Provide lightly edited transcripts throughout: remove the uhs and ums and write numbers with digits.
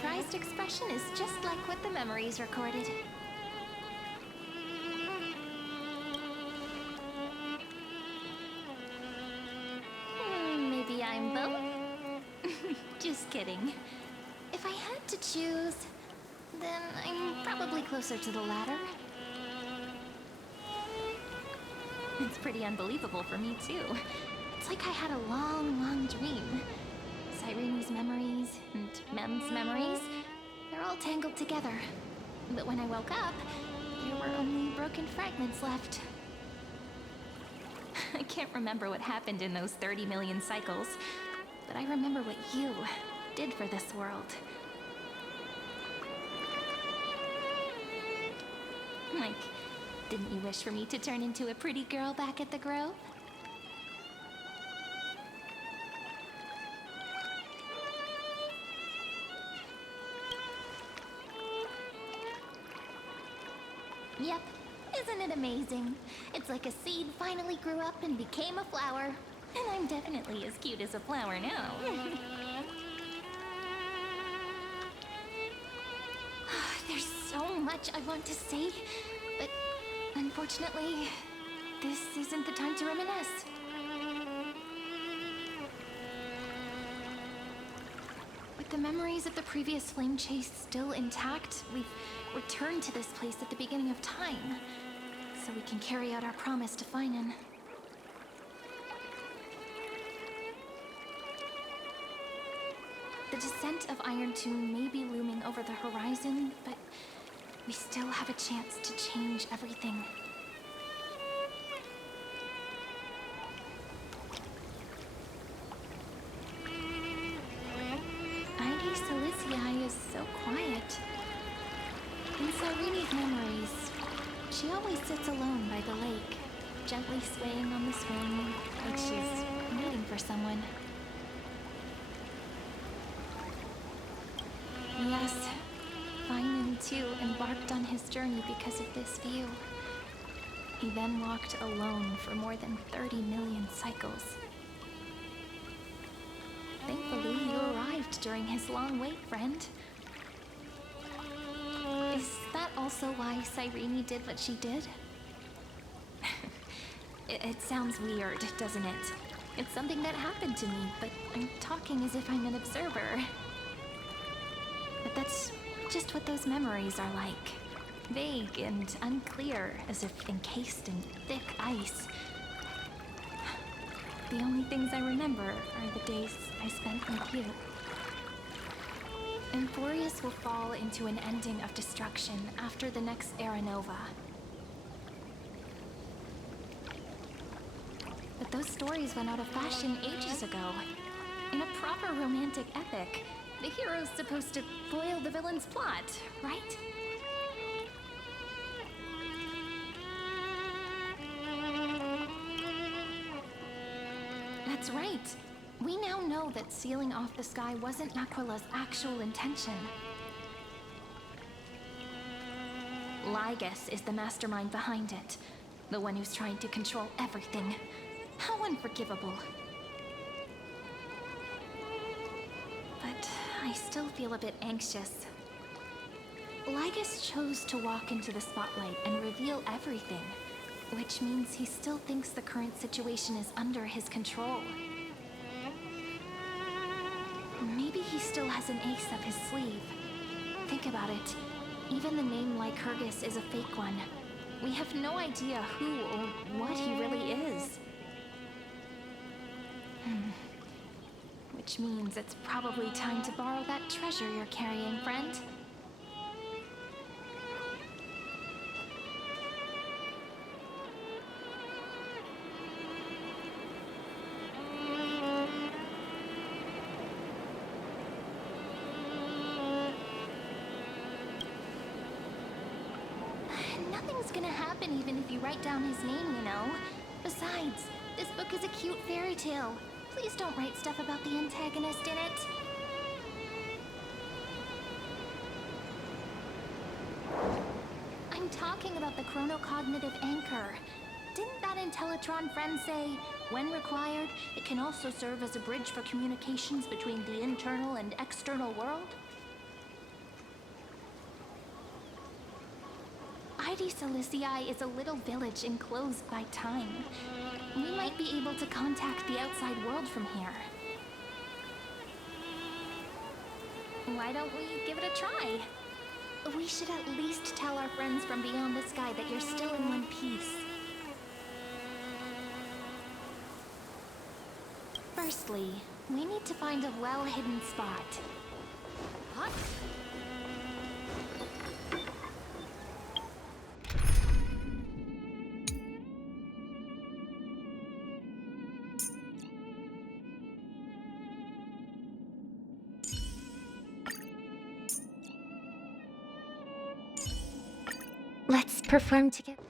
surprised expression is just like what the memories recorded. Maybe I'm both? Just kidding. If I had to choose, then I'm probably closer to the latter. It's pretty unbelievable for me, too. It's like I had a long, long dream. Cyrene's memories and Mem's memories, they're all tangled together. But when I woke up, there were only broken fragments left. I can't remember what happened in those 30 million cycles, but I remember what you did for this world. Like, didn't you wish for me to turn into a pretty girl back at the Grove? Yep. Isn't it amazing? It's like a seed finally grew up and became a flower. And I'm definitely as cute as a flower now. There's so much I want to say, but unfortunately, this isn't the time to reminisce. With the memories of the previous flame chase still intact, we've returned to this place at the beginning of time, so we can carry out our promise to Finan. The descent of Iron Tomb may be looming over the horizon, but we still have a chance to change everything. Ide Silicii is so quiet. In Cyrene's memories, she always sits alone by the lake, gently swaying on the swing, like she's waiting for someone. Yes, Finan too embarked on his journey because of this view. He then walked alone for more than 30 million cycles. Thankfully, you arrived during his long wait, friend. Is that also why Cyrene did what she did? It sounds weird, doesn't it? It's something that happened to me, but I'm talking as if I'm an observer. But that's just what those memories are like. Vague and unclear, as if encased in thick ice. The only things I remember are the days I spent with you. Emporius will fall into an ending of destruction after the next Era Nova. But those stories went out of fashion ages ago. In a proper romantic epic, the hero's supposed to foil the villain's plot, right? That's right. We now know that sealing off the sky wasn't Naquila's actual intention. Lygus is the mastermind behind it, the one who's trying to control everything. How unforgivable. But I still feel a bit anxious. Lygus chose to walk into the spotlight and reveal everything, which means he still thinks the current situation is under his control. Maybe he still has an ace up his sleeve. Think about it. Even the name Lycurgus is a fake one. We have no idea who or what he really is. Which means it's probably time to borrow that treasure you're carrying, friend. Nothing's gonna happen even if you write down his name, you know. Besides, this book is a cute fairy tale. Please don't write stuff about the antagonist in it. I'm talking about the chronocognitive anchor. Didn't that Intellitron friend say, when required, it can also serve as a bridge for communications between the internal and external world? City Silicii is a little village enclosed by time. We might be able to contact the outside world from here. Why don't we give it a try? We should at least tell our friends from beyond the sky that you're still in one piece. Firstly, we need to find a well-hidden spot. What? Let's perform together.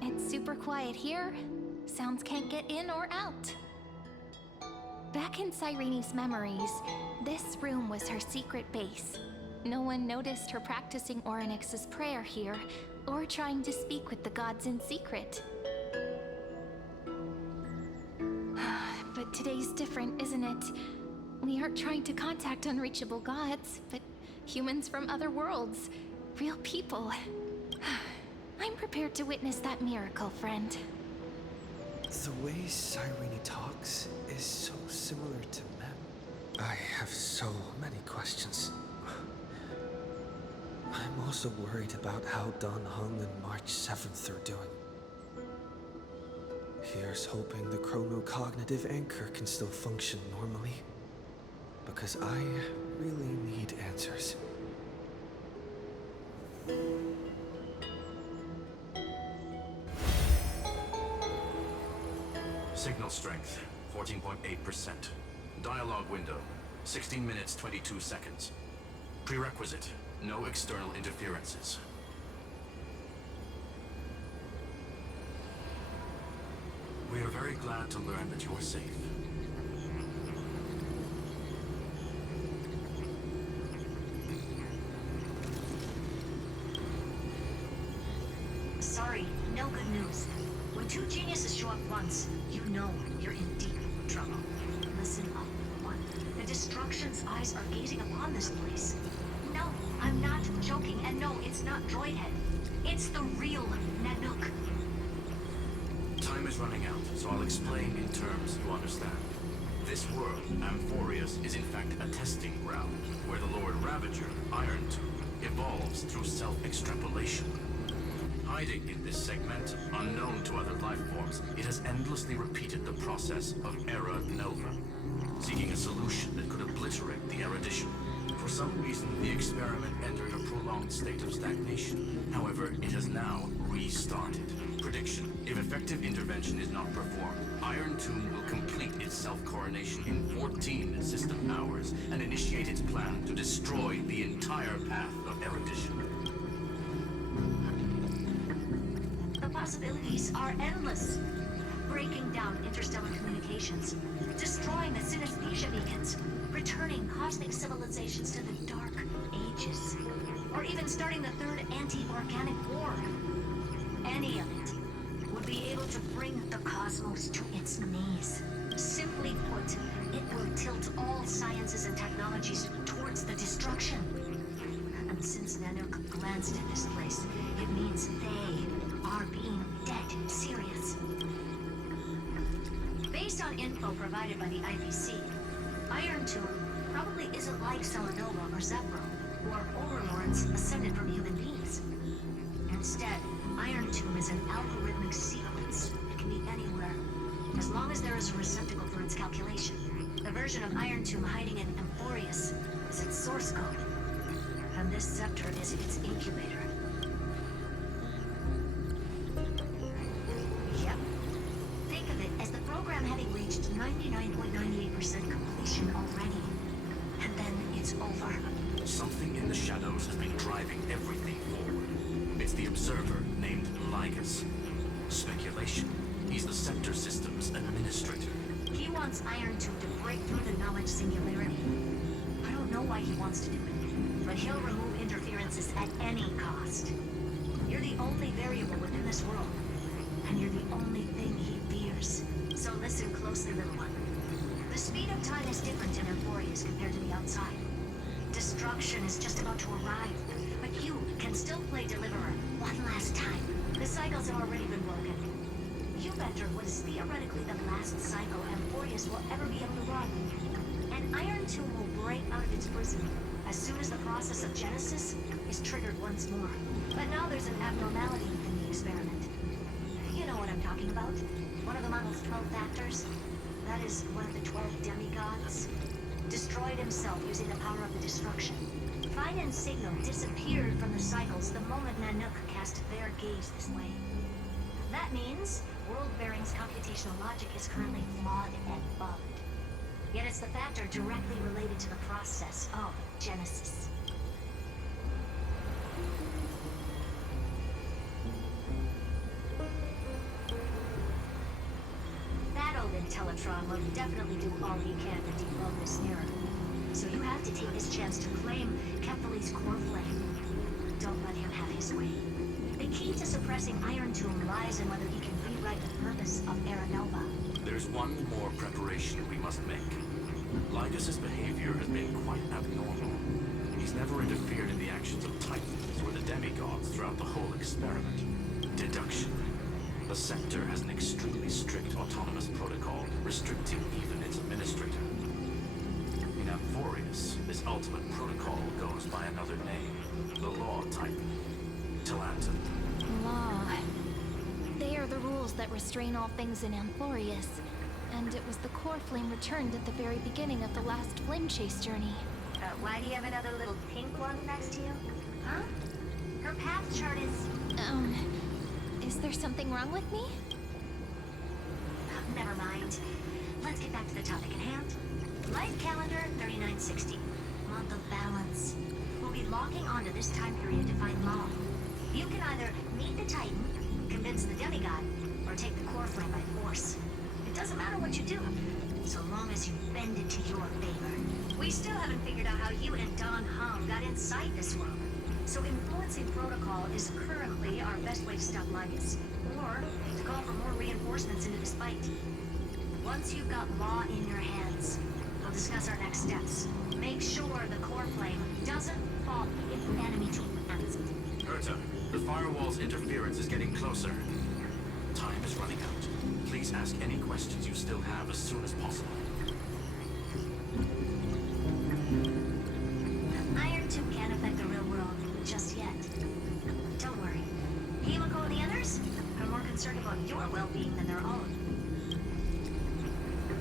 It's super quiet here. Sounds can't get in or out. Back in Cyrene's memories, this room was her secret base. No one noticed her practicing Orynyx's prayer here, or trying to speak with the gods in secret. But today's different, isn't it? We aren't trying to contact unreachable gods, but humans from other worlds. Real people. I'm prepared to witness that miracle, friend. The way Cyrene talks is so similar to Mem. I have so many questions. I'm also worried about how Dan Heng and March 7th are doing. Here's hoping the chronocognitive anchor can still function normally. Because I really need answers. Signal strength, 14.8%. Dialogue window, 16 minutes, 22 seconds. Prerequisite, no external interferences. We are very glad to learn that you are safe. Sorry, no good news. When two geniuses show up once, you know you're in deep trouble. Listen up, one. The Destruction's eyes are gazing upon this place. No, I'm not joking, and no, it's not Droidhead. It's the real Nanook. Time is running out, so I'll explain in terms you understand. This world, Amphorius, is in fact a testing ground, where the Lord Ravager, Iron Tooth, evolves through self-extrapolation. Hiding in this segment, unknown to other life forms, it has endlessly repeated the process of Era Nova, seeking a solution that could obliterate the erudition. For some reason, the experiment entered a prolonged state of stagnation. However, it has now restarted. Prediction: if effective intervention is not performed, Iron Tomb will complete its self-coronation in 14 system hours and initiate its plan to destroy the entire path of erudition. The possibilities are endless. Breaking down interstellar communications, destroying the synesthesia beacons, returning cosmic civilizations to the Dark Ages, or even starting the third anti-organic war. Any of it would be able to bring the cosmos to its knees. Simply put, it will tilt all sciences and technologies towards the destruction. And since Nanook glanced at this place, it means they are being dead serious. Based on info provided by the IPC, Iron Tomb probably isn't like Selenova or Zephyro, who are overlords ascended from human beings. Instead, Iron Tomb is an algorithmic sequence. It can be anywhere, as long as there is a receptacle for its calculation. The version of Iron Tomb hiding in Amphorius is its source code, and this scepter is its incubator. Yep. Think of it as the program having reached 99.98% completion already. And then it's over. Something in the shadows has been driving everything forward. It's the observer named Lygus. Speculation. He's the Scepter System's administrator. He wants Iron Tomb to break through the knowledge singularity. I don't know why he wants to do it, but he'll remove interference consequences at any cost. You're the only variable within this world, and you're the only thing he fears. So listen closely, little one. The speed of time is different in Euphorius compared to the outside. Destruction is just about to arrive, but you can still play Deliverer one last time. The cycles have already been broken. You enter what is theoretically the last cycle Euphorius will ever be able to run. An Iron Tomb will break out of its prison as soon as the process of Genesis is triggered once more. But now there's an abnormality within the experiment. You know what I'm talking about? One of the model's 12 factors. That is one of the 12 demigods. Destroyed himself using the power of the destruction. Fine and Signal disappeared from the cycles the moment Nanook cast their gaze this way. That means World-Bearing's computational logic is currently flawed and bugged. Yet it's the factor directly related to the process of Genesis. That old Intellitron will definitely do all he can to debug this mirror. So you have to take this chance to claim Kephal's core flame. Don't let him have his way. The key to suppressing Iron Tomb lies in whether he can rewrite the purpose of Aranova. There's one more preparation we must make. Lycus's behavior has been quite abnormal. He's never interfered in the actions of Titans or the demigods throughout the whole experiment. Deduction. The Sector has an extremely strict autonomous protocol, restricting even its administrator. In Amphorius, this ultimate protocol goes by another name, the Law Titan. Talantin. Law. They are the rules that restrain all things in Amphorius. And it was the core flame returned at the very beginning of the last flame chase journey. Why do you have another little pink one next to you? Huh? Her path chart is... Is there something wrong with me? Never mind. Let's get back to the topic at hand. Life calendar 3960. Month of balance. We'll be locking onto this time period to find Law. You can either meet the Titan, convince the demigod, or take the core flame by force. It doesn't matter what you do, so long as you bend it to your favor. We still haven't figured out how you and Don Hung got inside this world. So influencing protocol is currently our best way to stop Lycus, or to call for more reinforcements into this fight. Once you've got Law in your hands, we'll discuss our next steps. Make sure the core flame doesn't fall into enemy hands. Herta, the firewall's interference is getting closer. Time is running out. Please ask any questions you still have as soon as possible. Iron Tomb can't affect the real world just yet. Don't worry. Himiko and the others are more concerned about your well-being than their own.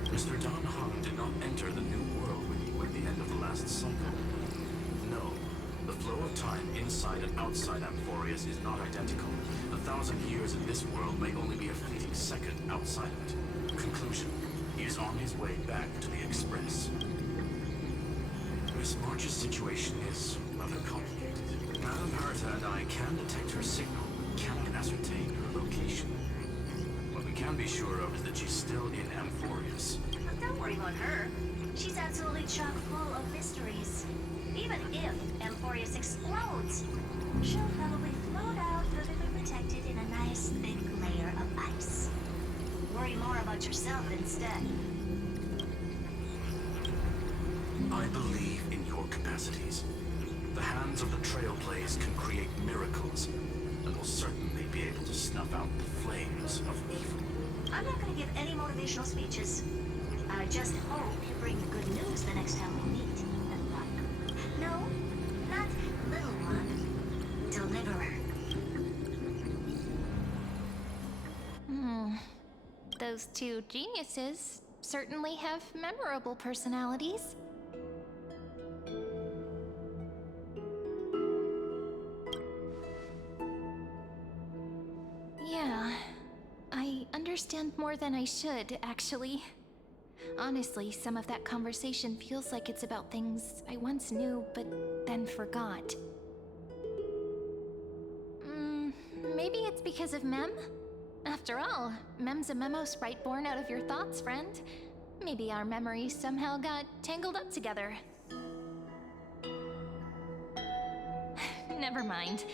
Mr. Don Hung did not enter the new world with you at the end of the last cycle. No. The flow of time inside and outside Amphorius is not identical. 1,000 years in this world may only be a fleeting second outside of it. Conclusion. He is on his way back to the Express. Miss March's situation is rather complicated. Madame Herta and I can detect her signal, but cannot ascertain her location. What we can be sure of is that she's still in Amphorius. But don't worry about her. She's absolutely chock full of mysteries. Even if Amphorius explodes, she'll probably float out perfectly protected in a nice thick layer of ice. Worry more about yourself instead. I believe in your capacities. The hands of the Trailblaze can create miracles, and will certainly be able to snuff out the flames of evil. I'm not going to give any motivational speeches. I just hope you bring good news the next time we meet. No, not little one. Deliverer. Those two geniuses certainly have memorable personalities. Yeah, I understand more than I should, actually. Honestly, some of that conversation feels like it's about things I once knew, but then forgot. Maybe it's because of Mem? After all, Mem's a memo sprite born out of your thoughts, friend. Maybe our memories somehow got tangled up together. No, never mind.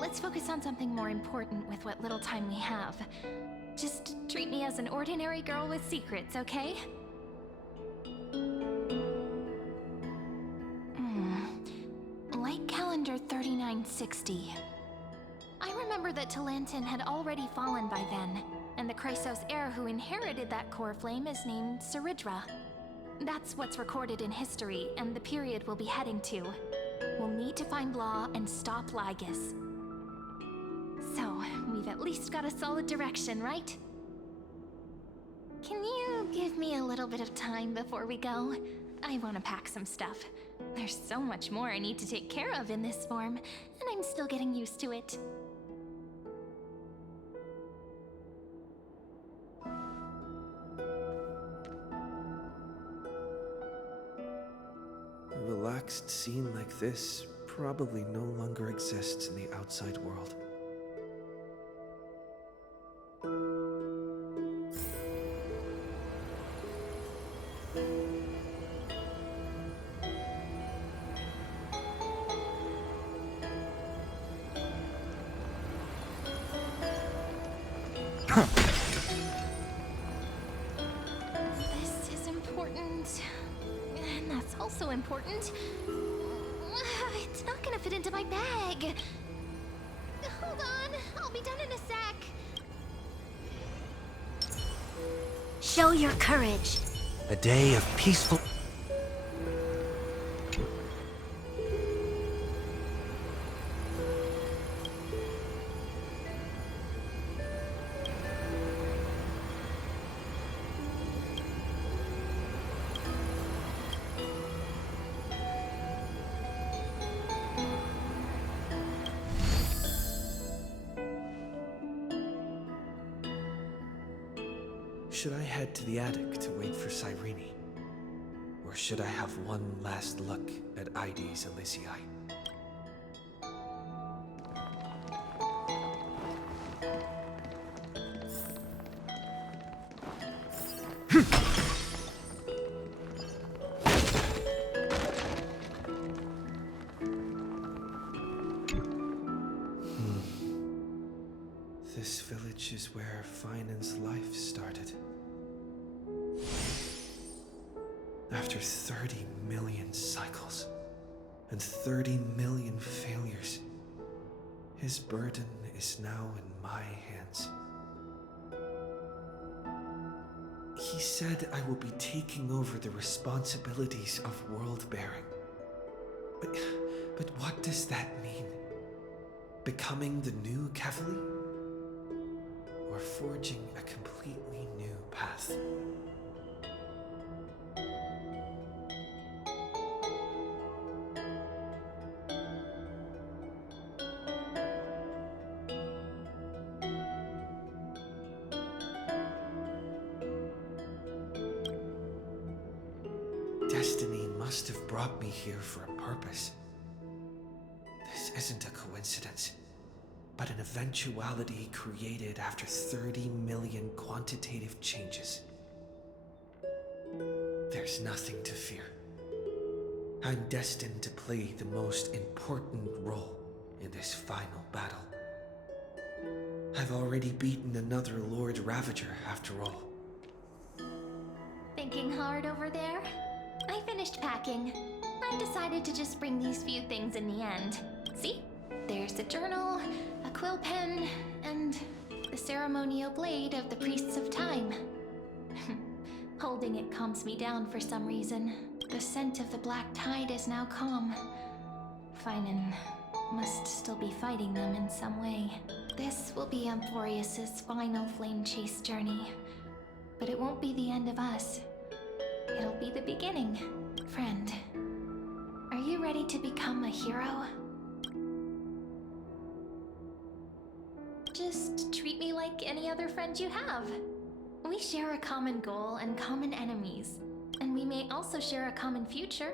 Let's focus on something more important with what little time we have. Just treat me as an ordinary girl with secrets, okay? Light calendar 3960. I remember that Talantin had already fallen by then, and the Chrysos heir who inherited that core flame is named Saridra. That's what's recorded in history, and the period we'll be heading to. We'll need to find Law and stop Lygus. So, we've at least got a solid direction, right? Can you give me a little bit of time before we go? I want to pack some stuff. There's so much more I need to take care of in this form, and I'm still getting used to it. A relaxed scene like this probably no longer exists in the outside world. This is important. And that's also important. It's not gonna fit into my bag. Hold on, I'll be done in a sec. Show your courage. A day of peaceful... Should I head to the attic to wait for Cyrene? Or should I have one last look at Ides Elysiae? This village is where Finan's life started. After 30 million cycles and 30 million failures, his burden is now in my hands. He said I will be taking over the responsibilities of world-bearing. But what does that mean? Becoming the new Kevali? Or forging a completely new path? Destiny must have brought me here for a purpose. This isn't a coincidence, but an eventuality created after 30 million quantitative changes. There's nothing to fear. I'm destined to play the most important role in this final battle. I've already beaten another Lord Ravager, after all. Thinking hard over there? I finished packing. I decided to just bring these few things in the end. See? There's a journal, a quill pen, and the ceremonial blade of the Priests of Time. Holding it calms me down for some reason. The scent of the Black Tide is now calm. Finan must still be fighting them in some way. This will be Amphorius's final flame chase journey. But it won't be the end of us. It'll be the beginning. Friend, are you ready to become a hero? Just treat me like any other friend you have. We share a common goal and common enemies. And we may also share a common future.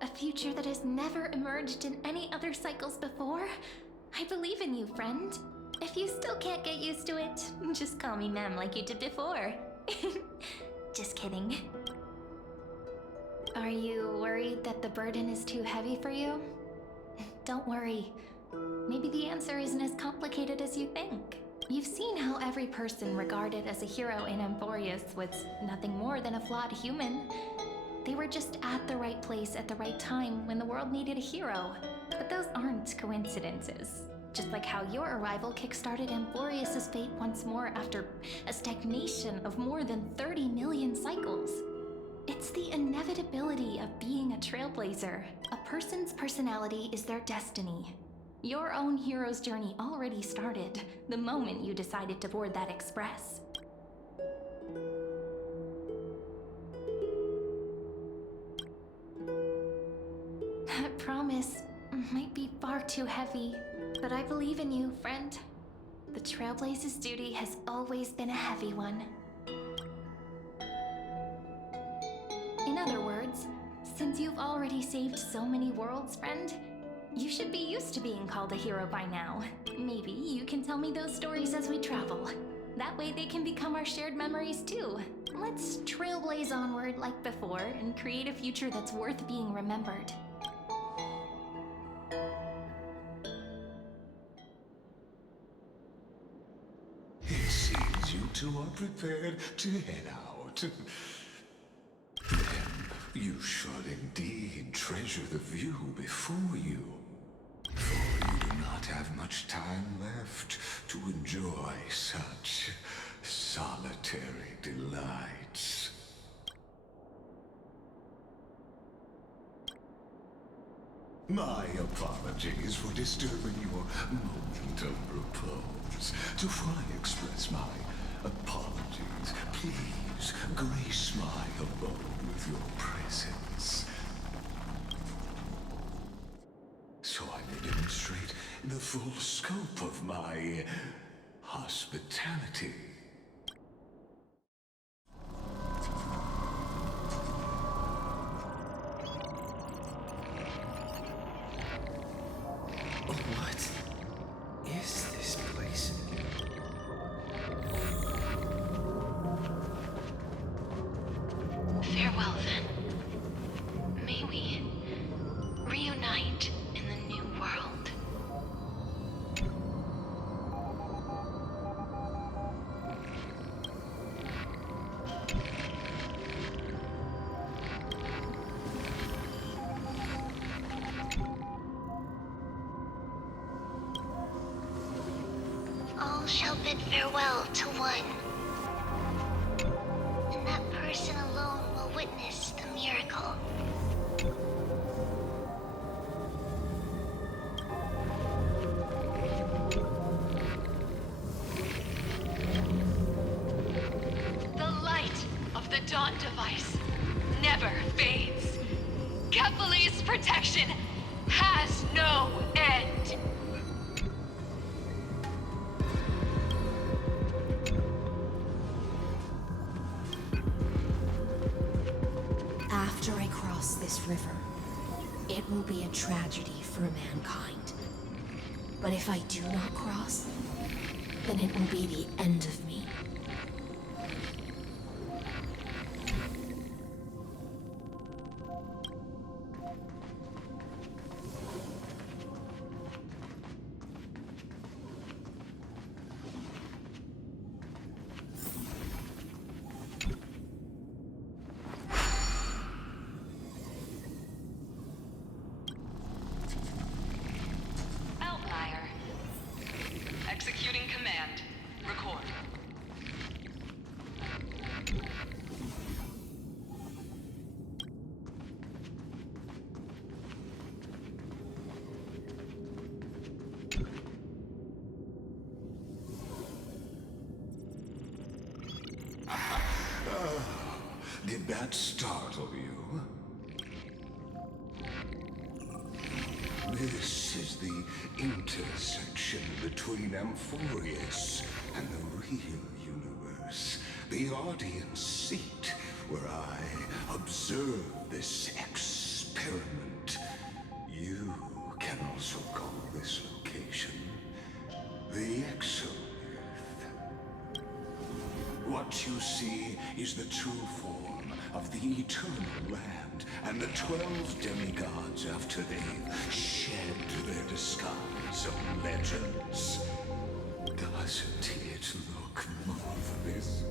A future that has never emerged in any other cycles before. I believe in you, friend. If you still can't get used to it, just call me Mem like you did before. Just kidding. Are you worried that the burden is too heavy for you? Don't worry. Maybe the answer isn't as complicated as you think. You've seen how every person regarded as a hero in Amphorius was nothing more than a flawed human. They were just at the right place at the right time when the world needed a hero. But those aren't coincidences. Just like how your arrival kickstarted Amphorius' fate once more after a stagnation of more than 30 million cycles. It's the inevitability of being a trailblazer. A person's personality is their destiny. Your own hero's journey already started the moment you decided to board that express. That promise might be far too heavy, but I believe in you, friend. The Trailblaze's duty has always been a heavy one. In other words, since you've already saved so many worlds, friend, you should be used to being called a hero by now. Maybe you can tell me those stories as we travel. That way they can become our shared memories too. Let's trailblaze onward like before and create a future that's worth being remembered. It seems you two are prepared to head out. Then you should indeed treasure the view before you. For you do not have much time left to enjoy such solitary delights. My apologies for disturbing your moment of repose. To fully express my apologies, please grace my abode with your presence, so I may demonstrate the full scope of my hospitality. What is this place? Farewell then. May we reunite in the new world. All shall bid farewell to one, and that person alone will witness the miracle. The light of the Dawn device never fades. Kepler's protection has no end. After I cross this river, it will be a tragedy for mankind. But if I do not cross, then it will be the end of me. Outlier. Executing command. Record. Did that startle you? This is the intersection between Amphorius and the real universe. The audience seat where I observe this experiment. You can also call this location the Exo. What you see is the true form of the eternal land and the 12 demigods after they've shed their disguise of legends. Doesn't it look marvelous?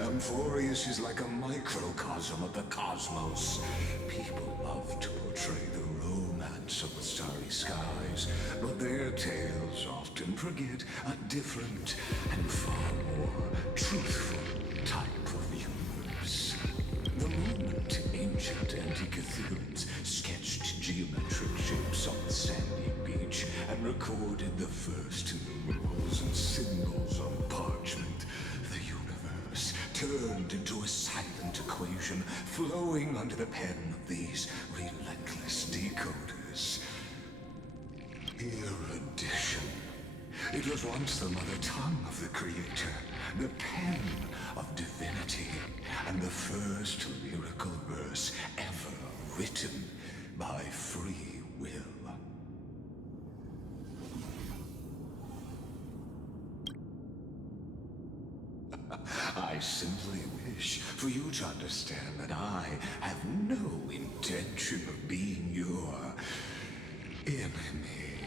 Amphorius is like a microcosm of the cosmos. People love to portray the romance of the starry skies, but their tales often forget a different and far more truthful type of universe. The moment ancient Antikytherians sketched geometric shapes on the sandy beach and recorded the first numerals and symbols on parchment, the universe turned into a silent equation flowing under the pen of these relentless decoders. Erudition. It was once the mother tongue of the Creator, the pen of divinity, and the first lyrical verse ever written by free will. I simply wish for you to understand that I have no intention of being your enemy.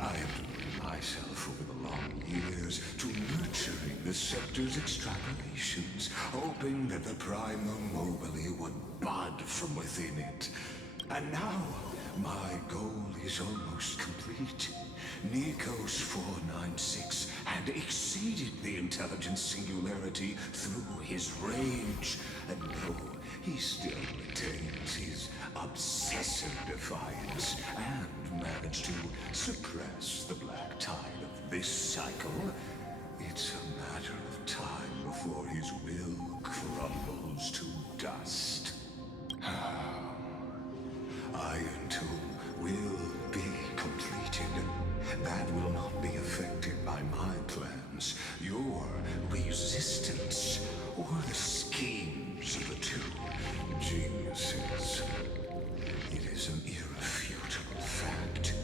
I have devoted myself over the long years to nurturing the Scepter's extrapolations, hoping that the Primum Mobile would bud from within it. And now, my goal is almost complete. Nikos 496 had exceeded the intelligence singularity through his rage, and though he still retains his obsessive defiance and managed to suppress the black tide of this cycle, it's a matter of time before his will crumbles to dust. Iron Tomb will be completed. That will not be affected by my plans, your resistance, or the schemes of the two geniuses. It is an irrefutable fact,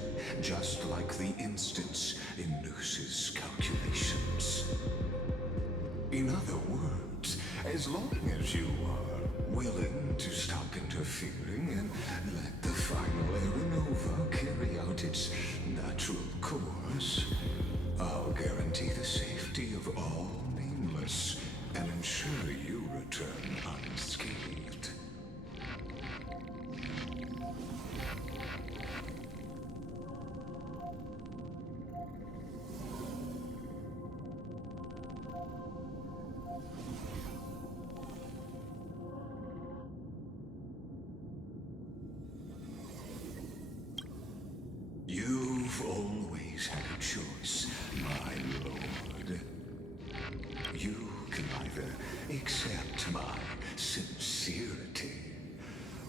just like the instance in Noos's calculations. In other words, as long as you are willing to stop interfering and let the final Aeronova carry out its natural course, I'll guarantee the safety of all nameless and ensure you return unscathed. You've always had a choice, my lord. You can either accept my sincerity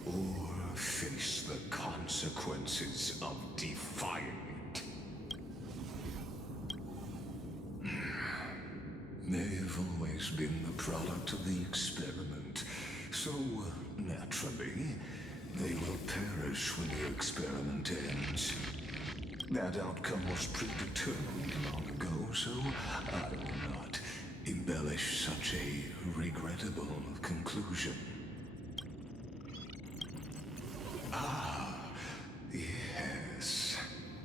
or face the consequences of defying it. They've always been the product of the experiment, so naturally, they will perish when the experiment ends. That outcome was predetermined long ago, so I will not embellish such a regrettable conclusion. Ah, yes.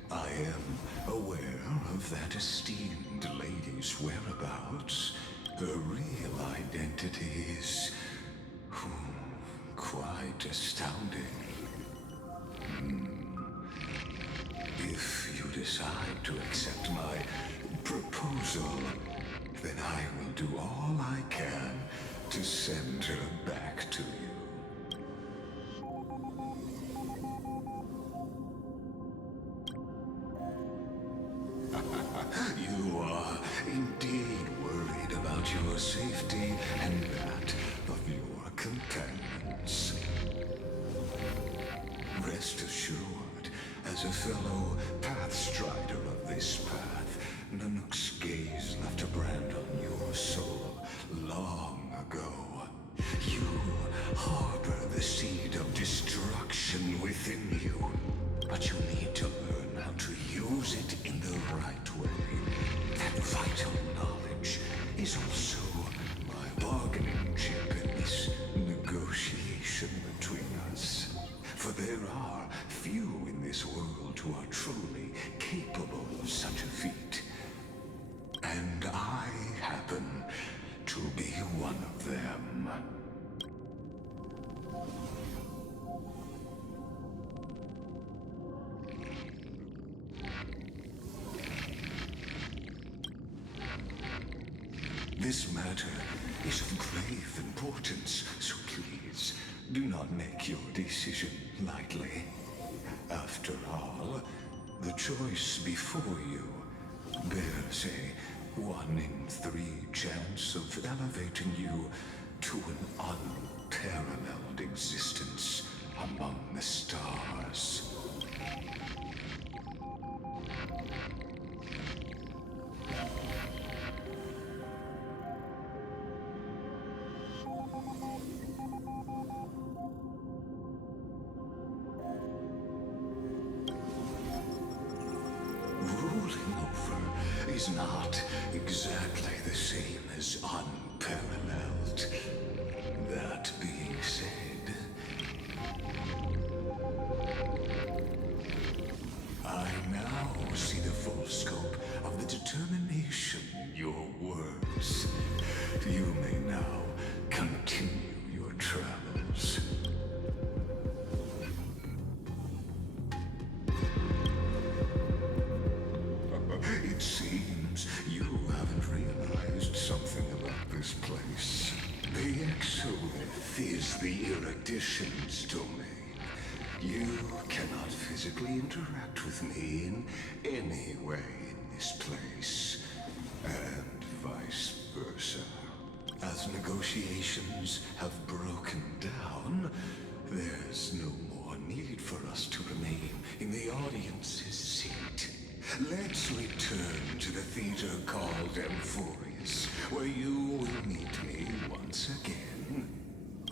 I am aware of that esteemed lady's whereabouts. Her real identity is quite astounding. If you decide to accept my proposal, then I will do all I can to send her back to you. You are indeed worried about your safety and that of your companions. Rest assured, as a fellow pathstrider of this path, Nanook's gaze left a brand on your soul long ago. You harbor the seed of destruction within you, but you need to learn how to use it in the right way. That vital knowledge is also my bargaining chip in this negotiation between us. For there are few in this world who are truly capable of such a feat. And I happen to be one of them. This matter is of grave importance, so please, do not make your decision lightly. After all, the choice before you bears a 1 in 3 chance of elevating you to an unparalleled existence among the stars. Ruling over is not exactly the same as unparalleled. That being said, I now see the full scope of the determination in your words. You may now continue your travels. It seems you haven't realized something about this place. The exolith is the erudition's domain. You cannot physically interact with me in any way in this place, and vice versa. As negotiations have broken down, there's no more need for us to remain in the audience's seat. Let's return to the theater called Amphorius, where you will meet me once again.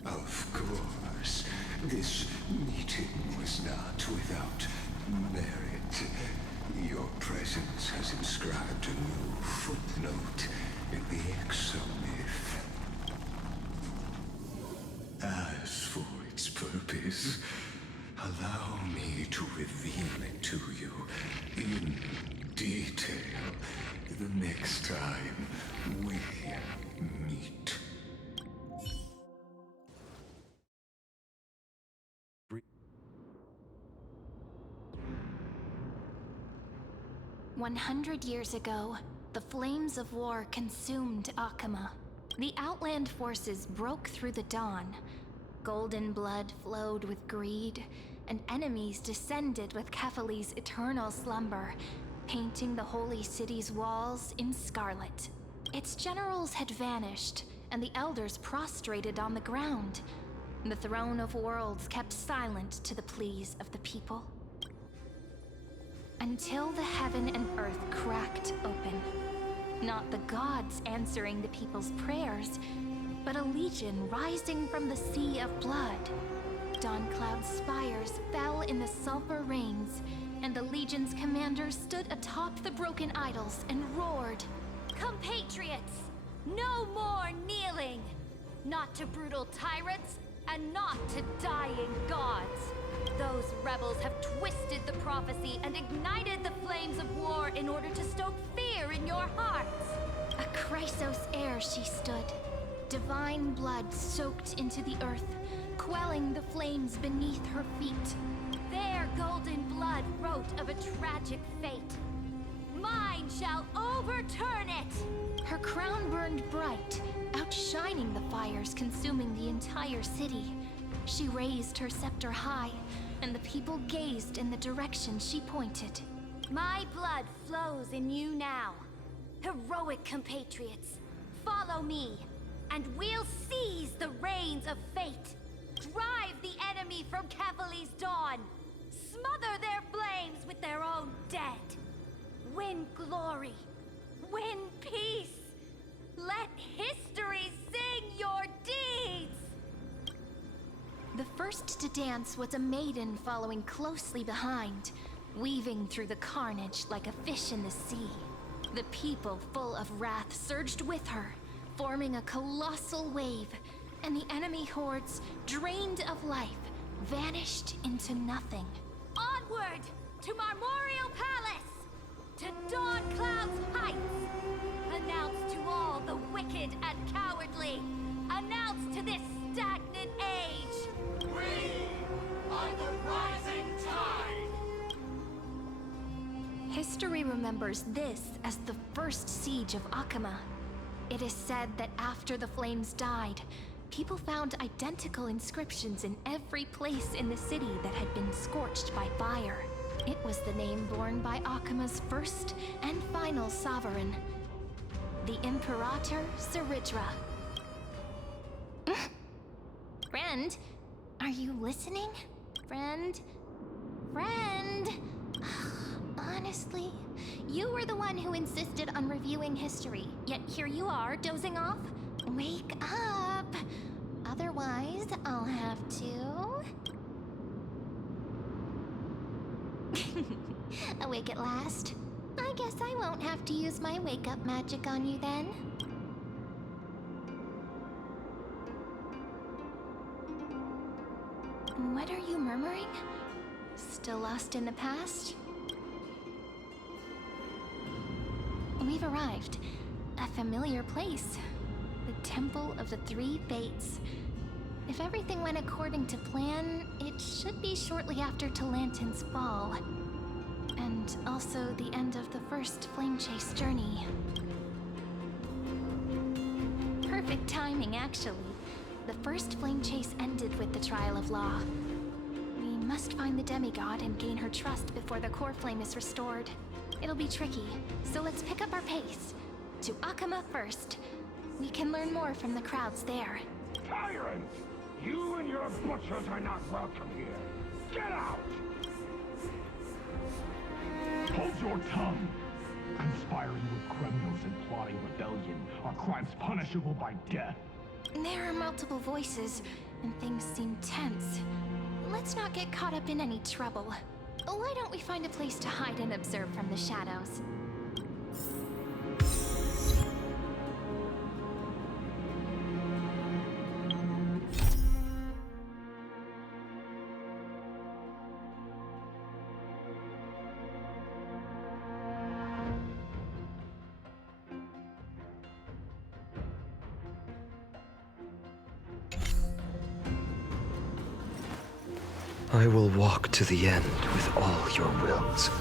Of course, this meeting was not without merit. Your presence has inscribed a new footnote in the exomyth. As for its purpose, allow me to reveal it to you in detail the next time we meet. 100 years ago, the flames of war consumed Akama. The Outland forces broke through the dawn. Golden blood flowed with greed, and enemies descended with Kephali's eternal slumber, painting the holy city's walls in scarlet. Its generals had vanished, and the elders prostrated on the ground. The throne of worlds kept silent to the pleas of the people. Until the heaven and earth cracked open. Not the gods answering the people's prayers, but a legion rising from the sea of blood. Dawncloud's spires fell in the sulfur rains, and the legion's commander stood atop the broken idols and roared, Compatriots, no more kneeling! Not to brutal tyrants, and not to dying gods! Those rebels have twisted the prophecy and ignited the flames of war in order to stoke fear in your hearts! A Chrysos heir she stood, divine blood soaked into the earth, quelling the flames beneath her feet. Their golden blood wrote of a tragic fate. Mine shall overturn it! Her crown burned bright, outshining the fires consuming the entire city. She raised her scepter high, and the people gazed in the direction she pointed. My blood flows in you now. Heroic compatriots, follow me, and we'll seize the reins of fate. Drive the enemy from Kephali's dawn. Smother their flames with their own dead. Win glory. Win peace. Let history sing your deeds. The first to dance was a maiden following closely behind, weaving through the carnage like a fish in the sea. The people, full of wrath, surged with her, forming a colossal wave, and the enemy hordes, drained of life, vanished into nothing. On Onward to Marmorial Palace, to Dawn Cloud's heights. Announce to all the wicked and cowardly. Announce to this stagnant age. We are the rising tide! History remembers this as the first siege of Akama. It is said that after the flames died, people found identical inscriptions in every place in the city that had been scorched by fire. It was the name borne by Akama's first and final sovereign, the Imperator Saridra. Friend, are you listening? Friend? Honestly, you were the one who insisted on reviewing history, yet here you are, dozing off? Wake up! Otherwise, I'll have to... Awake at last? I guess I won't have to use my wake-up magic on you then. What are you murmuring? Still lost in the past? We've arrived. A familiar place. The Temple of the Three Fates. If everything went according to plan, it should be shortly after Talantin's fall. And also the end of the first Flame Chase journey. Perfect timing, actually. The first Flame Chase ended with the Trial of Law. We must find the demigod and gain her trust before the core flame is restored. It'll be tricky, so let's pick up our pace. To Akama first. We can learn more from the crowds there. Tyrants! You and your butchers are not welcome here. Get out! Hold your tongue! Conspiring with criminals and plotting rebellion are crimes punishable by death. There are multiple voices, and things seem tense. Let's not get caught up in any trouble. Why don't we find a place to hide and observe from the shadows? I will walk to the end with all your wills, no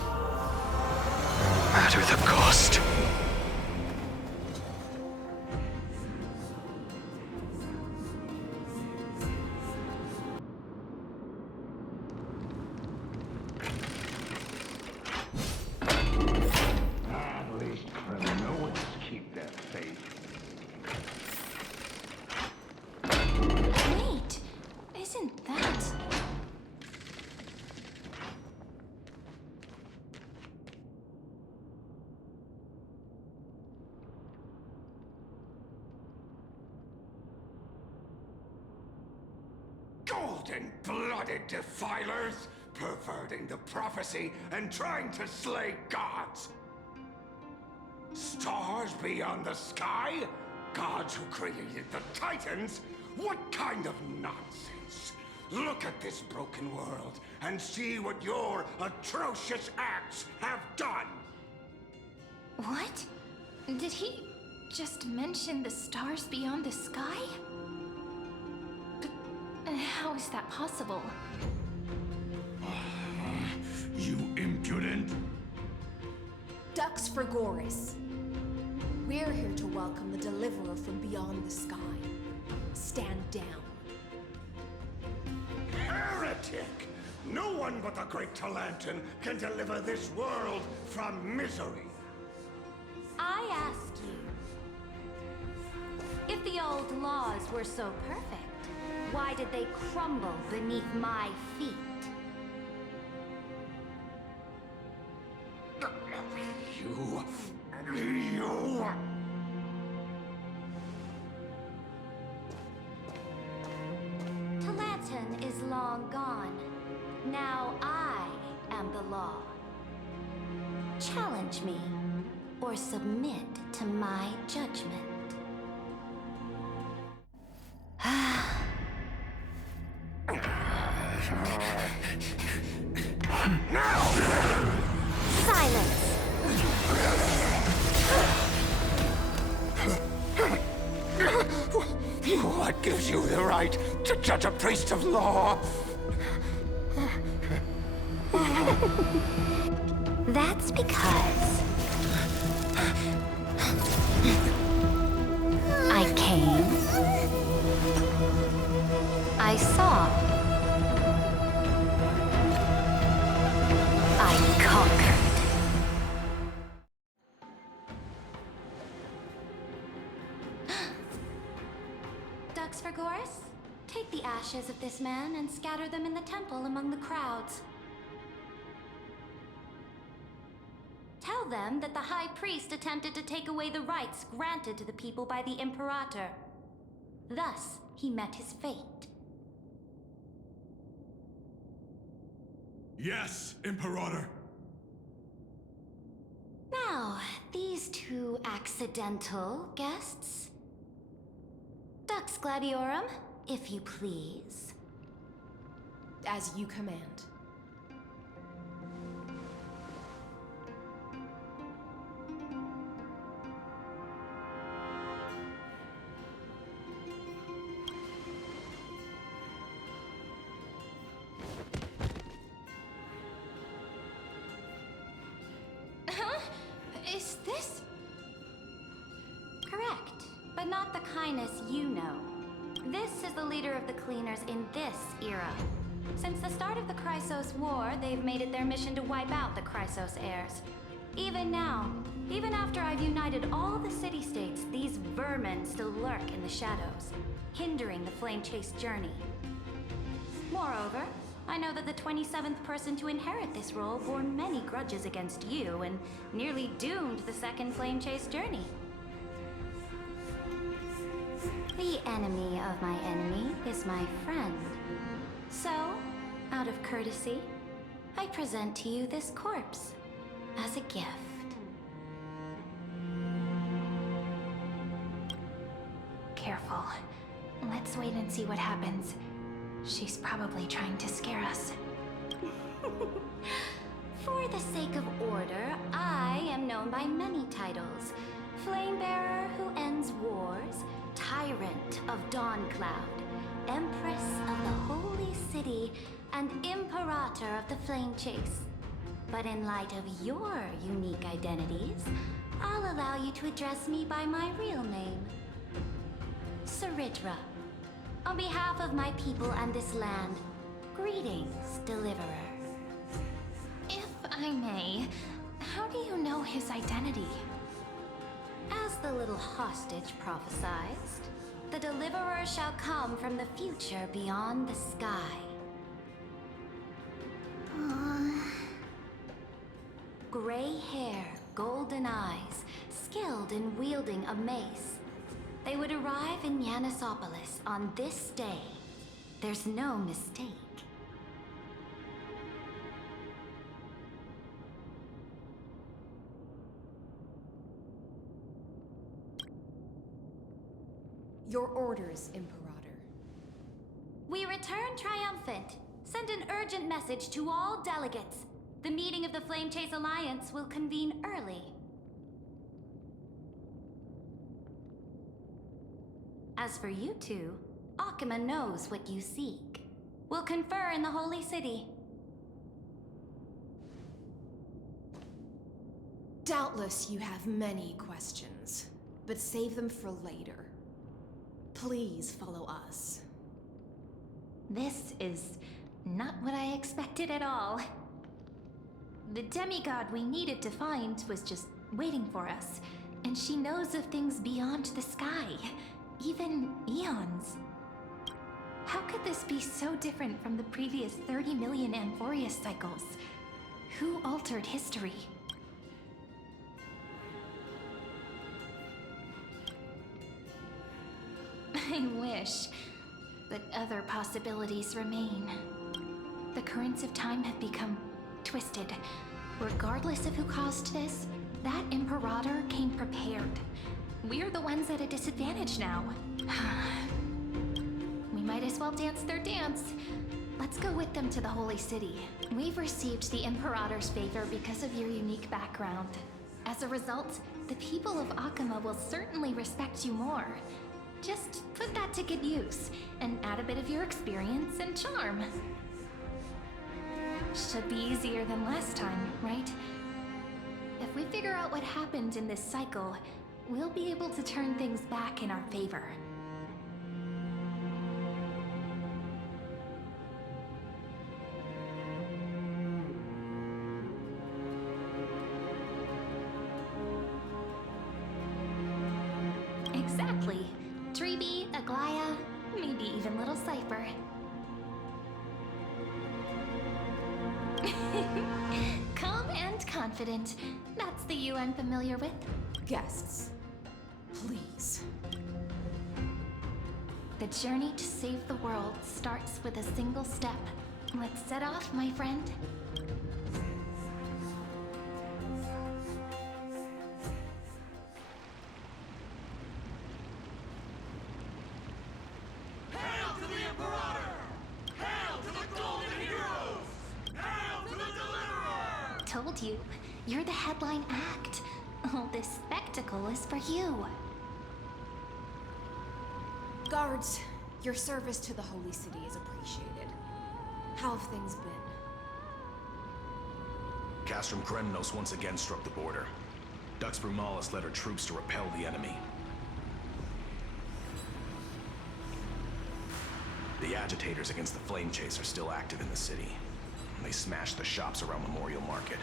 matter the cost. At least criminals keep their faith. Wait, isn't that... Golden-blooded defilers, perverting the prophecy and trying to slay gods. Stars beyond the sky? Gods who created the Titans? What kind of nonsense? Look at this broken world and see what your atrocious acts have done! What? Did he just mention the stars beyond the sky? But how is that possible? You impudent! Ducks for Goris. We're here to welcome the deliverer from beyond the sky. Stand down. Heretic! No one but the great Talantin can deliver this world from misery. I ask you, if the old laws were so perfect, why did they crumble beneath my feet? You... Talantin is long gone. Now I am the law. Challenge me, or submit to my judgment. Silence! What gives you the right to judge a priest of law? That's because I came, I saw, I conquered. Ducks for Gorus? Take the ashes of this man and scatter them in the temple among the crowds. Tell them that the High Priest attempted to take away the rights granted to the people by the Imperator. Thus, he met his fate. Yes, Imperator. Now, these two accidental guests. Dux Gladiorum, if you please. As you command. Huh? Is this? Correct, but not the kindness you know. This is the leader of the Cleaners in this era. Since the start of the Chrysos War, they've made it their mission to wipe out the Chrysos heirs. Even now, even after I've united all the city-states, these vermin still lurk in the shadows, hindering the Flame Chase journey. Moreover, I know that the 27th person to inherit this role bore many grudges against you and nearly doomed the second Flame Chase journey. The enemy of my enemy is my friend. So, out of courtesy, I present to you this corpse as a gift. Careful. Let's wait and see what happens. She's probably trying to scare us. For the sake of order, I am known by many titles. Flamebearer who ends wars, Tyrant of Dawncloud, Empress of the Holy City, and Imperator of the Flame Chase. But in light of your unique identities, I'll allow you to address me by my real name. Saritra. On behalf of my people and this land, greetings, Deliverer. If I may, how do you know his identity? As the little hostage prophesized, the Deliverer shall come from the future beyond the sky. Gray hair, golden eyes, skilled in wielding a mace. They would arrive in Yanisopolis on this day. There's no mistake. Your orders, Imperator. We return triumphant. Send an urgent message to all delegates. The meeting of the Flame Chase Alliance will convene early. As for you two, Akima knows what you seek. We'll confer in the Holy City. Doubtless you have many questions, but save them for later. Please follow us. This is not what I expected at all. The demigod we needed to find was just waiting for us, and she knows of things beyond the sky, even eons. How could this be so different from the previous 30 million Amphorius cycles? Who altered history? I wish, but other possibilities remain. The currents of time have become twisted. Regardless of who caused this, that Imperator came prepared. We're the ones at a disadvantage now. We might as well dance their dance. Let's go with them to the Holy City. We've received the Imperator's favor because of your unique background. As a result, the people of Akama will certainly respect you more. Just put that to good use, and add a bit of your experience and charm. Should be easier than last time, right? If we figure out what happened in this cycle, we'll be able to turn things back in our favor. Exactly. Treeby, Aglaya, maybe even little Cypher. Calm and confident. That's the you I'm familiar with. Guests, please. The journey to save the world starts with a single step. Let's set off, my friend. Hail to the Imperator! Hail to the Golden Heroes! Hail to the Deliverer! Told you, you're the headline act. All this spectacle is for you. Guards, your service to the Holy City is appreciated. How have things been? Castrum Kremnos once again struck the border. Dux Brumalis led her troops to repel the enemy. The agitators against the Flame Chase are still active in the city. They smashed the shops around Memorial Market.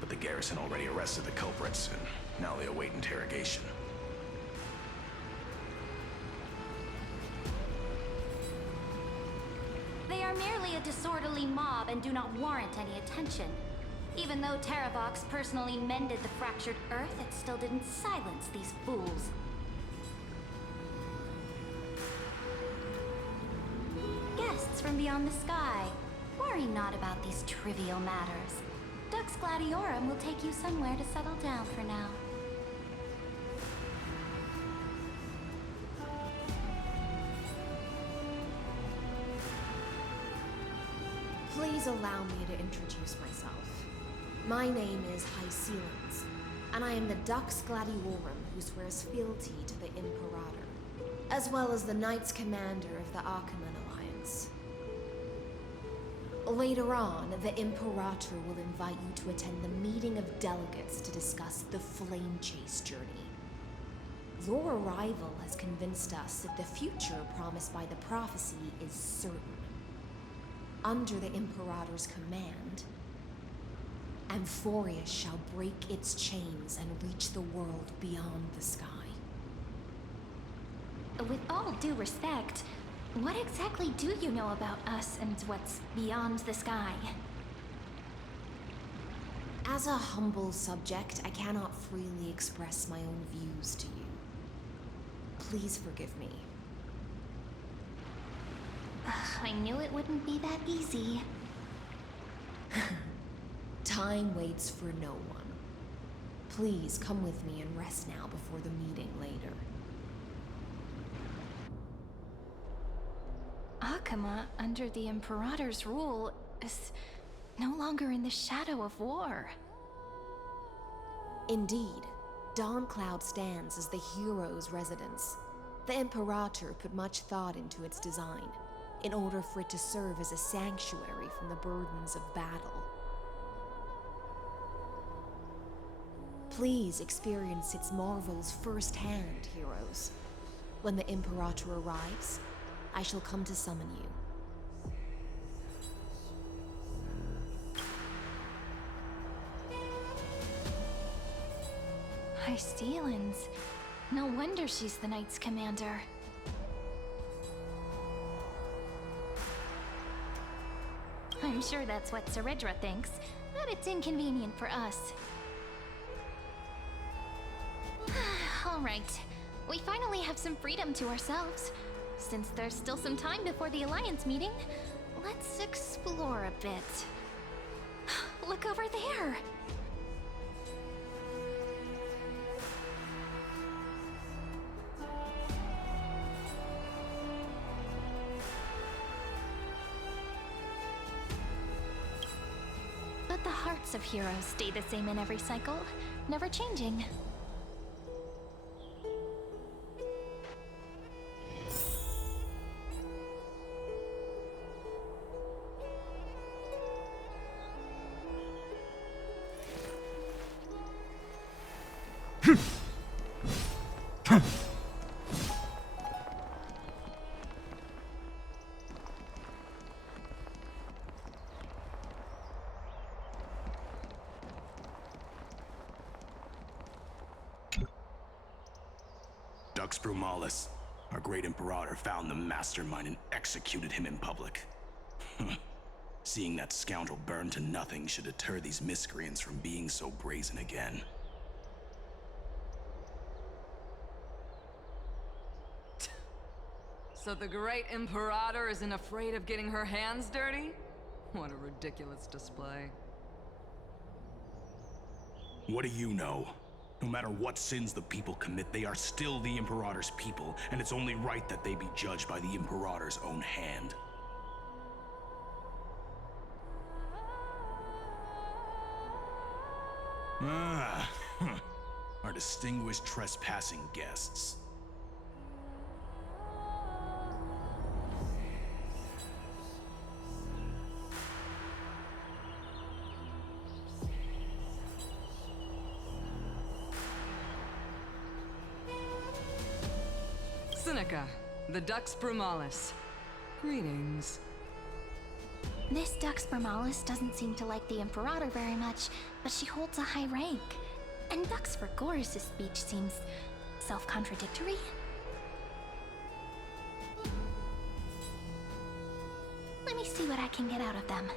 But the garrison already arrested the culprits, and now they await interrogation. They are merely a disorderly mob and do not warrant any attention. Even though Terravox personally mended the fractured Earth, it still didn't silence these fools. Guests from beyond the sky, worry not about these trivial matters. Dux Gladiorum will take you somewhere to settle down for now. Please allow me to introduce myself. My name is Hycelens, and I am the Dux Gladiorum who swears fealty to the Imperator, as well as the Knights Commander of the Achaemen Alliance. Later on, the Imperator will invite you to attend the meeting of delegates to discuss the Flame Chase journey. Your arrival has convinced us that the future promised by the prophecy is certain. Under the Imperator's command, Amphorius shall break its chains and reach the world beyond the sky. With all due respect, what exactly do you know about us and what's beyond the sky? As a humble subject, I cannot freely express my own views to you. Please forgive me. I knew it wouldn't be that easy. Time waits for no one. Please come with me and rest now before the meeting later. Akama, under the Imperator's rule, is no longer in the shadow of war. Indeed, Dawncloud stands as the hero's residence. The Imperator put much thought into its design, in order for it to serve as a sanctuary from the burdens of battle. Please experience its marvels firsthand, heroes. When the Imperator arrives, I shall come to summon you. Hycelens. No wonder she's the Knights Commander. I'm sure that's what Seredra thinks, but it's inconvenient for us. Alright, we finally have some freedom to ourselves. Since there's still some time before the Alliance meeting, let's explore a bit. Look over there! class of heroes stay the same in every cycle, never changing. Dux Brumalis, our great Imperator, found the mastermind and executed him in public. Seeing that scoundrel burn to nothing should deter these miscreants from being so brazen again. So the great Imperator isn't afraid of getting her hands dirty? What a ridiculous display. What do you know? No matter what sins the people commit, they are still the Imperator's people, and it's only right that they be judged by the Imperator's own hand. Our distinguished trespassing guests. Seneca, the Dux Brumalis. Greetings. This Dux Brumalis doesn't seem to like the Imperator very much, but she holds a high rank. And Dux Vergoris' speech seems self-contradictory. Let me see what I can get out of them.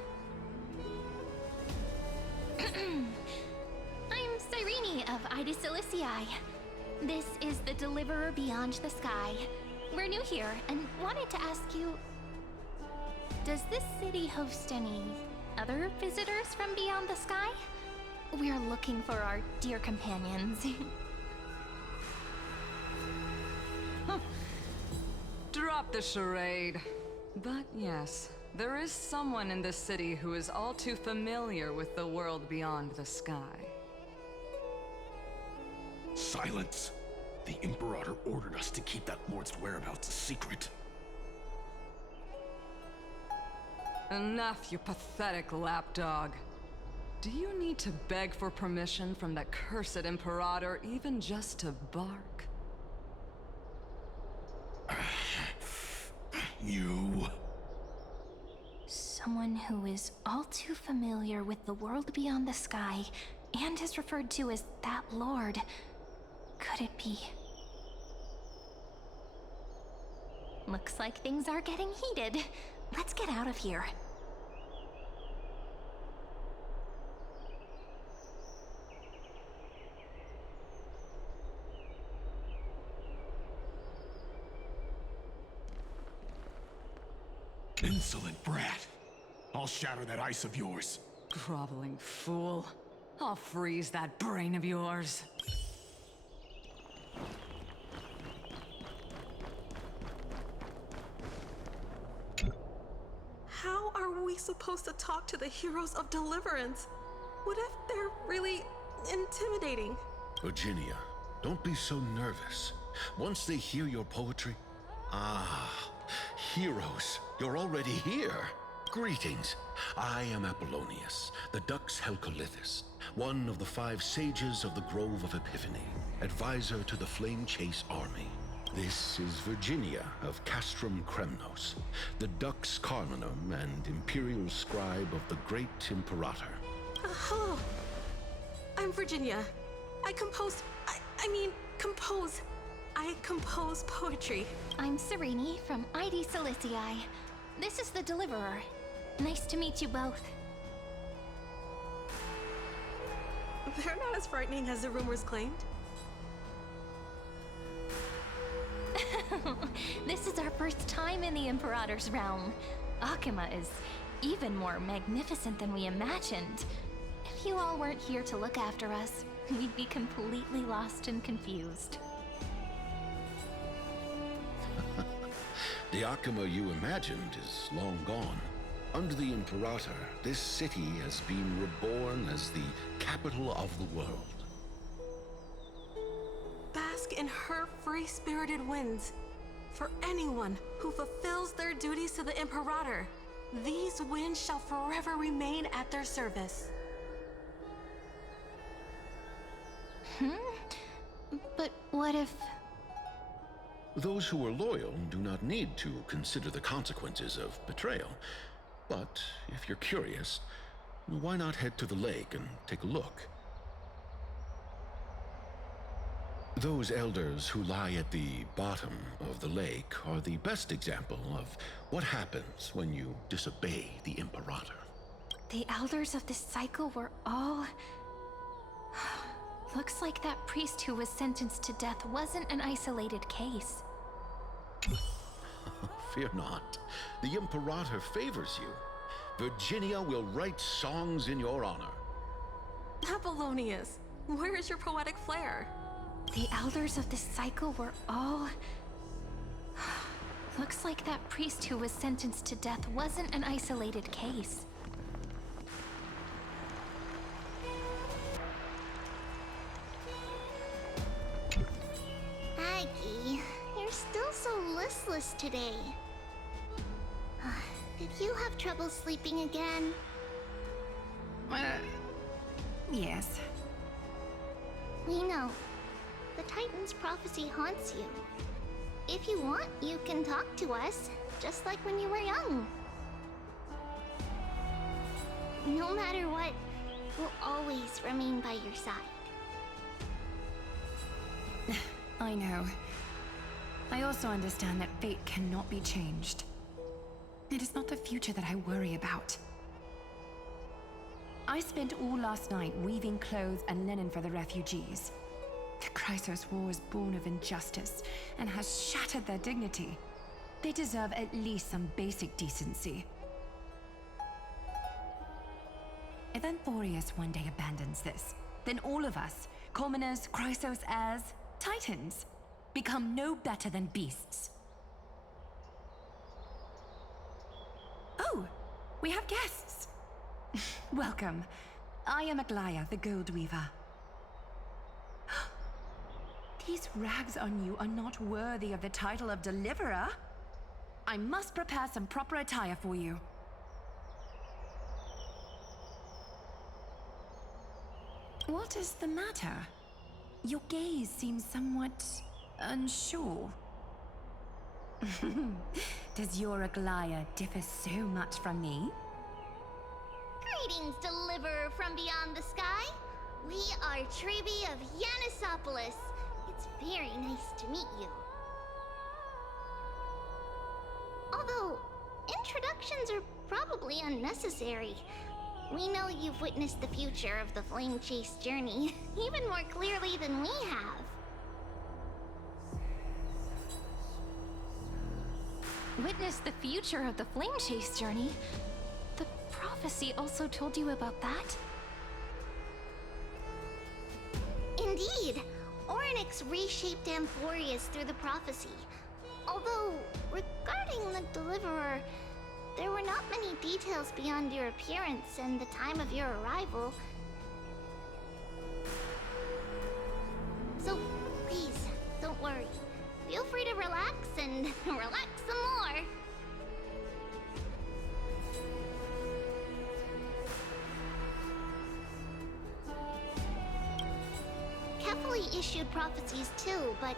I'm Cyrene of Ida Silicii. This is the Deliverer Beyond the Sky. We're new here and wanted to ask you, does this city host any other visitors from beyond the sky? We're looking for our dear companions. Drop the charade. But yes, there is someone in this city who is all too familiar with the world beyond the sky. Silence! The Imperator ordered us to keep that lord's whereabouts a secret. Enough, you pathetic lapdog. Do you need to beg for permission from that cursed Imperator even just to bark? You... Someone who is all too familiar with the world beyond the sky and is referred to as that lord. Could it be? Looks like things are getting heated. Let's get out of here. Insolent brat! I'll shatter that ice of yours. Groveling fool. I'll freeze that brain of yours. How are we supposed to talk to the heroes of Deliverance? What if they're really intimidating? Virginia, don't be so nervous. Once they hear your poetry... heroes, you're already here. Greetings. I am Apollonius, the Dux Helcolithus, one of the 5 sages of the Grove of Epiphany, advisor to the Flame Chase army. This is Virginia of Castrum Kremnos, the Dux Carminum and imperial scribe of the great Imperator. Hello. I'm Virginia. I compose poetry. I'm Cyrene from Ida Silicii. This is the Deliverer. Nice to meet you both. They're not as frightening as the rumors claimed. This is our first time in the Imperator's realm. Akima is even more magnificent than we imagined. If you all weren't here to look after us, we'd be completely lost and confused. The Akima you imagined is long gone. Under the Imperator, this city has been reborn as the capital of the world. Bask in her free-spirited winds. For anyone who fulfills their duties to the Imperator, these winds shall forever remain at their service. But what if... Those who are loyal do not need to consider the consequences of betrayal. But if you're curious, why not head to the lake and take a look? Those elders who lie at the bottom of the lake are the best example of what happens when you disobey the Imperator. The elders of this cycle were all... Looks like that priest who was sentenced to death wasn't an isolated case. Fear not. The Imperator favors you. Virginia will write songs in your honor. Apollonius, where is your poetic flair? The elders of this cycle were all... Looks like that priest who was sentenced to death wasn't an isolated case. Aggie, you're still so listless today. Did you have trouble sleeping again? Yes. We know. The Titan's prophecy haunts you. If you want, you can talk to us, just like when you were young. No matter what, we'll always remain by your side. I know. I also understand that fate cannot be changed. It is not the future that I worry about. I spent all last night weaving clothes and linen for the refugees. The Chrysos War was born of injustice and has shattered their dignity. They deserve at least some basic decency. If Amphorius one day abandons this, then all of us, commoners, Chrysos heirs, Titans, become no better than beasts. Oh, we have guests. Welcome. I am Aglaya, the Gold Weaver. These rags on you are not worthy of the title of Deliverer. I must prepare some proper attire for you. What is the matter? Your gaze seems somewhat unsure. Does your Aglaya differ so much from me? Greetings, Deliverer from beyond the sky. We are Trebi of Yanisopolis. It's very nice to meet you. Although, introductions are probably unnecessary. We know you've witnessed the future of the Flame Chase journey even more clearly than we have. Witness the future of the Flame Chase journey? The prophecy also told you about that? Indeed! Orynyx reshaped Amphorius through the prophecy. Although, regarding the Deliverer, there were not many details beyond your appearance and the time of your arrival. So, please, don't worry. Feel free to relax and relax some more. Kefali issued prophecies too, but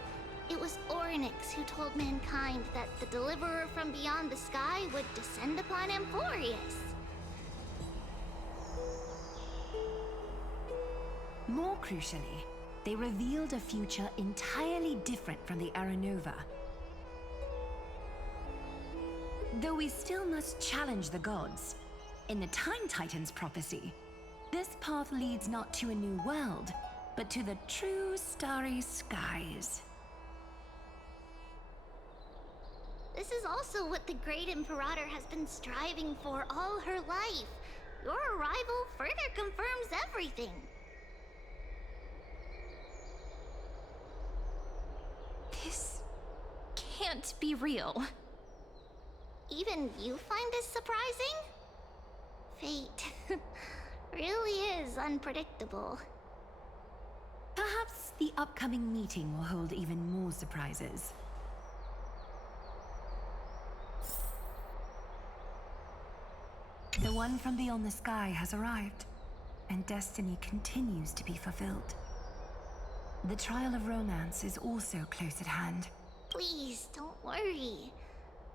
it was Orynyx who told mankind that the Deliverer from beyond the sky would descend upon Amphorius. More crucially, they revealed a future entirely different from the Aranova. Though we still must challenge the gods, in the Time Titan's prophecy, this path leads not to a new world, but to the true starry skies. This is also what the Great Imperator has been striving for all her life. Your arrival further confirms everything. This can't be real. Even you find this surprising? Fate really is unpredictable. Perhaps the upcoming meeting will hold even more surprises. The one from beyond the sky has arrived, and destiny continues to be fulfilled. The trial of romance is also close at hand. Please, don't worry.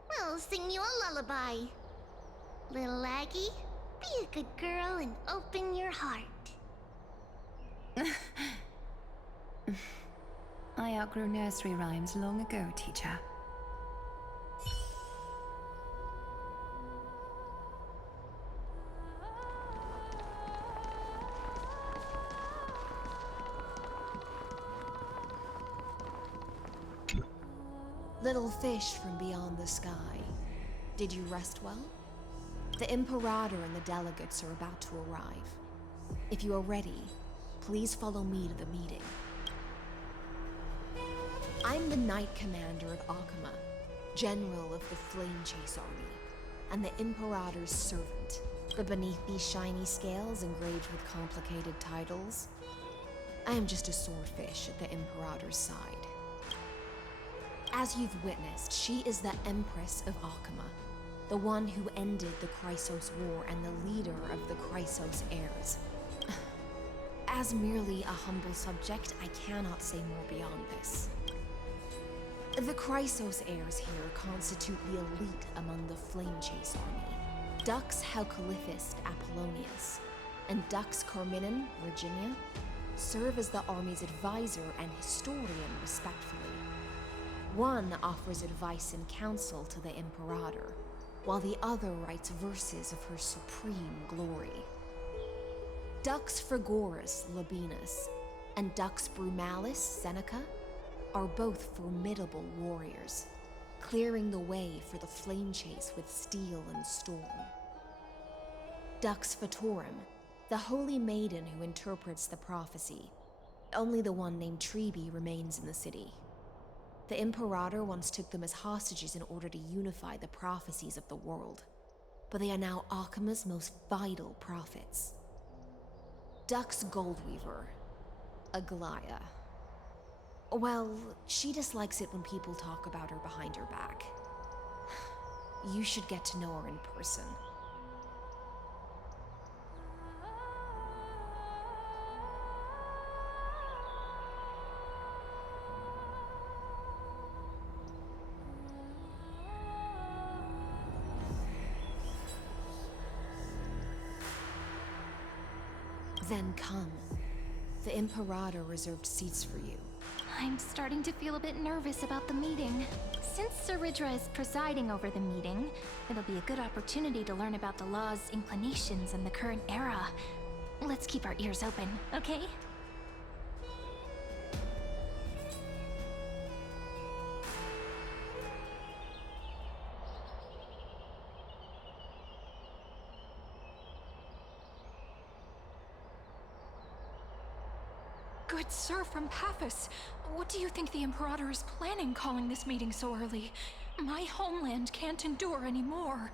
We'll sing you a lullaby. Little Aggie, be a good girl and open your heart. I outgrew nursery rhymes long ago, teacher. Little fish from beyond the sky, did you rest well? The Imperator and the delegates are about to arrive. If you are ready, please follow me to the meeting. I'm the Knight Commander of Akama, General of the Flame Chase Army, and the Imperator's servant. But beneath these shiny scales engraved with complicated titles, I am just a swordfish at the Imperator's side. As you've witnessed, she is the Empress of Akama, the one who ended the Chrysos War and the leader of the Chrysos heirs. As merely a humble subject, I cannot say more beyond this. The Chrysos heirs here constitute the elite among the Flame Chase army. Dux Halcalithist Apollonius and Dux Carminin, Virginia, serve as the army's advisor and historian respectively. One offers advice and counsel to the Imperator, while the other writes verses of her supreme glory. Dux Frigoris Labienus and Dux Brumalis Seneca are both formidable warriors, clearing the way for the flame chase with steel and storm. Dux Fatorum, the holy maiden who interprets the prophecy. Only the one named Treeby remains in the city. The Imperator once took them as hostages in order to unify the prophecies of the world, but they are now Akama's most vital prophets. Dux Goldweaver, Aglaya. Well, she dislikes it when people talk about her behind her back. You should get to know her in person. Then come. The Imperator reserved seats for you. I'm starting to feel a bit nervous about the meeting. Since Saridra is presiding over the meeting, it'll be a good opportunity to learn about the law's inclinations in the current era. Let's keep our ears open, okay? Good sir from Paphos, what do you think the Imperator is planning calling this meeting so early? My homeland can't endure anymore.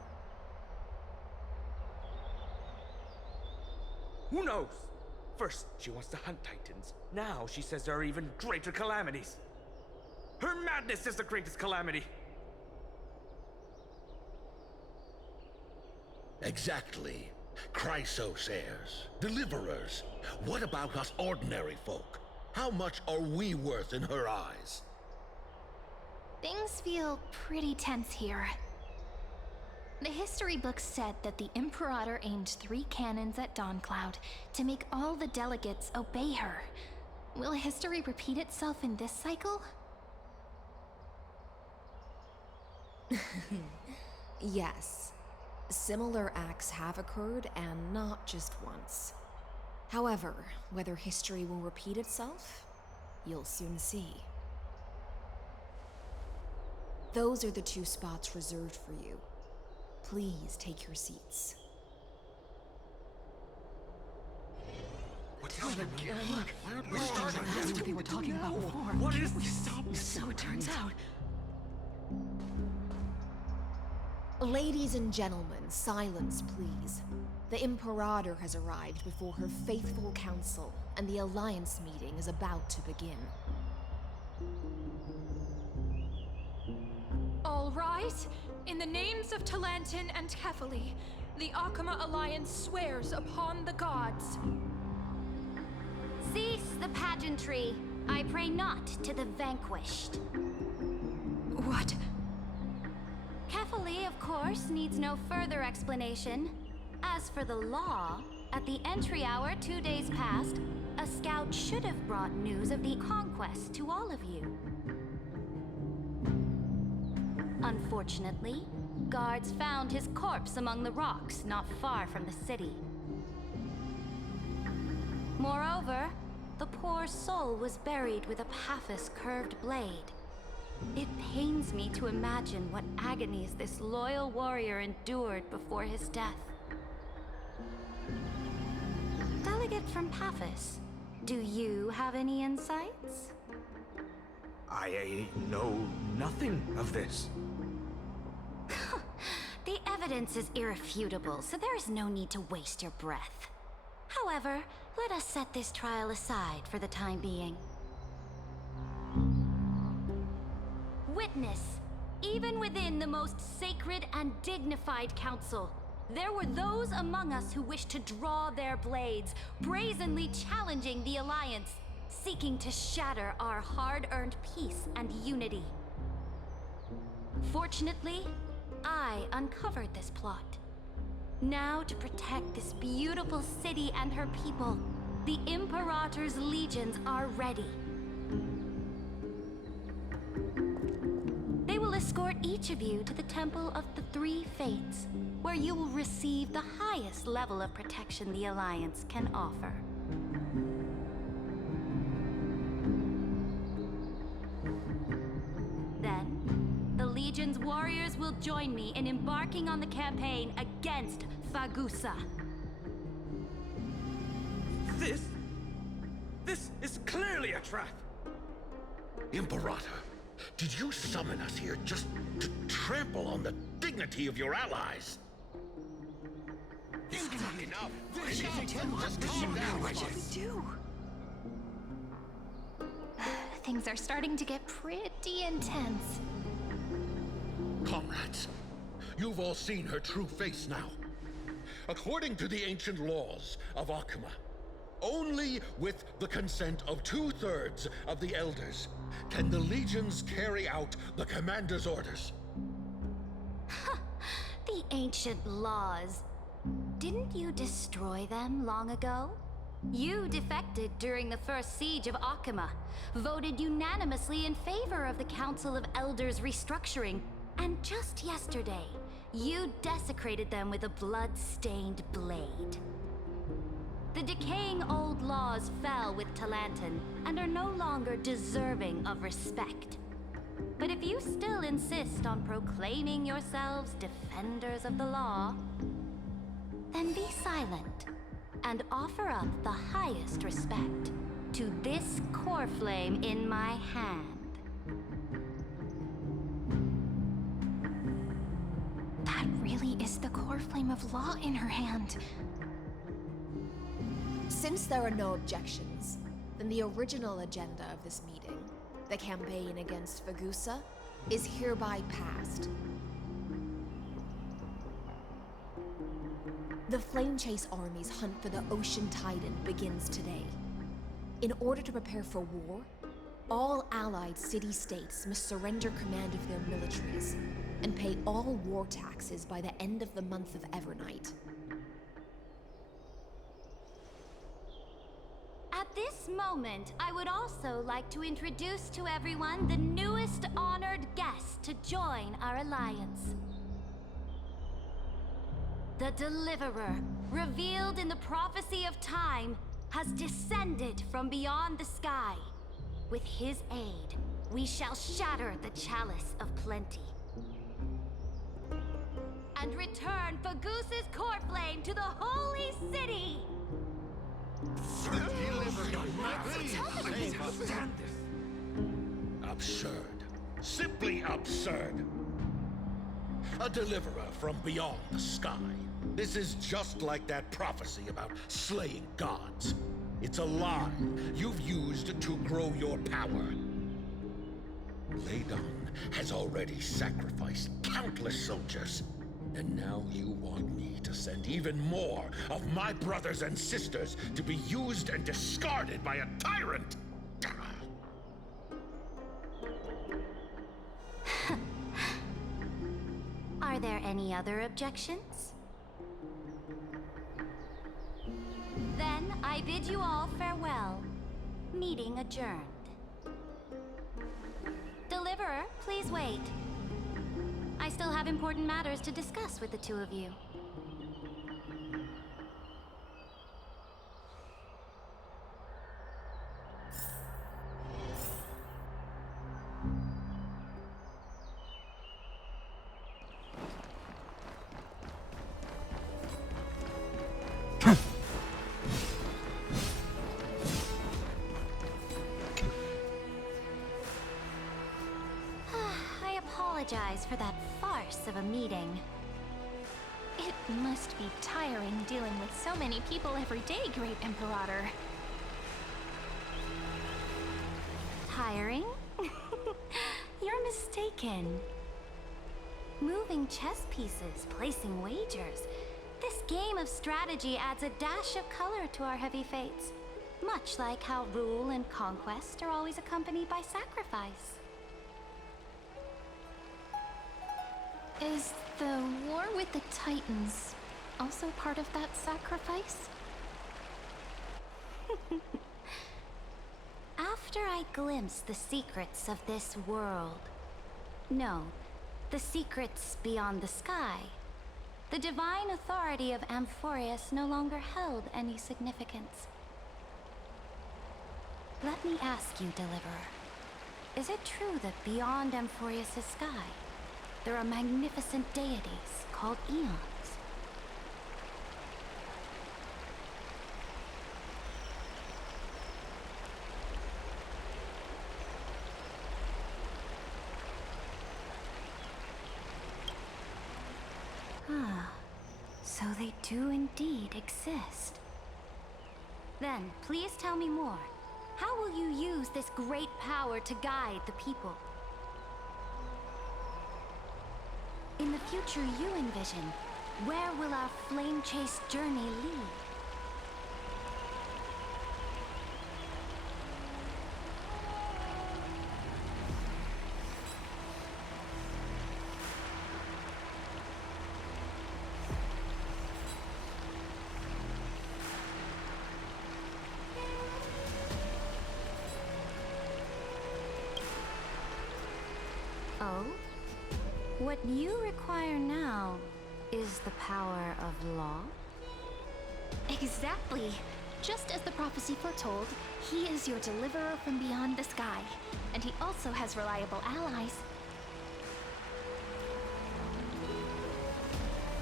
Who knows? First, she wants to hunt Titans. Now she says there are even greater calamities. Her madness is the greatest calamity. Exactly. Chrysos heirs, deliverers. What about us ordinary folk? How much are we worth in her eyes? Things feel pretty tense here. The history books said that the Imperator aimed 3 cannons at Dawncloud to make all the delegates obey her. Will history repeat itself in this cycle? Yes. Similar acts have occurred, and not just once. However, whether history will repeat itself, you'll soon see. Those are the 2 spots reserved for you. Please take your seats. What's happening again? We're starting that's what they were talking about before. What is We this? stop. So it turns out. Ladies and gentlemen, silence, please. The Imperator has arrived before her faithful council, and the Alliance meeting is about to begin. All right. In the names of Talantin and Kefali, the Akama Alliance swears upon the gods. Cease the pageantry. I pray not to the vanquished. What? Kefali, of course, needs no further explanation. As for the law, at the entry hour 2 days past, a scout should have brought news of the conquest to all of you. Unfortunately, guards found his corpse among the rocks not far from the city. Moreover, the poor soul was buried with a Paphos curved blade. It pains me to imagine what agonies this loyal warrior endured before his death. Delegate from Paphos, do you have any insights? I know nothing of this. The evidence is irrefutable, so there is no need to waste your breath. However, let us set this trial aside for the time being. Witness, even within the most sacred and dignified council, there were those among us who wished to draw their blades, brazenly challenging the Alliance, seeking to shatter our hard-earned peace and unity. Fortunately, I uncovered this plot. Now, to protect this beautiful city and her people, the Imperator's legions are ready. They will escort each of you to the Temple of the Three Fates, where you will receive the highest level of protection the Alliance can offer. Then, the Legion's warriors will join me in embarking on the campaign against Fagusa. This is clearly a trap! Imperator, did you summon us here just to trample on the dignity of your allies? Enough! Just calm down, What should we do? Things are starting to get pretty intense. Comrades, you've all seen her true face now. According to the ancient laws of Akama, only with the consent of 2/3 of the elders can the legions carry out the commander's orders. The ancient laws. Didn't you destroy them long ago? You defected during the first siege of Akama, voted unanimously in favor of the Council of Elders restructuring, and just yesterday, you desecrated them with a blood-stained blade. The decaying old laws fell with Talantin and are no longer deserving of respect. But if you still insist on proclaiming yourselves defenders of the law, then be silent and offer up the highest respect to this core flame in my hand. That really is the core flame of law in her hand. Since there are no objections, then the original agenda of this meeting, the campaign against Fagusa, is hereby passed. The Flame Chase Army's hunt for the Ocean Titan begins today. In order to prepare for war, all allied city-states must surrender command of their militaries and pay all war taxes by the end of the month of Evernight. At this moment, I would also like to introduce to everyone the newest honored guest to join our alliance. The Deliverer, revealed in the prophecy of time, has descended from beyond the sky. With his aid, we shall shatter the chalice of plenty and return Fagusa's core flame to the holy city! Absurd. Simply absurd. a deliverer from beyond the sky. This is just like that prophecy about slaying gods. It's a lie you've used to grow your power. Ladon has already sacrificed countless soldiers. And now you want me to send even more of my brothers and sisters to be used and discarded by a tyrant? Are there any other objections? Then I bid you all farewell. Meeting adjourned. Deliverer, please wait. I still have important matters to discuss with the two of you. I apologize for that farce of a meeting. It must be tiring dealing with so many people every day, Great Imperator. Tiring? You're mistaken. Moving chess pieces, placing wagers. This game of strategy adds a dash of color to our heavy fates. Much like how rule and conquest are always accompanied by sacrifice. Is the war with the Titans also part of that sacrifice? After I glimpsed the secrets of this world... No, the secrets beyond the sky. The divine authority of Amphorius no longer held any significance. Let me ask you, Deliverer. Is it true that beyond Amphorius' sky, there are magnificent deities called Eons? Ah, so they do indeed exist. Then, please tell me more. How will you use this great power to guide the people? In the future you envision, where will our flame-chased journey lead? Oh? What you require now is the power of law? Exactly. Just as the prophecy foretold, he is your deliverer from beyond the sky, and he also has reliable allies.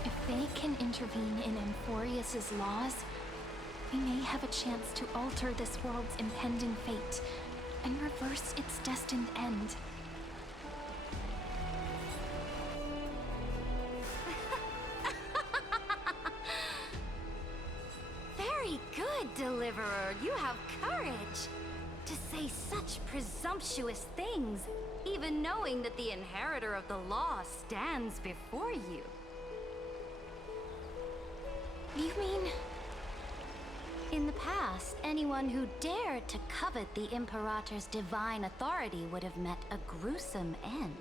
If they can intervene in Amphorius' laws, we may have a chance to alter this world's impending fate and reverse its destined end. Very good, Deliverer. You have courage to say such presumptuous things, even knowing that the inheritor of the law stands before you. You mean... In the past, anyone who dared to covet the Imperator's divine authority would have met a gruesome end.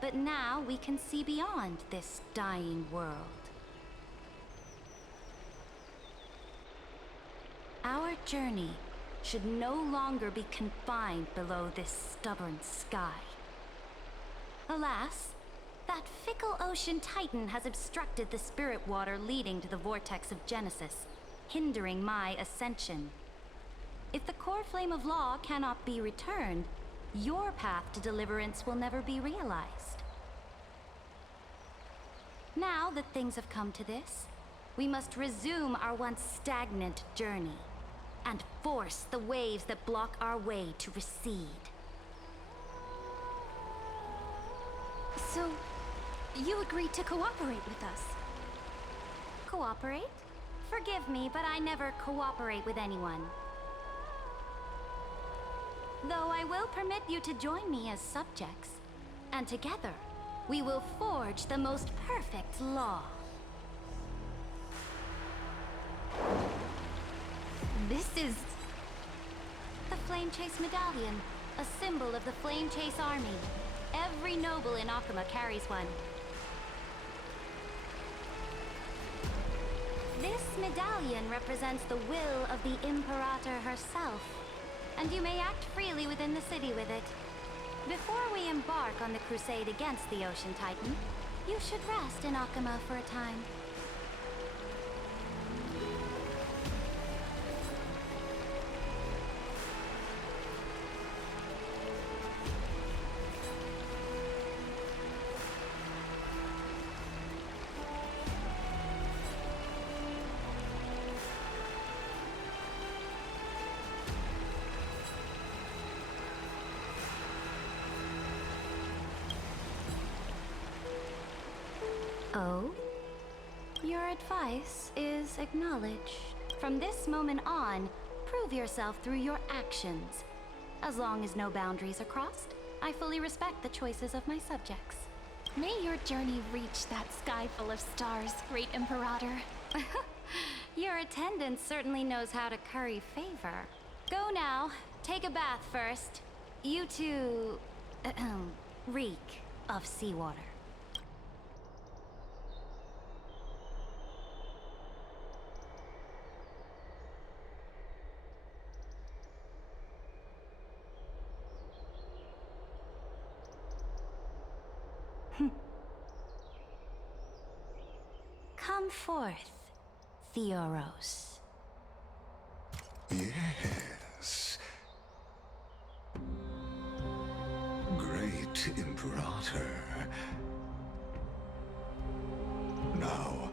But now we can see beyond this dying world. Our journey should no longer be confined below this stubborn sky. Alas, that fickle ocean titan has obstructed the spirit water leading to the vortex of Genesis, hindering my ascension. If the core flame of law cannot be returned, your path to deliverance will never be realized. Now that things have come to this, we must resume our once stagnant journey and force the waves that block our way to recede. So, you agreed to cooperate with us. Cooperate? Forgive me, but I never cooperate with anyone. Though I will permit you to join me as subjects. And together, we will forge the most perfect law. This is... the Flame Chase Medallion, a symbol of the Flame Chase Army. Every noble in Akuma carries one. This medallion represents the will of the Imperator herself, and you may act freely within the city with it. Before we embark on the crusade against the Ocean Titan, you should rest in Akuma for a time. Oh? Your advice is acknowledged. From this moment on, prove yourself through your actions. As long as no boundaries are crossed, I fully respect the choices of my subjects. May your journey reach that sky full of stars, Great Imperator. Your attendant certainly knows how to curry favor. Go now. Take a bath first. You two... reek of seawater. Come forth, Theoros. Yes. Great Imperator. Now,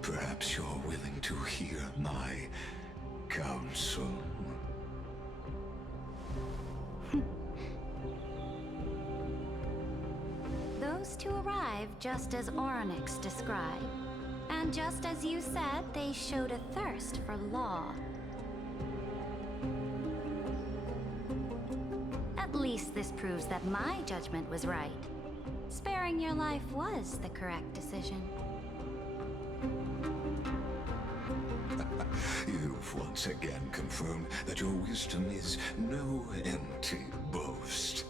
perhaps you're willing to hear my counsel. Those two arrived just as Orynyx described. And just as you said, they showed a thirst for law. At least this proves that my judgment was right. Sparing your life was the correct decision. You've once again confirmed that your wisdom is no empty boast.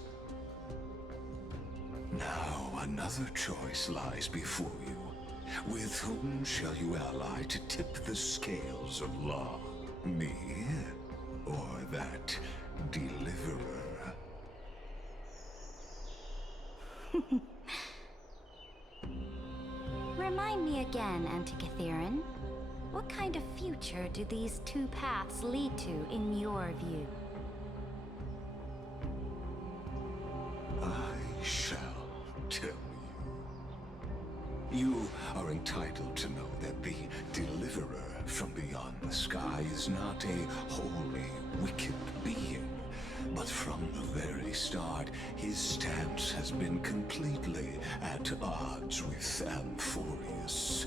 Now another choice lies before you. With whom shall you ally to tip the scales of law? Me, or that deliverer? Remind me again, Antikythera. What kind of future do these two paths lead to in your view? I shall tell you. You are entitled to know that the deliverer from beyond the sky is not a wholly wicked being, but from the very start, his stance has been completely at odds with Amphorius.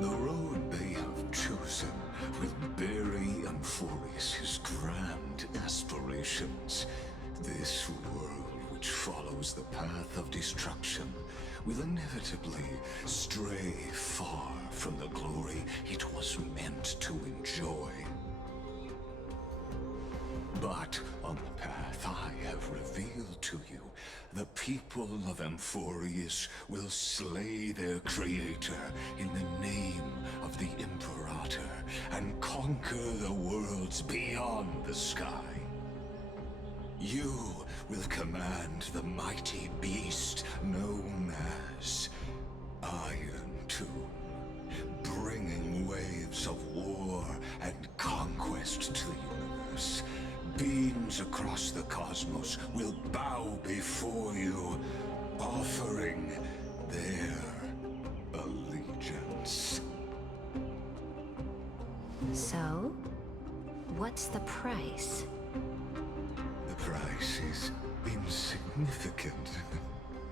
The road they have chosen will bury Amphorius' grand aspirations. This world which follows the path of destruction will inevitably stray far from the glory it was meant to enjoy. But on the path I have revealed to you, the people of Amphorius will slay their creator in the name of the Imperator and conquer the worlds beyond the sky. You will command the mighty beast known as Iron Tomb, bringing waves of war and conquest to the universe. Beings across the cosmos will bow before you, offering their allegiance. So, what's the price? The price is insignificant.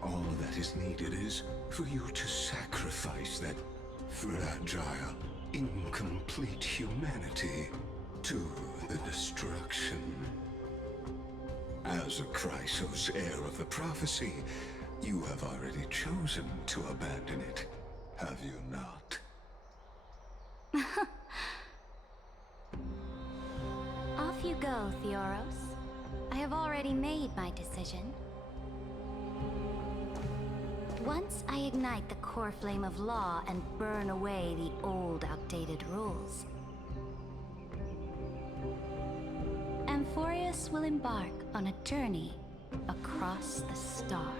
All that is needed is for you to sacrifice that fragile, incomplete humanity to the destruction. As a Chrysos heir of the prophecy, you have already chosen to abandon it, have you not? Off you go, Theoros. I have already made my decision. Once I ignite the core flame of law and burn away the old, outdated rules, Amphorius will embark on a journey across the stars.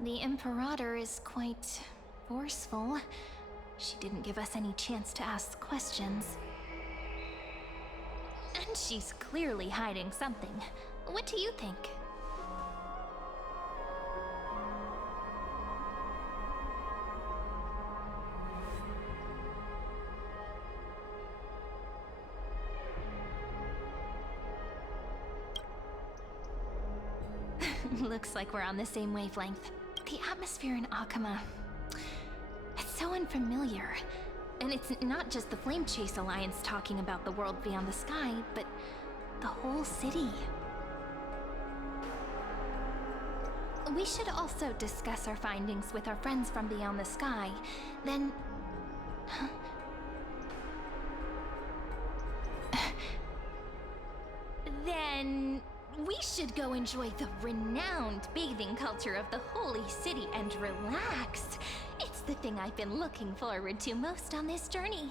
The Imperator is quite forceful. She didn't give us any chance to ask questions. And she's clearly hiding something. What do you think? Looks like we're on the same wavelength. The atmosphere in Akama, it's so unfamiliar. And it's not just the Flame Chase Alliance talking about the world beyond the sky, but the whole city. We should also discuss our findings with our friends from beyond the sky. Then... then... we should go enjoy the renowned bathing culture of the holy city and relax. It's the thing I've been looking forward to most on this journey.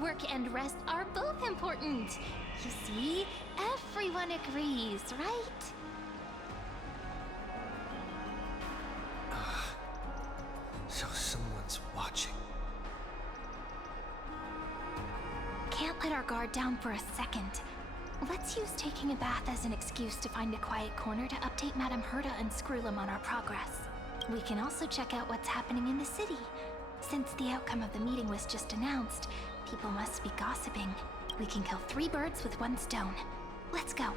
Work and rest are both important. You see, everyone agrees, right? So someone's watching. Can't let our guard down for a second. Let's use taking a bath as an excuse to find a quiet corner to update Madame Herta and Screwlum on our progress. We can also check out what's happening in the city. Since the outcome of the meeting was just announced, people must be gossiping. We can kill 3 birds with 1 stone. Let's go.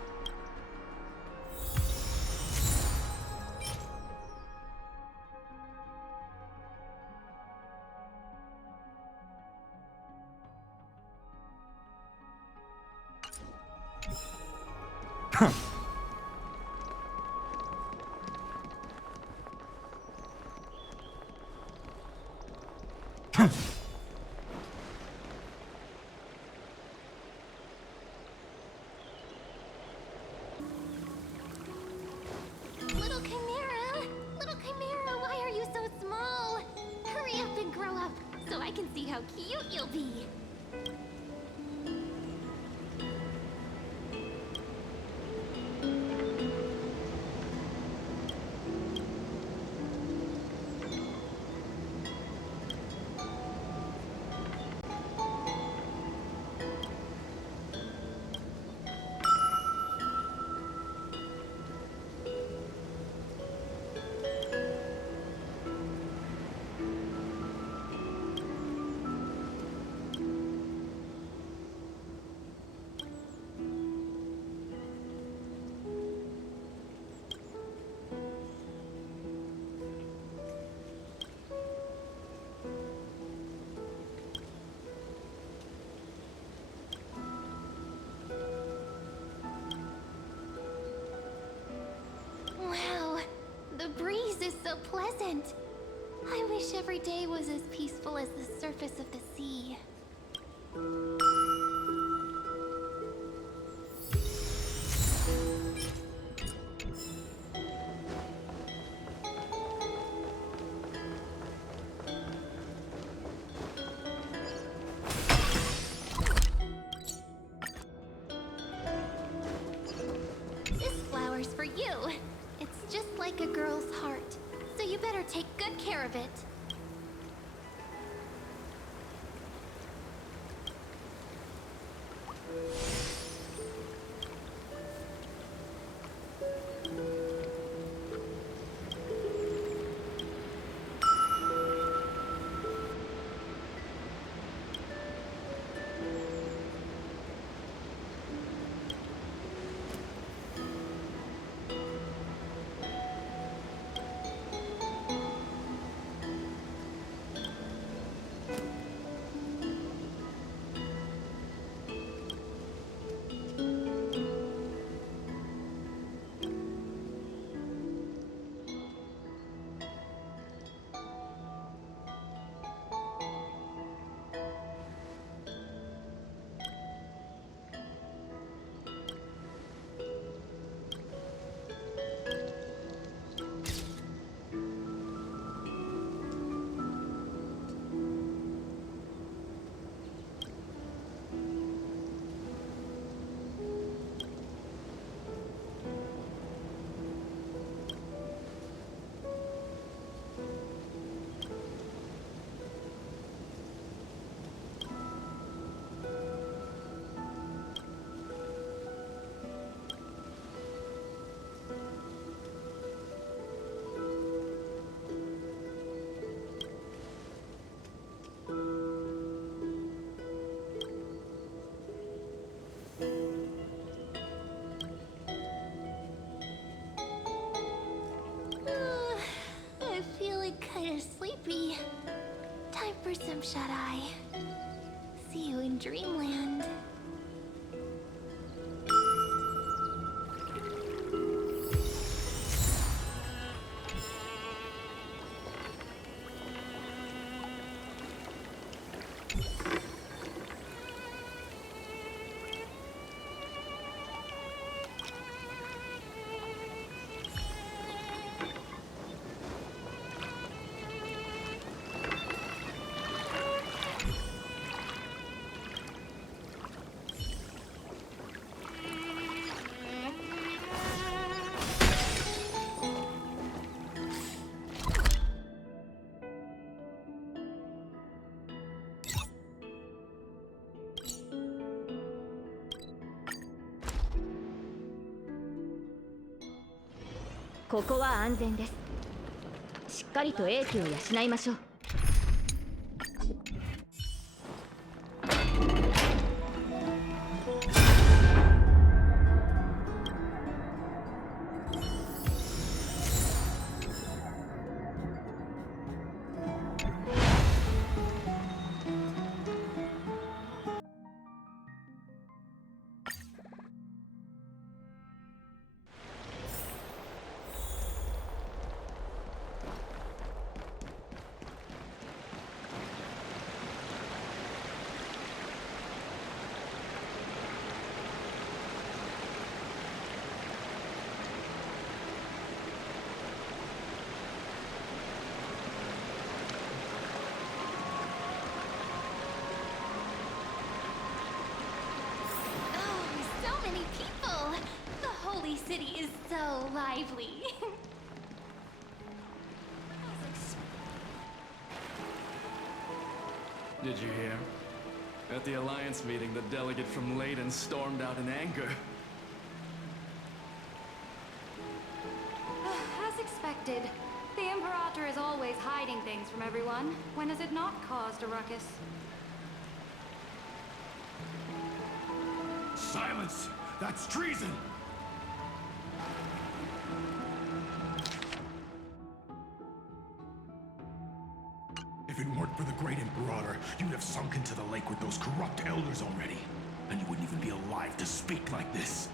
Little Chimera, why are you so small? Hurry up and grow up, so I can see how cute you'll be. Wow, the breeze is so pleasant. I wish every day was as peaceful as the surface of the sea. This flower's for you. It's just like a girl's heart, so you better take good care of it. I feel like kinda sleepy. Time for some shut-eye. See you in dreamland. "ここは安全です。しっかりと英気を養いましょう。City is so lively. Did you hear? At the Alliance meeting, the delegate from Leyden stormed out in anger. As expected, the Imperator is always hiding things from everyone. When has it not caused a ruckus? Silence! That's treason! If it weren't for the Great Imperator, you'd have sunk into the lake with those corrupt elders already. And you wouldn't even be alive to speak like this.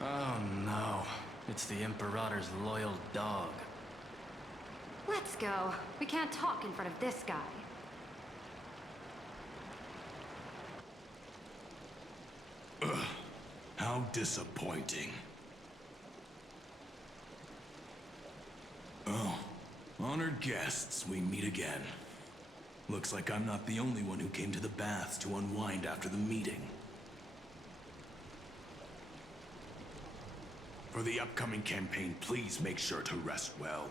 Oh no. It's the Imperator's loyal dog. Let's go. We can't talk in front of this guy. Ugh. How disappointing. Oh, honored guests, we meet again. Looks like I'm not the only one who came to the baths to unwind after the meeting. For the upcoming campaign, please make sure to rest well.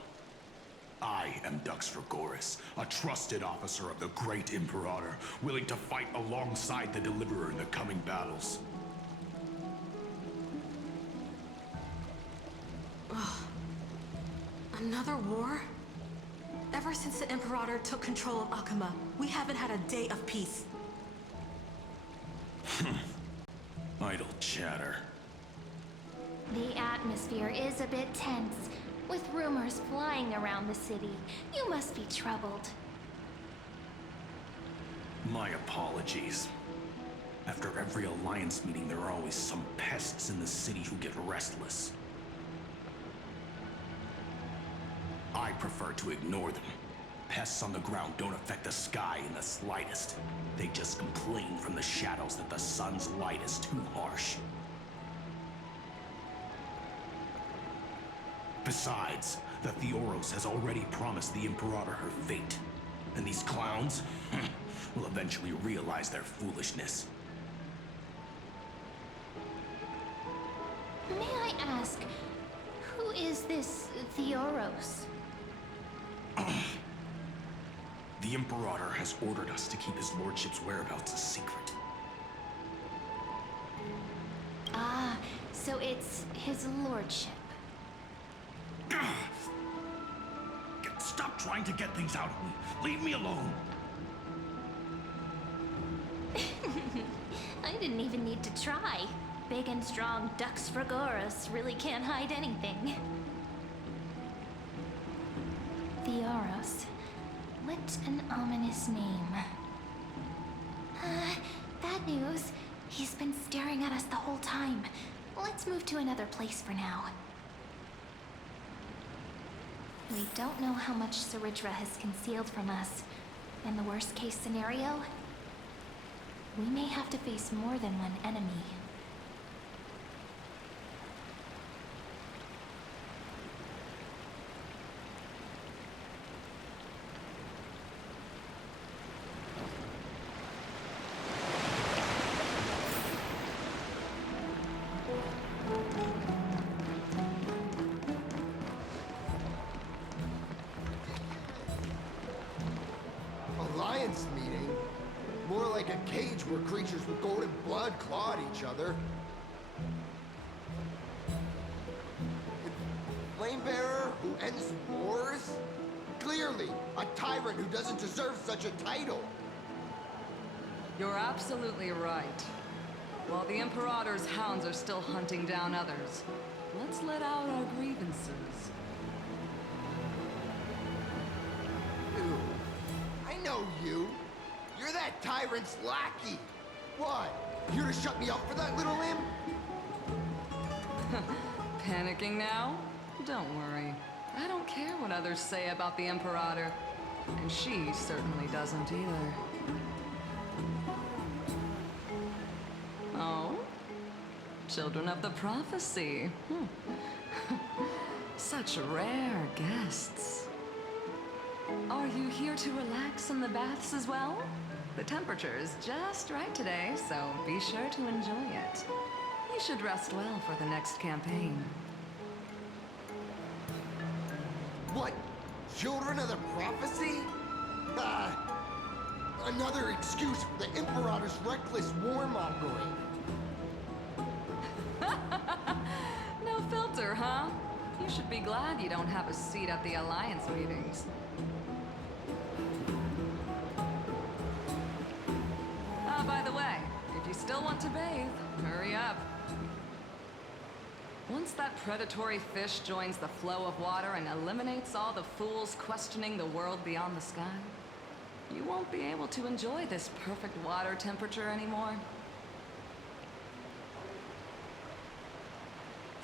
I am Dux Dragoris, a trusted officer of the Great Imperator, willing to fight alongside the Deliverer in the coming battles. Ugh. Another war? Ever since the Imperator took control of Akuma, we haven't had a day of peace. Idle chatter. The atmosphere is a bit tense, with rumors flying around the city. You must be troubled. My apologies. After every Alliance meeting, there are always some pests in the city who get restless. I prefer to ignore them. Pests on the ground don't affect the sky in the slightest. They just complain from the shadows that the sun's light is too harsh. Besides, the Theoros has already promised the Imperator her fate. And these clowns will eventually realize their foolishness. May I ask, who is this Theoros? The Imperator has ordered us to keep his lordship's whereabouts a secret. Ah, so it's his lordship. Stop trying to get things out of me. Leave me alone. I didn't even need to try. Big and strong Dux Dragoris really can't hide anything. Theoros. What an ominous name. Bad news. He's been staring at us the whole time. Let's move to another place for now. We don't know how much Saridra has concealed from us. In the worst case scenario, we may have to face more than one enemy. Alliance meeting? More like a cage where creatures with golden blood claw at each other. A flame-bearer who ends wars? Clearly, a tyrant who doesn't deserve such a title. You're absolutely right. While the Imperator's hounds are still hunting down others, let's let out our grievances. Ew. I know you. You're that tyrant's lackey. What? Here to shut me up for that little imp? Panicking now? Don't worry. I don't care what others say about the Imperator. And she certainly doesn't either. Oh? Children of the Prophecy. Such rare guests. Are you here to relax in the baths as well? The temperature is just right today, so be sure to enjoy it. You should rest well for the next campaign. What? Children of the Prophecy? Another excuse for the Imperator's reckless warmongering. No filter, huh? You should be glad you don't have a seat at the Alliance meetings. By the way, if you still want to bathe, hurry up. Once that predatory fish joins the flow of water and eliminates all the fools questioning the world beyond the sky, you won't be able to enjoy this perfect water temperature anymore.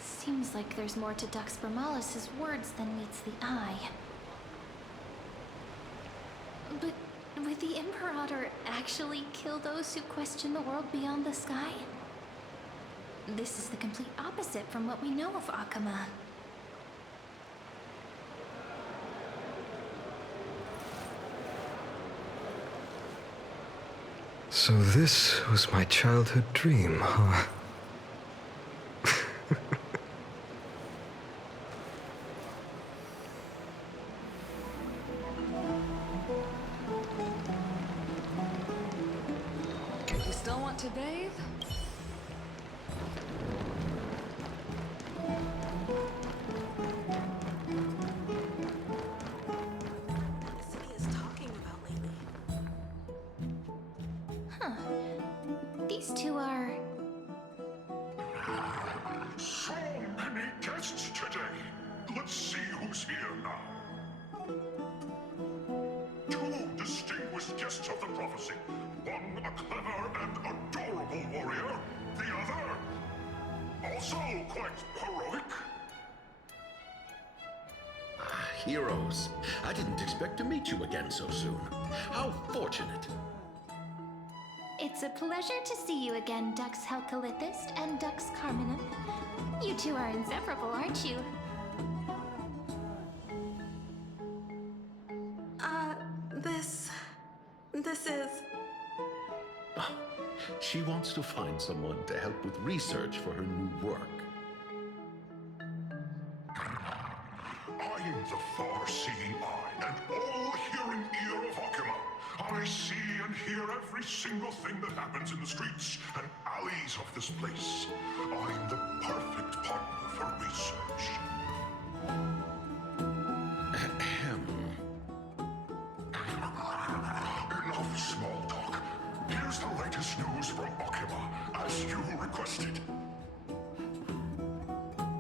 Seems like there's more to Dux Bramalis's words than meets the eye. But would the Imperator actually kill those who question the world beyond the sky? This is the complete opposite from what we know of Akuma. So this was my childhood dream, huh? to bathe? The city is talking about lately. Huh. These two are... So many guests today. Let's see who's here now. Two distinguished guests of the prophecy. One a clever and adorable warrior. The other also quite heroic. Heroes. I didn't expect to meet you again so soon. How fortunate. It's a pleasure to see you again, Dux Helcalithist and Dux Carminum. You two are inseparable, aren't you? This is... She wants to find someone to help with research for her new work. I'm the far-seeing eye and all-hearing ear of Okima. I see and hear every single thing that happens in the streets and alleys of this place. I'm the perfect partner for research. Enough small talk. Here's the latest news from Okima, as you requested.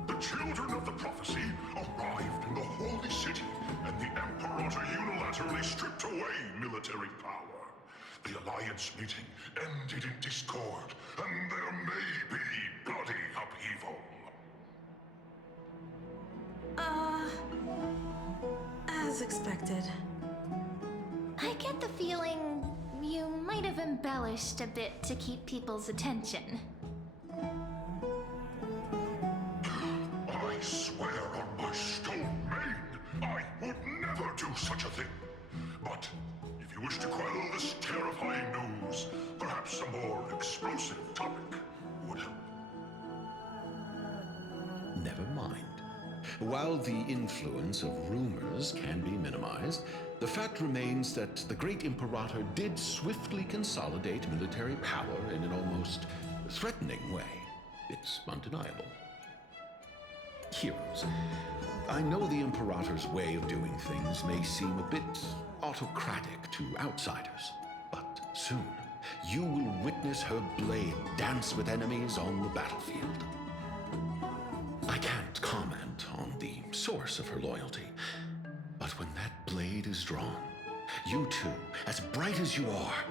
The children of the prophecy arrived in the holy city, and the Imperator unilaterally stripped away military power. The Alliance meeting ended in discord, and there may be bloody upheaval. As expected. I get the feeling you might have embellished a bit to keep people's attention. I swear on my stone mane, I would never do such a thing. But if you wish to quell this terrifying news, perhaps a more explosive topic would help. Never mind. While the influence of rumors can be minimized, the fact remains that the great Imperator did swiftly consolidate military power in an almost threatening way. It's undeniable. Heroes, I know the Imperator's way of doing things may seem a bit autocratic to outsiders, but soon you will witness her blade dance with enemies on the battlefield. I can't comment on the source of her loyalty, but when that blade is drawn, you two, as bright as you are,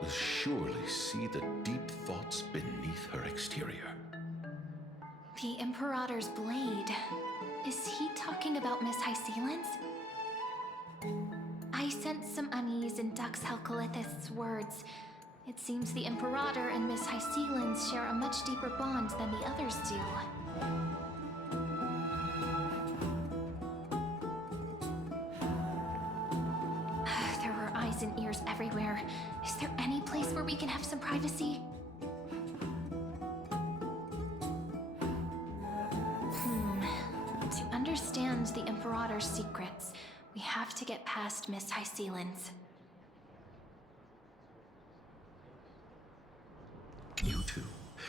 will surely see the deep thoughts beneath her exterior. The Imperator's blade. Is he talking about Miss Hysealin's? I sense some unease in Dux Helcalithist's words. It seems the Imperator and Miss Hysealin's share a much deeper bond than the others do. There are eyes and ears everywhere. Is there any place where we can have some privacy? To understand the Imperator's secrets, we have to get past Miss Hysealin's. You two,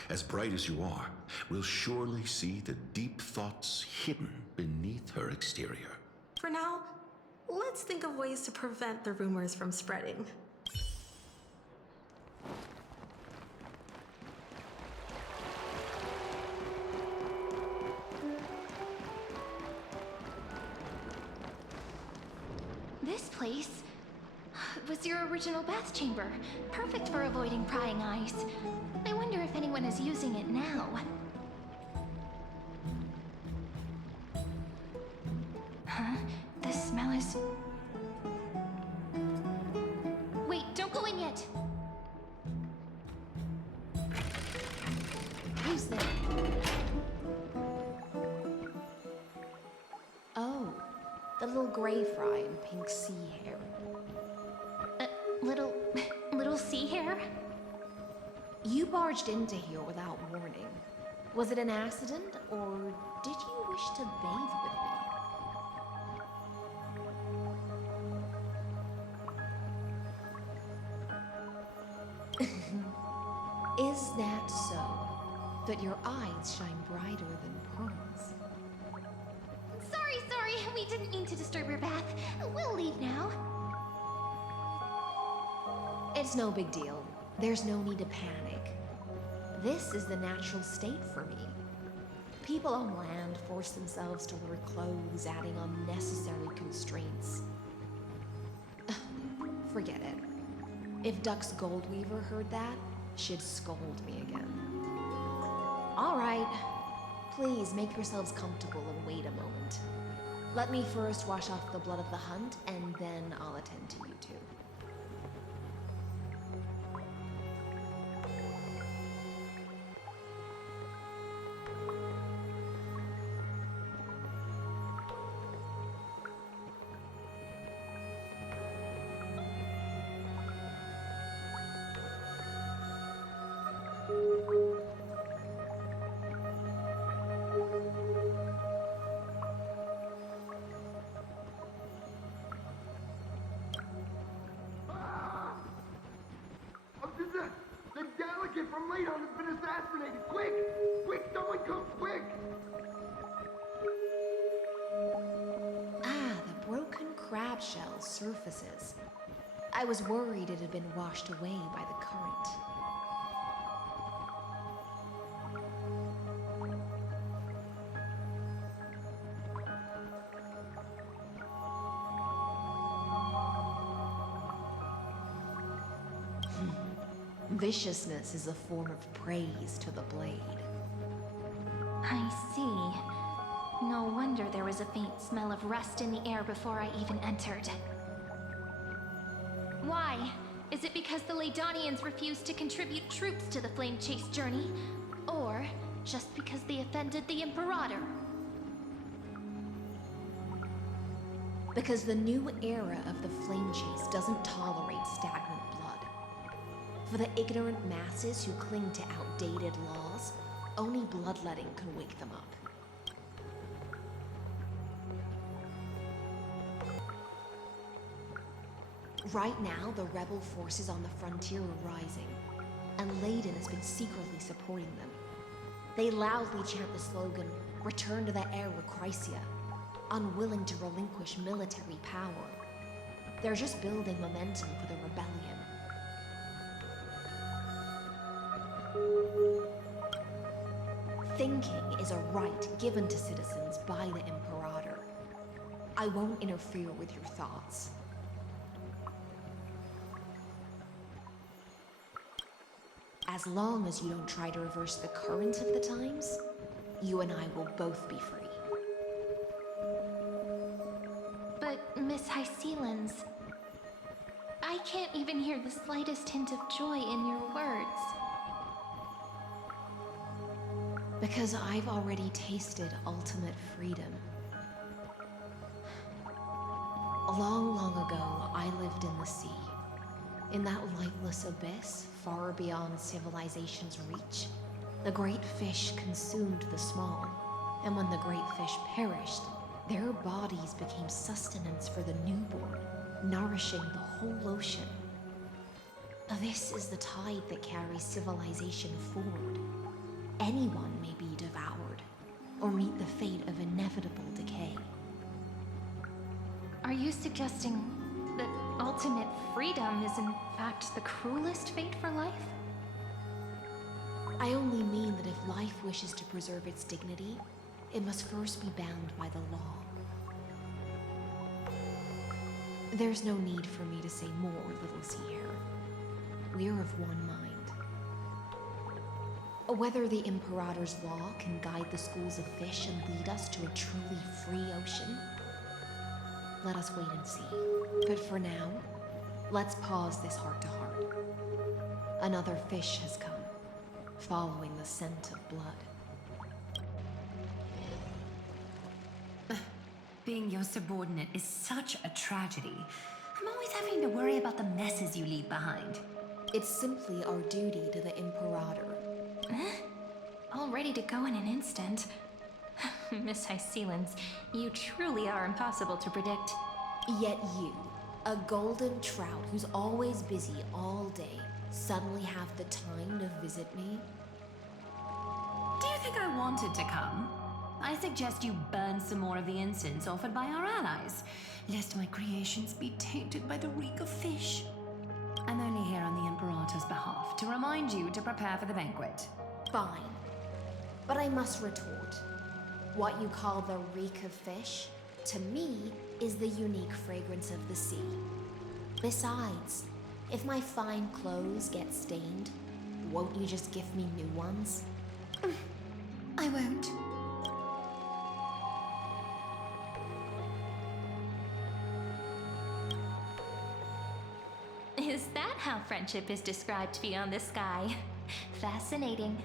as bright as you are, will surely see the deep thoughts hidden beneath her exterior. For now, let's think of ways to prevent the rumors from spreading. This place was your original bath chamber, perfect for avoiding prying eyes. I wonder if anyone is using it now. Huh? The smell is... Wait, don't go in yet! Who's there? Oh, the little gray fry in pink sea hair. Little sea hair? You barged into here without warning. Was it an accident, or did you wish to bathe with me? Is that so? That your eyes shine brighter than pearls? Sorry, we didn't mean to disturb your bath. We'll leave now. It's no big deal. There's no need to panic. This is the natural state for me. People on land force themselves to wear clothes, adding unnecessary constraints. Forget it. If Duck's Goldweaver heard that, she'd scold me again. All right. Please make yourselves comfortable and wait a moment. Let me first wash off the blood of the hunt, and then I'll attend to you two. The delegate from Ladon has been assassinated! Quick! Quick, someone come quick! Ah, the broken crab shell surfaces. I was worried it had been washed away by the current. Viciousness is a form of praise to the blade. I see. No wonder there was a faint smell of rust in the air before I even entered. Why? Is it because the Ladonians refused to contribute troops to the Flame Chase journey? Or just because they offended the Imperator? Because the new era of the Flame Chase doesn't tolerate stagnant blood. For the ignorant masses who cling to outdated laws, only bloodletting can wake them up. Right now, the rebel forces on the frontier are rising, and Ladon has been secretly supporting them. They loudly chant the slogan, "Return to the era Chrysia," unwilling to relinquish military power. They're just building momentum for the rebellion. Thinking is a right given to citizens by the Imperator. I won't interfere with your thoughts. As long as you don't try to reverse the current of the times, you and I will both be free. But, Miss Hysealans, I can't even hear the slightest hint of joy in your words. Because I've already tasted ultimate freedom. Long, long ago, I lived in the sea. In that lightless abyss, far beyond civilization's reach, the great fish consumed the small. And when the great fish perished, their bodies became sustenance for the newborn, nourishing the whole ocean. This is the tide that carries civilization forward. Anyone may be devoured, or meet the fate of inevitable decay. Are you suggesting that ultimate freedom is in fact the cruelest fate for life? I only mean that if life wishes to preserve its dignity, it must first be bound by the law. There's no need for me to say more, little Sierra. We're of one mind. Whether the Imperator's law can guide the schools of fish and lead us to a truly free ocean, let us wait and see. But for now, let's pause this heart-to-heart. Another fish has come, following the scent of blood. Being your subordinate is such a tragedy. I'm always having to worry about the messes you leave behind. It's simply our duty to the Imperator. All ready to go in an instant. Miss Hysealans, you truly are impossible to predict. Yet you, A golden trout who's always busy all day suddenly have the time to visit me? Do you think I wanted to come? I suggest you burn some more of the incense offered by our allies, lest my creations be tainted by the reek of fish. I'm only here on the Imperator's behalf to remind you to prepare for the banquet. Fine. But I must retort. What you call the reek of fish, to me, is the unique fragrance of the sea. Besides, if my fine clothes get stained, won't you just gift me new ones? I won't. Is that how friendship is described beyond the sky? Fascinating.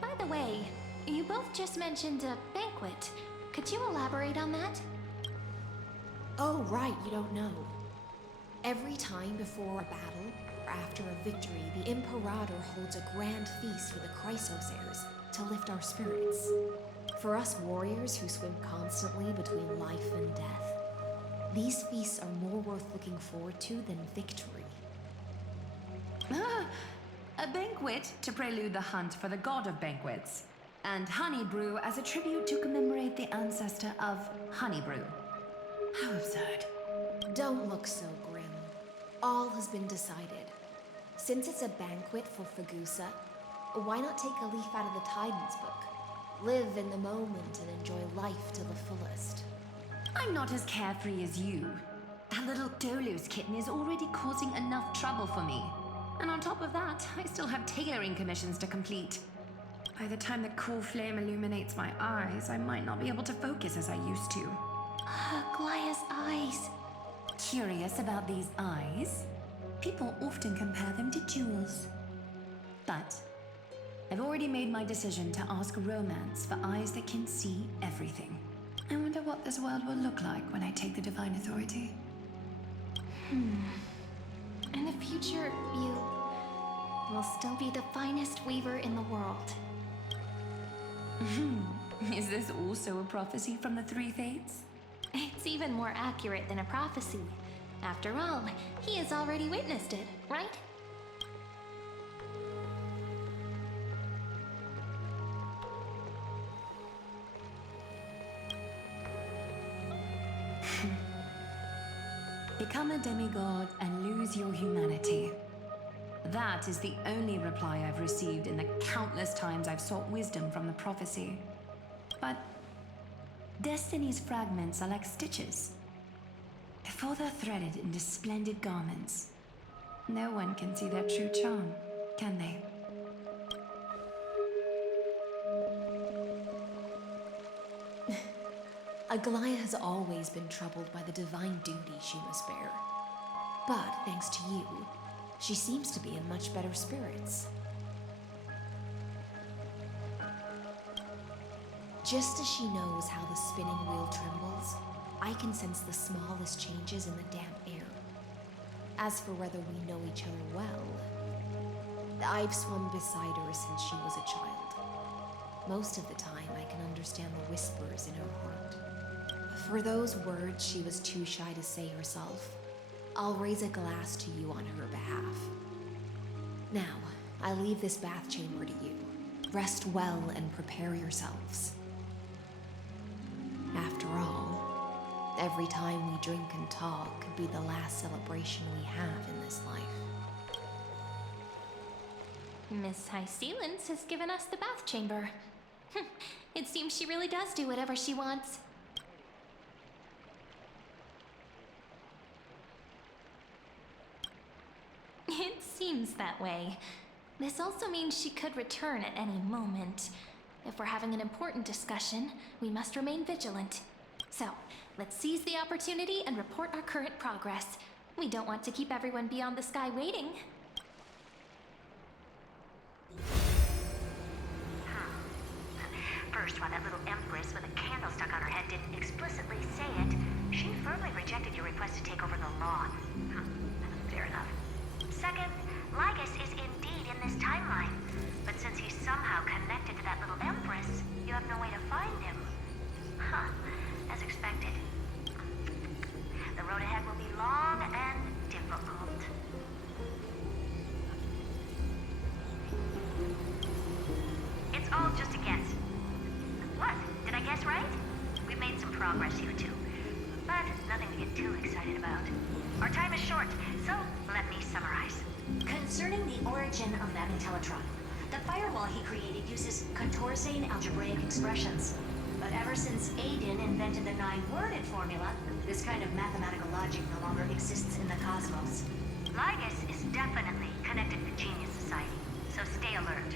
By the way, you both just mentioned a banquet. Could you elaborate on that? Oh, right, you don't know. Every time before a battle, or after a victory, the Imperator holds a grand feast for the Chrysos heirs to lift our spirits. For us warriors who swim constantly between life and death, these feasts are more worth looking forward to than victory. A banquet to prelude the hunt for the god of banquets, and honey brew as a tribute to commemorate the ancestor of honey brew. How absurd. Don't look so grim. All has been decided. Since it's a banquet for Fagusa, why not take a leaf out of the Titan's book? Live in the moment and enjoy life to the fullest. I'm not as carefree as you. That little Dolus kitten is already causing enough trouble for me. And on top of that, I still have tailoring commissions to complete. By the time the cool flame illuminates my eyes, I might not be able to focus as I used to. Glaya's eyes. Curious about these eyes? People often compare them to jewels. But I've already made my decision to ask romance for eyes that can see everything. I wonder what this world will look like when I take the divine authority. In the future, you will still be the finest weaver in the world. Is this also a prophecy from the Three Fates? It's even more accurate than a prophecy. After all, he has already witnessed it, right? Become a demigod and lose your humanity. That is the only reply I've received in the countless times I've sought wisdom from the prophecy. But Destiny's fragments are like stitches. Before they're threaded into splendid garments, no one can see their true charm, can they? Aglaya has always been troubled by the divine duty she must bear. But thanks to you, she seems to be in much better spirits. Just as she knows how the spinning wheel trembles, I can sense the smallest changes in the damp air. As for whether we know each other well, I've swum beside her since she was a child. Most of the time, I can understand the whispers in her heart. For those words she was too shy to say herself, I'll raise a glass to you on her behalf. Now, I leave this bath chamber to you. Rest well and prepare yourselves. After all, every time we drink and talk could be the last celebration we have in this life. Miss High Sealance has given us the bath chamber. It seems she really does do whatever she wants. It seems that way. This also means she could return at any moment. If we're having an important discussion, we must remain vigilant. So, let's seize the opportunity and report our current progress. We don't want to keep everyone beyond the sky waiting. First, while that little empress with a candle stuck on her head didn't explicitly say it, she firmly rejected your request to take over the lawn. Fair enough. Second, Lygus is indeed in this timeline, but since he's somehow connected to that little empress, you have no way to find him. As expected. The road ahead will be long and origin of that Intellitron. The firewall he created uses contorsane algebraic expressions. But ever since Aiden invented the 9-worded formula, this kind of mathematical logic no longer exists in the cosmos. Lygus is definitely connected to Genius Society, so stay alert.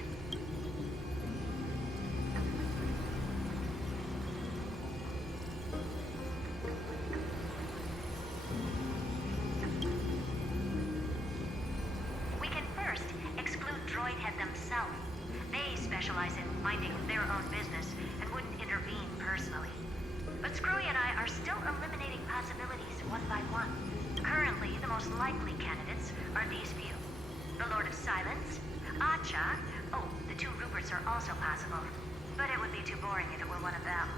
We can first exclude Droidhead themselves. They specialize in minding their own business and wouldn't intervene personally. But Screwy and I are still eliminating possibilities one by one. Currently, the most likely candidates are these few. The Lord of Silence, Acha, oh, the 2 Ruperts are also possible. But it would be too boring if it were one of them.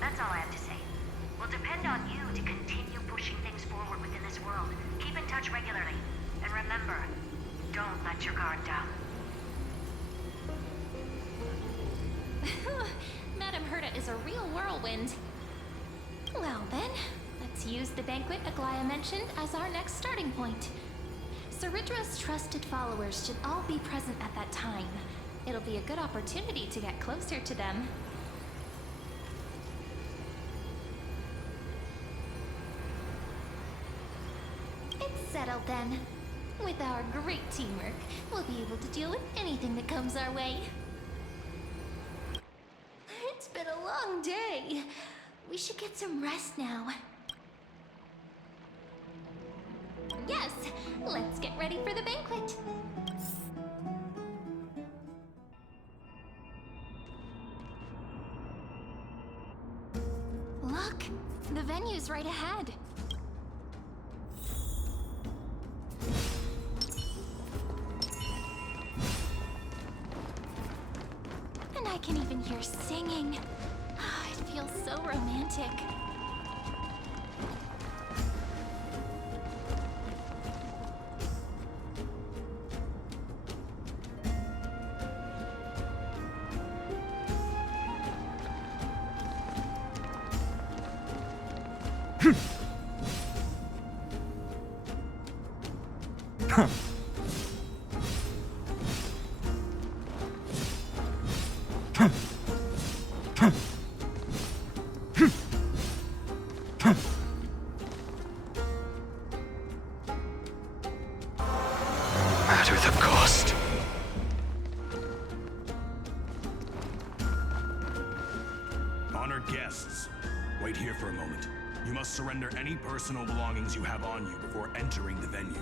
That's all I have to say. We'll depend on you to continue pushing things forward within this world. Keep in touch regularly. And remember, don't let your guard down. Madame Herta is a real whirlwind. Well then, let's use the banquet Aglaya mentioned as our next starting point. Ceridra's trusted followers should all be present at that time. It'll be a good opportunity to get closer to them. It's settled then. With our great teamwork, we'll be able to deal with anything that comes our way. It's been a long day. We should get some rest now. Yes, let's get ready for the banquet. Look, the venue's right ahead. And I can even hear singing. It feels so romantic. Matter the cost. Honored guests, wait here for a moment. You must surrender any personal belongings you have on you before entering the venue.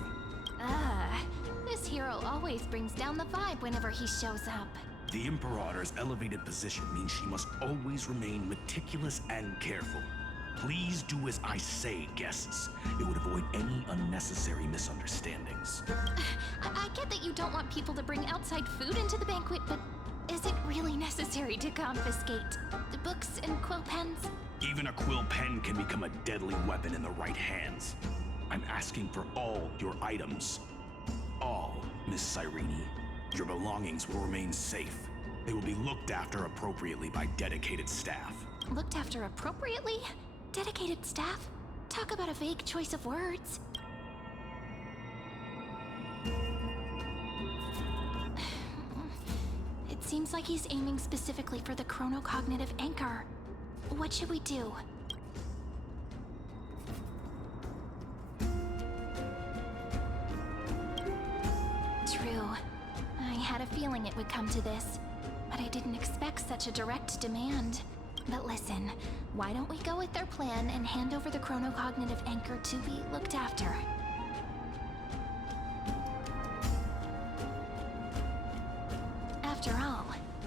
This hero always brings down the vibe whenever he shows up. The Imperator's elevated position means she must always remain meticulous and careful. Please do as I say, guests. It would avoid any unnecessary misunderstandings. I get that you don't want people to bring outside food into the banquet, but is it really necessary to confiscate the books and quill pens? Even a quill pen can become a deadly weapon in the right hands. I'm asking for all your items. All, Miss Cyrene. Your belongings will remain safe. They will be looked after appropriately by dedicated staff. Looked after appropriately? Dedicated staff? Talk about a vague choice of words. It seems like he's aiming specifically for the chronocognitive anchor. What should we do? True. I had a feeling it would come to this, but I didn't expect such a direct demand. But listen, why don't we go with their plan and hand over the chronocognitive anchor to be looked after? After all,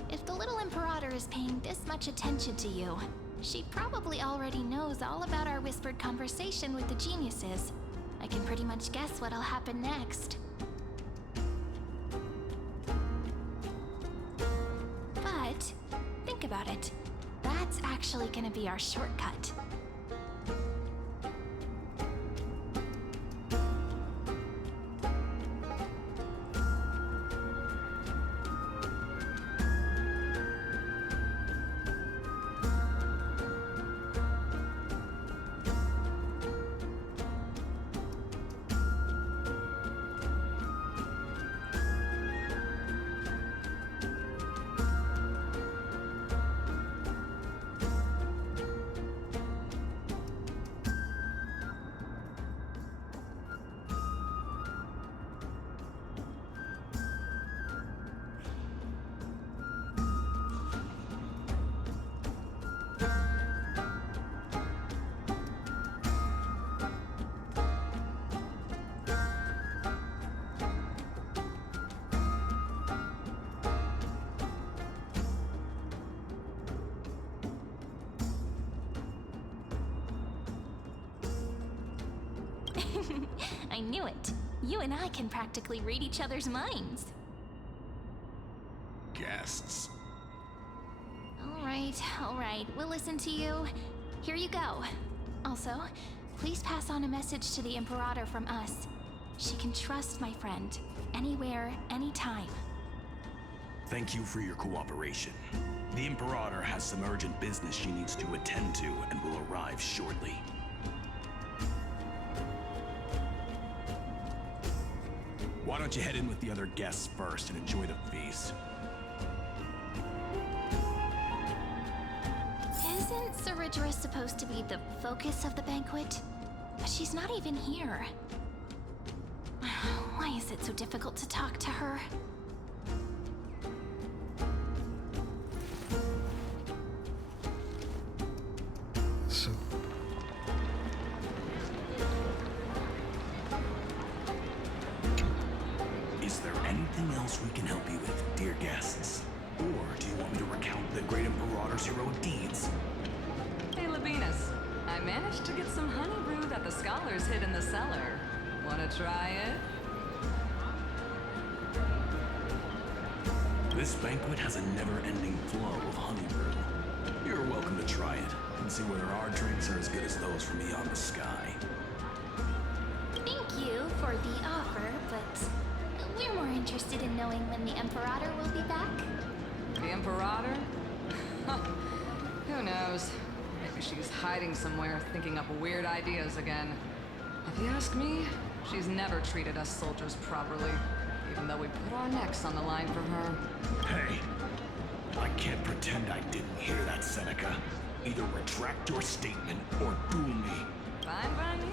if the little Imperator is paying this much attention to you, she probably already knows all about our whispered conversation with the geniuses. I can pretty much guess what'll happen next. But, think about it. That's actually gonna be our shortcut. I knew it. You and I can practically read each other's minds. Guests. All right. We'll listen to you. Here you go. Also, please pass on a message to the Imperator from us. She can trust my friend. Anywhere, anytime. Thank you for your cooperation. The Imperator has some urgent business she needs to attend to and will arrive shortly. Why don't you head in with the other guests first and enjoy the feast? Isn't Ceridra supposed to be the focus of the banquet? But she's not even here. Why is it so difficult to talk to her? So... Is there anything else we can help you with, dear guests? Or do you want me to recount the great Imperator's heroic deeds? Hey, Labinas. I managed to get some honey brew that the scholars hid in the cellar. Wanna try it? This banquet has a never-ending flow of honey brew. You're welcome to try it and see whether our drinks are as good as those from beyond the sky. Thank you for the offer, but we're more interested in knowing when the Imperator will be back. The Imperator? Who knows? Maybe she's hiding somewhere, thinking up weird ideas again. If you ask me, she's never treated us soldiers properly, even though we put our necks on the line for her. Hey, I can't pretend I didn't hear that, Seneca. Either retract your statement or duel me. Fine by me.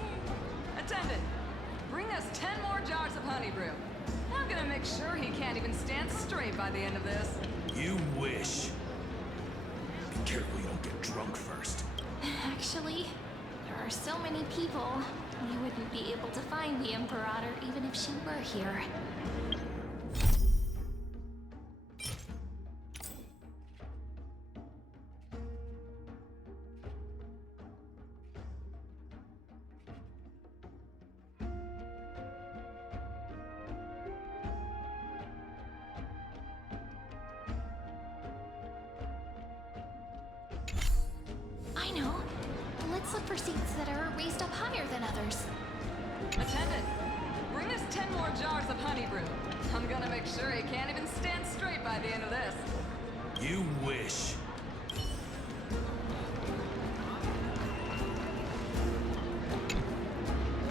Attendant, bring us 10 more jars of honey brew. I'm gonna make sure he can't even stand straight by the end of this. You wish. Be careful you don't get drunk first. Actually, there are so many people. We wouldn't be able to find the Imperator even if she were here. I know. Let's look for seats that are raised up higher than others. Attendant, bring us 10 more jars of honey brew. I'm gonna make sure he can't even stand straight by the end of this. You wish.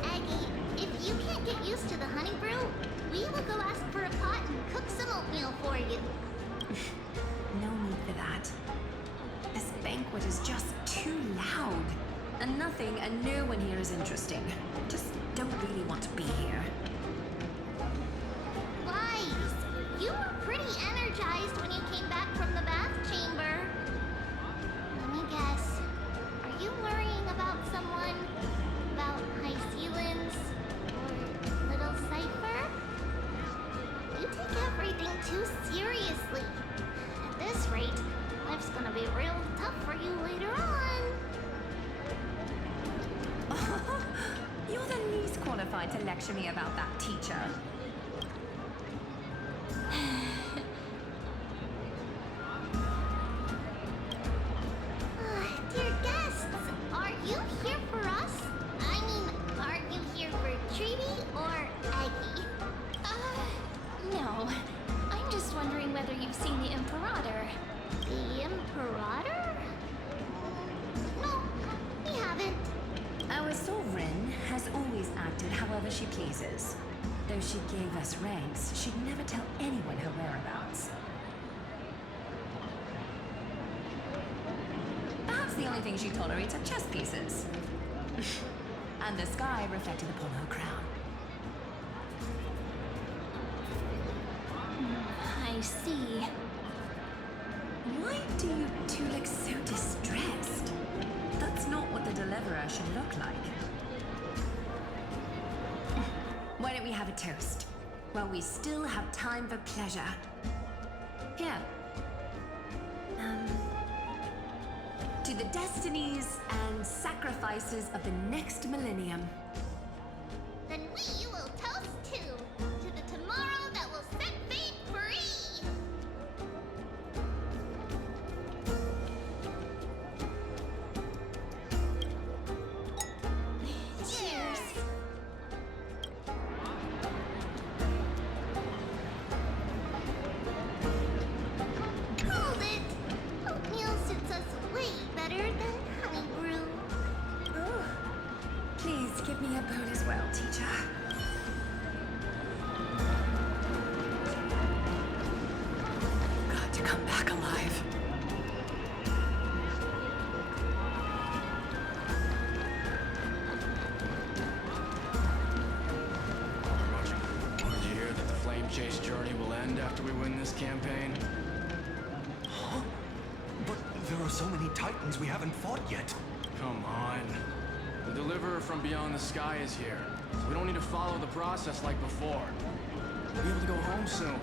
Aggie, if you can't get used to the honey brew, we will go ask for a pot and cook some oatmeal for you. No need for that. This banquet is just too loud. And nothing and no one here is interesting. Just don't really want to be here. Wise, you were pretty energized when you came back from the bath chamber. Let me guess. Are you worrying about someone? About High Sealants? Or Little Cypher? You take everything too seriously. At this rate, life's gonna be real tough for you later on. You're the least qualified to lecture me about that, teacher. Dear guests, are you here for us? I mean, are you here for Treaty or Aggie? No. I'm just wondering whether you've seen the Imperator. The Imperator? No, we haven't. Our sovereign has always acted however she pleases. Though she gave us ranks, she'd never tell anyone her whereabouts. Perhaps the only thing she tolerates are chess pieces. And the sky reflected upon her crown. I see. Why do you two look so distressed? That's not what the Deliverer should look like. Why don't we have a toast? While we still have time for pleasure. Here. To the destinies and sacrifices of the next millennium. then we will toast to the tomorrow that will set fate free! Cheers! Hold it! Oatmeal suits us way better than honey brew. Oh, please give me a bowl as well, teacher. Got to come back alive. Roger. Did you hear that the Flame Chase journey will end after we win this campaign? Huh? But there are so many Titans we haven't fought yet. Come on. The Deliverer from beyond the sky is here. So we don't need to follow the process like before. We'll be able to go home soon.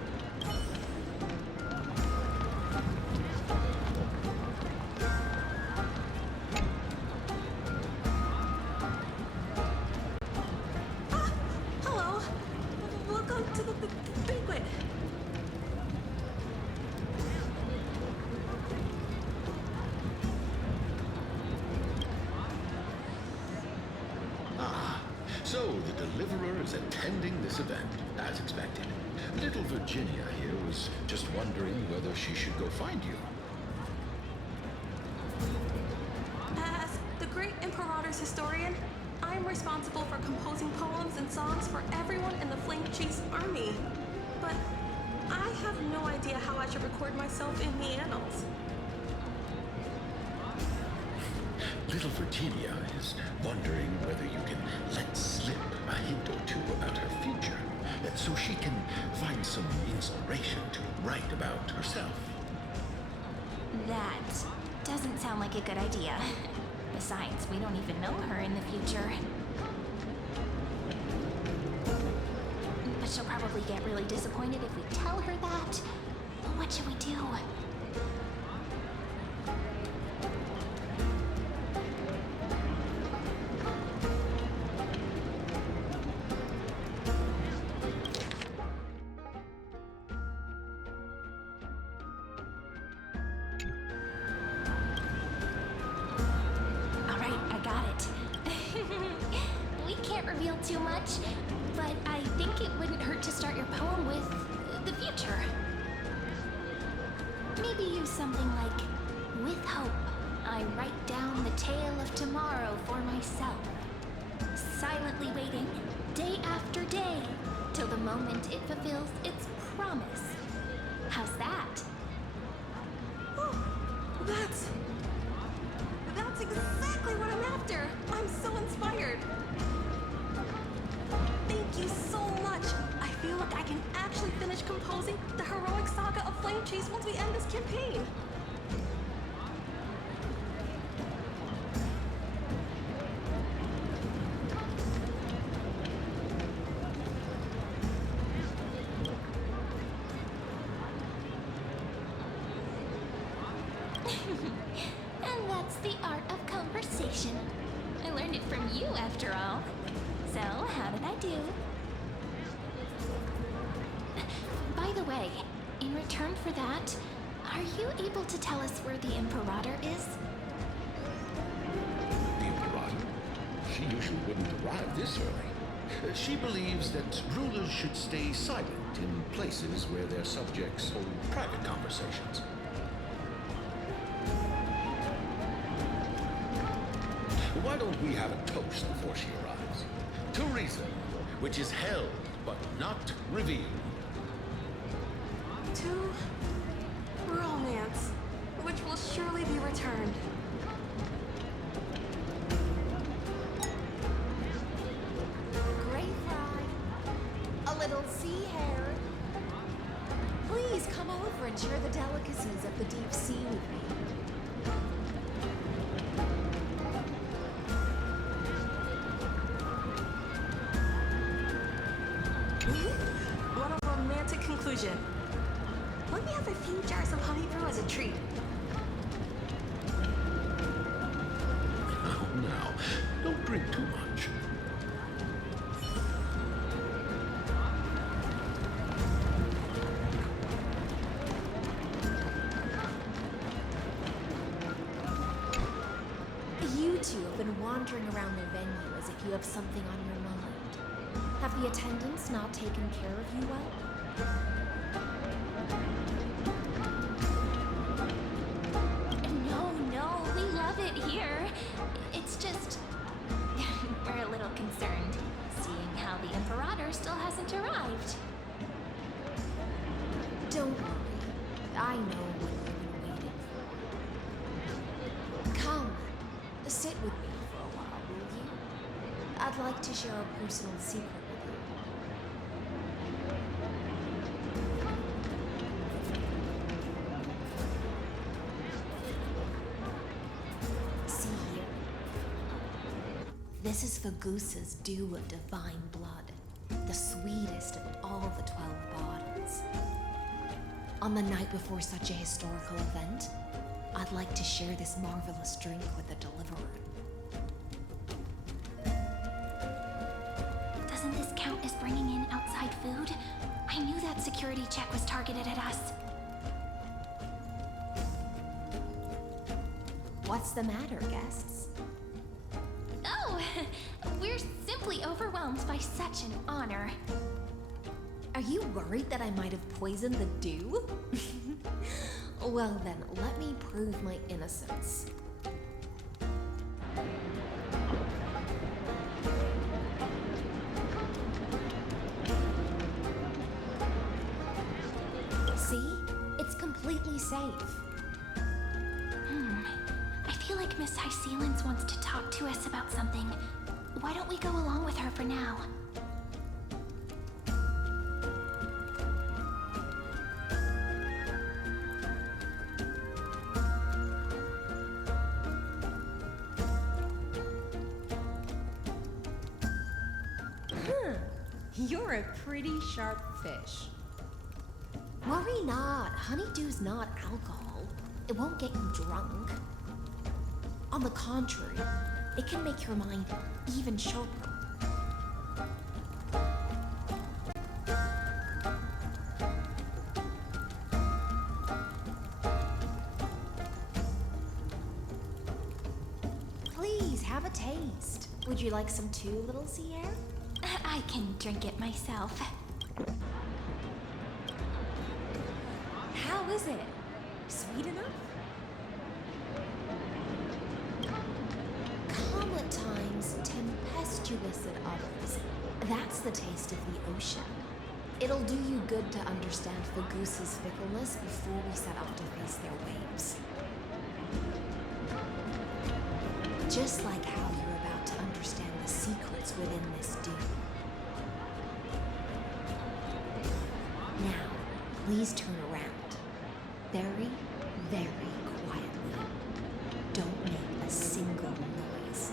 Hello. Welcome to the banquet. Ah, so the Deliverer is attending this event, as expected. Little Virginia here was just wondering whether she should go find you. As the great Imperator's historian, I'm responsible for composing poems and songs for everyone in the Flame Chase army. But I have no idea how I should record myself in the annals. Little Virginia is wondering whether you can let slip a hint or two about her future, so she can find some inspiration to write about herself. That doesn't sound like a good idea. Besides, we don't even know her in the future. But she'll probably get really disappointed if we tell her that. What should we do? Reveal too much, but I think it wouldn't hurt to start your poem with the future. Maybe use something like, with hope, I write down the tale of tomorrow for myself, silently waiting, day after day, till the moment it fulfills its promise. How's that? Oh, that's exactly what I'm after. I'm so inspired. Thank you so much. I feel like I can actually finish composing the heroic saga of Flame Chase once we end this campaign. And that's the art of conversation. I learned it from you, after all. So, how did I do? By the way, in return for that, are you able to tell us where the Imperator is? The Imperator? She usually wouldn't arrive this early. She believes that rulers should stay silent in places where their subjects hold private conversations. Why don't we have a toast before she arrives? To reason, which is held but not revealed. To romance, which will surely be returned. Gray fry, a little sea hare. Please come over and share the delicacies of the deep sea with me. What a romantic conclusion. Let me have a few jars of honey brew as a treat. Now, don't drink too much. been wandering around the venue as if you have something on your mind. Have the attendants not taken care of you well? No, we love it here. It's just... we're a little concerned, seeing how the Imperator still hasn't arrived. Don't worry. I know what you've been waiting for. Come, sit with me for a while, will you? I'd like to share a personal secret with you. See here. This is Fagusa's dew of divine blood, the sweetest of all the 12 bottles. On the night before such a historical event, I'd like to share this marvelous drink with the Deliverer. Doesn't this count as bringing in outside food? I knew that security check was targeted at us. What's the matter, guests? Oh, we're simply overwhelmed by such an honor. Are you worried that I might have poisoned the dew? Well then, let me prove my innocence. See? It's completely safe. I feel like Miss High Sealance wants to talk to us about something. Why don't we go along with her for now? You're a pretty sharp fish. Worry not. Honeydew's not alcohol. It won't get you drunk. On the contrary, it can make your mind even sharper. Please, have a taste. Would you like some too, little sea air? I can drink it myself. How is it? Sweet enough? Calm at times, tempestuous at others. That's the taste of the ocean. It'll do you good to understand Fagusa's fickleness before we set off to face their waves. Just like how you're about to understand the secrets within this dew. Now, please turn around. Very, very quietly. Don't make a single noise.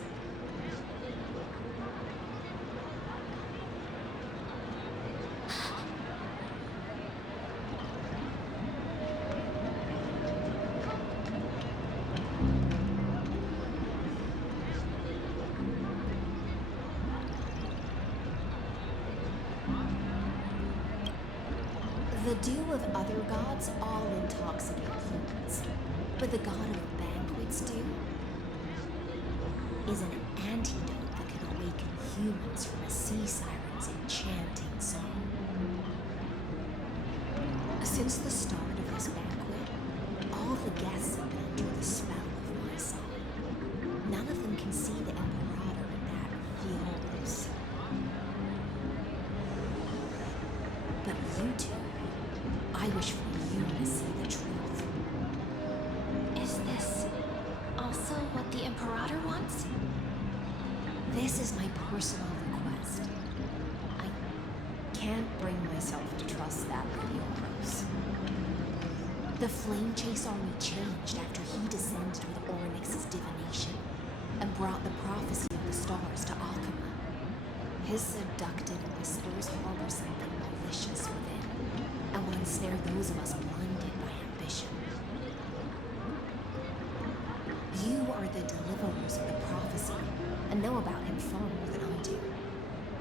The dew of other gods all intoxicate humans, but the god of banquets dew is an antidote that can awaken humans from a sea siren's enchanting song. Since the start of this banquet, all the guests have been under the spell of my song. None of them can see the Imperator in that fields. But you two, I wish for you to see the truth. Is this also what the Imperator wants? This is my personal request. I can't bring myself to trust that of yours. The Flame Chase army changed after he descended with Orynyx's divination and brought the prophecy of the stars to Alchema. His seductive whispers harbor something malicious within, and will ensnare those of us blinded by ambition. You are the deliverers of the prophecy, and know about him far more than I do.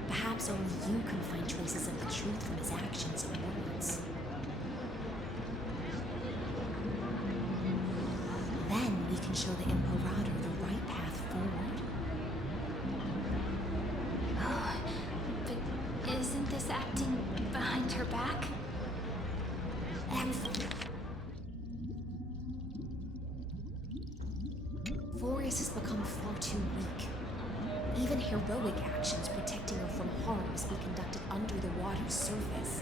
Perhaps only you can find traces of the truth from his actions and words. Then we can show the Imperator the right path forward. Forius has become far too weak. Even heroic actions protecting her from harm must be conducted under the water's surface.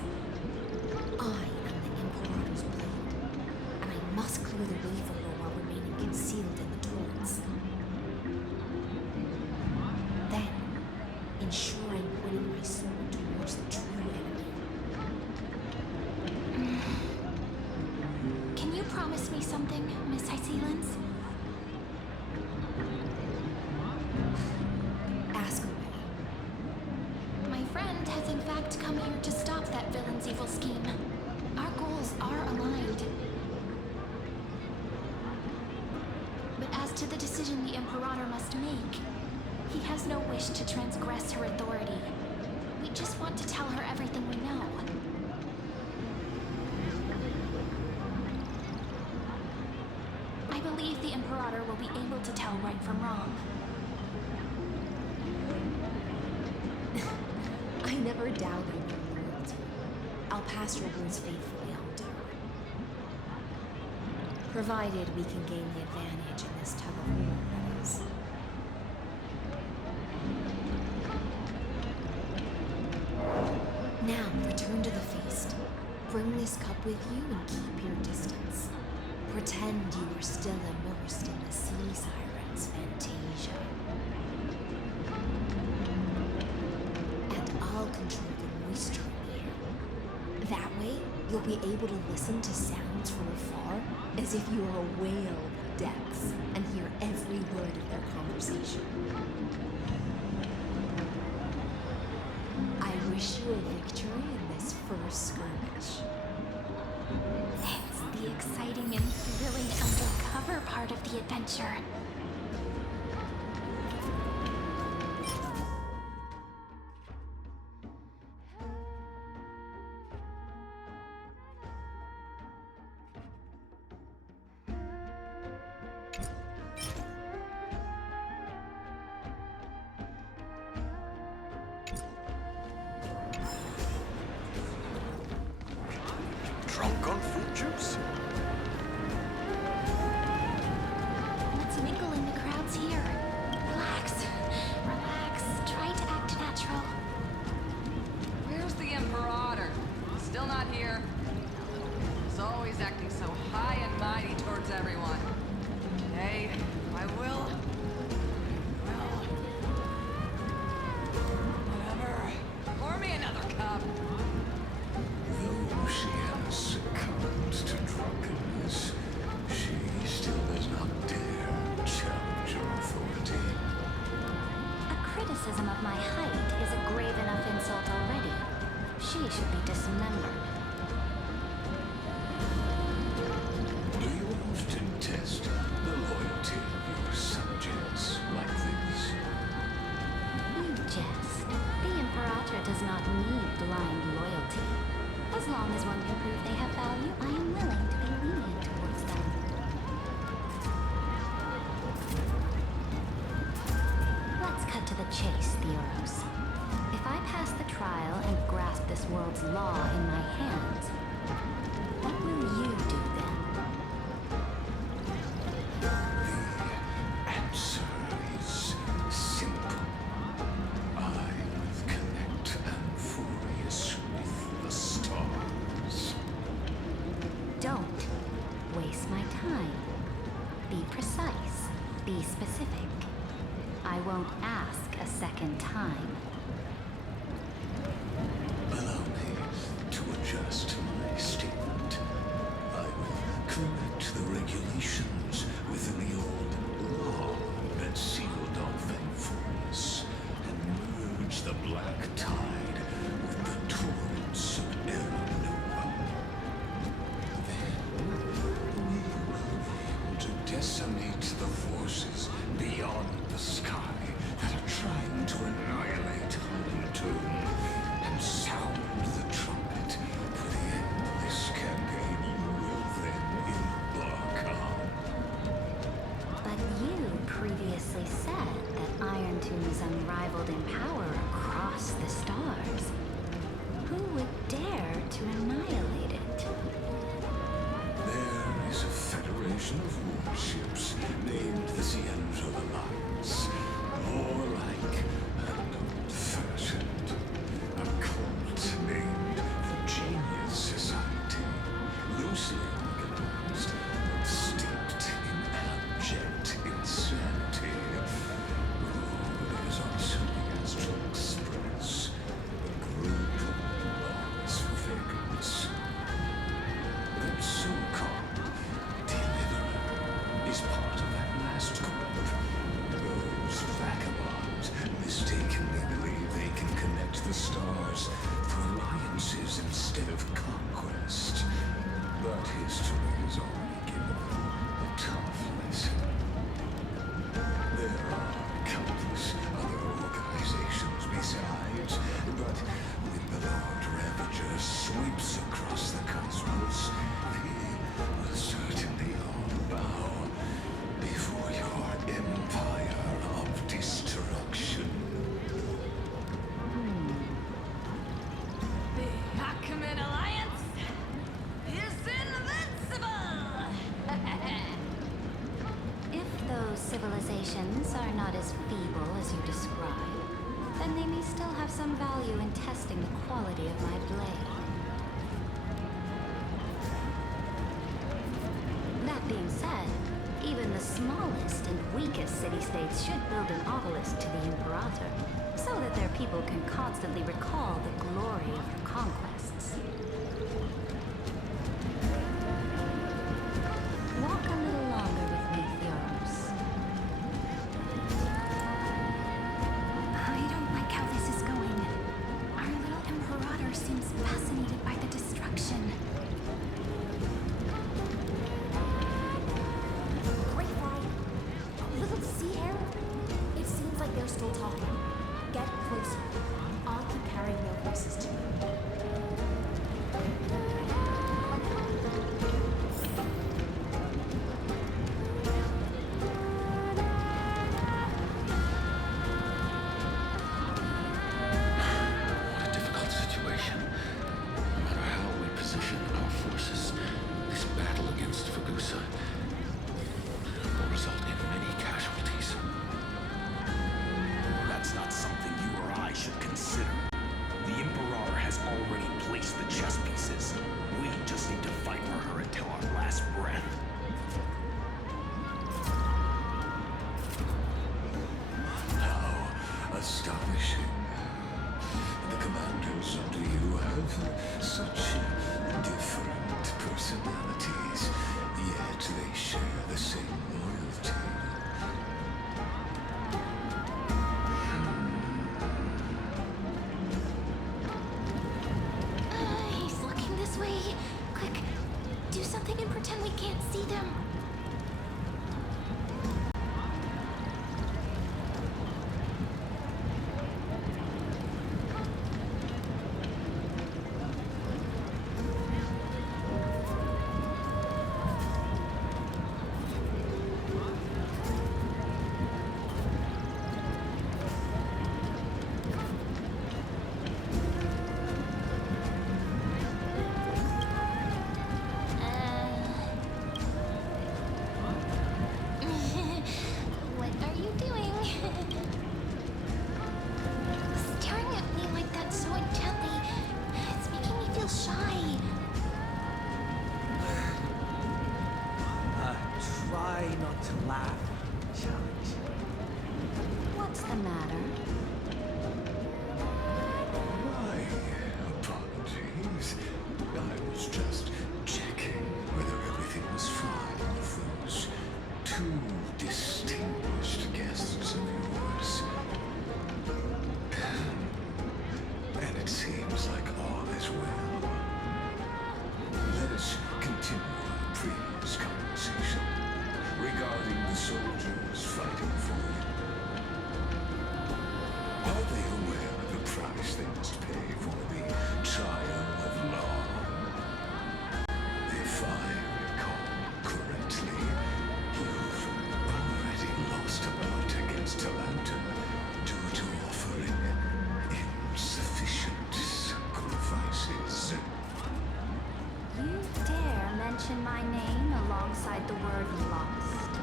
I am the Imperator's blade, and I must clear the way for her while remaining concealed in the torrents. Then, ensure I'm pointing my sword towards the true enemy. Can you promise me something, Miss Hycelens? Ask away. My friend has in fact come here to stop that villain's evil scheme. Our goals are aligned. But as to the decision the Imperator must make, he has no wish to transgress her authority. We just want to tell her everything we know. I believe the Imperator will be able to tell right from wrong. I never doubted your loyalty. I'll pass your words faithfully on to her. Provided we can gain the advantage in this tug of war, that is. Now, return to the feast. Bring this cup with you and keep your distance. Pretend you are still immersed in the sea siren's fantasia. And I'll control the moisture in the air. That way, you'll be able to listen to sounds from afar as if you are a whale of the depths and hear every word of their conversation. I wish you a victory in this first skirmish. It's the exciting and thrilling undercover part of the adventure. Drunk on fruit juice? Let's mingle in the crowds here. Relax. Relax. Try to act natural. Where's the Imperator? Still not here. He's always acting so high and mighty towards everyone. Hey, I will. Whatever. Pour me another cup. Though she has succumbed to drunkenness, she still does not dare challenge your authority. A criticism of my height is a grave enough insult already. She should be dismembered. Do you often test the loyalty of your subjects like this? You jest. The Imperator does not need blind loyalty. As long as one can prove they have value, I am willing to be lenient towards them. Let's cut to the chase, Theoros. If I pass the trial and grasp this world's law in my hands, what will you do then? The answer is simple. I will connect Amphorius with the stars. Don't waste my time. Be precise. Be specific. I won't ask a second time. Allow me to adjust my statement. I will correct the regulations within the old law that sealed off Amphorius and merge the black tide with the torrents of Aeronova. Then we will be able to decimate the forces beyond the sky that are trying to annihilate Home and sound the trumpet for the endless campaign you will then embark on. But you previously said that Iron Tomb is unrivaled in power across the stars. Who would dare to annihilate it? There is a federation of warships named the Xian He's part of that last group. Those vagabonds mistakenly believe they can connect the stars through alliances instead of conquest. But history has already given them a tough lesson. There are countless other organizations besides, but when the Lord Ravager sweeps across the cosmos, he will certainly all bow before your empire of destruction. The Achaemenid Alliance is invincible! If those civilizations are not as feeble as you describe, then they may still have some value in testing the quality of my blade. That being said, even the smallest and weakest city-states should build an obelisk to the Imperator, so that their people can constantly recall the glory of her conquests. Walk a little longer with me, Theoros. I don't like how this is going. Our little Imperator seems fascinated by the destruction. Great Fly, little sea hare. It seems like they're still talking. Get closer. I'll keep carrying their voices to you. What a difficult situation. No matter how we position our forces, this battle against Fagusa will result in many casualties. That's not something you or I should consider. The Imperator has already placed the chess pieces. We just need to fight for her until our last breath. How astonishing. The commanders under you have such different personalities, yet they share the same loyalty. He's looking this way. Quick, do something and pretend we can't see them. What are you doing? Staring at me like that so intently, it's making me feel shy. Try not to laugh. Challenge. What's the matter? My apologies. I was just checking whether everything was fine with those two distinguished guests of yours. And it seems like all is well. Let us continue our previous conversation regarding the soldiers fighting for you. Are they aware of the price they must pay for the trial of law? If I recall correctly, you've already lost a bout against Talanta due to offering insufficient sacrifices. You dare mention my name alongside the word lost?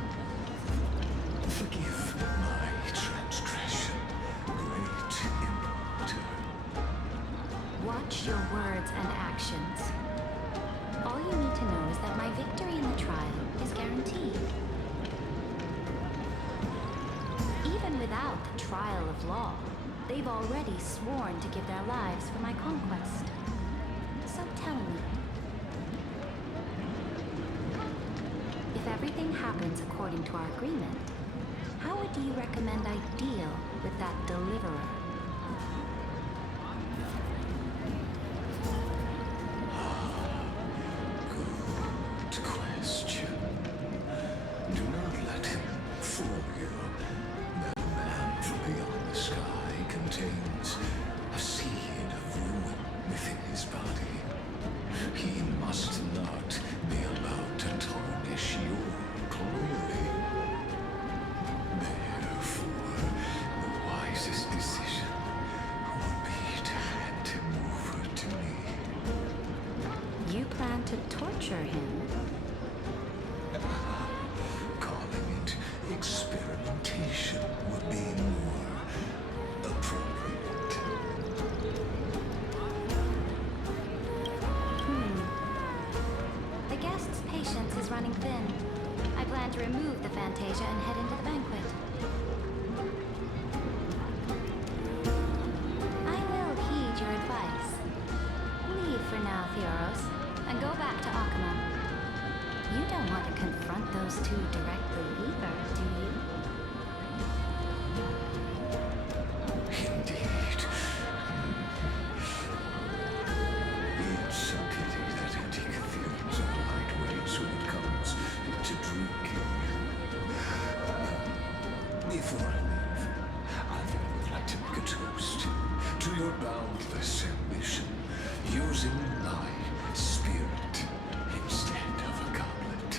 Forgive my transgression, great Imperator. Watch your words and actions. All you need to know is that my victory in the trial is guaranteed. Even without the trial of law, they've already sworn to give their lives for my conquest. So tell me, if everything happens according to our agreement, how would you recommend I deal with that deliverer? Good question. Do not let him fool you. That man from beyond the sky contains a seed of ruin within his body. He must not be allowed to tarnish your glory. Therefore, the wisest decision would be to hand him over to me. You plan to torture him? Calling it experimentation would be more appropriate. The guest's patience is running thin. I plan to remove the Fantasia and head into the banquet. I will heed your advice. Leave for now, Theoros, and go back to Akama. You don't want to confront those two directly either, do you? Indeed. It's a pity that anti-Catherians are lightweights when it comes to drinking. Before I leave, I would like to make a toast to your boundless ambition, using my spirit instead of a goblet.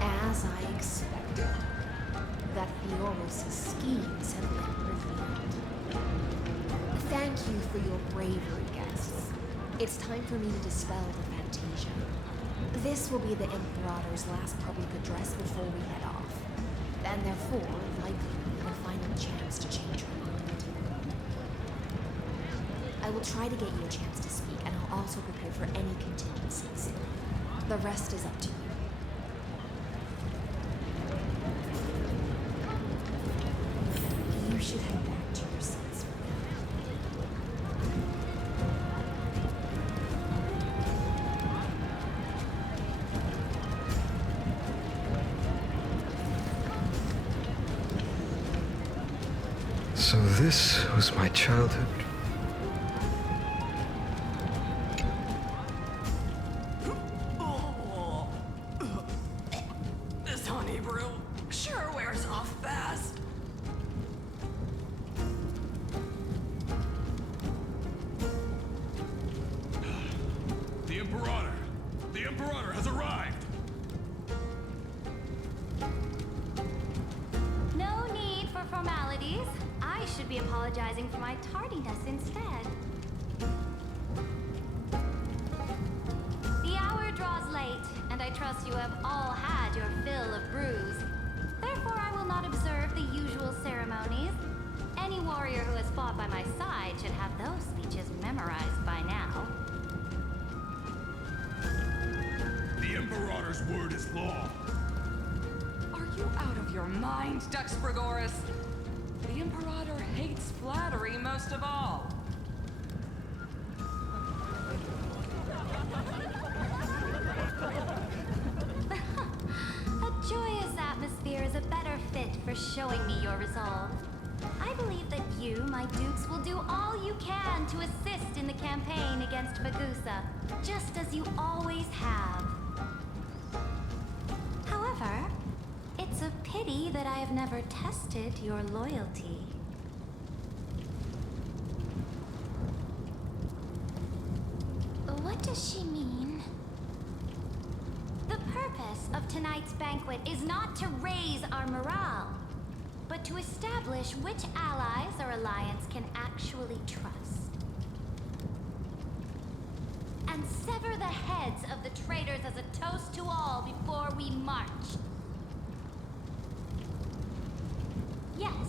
As I expected, that Theoros' schemes have been revealed. Thank you for your bravery, guests. It's time for me to dispel the Fantasia. This will be the Imperator's last public address before we head off, and therefore likely the final chance to change her mind. I will try to get you a chance to speak, and I'll also prepare for any contingencies. The rest is up to you. You should head back to your seats for now. So this was my childhood. This honey brew sure wears off fast. The Imperator! The Imperator has arrived! No need for formalities. I should be apologizing for my tardiness instead. The hour draws late, and I trust you have all had your fill of brews. Therefore, I will not observe the usual ceremonies. Any warrior who has fought by my side should have those speeches memorized by now. The Imperator's word is law. Are you out of your mind, Dux Frigoris? The Imperator hates flattery most of all. A joyous atmosphere is a better fit for showing me your resolve. I believe that you, my dukes, will do all you can to assist in the campaign against Fagusa, just as you always have. However, it's a pity that I have never tested your loyalty. What does she mean? The purpose of tonight's banquet is not to raise our morale, but to establish which allies our alliance can actually trust. And sever the heads of the traitors as a toast to all before we march. Yes,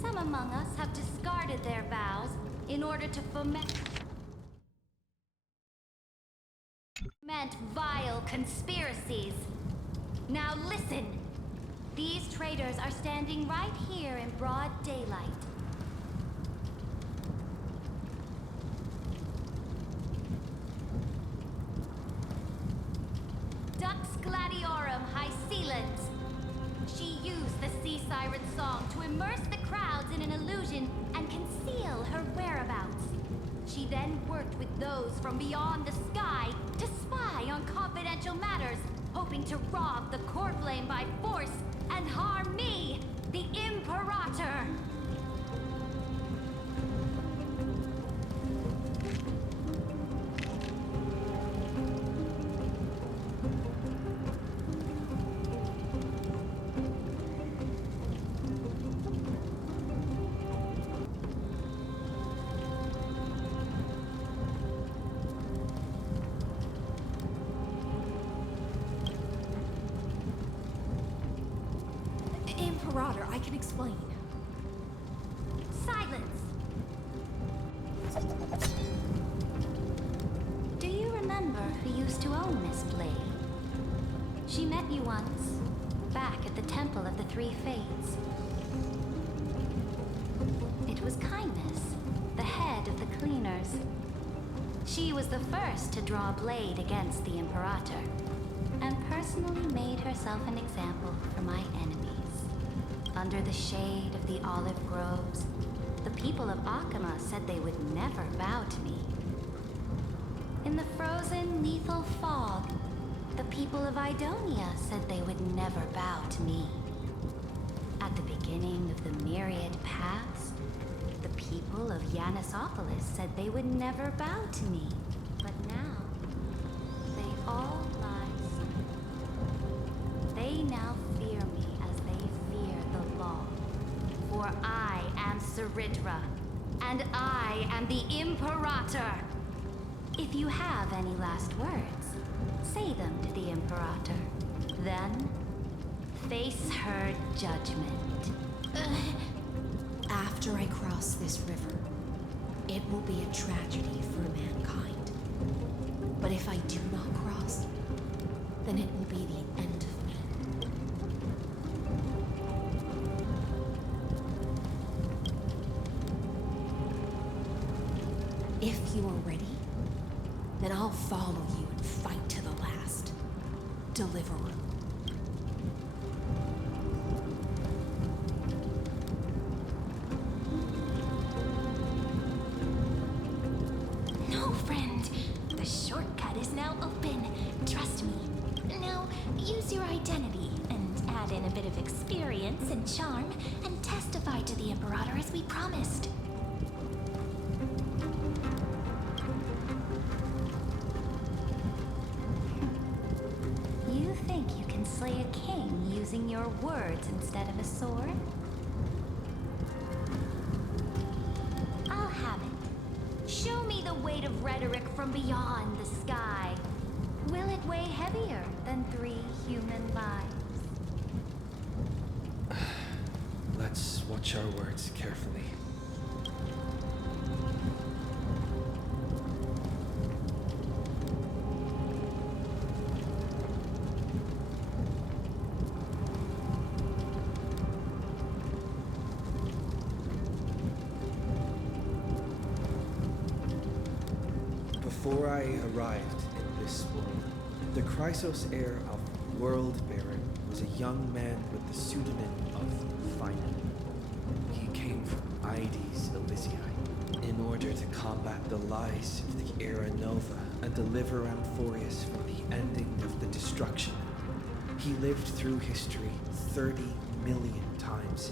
some among us have discarded their vows in order to foment vile conspiracies. Now listen. These traitors are standing right here in broad daylight. from High Sealands. She used the Sea Siren song to immerse the crowds in an illusion and conceal her whereabouts. She then worked with those from beyond the sky to spy on confidential matters, hoping to rob the core flame by force and harm me, the Imperator. Imperator, I can explain. Silence! Do you remember who used to own Miss Blade? She met you once, back at the Temple of the Three Fates. It was Kindness, the head of the Cleaners. She was the first to draw a blade against the Imperator, and personally made herself an example for my enemies. Under the shade of the olive groves, the people of Akama said they would never bow to me. In the frozen, lethal fog, the people of Idonia said they would never bow to me. At the beginning of the myriad paths, the people of Yanisopolis said they would never bow to me. But now, they all lie silent. They now fear me as they fear the law. For I am Ceridra, and I am the Imperator. If you have any last words, say them to the Imperator. Then, face her judgment. After I cross this river, it will be a tragedy for mankind. But if I do not cross, then it will be the end of me. If you are ready, then I'll follow you and fight to the last. Deliverer. No, friend. The shortcut is now open. Trust me. Now, use your identity and add in a bit of experience and charm and testify to the Imperator as we promised. You think you can slay a king using your words instead of a sword? I'll have it. Show me the weight of rhetoric from beyond the sky. Will it weigh heavier than 3 human lives? Let's watch our words carefully. Before I arrived in this world, the Chrysos heir of World Baron was a young man with the pseudonym of Finan. He came from Ides Elysiae in order to combat the lies of the Era Nova and deliver Amphorius from the ending of the destruction. He lived through history 30 million times,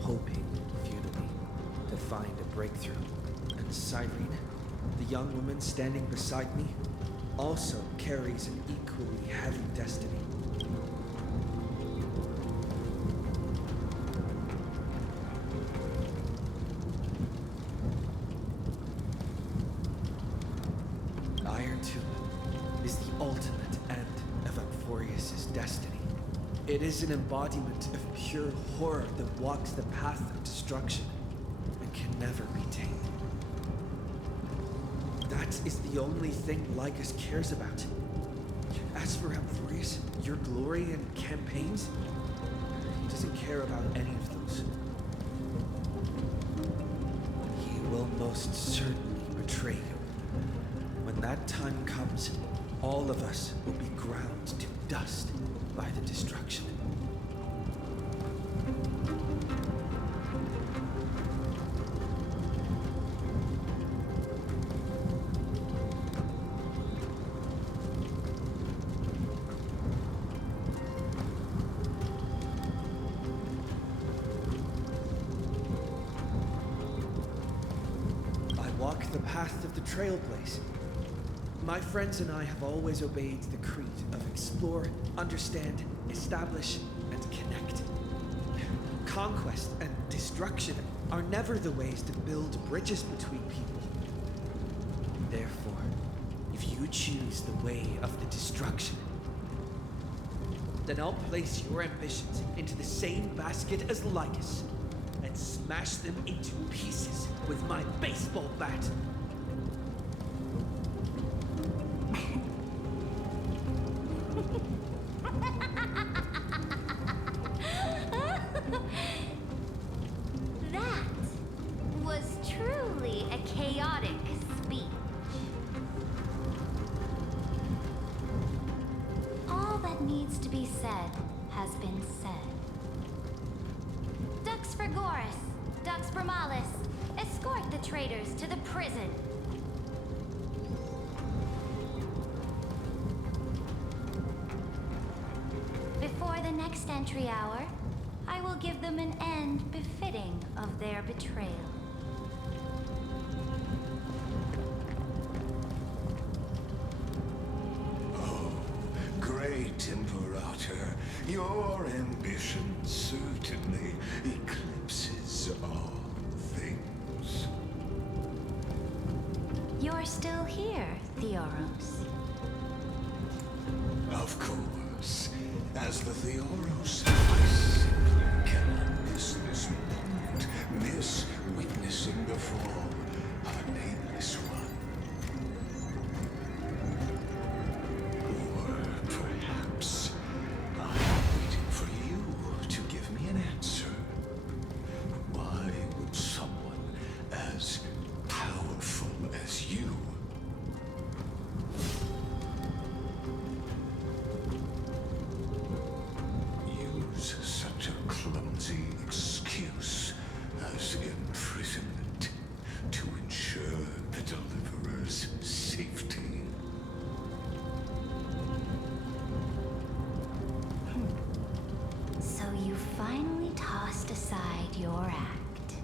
hoping futilely to find a breakthrough. And Cyrene, the young woman standing beside me, also carries an equally heavy destiny. Iron Tomb is the ultimate end of Amphorius' destiny. It is an embodiment of pure horror that walks the path of destruction and can never be tamed. That is the only thing Lycus cares about. As for Amphorius, your glory and campaigns, he doesn't care about any of those. He will most certainly betray you. When that time comes, all of us will be ground to dust. by the destruction. I walk the path of the Trailblaze. My friends and I have always obeyed the creed of explore, understand, establish, and connect. Conquest and destruction are never the ways to build bridges between people. Therefore, if you choose the way of the destruction, then I'll place your ambitions into the same basket as Lycus and smash them into pieces with my baseball bat. That was truly a chaotic speech. All that needs to be said has been said. Dux for Goris, Dux for Malus, escort the traitors to the prison. Before the next entry hour, I will give them an end befitting of their betrayal. Oh, great Imperator, your ambition certainly eclipses all things. You're still here, Theoros. Of course. As the Theoros, I simply cannot miss this moment, miss witnessing the fall of a nameless one. Or perhaps I'm waiting for you to give me an answer. Why would someone as powerful as you use such a clumsy excuse as imprisonment to ensure the Deliverer's safety? So you finally tossed aside your act.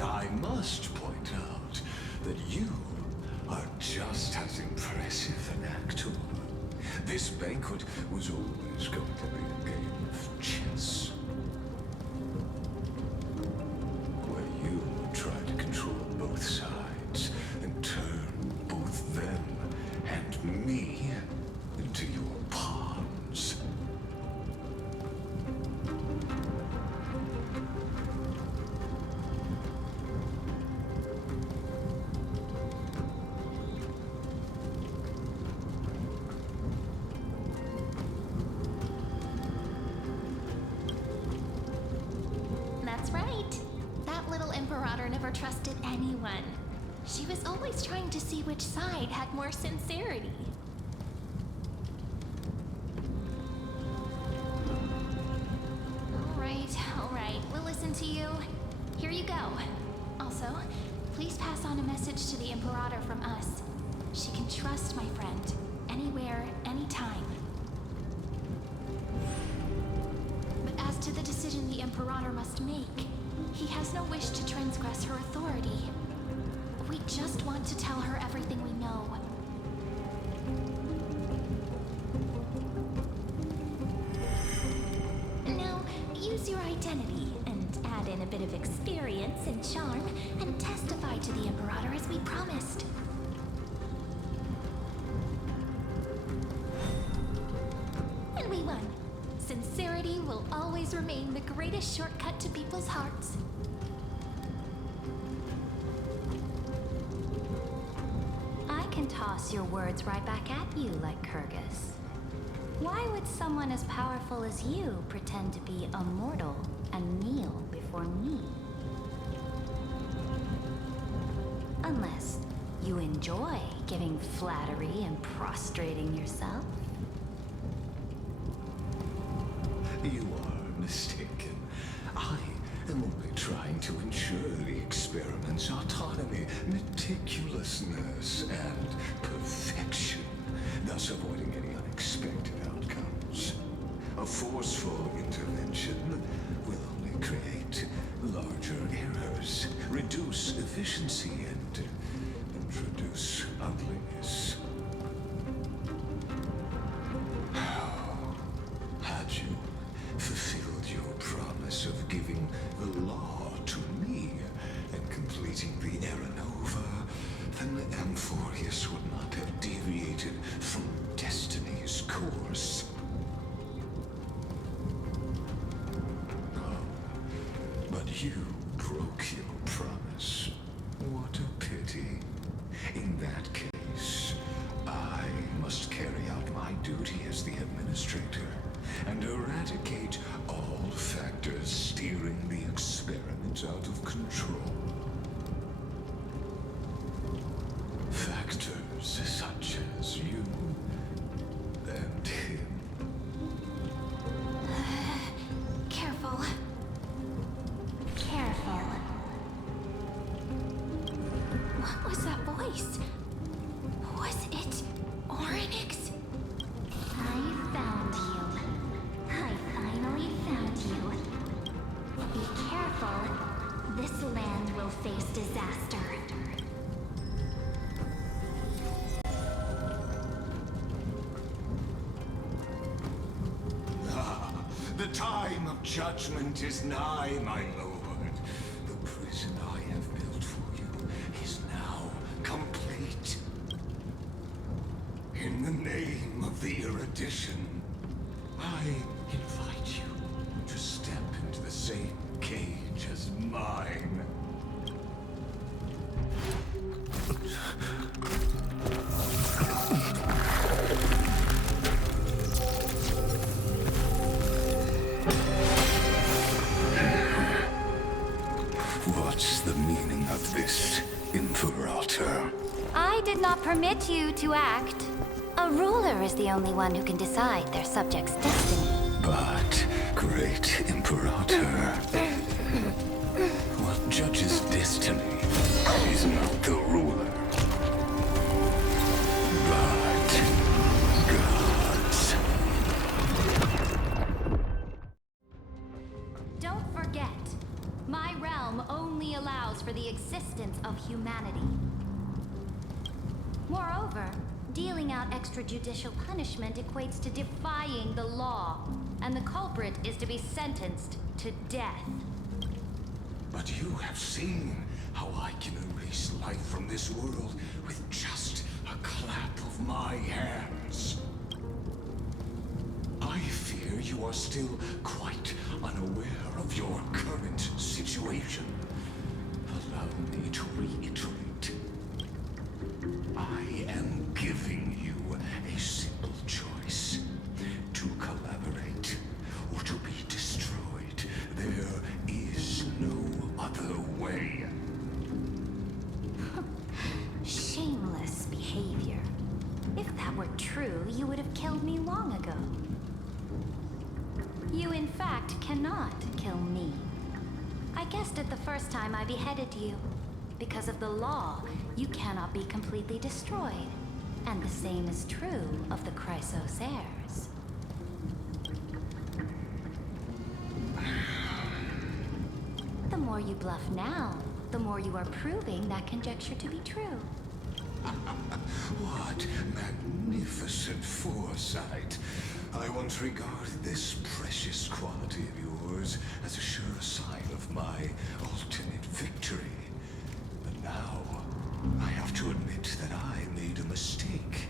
I must point out that you are just as impressive an actor. This banquet was always going to be a game of chess, where you try to control both sides and turn both them and me into your pawns. That's right. That little Imperator never trusted anyone. She was always trying to see which side had more sincerity. All right, we'll listen to you. Here you go. Also, please pass on a message to the Imperator from us. She can trust my friend, anywhere, anytime. But as to the decision the Imperator must make, he has no wish to transgress her authority. We just want to tell her everything we know. Now, use your identity and add in a bit of experience and charm and testify to the Imperator as we promised. And we won. Sincerity will always remain the greatest shortcut to people's hearts. I can toss your words right back at you like Kyrgyz. Why would someone as powerful as you pretend to be immortal and kneel before me? Unless you enjoy giving flattery and prostrating yourself. trying to ensure the experiment's autonomy, meticulousness, and perfection, thus avoiding any unexpected outcomes. A forceful intervention will only create larger errors, reduce efficiency, and introduce ugliness. Had you fulfilled your promise of giving the law to me and completing the Aranova, then the Amphorius would not have deviated from destiny's course. But you broke your promise. What a pity. In that case, I must carry out my duty as the administrator and eradicate all factors steering the experiment out of control. Factors such as you and him. Careful. Careful. What was that voice? Was it Oryx? I found you. I finally found you. Be careful. This land will face disaster. The time of judgment is nigh, my lord. The prison I have built for you is now complete. In the name of the erudition, I invite you to step into the same cage as mine. What's the meaning of this, Imperator? I did not permit you to act. A ruler is the only one who can decide their subject's destiny. But, great Imperator, what judges destiny is not the ruler, but gods. Don't forget, my realm only allows for the existence of humanity. Moreover, dealing out extrajudicial punishment equates to defying the law, and the culprit is to be sentenced to death. But you have seen how I can erase life from this world with just a clap of my hands. I fear you are still quite unaware of your current situation. Allow me to reiterate. I am giving you a simple choice. To collaborate or to be destroyed. There is no other way. Shameless behavior. If that were true, you would have killed me long ago. You, in fact, cannot kill me. I guessed it the first time I beheaded you. Because of the law, you cannot be completely destroyed. And the same is true of the Chrysos heirs. The more you bluff now, the more you are proving that conjecture to be true. What magnificent foresight. I once regarded this precious quality of yours as a sure sign of my ultimate victory. But now, I have to admit that I made a mistake.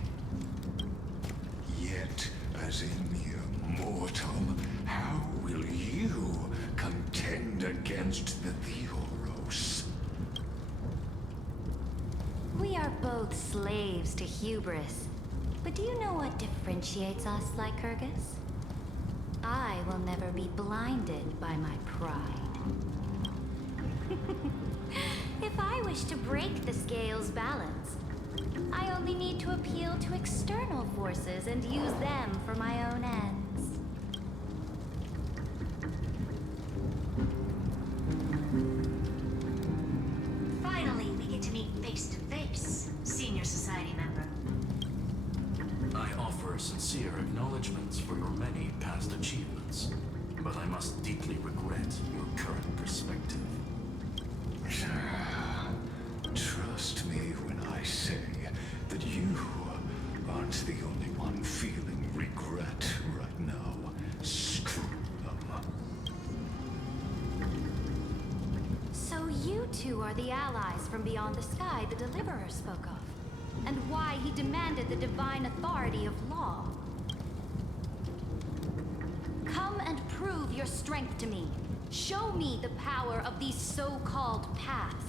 Yet, as a mere mortal, how will you contend against the Theoros? We are both slaves to hubris. But do you know what differentiates us, Lycurgus? I will never be blinded by my pride. If I wish to break the scale's balance, I only need to appeal to external forces and use them for my own ends. offer sincere acknowledgments for your many past achievements, but I must deeply regret your current perspective. Trust me when I say that you aren't the only one feeling regret right now. Screw them. So you two are the allies from beyond the sky the Deliverer spoke of, and why he demanded the divine authority of law. Come and prove your strength to me. Show me the power of these so-called paths.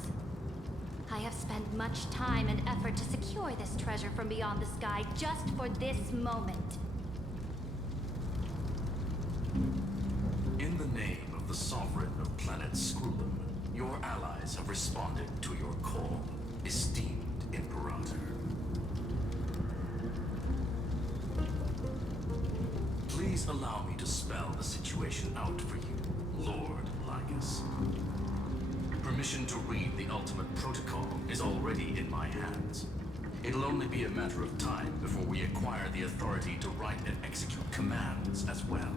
I have spent much time and effort to secure this treasure from beyond the sky just for this moment. In the name of the Sovereign of Planet Skrulum, your allies have responded to your call, esteemed Imperator. Please allow me to spell the situation out for you, Lord Lygus. Permission to read the ultimate protocol is already in my hands. It'll only be a matter of time before we acquire the authority to write and execute commands as well.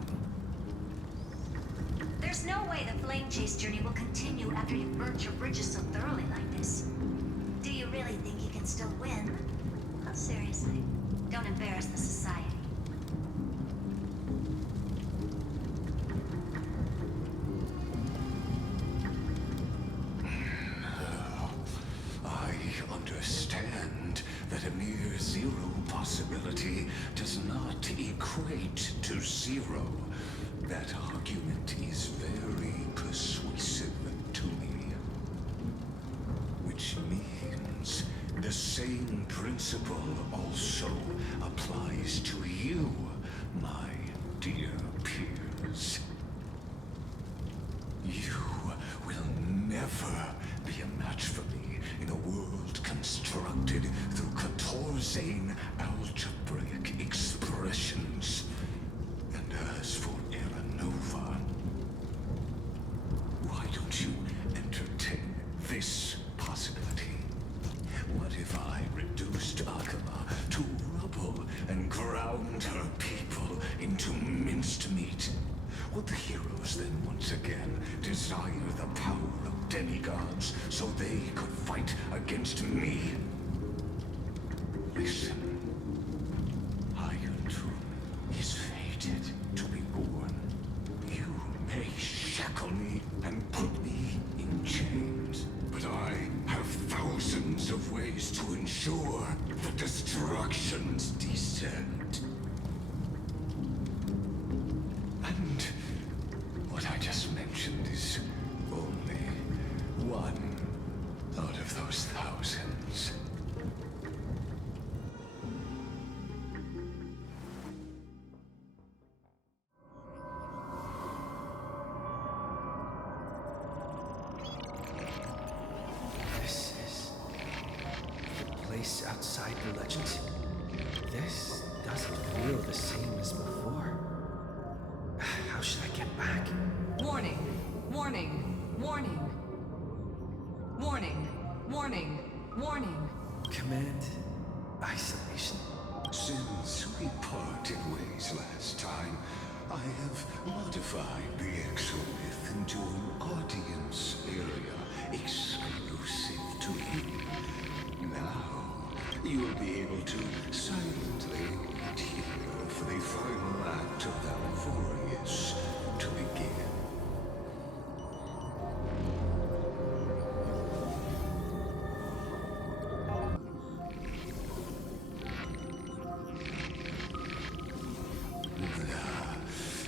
There's no way the flame chase journey will continue after you've burnt your bridges so thoroughly like this. Do you really think you can still win? Oh, seriously, don't embarrass the society. I understand that a mere zero possibility does not equate to zero. That argument is very persuasive to me. Which means the same principle also applies to you, my dear peers. You will never be a match for me in a world constructed through Catorzane algebraic expressions. And as for Nova, why don't you entertain this possibility? What if I reduced Akama to rubble and ground her people into minced meat? Would the heroes then once again desire the power of demigods so they could fight against me? Listen, Iron Tomb is fated to be born. You may shackle me and put me in chains, but I have thousands of ways to ensure the destruction's descent. And what I just mentioned is only one out of those thousands. This is the place outside the legends. This doesn't feel the same as before. How should I get back? Warning! Warning! Warning! Warning! Warning! Warning! Command isolation. Since we parted ways last time, I have modified the exomyth into an audience area exclusive to you. Now, you'll be able to silently wait here for the final act of Valvorius to begin.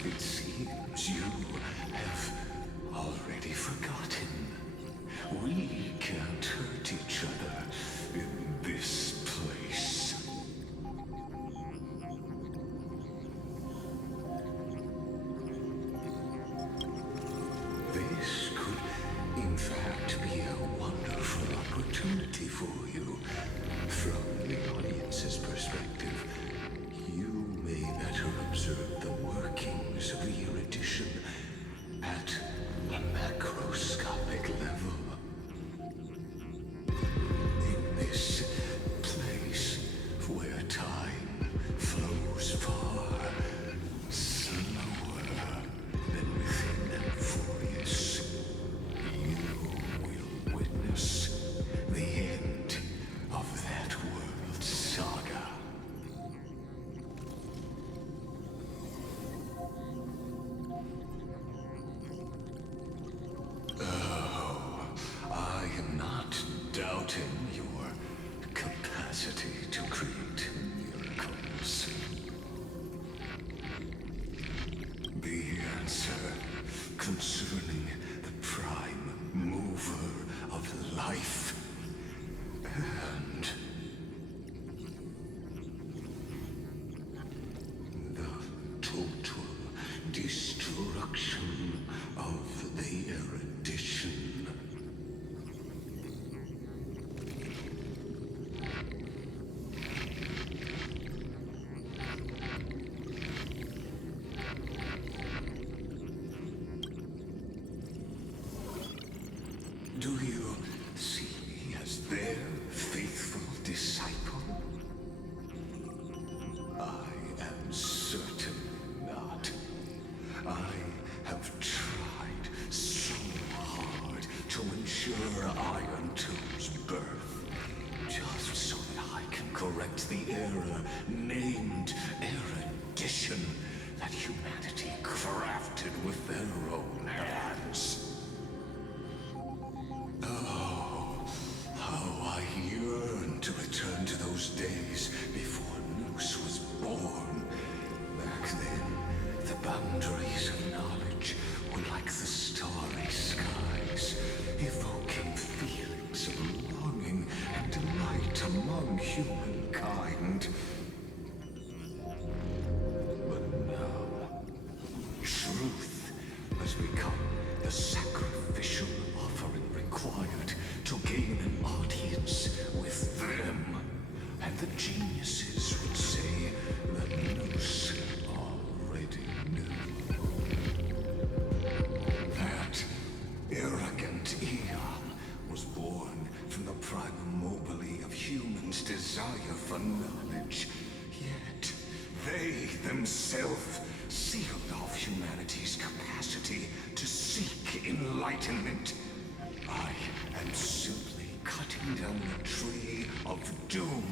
It seems you have already forgotten. We can't hurt each other in this place. the era named erudition that humanity crafted with their own hands. Oh, how I yearn to return to those days before Noose was born. Back then, the boundaries of knowledge were like the starry skies, evoking feelings of longing and delight among humankind. But now, truth has become the sacrificial offering required to gain an audience with them. And the geniuses would say that Noose already knew. That arrogant eon was born from the primobile of humans' desire for knowledge. Yet, they themselves sealed off humanity's capacity to seek enlightenment. I am simply cutting down the tree of doom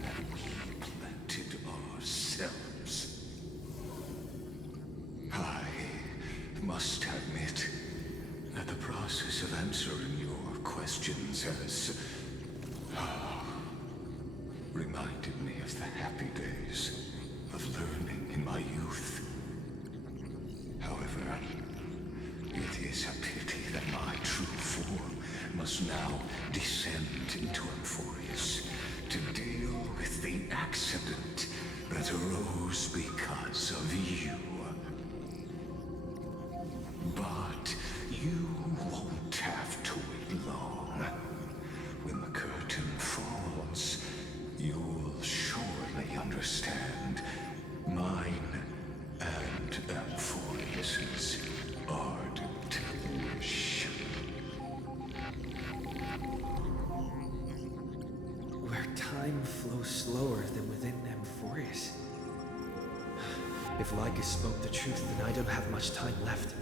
that we planted ourselves. I must admit that the process of answering your questions has reminded me of the happy days of learning in my youth. However, it is a pity that my true form must now descend into Amphorius to deal with the accident that arose because of you. But you won't have to wait long. When the curtain falls, you'll surely understand mine and Amphorius's ardent wish. Where time flows slower than within Amphorius. If Lycus spoke the truth, then I don't have much time left.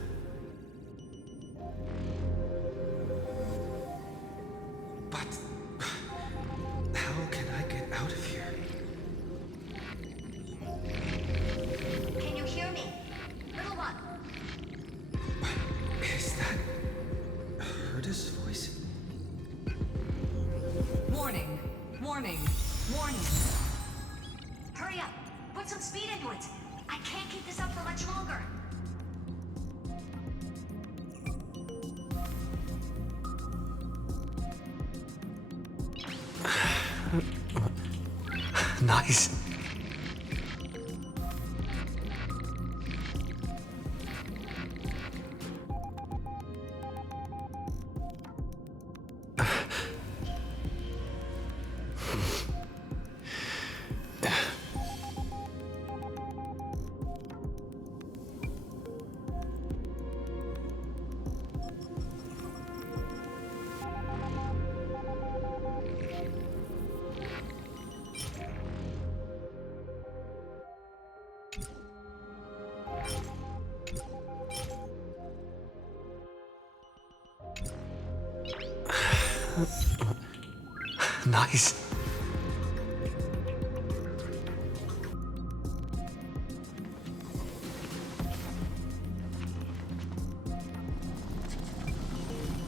But how can I get out of here? Can you hear me? Little one. Is that Herda's voice? Warning! Warning! Warning! Hurry up! Put some speed into it! I can't keep this up for much longer! Nice. Nice.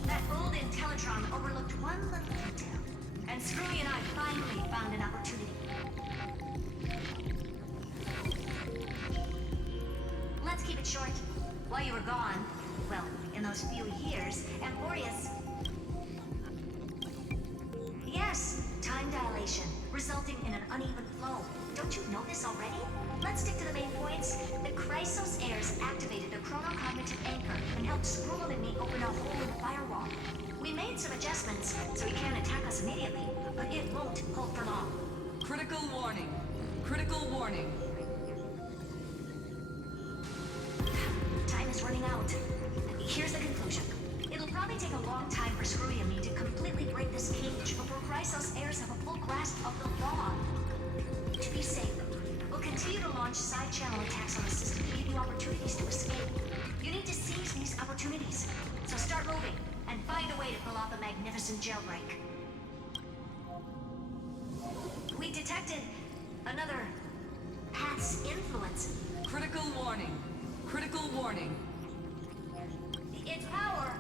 That old Intellitron overlooked one little detail, and Screwy and I finally found an opportunity. Let's keep it short. While you were gone, well, in those few years, Amphorius... Yes, time dilation, resulting in an uneven flow. Don't you know this already? Let's stick to the main points. The Chrysos heirs activated the chronocognitive anchor and helped Skrull and me open a hole in the firewall. We made some adjustments, so he can't attack us immediately, but it won't hold for long. Critical warning. Critical warning. Time is running out. Here's the conclusion. It'll probably take a long time for Screwy and me to completely break this cage before Chrysos heirs have a full grasp of the law. To be safe, we'll continue to launch side-channel attacks on the system to give you opportunities to escape. You need to seize these opportunities. So start moving, and find a way to pull off a magnificent jailbreak. We detected Another path's influence. Critical warning. Critical warning. Its power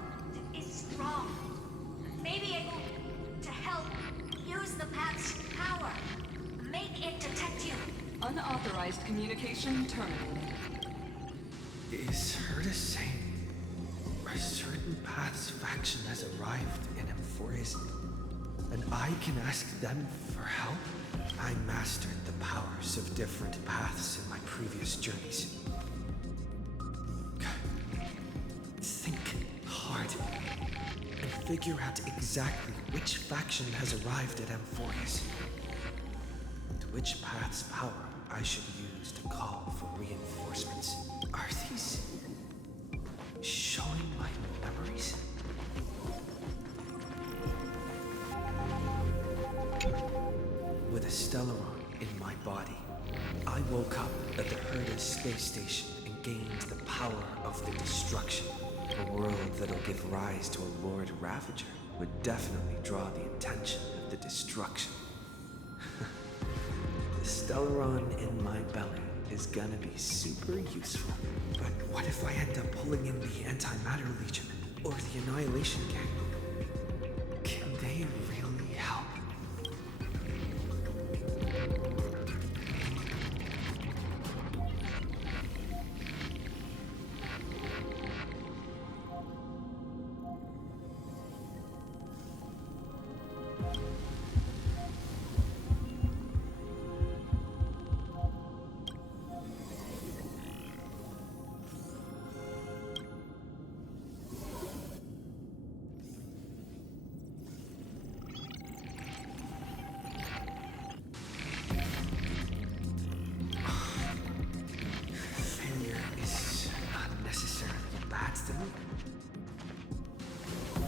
is strong. May be able to help use the path's power. Make it detect you. Unauthorized communication terminated. Is Herta saying a certain path's faction has arrived in Emphorius, and I can ask them for help? I mastered the powers of different paths in my previous journeys. Think hard and figure out exactly which faction has arrived at Emphorius, and which path's power I should use to call for reinforcements. Are these showing my memories? With a Stellaron in my body, I woke up at the Herta space station and gained the power of the destruction. A world that'll give rise to a Lord Ravager would definitely draw the attention of the destruction. The Stellaron in my belly is gonna be super useful. But what if I end up pulling in the Antimatter Legion or the Annihilation Gang? Can they really help?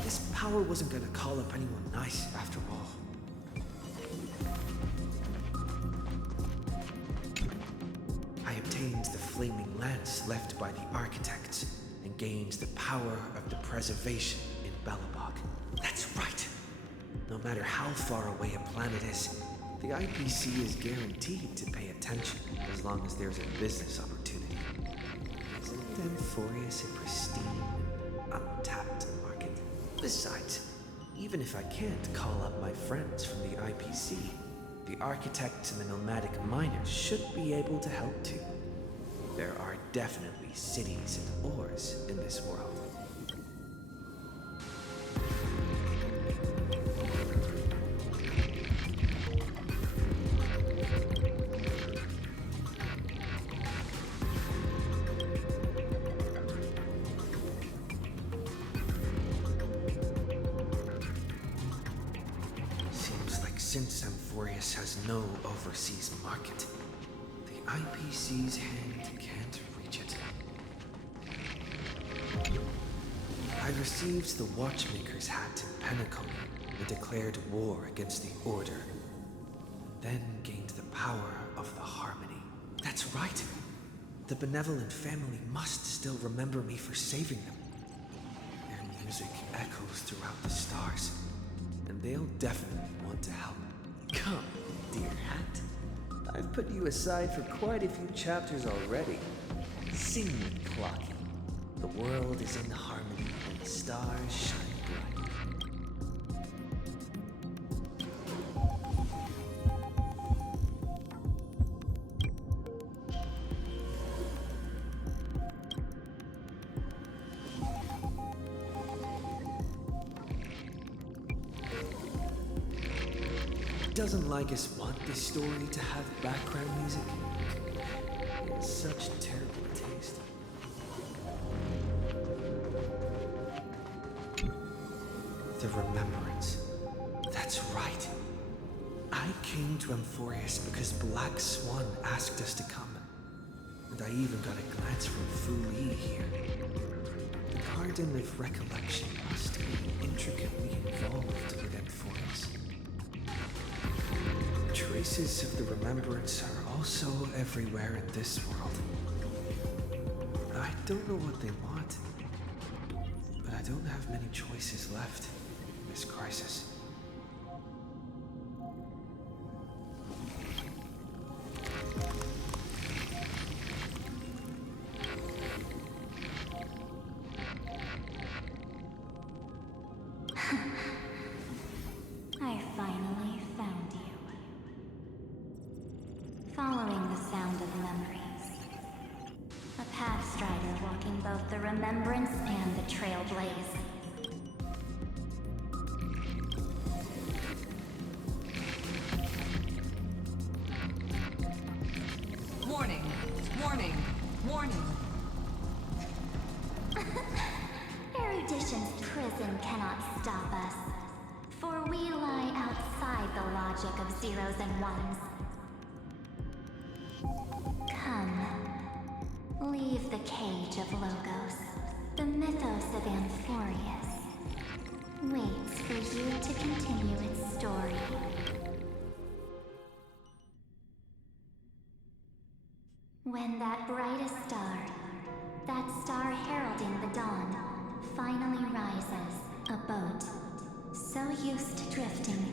This power wasn't gonna call up anyone nice after all. I obtained the flaming lance left by the architects and gained the power of the preservation in Belobog. That's right! No matter how far away a planet is, the IPC is guaranteed to pay attention as long as there's a business opportunity. Isn't Emphorius a pristine, untapped market? Besides, even if I can't call up my friends from the IPC, the architects and the nomadic miners should be able to help too. There are definitely cities and ores in this world. Since Emphorius has no overseas market, the IPC's hand can't reach it. I received the Watchmaker's hat in Penacony and declared war against the Order, then gained the power of the Harmony. That's right! The benevolent family must still remember me for saving them. Their music echoes throughout the stars, and they'll definitely want to help. Come, dear hat. I've put you aside for quite a few chapters already. Sing with Clocky. The world is in harmony and the stars shine bright. Doesn't Lycus want this story to have background music? It's such terrible taste. The Remembrance. That's right. I came to Emphorius because Black Swan asked us to come. And I even got a glance from Fu Li here. The Garden of Recollection must be intricately involved with Emphorius. Traces of the Remembrance are also everywhere in this world. I don't know what they want, but I don't have many choices left in this crisis. Following the sound of memories. A Pathstrider walking both the Remembrance and the Trailblaze. Warning! Warning! Warning! Erudition's prison cannot stop us, for we lie outside the logic of zeros and ones. Come, leave the cage of Logos. The mythos of Amphorius waits for you to continue its story. When that brightest star, that star heralding the dawn, finally rises, a boat, so used to drifting,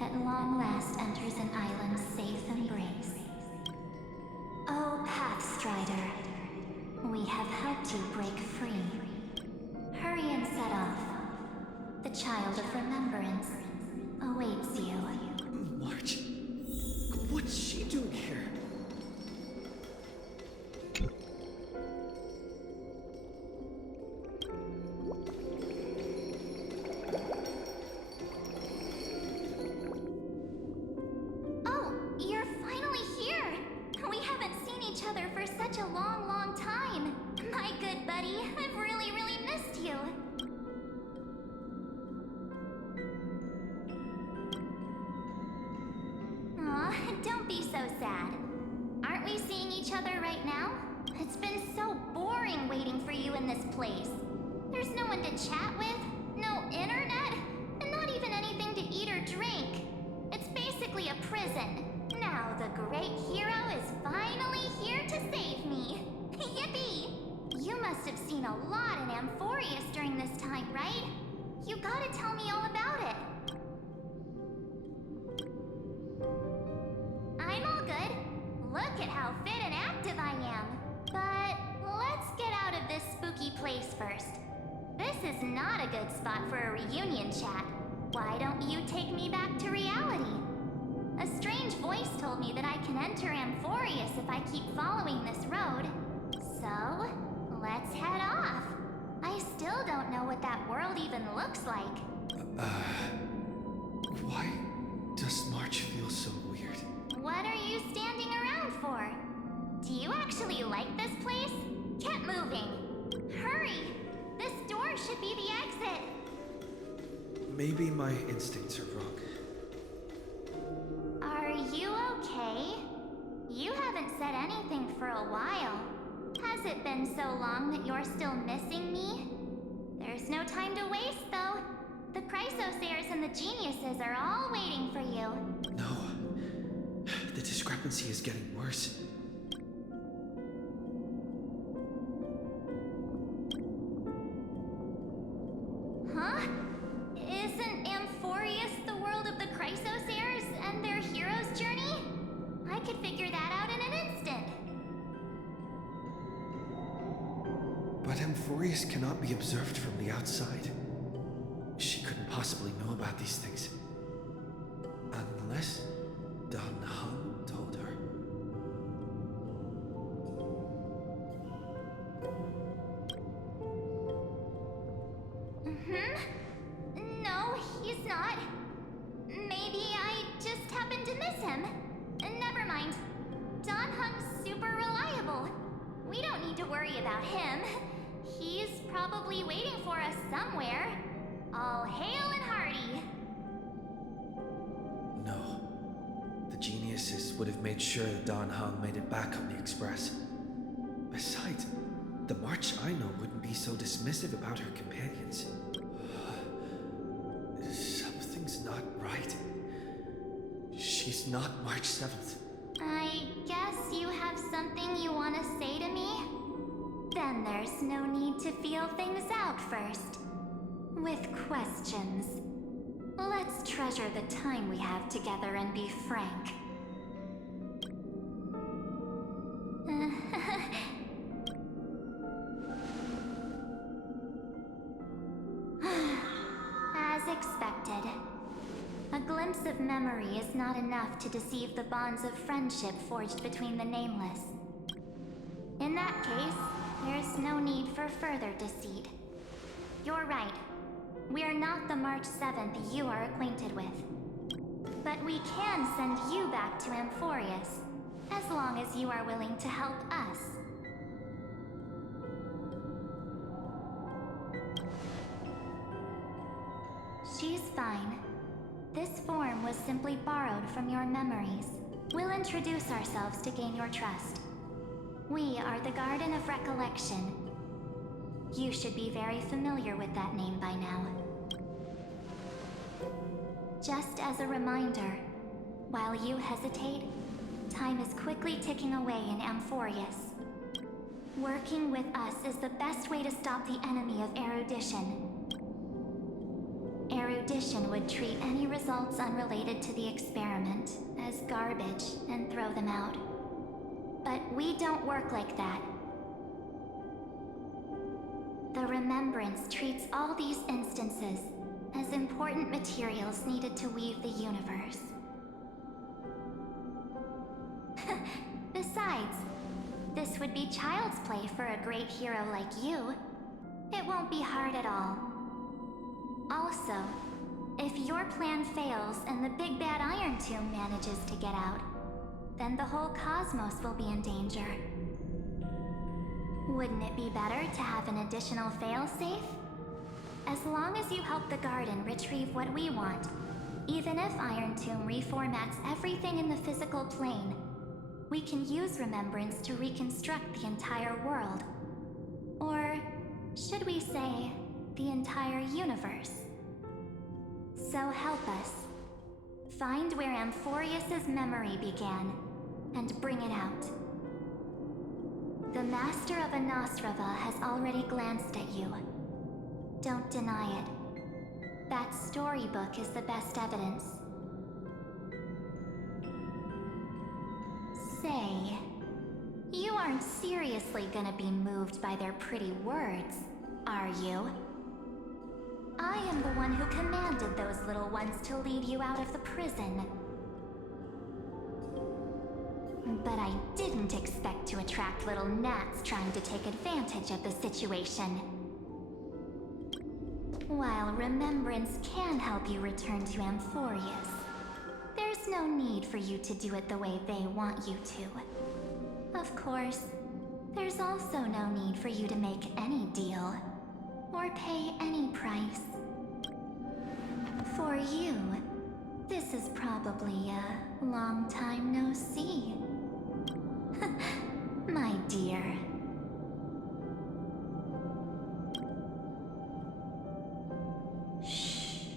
at long last enters an island's safe embrace. Oh, Pathstrider, we have helped you break free. Hurry and set off. The child of remembrance awaits you. March? What's she doing here? Oh, you're finally here! We haven't seen each other for such a long, long time. My good buddy, I've really, really missed you. Aw, don't be so sad. Aren't we seeing each other right now? It's been so boring waiting for you in this place. There's no one to chat with, no internet, and not even anything to eat or drink. It's basically a prison. Now the great hero is finally here to save me. Yippee! You must have seen a lot in Amphorius during this time, right? You gotta tell me all about it. I'm all good. Look at how fit and active I am. But let's get out of this spooky place first. This is not a good spot for a reunion chat. Why don't you take me back to reality? A strange voice told me that I can enter Amphorius if I keep following this road. So, let's head off. I still don't know what that world even looks like. Why does March feel so weird? What are you standing around for? Do you actually like this place? Get moving. Hurry! This door should be the exit. Maybe my instincts are wrong. Are you okay? You haven't said anything for a while. Has it been so long that you're still missing me? There's no time to waste, though. The Chrysosayers and the Geniuses are all waiting for you. No. The discrepancy is getting worse. Huh? Isn't Amphorius the world of the Chrysosayers and their hero's journey? I could figure that out in an instant. But Amphorius cannot be observed from the outside. She couldn't possibly know about these things. Unless Don Hung told her. No, he's not. Maybe I just happened to miss him. Never mind. Don Hung's super reliable. We don't need to worry about him. He's probably waiting for us somewhere. All hail and hearty. No. The Geniuses would have made sure that Don Hung made it back on the Express. Besides, the March I know wouldn't be so dismissive about her companions. Something's not right. She's not March 7th. I guess you have something you want to say to me? Then there's no need to feel things out first. With questions. Let's treasure the time we have together and be frank. As expected. A glimpse glimpse of memory is not enough to deceive the bonds of friendship forged between the Nameless. In that case, there's no need for further deceit. You're right. We are not the March 7th you are acquainted with. But we can send you back to Amphorius, as long as you are willing to help us. She's fine. This form was simply borrowed from your memories. We'll introduce ourselves to gain your trust. We are the Garden of Recollection. You should be very familiar with that name by now. Just as a reminder, while you hesitate, time is quickly ticking away in Amphorius. Working with us is the best way to stop the enemy of erudition. Erudition would treat any results unrelated to the experiment as garbage and throw them out. But we don't work like that. The Remembrance treats all these instances as important materials needed to weave the universe. Besides, this would be child's play for a great hero like you. It won't be hard at all. Also, if your plan fails and the big bad Iron Tomb manages to get out, then the whole cosmos will be in danger. Wouldn't it be better to have an additional failsafe? As long as you help the Garden retrieve what we want, even if Iron Tomb reformats everything in the physical plane, we can use Remembrance to reconstruct the entire world. Or should we say, the entire universe? So help us. Find where Amphorius's memory began, and bring it out. The Master of Anosrava has already glanced at you. Don't deny it. That storybook is the best evidence. Say, you aren't seriously gonna be moved by their pretty words, are you? I am the one who commanded those little ones to lead you out of the prison. But I didn't expect to attract little gnats trying to take advantage of the situation. While Remembrance can help you return to Amphorius, there's no need for you to do it the way they want you to. Of course, there's also no need for you to make any deal, or pay any price. For you, this is probably a long time no see. My dear. Shh.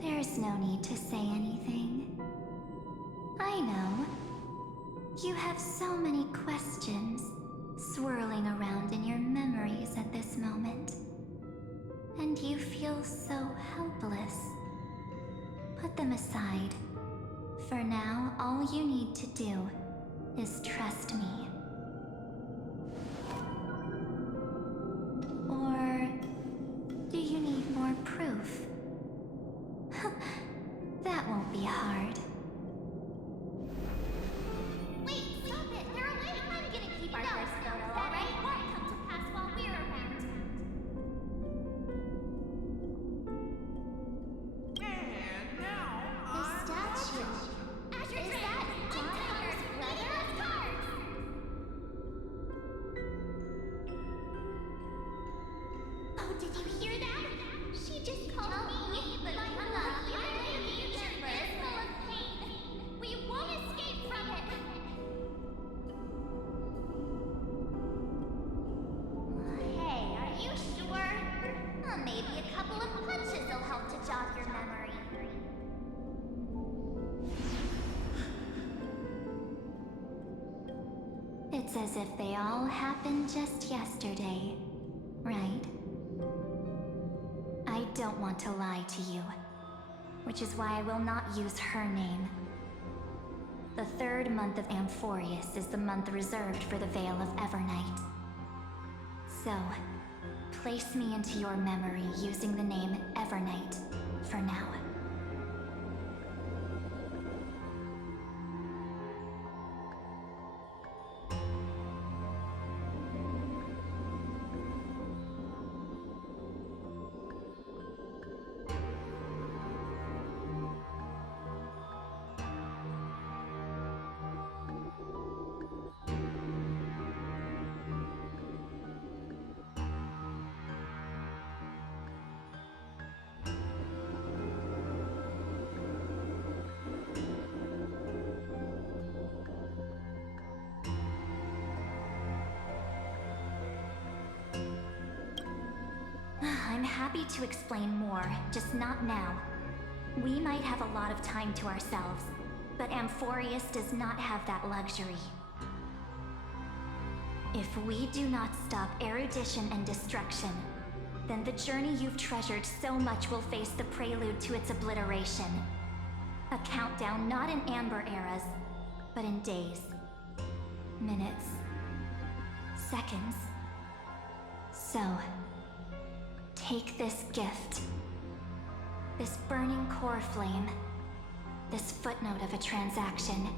There's no need to say anything. I know. You have so many questions swirling around in your memories at this moment. And you feel so helpless. Put them aside. For now, all you need to do is trust me. Or do you need more proof? That won't be hard. Wait, stop it! They're away! I'm gonna keep our first photo, alright? It won't come to pass while we're around. And now, The statue. Is that Darkhar's brother? Oh, did you hear that? She just called me the future is full of pain. We won't escape from it. Hey, are you sure? Maybe a couple of punches will help to jog your memory. It's as if they all happened just yesterday, right? I don't want to lie to you, which is why I will not use her name. The third month of Amphorius is the month reserved for the Veil of Evernight. So, place me into your memory using the name Evernight for now. I'm happy to explain more, just not now. We might have a lot of time to ourselves, but Amphorius does not have that luxury. If we do not stop erudition and destruction, then the journey you've treasured so much will face the prelude to its obliteration. A countdown not in amber eras, but in days, minutes, seconds. So, take this gift. This burning core flame. This footnote of a transaction.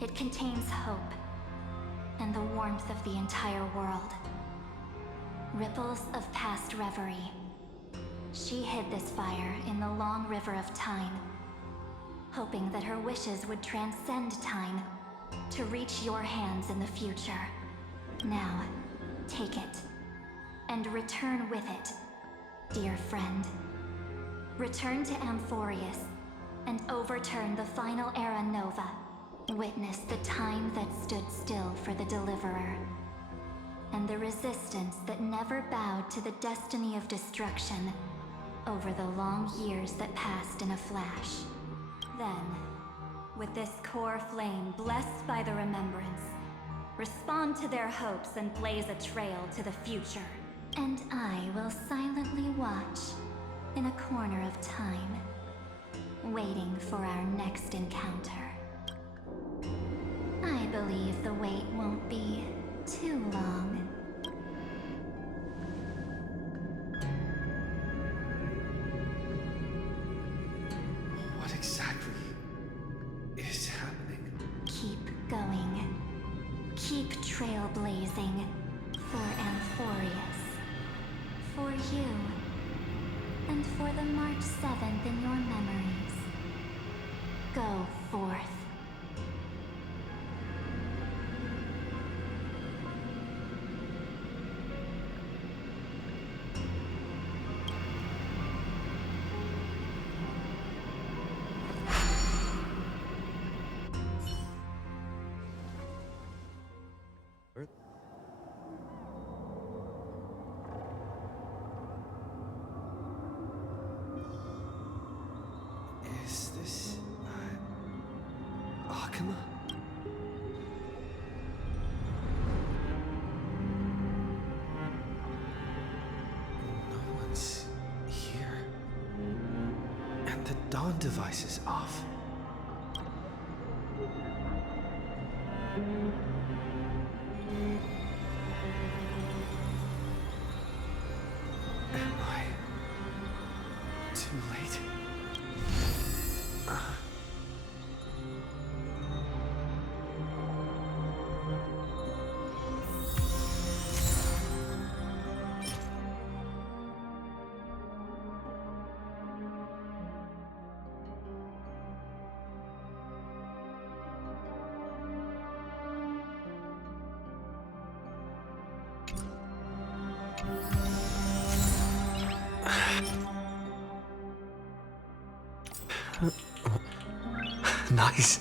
It contains hope, and the warmth of the entire world. Ripples of past reverie. She hid this fire in the long river of time, hoping that her wishes would transcend time to reach your hands in the future. Now, take it, and return with it, dear friend. Return to Amphorius, and overturn the final era Nova. Witness the time that stood still for the Deliverer, and the resistance that never bowed to the destiny of destruction over the long years that passed in a flash. Then, with this core flame blessed by the remembrance, respond to their hopes and blaze a trail to the future. And I will silently watch in a corner of time, waiting for our next encounter. I believe the wait won't be too long. What exactly is happening? Keep going. Keep trailblazing for Amphorius. For you. And for the March 7th in your memories. Go forth. Is this Akuma? No one's here. And the dawn device is off. Am I too late? Nice.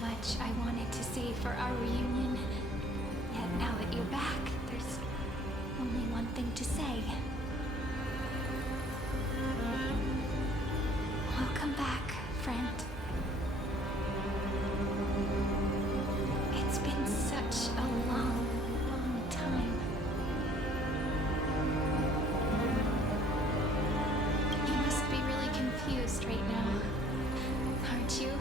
much I wanted to say for our reunion. Yet now that you're back, there's only one thing to say. Welcome back, friend. It's been such a long, long time. You must be really confused right now, aren't you?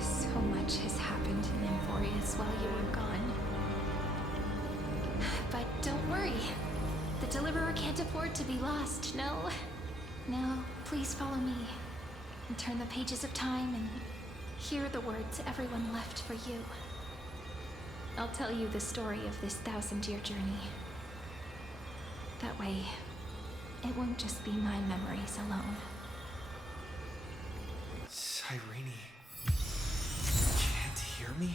So much has happened in Emphorius while you were gone. But don't worry. The Deliverer can't afford to be lost, no? Now, please follow me and turn the pages of time and hear the words everyone left for you. I'll tell you the story of this 1,000-year journey. That way, it won't just be my memories alone. Cyrene, you can't hear me?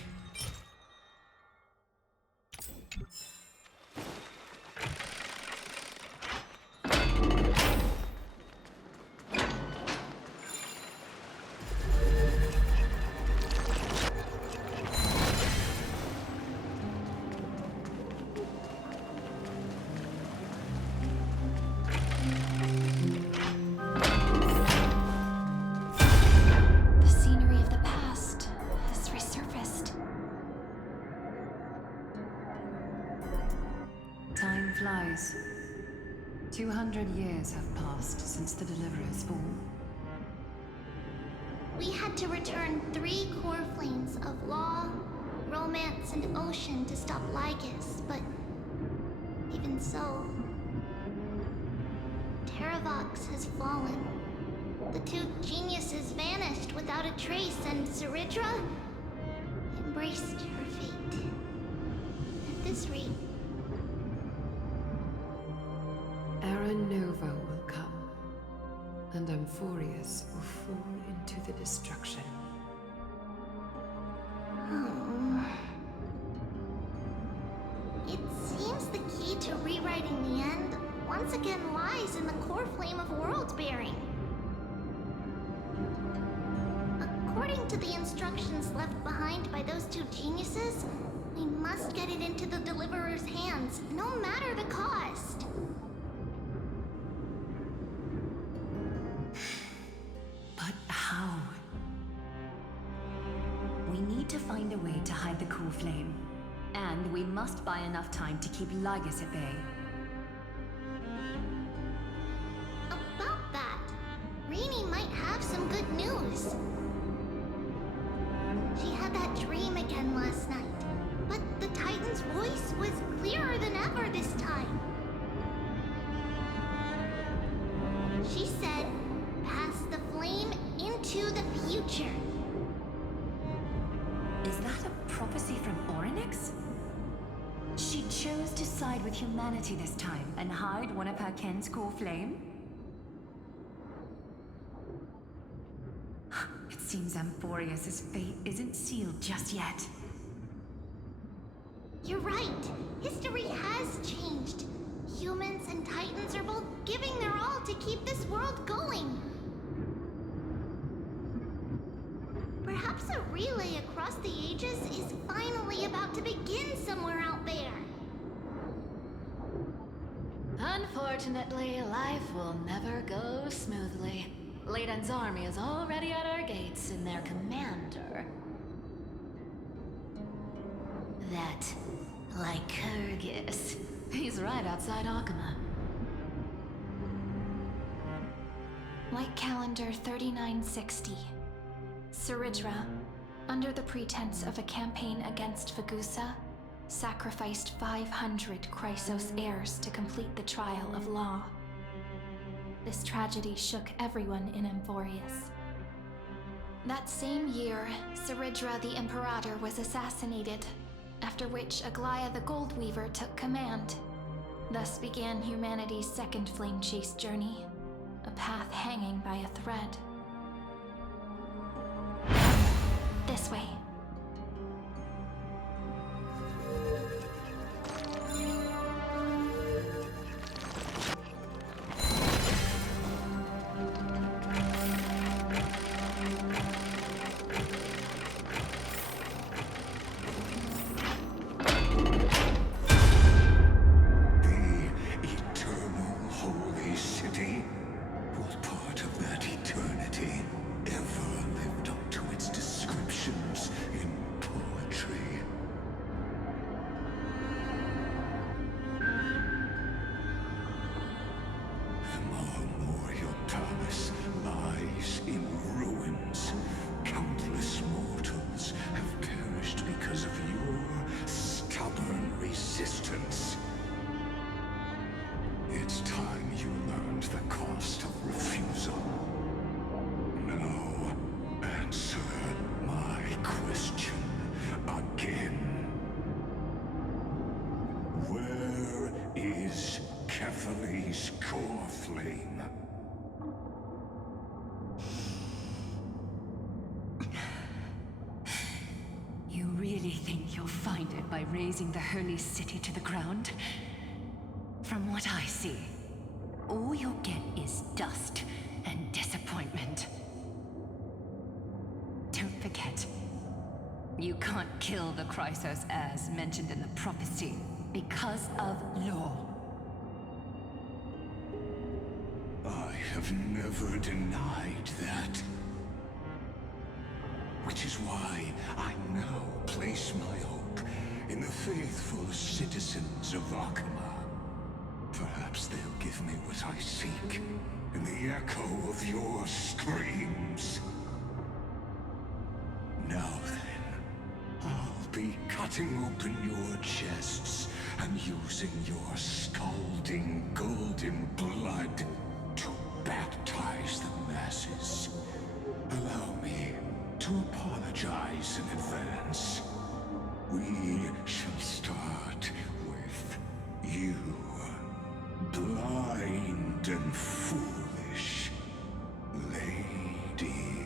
The scenery of the past has resurfaced. Time flies. 200 years have passed since the Deliverer's fall. We had to return 3 core flames of law, romance, and ocean to stop Lygus, but even so, Terravox has fallen. The 2 geniuses vanished without a trace, and Zeridra embraced her fate. At this rate, Era Nova will come, and Emphorius will fall into the destruction. It seems the key to rewriting the end once again lies in the core flame of world-bearing. According to the instructions left behind by those 2 geniuses, we must get it into the Deliverer's hands, no matter the cost. But how? We need to find a way to hide the core flame. And we must buy enough time to keep Lygus at bay. About that, Rini might have some good news. She had that dream again last night, but the Titan's voice was clearer than ever this time. She said, pass the flame into the future. Is that a prophecy from Orynyx? She chose to side with humanity this time and hide one of her kin's core flame? It seems Emphorius' fate isn't sealed just yet. You're right. History has changed. Humans and Titans are both giving their all to keep this world going. Perhaps a relay across the ages is finally about to begin somewhere out there. Unfortunately, life will never go smoothly. Leiden's army is already at our gates, and their commander... that Lycurgus. He's right outside Akama. Light calendar 3960. Zeridra, under the pretense of a campaign against Fagusa, sacrificed 500 Chrysos heirs to complete the trial of law. This tragedy shook everyone in Emphorius. That same year, Zeridra the Imperator was assassinated, after which Aglaya the Goldweaver took command. Thus began humanity's second flame chase journey, a path hanging by a thread. This way. flame. You really think you'll find it by razing the holy city to the ground? From what I see, all you'll get is dust and disappointment. Don't forget, you can't kill the Chrysos as mentioned in the prophecy because of law. I have never denied that. Which is why I now place my hope in the faithful citizens of Akama. Perhaps they'll give me what I seek in the echo of your screams. Now then, I'll be cutting open your chests and using your scalding golden blood to baptize the masses. Allow me to apologize in advance. We shall start with you, blind and foolish Lady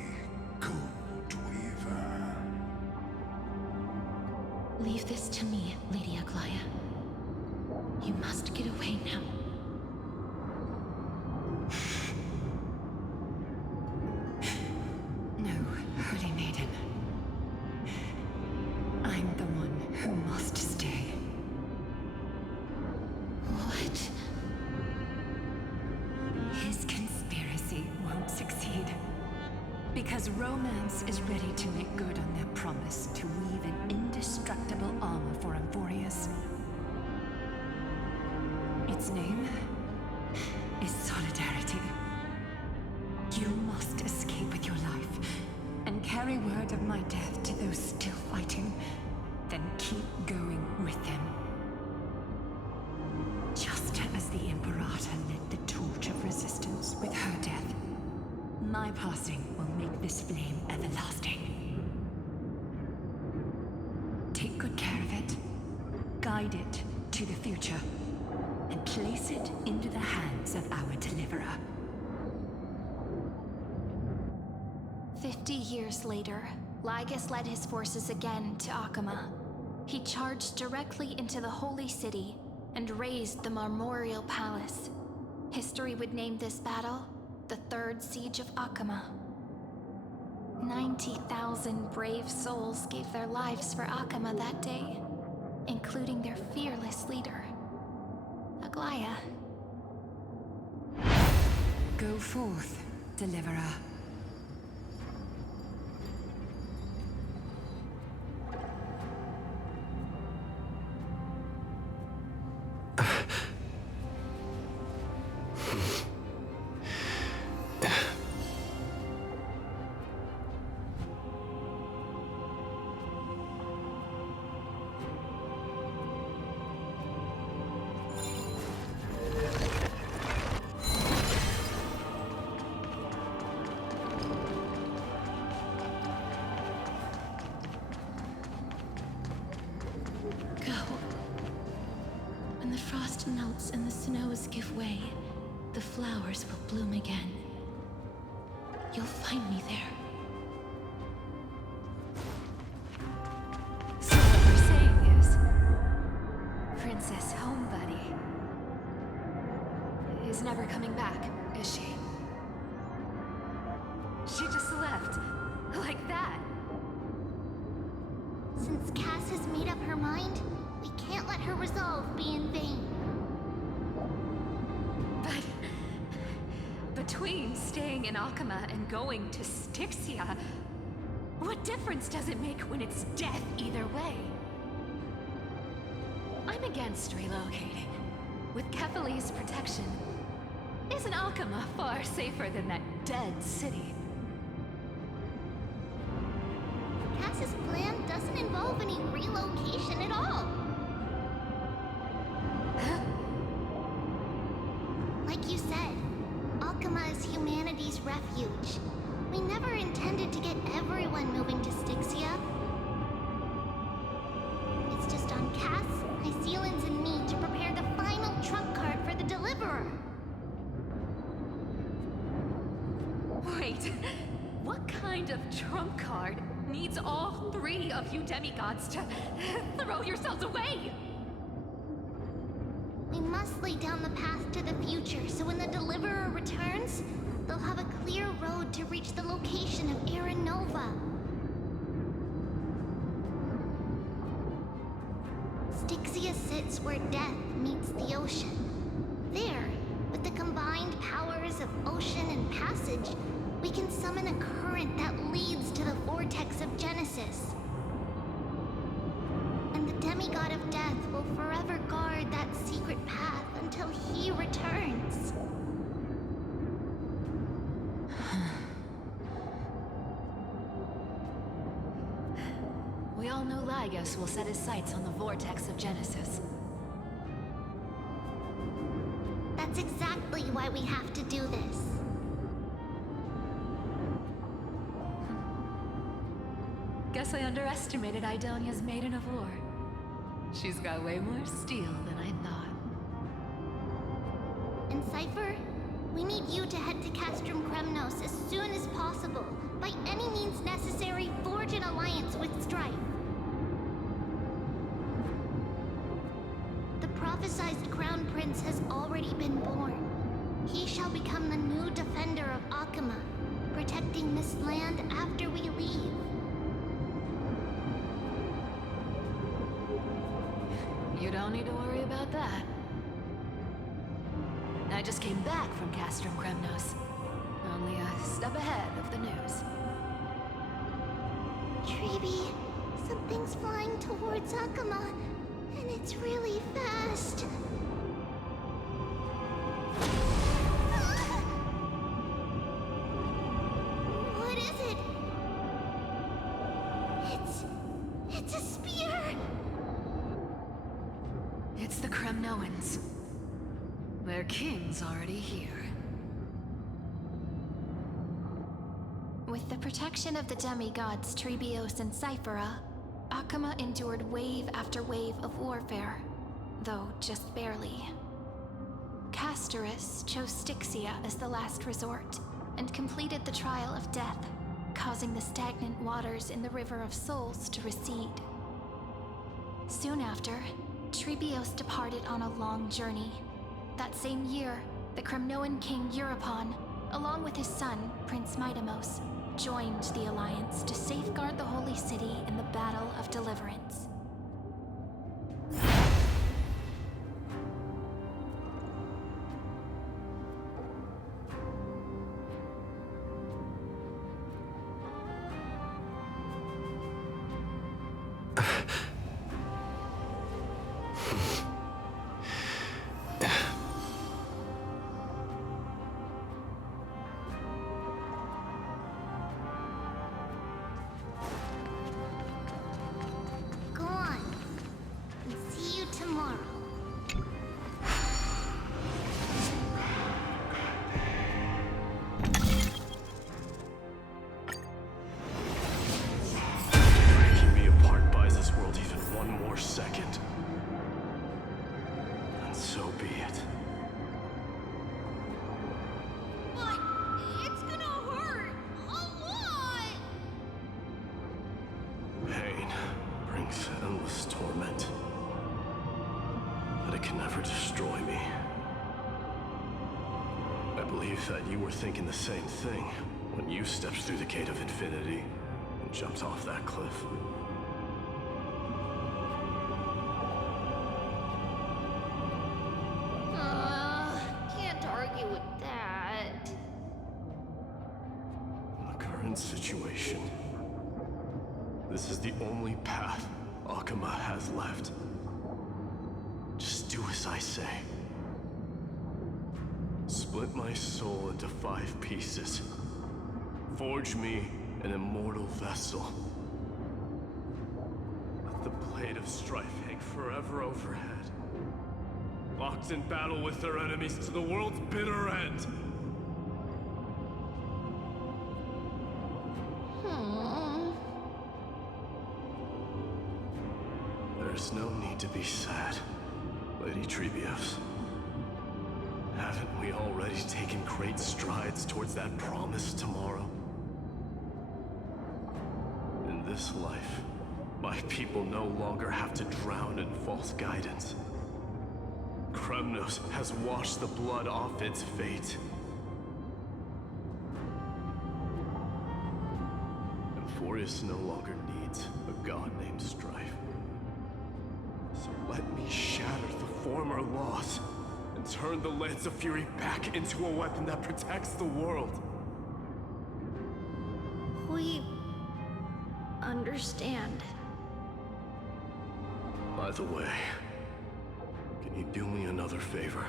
Goldweaver. Leave this to me, Lady Aglaya. You must get away now. No, Holy Maiden. I'm the one who must stay. What? His conspiracy won't succeed. Because romance is ready to make good on their promise to weave an indestructible armor for Amphorius. Its name is Solidarity. You must escape with your life and carry word of my death to those still fighting, then keep going with them. Just as the Imperator lit the torch of resistance with her death, my passing will make this flame everlasting. Take good care of it, guide it to the future, and place it into the hands of our deliverer. 50 years later, Lygus led his forces again to Akama. He charged directly into the Holy City and razed the Marmorial Palace. History would name this battle the Third Siege of Akama. 90,000 brave souls gave their lives for Akama that day, including their fearless leader, Aglaya. Go forth, deliverer. When the frost melts and the snows give way, the flowers will bloom again. You'll find me there. So what you're saying is, Princess Homebuddy is never coming back, is she? She just left, like that. Since Cass has made up her mind, we can't let her resolve be in vain. But between staying in Akama and going to Styxia, what difference does it make when it's death either way? I'm against relocating. With Kefali's protection, isn't Akama far safer than that dead city? Cass's plan doesn't involve any relocation at all. Like you said, Akama is humanity's refuge. We never intended to get everyone moving to Styxia. It's just on Cass, Hysealans, and me to prepare the final trump card for the Deliverer. What kind of trump card needs all three of you demigods to throw yourselves away? We must lay down the path to the future, so when the Deliverer returns, they'll have a clear road to reach the location of Aaron Nova. Styxia sits where death meets the ocean. There, with the combined powers of ocean and passage, we can summon a current that leads to the vortex of Genesis. And the demigod of death will forever guard that secret path until he returns. We all know Lygos will set his sights on the vortex of Genesis. That's exactly why we have to do this. Guess I underestimated Idonia's Maiden of War. She's got way more steel than I thought. And Cypher, we need you to head to Castrum Kremnos as soon as possible. By any means necessary, forge an alliance with Strife. The prophesized Crown Prince has already been born. He shall become the new defender of Akama, protecting this land after we leave. You don't need to worry about that. I just came back from Castrum Kremnos. Only a step ahead of the news. Treeby, something's flying towards Akama, and it's really fast. What is it? It's a spear! It's the Kremnoans. Their king's already here. With the protection of the demigods Trebios and Cyphera, Akama endured wave after wave of warfare, though just barely. Castorus chose Styxia as the last resort, and completed the trial of death, causing the stagnant waters in the River of Souls to recede. Soon after, Trebios departed on a long journey. That same year, the Kremnoan king Euripon, along with his son, Prince Midamos, joined the Alliance to safeguard the Holy City in the Battle of Deliverance. Go on. And see you tomorrow. Breaking me apart buys this world even one more second. And so be it. But it's gonna hurt a lot! Pain brings endless torment. But it can never destroy me. I believe that you were thinking the same thing when you stepped through the gate of infinity and jumped off that cliff. Can't argue with that. In the current situation, this is the only path Akama has left. Just do as I say. Split my soul into 5 pieces. Forge me an immortal vessel. Let the blade of strife hang forever overhead. Locked in battle with their enemies to the world's bitter end. There's no need to be sad, Lady Trebios. Haven't we already taken great strides towards that promise tomorrow? this life, my people no longer have to drown in false guidance. Kremnos has washed the blood off its fate. Amphorius no longer needs a god named Strife. So let me shatter the former laws and turn the Lance of Fury back into a weapon that protects the world. We understand. By the way, can you do me another favor?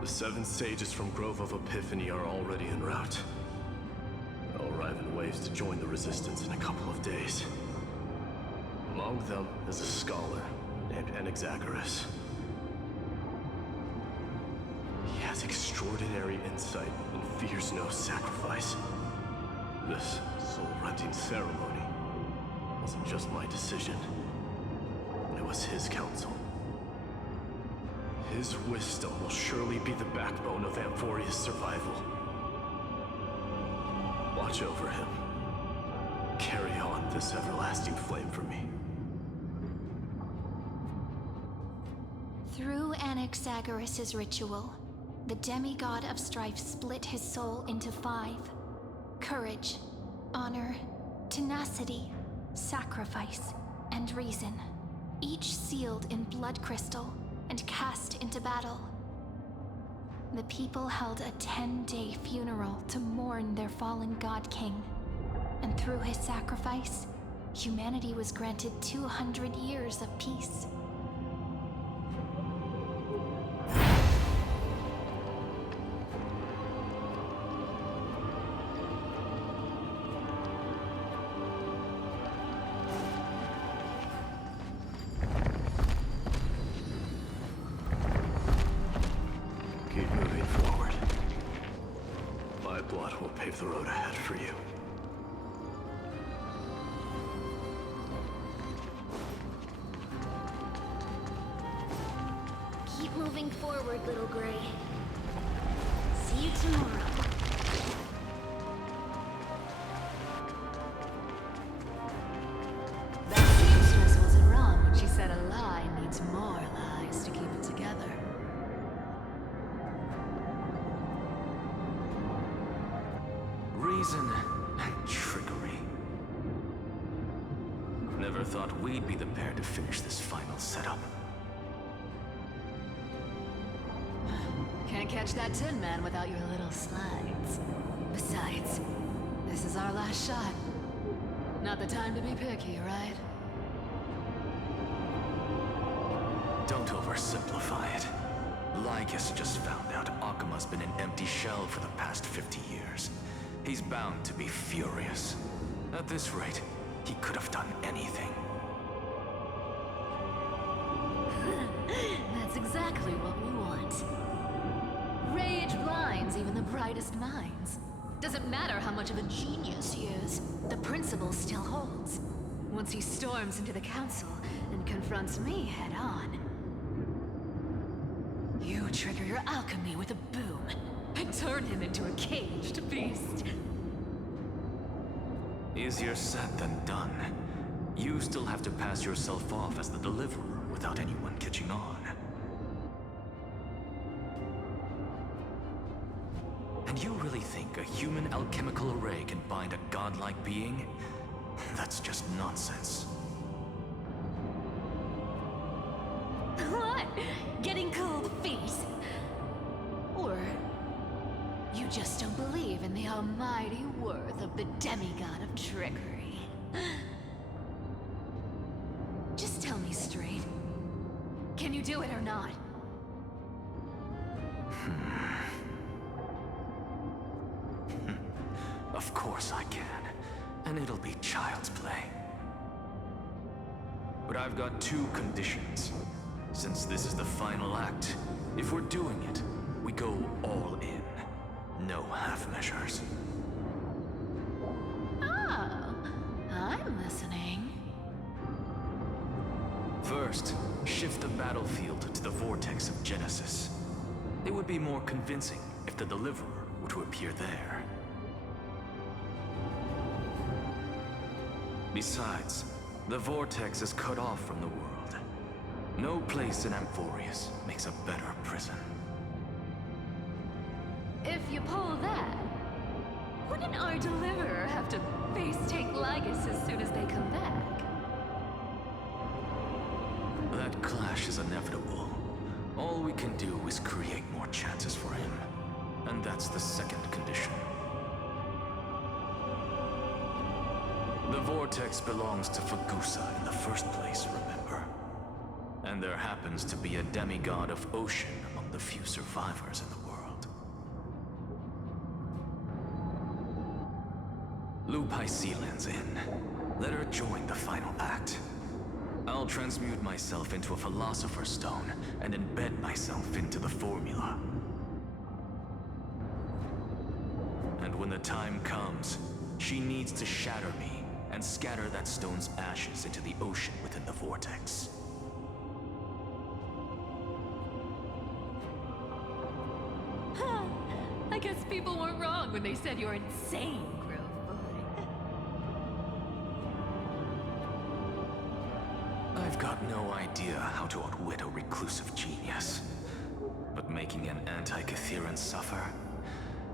The 7 sages from Grove of Epiphany are already en route. They'll arrive in waves to join the Resistance in a couple of days. Among them is a scholar named Anaxagoras. He has extraordinary insight and fears no sacrifice. This soul-rending ceremony wasn't just my decision. It was his counsel. His wisdom will surely be the backbone of Amphoria's survival. Watch over him. Carry on this everlasting flame for me. Through Anaxagoras' ritual, the demigod of strife split his soul into 5. Courage, honor, tenacity, sacrifice, and reason, each sealed in blood crystal and cast into battle. The people held a 10-day funeral to mourn their fallen god king, and through his sacrifice, humanity was granted 200 years of peace. Keep moving forward. My blood will pave the road ahead for you. Keep moving forward, little Gray. See you tomorrow. That seamstress wasn't wrong when she said a lie needs more lies to keep it together. Reason and trickery. Never thought we'd be the pair to finish this final setup. Can't catch that Tin Man without your little slides. Besides, this is our last shot. Not the time to be picky, right? Don't oversimplify it. Lycus just found out Akima's been an empty shell for the past 50 years. He's bound to be furious. At this rate, he could have done anything. That's exactly what we want. Rage blinds even the brightest minds. Doesn't matter how much of a genius he is, the principle still holds. Once he storms into the council and confronts me head on. You trigger your alchemy with a boom and turn him into a caged beast. Easier said than done. You still have to pass yourself off as the deliverer without anyone catching on. And you really think a human alchemical array can bind a godlike being? That's just nonsense. What? Getting cold feet? Or you just don't believe in the almighty worth of the demigod of trickery? Just tell me straight. Can you do it or not? Of course I can. And it'll be child's play. But I've got 2 conditions. Since this is the final act, if we're doing it, we go all in. No half measures. Oh, I'm listening. First, shift the battlefield to the vortex of Genesis. It would be more convincing if the deliverer were to appear there. Besides, the vortex is cut off from the world. No place in Amphorius makes a better prison. If you pull that, wouldn't our deliverer have to face tank Lygus as soon as they come back? That clash is inevitable. All we can do is create more chances for him. And that's the second condition. The vortex belongs to Fagusa in the first place, remember? And there happens to be a demigod of ocean among the few survivors in the world. Lupai Sealand's in. Let her join the final act. I'll transmute myself into a Philosopher's Stone and embed myself into the formula. And when the time comes, she needs to shatter me and scatter that stone's ashes into the ocean within the vortex. I guess people weren't wrong when they said you're insane, Grove Boy. I've got no idea how to outwit a reclusive genius. But making an anti-Catheran suffer?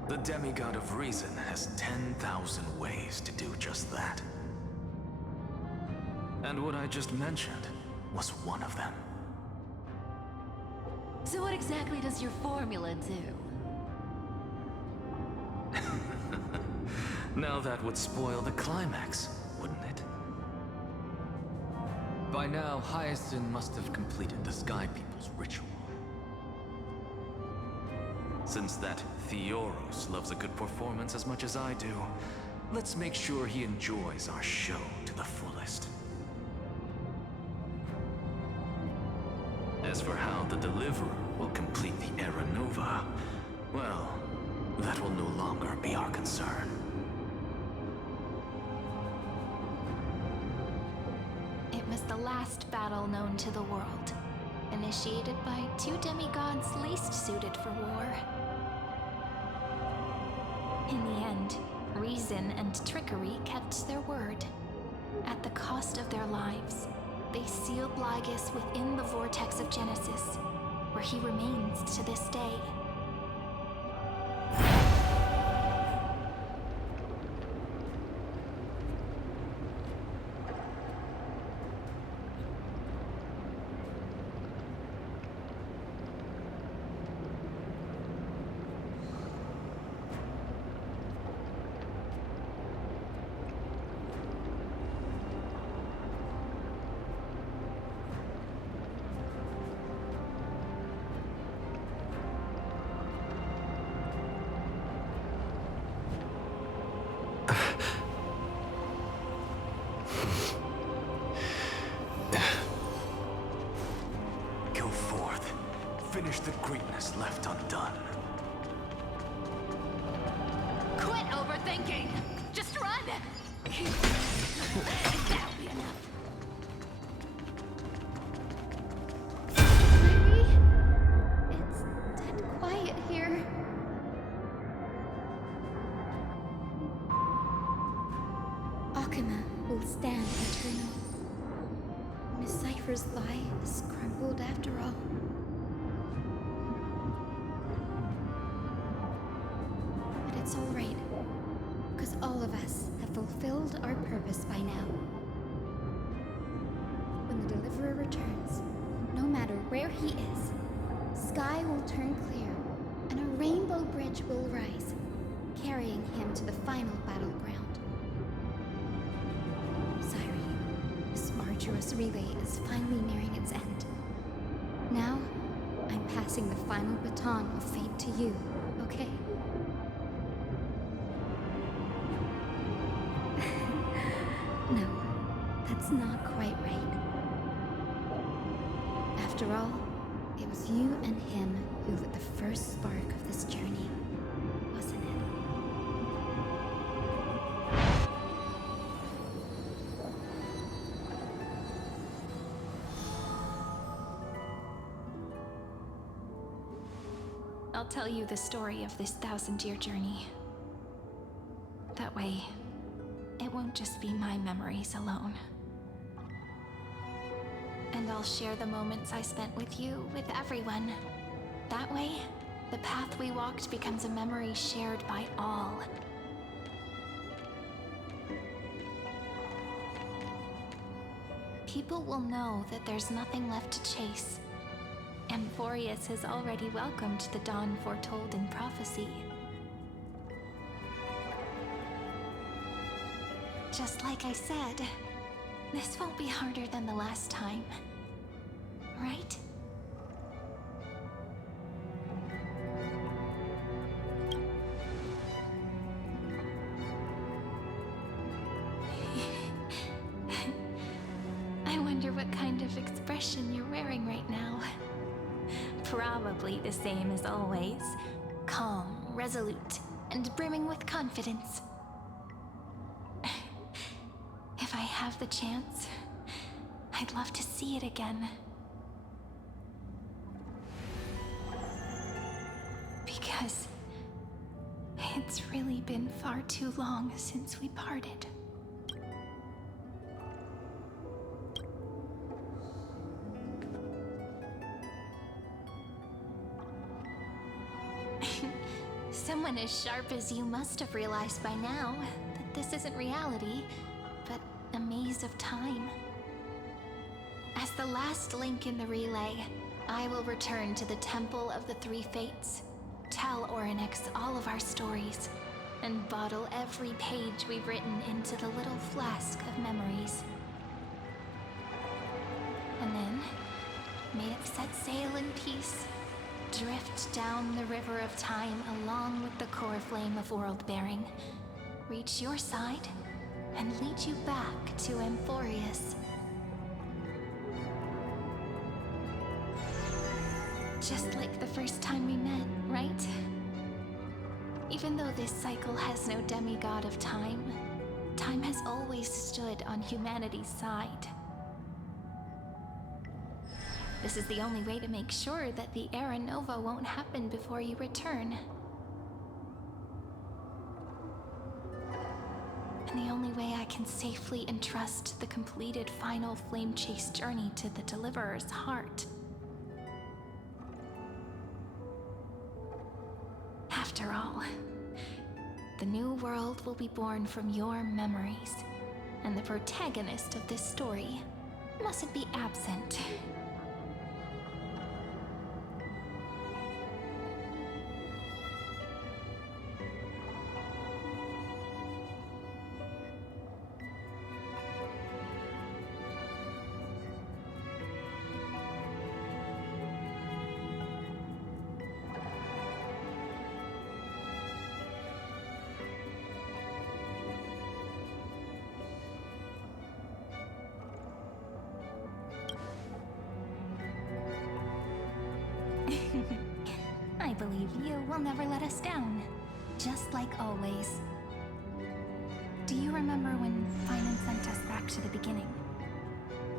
The demigod of reason has 10,000 ways to do just that. And what I just mentioned was one of them. So what exactly does your formula do? Now that would spoil the climax, wouldn't it? By now, Hyacinth must have completed the Sky People's ritual. Since that Theoros loves a good performance as much as I do, let's make sure he enjoys our show to the fullest. As for how the Deliverer will complete the Era Nova, well, that will no longer be our concern. It was the last battle known to the world, initiated by two demigods least suited for war. In the end, reason and trickery kept their word. At the cost of their lives, they sealed Lygus within the vortex of Genesis, where he remains to this day. Go forth. Finish the greatness left undone. Quit overthinking! Just run! That'll be enough. It's dead quiet here. Akima will stand eternal. Miss Cypher's lie is crumbled after all. But it's all right, because all of us have fulfilled our purpose by now. When the Deliverer returns, no matter where he is, sky will turn clear, and a rainbow bridge will rise, carrying him to the final battleground. Cyrene, this arduous relay is finally nearing its end. Now, I'm passing the final baton of fate to you, okay? No, that's not quite right. After all, it was you and him who lit the first spark of this journey, wasn't it? I'll tell you the story of this 1,000-year journey. That way, it won't just be my memories alone. And I'll share the moments I spent with you with everyone. That way, the path we walked becomes a memory shared by all. People will know that there's nothing left to chase. Amphorius has already welcomed the dawn foretold in prophecy. Just like I said, this won't be harder than the last time. Right? I wonder what kind of expression you're wearing right now. Probably the same as always. Calm, resolute, and brimming with confidence. If I have the chance, I'd love to see it again. Because it's really been far too long since we parted. Someone as sharp as you must have realized by now that this isn't reality, but a maze of time. As the last link in the relay, I will return to the Temple of the Three Fates, tell Orynyx all of our stories, and bottle every page we've written into the little flask of memories. And then, may it set sail in peace, drift down the river of time along with the core flame of world-bearing, reach your side, and lead you back to Amphorius. Just like the first time we met, right? Even though this cycle has no demigod of time, time has always stood on humanity's side. This is the only way to make sure that the Era Nova won't happen before you return. And the only way I can safely entrust the completed final flame chase journey to the Deliverer's heart. After all, the new world will be born from your memories, and the protagonist of this story mustn't be absent. I believe you will never let us down, just like always. Do you remember when Finan sent us back to the beginning?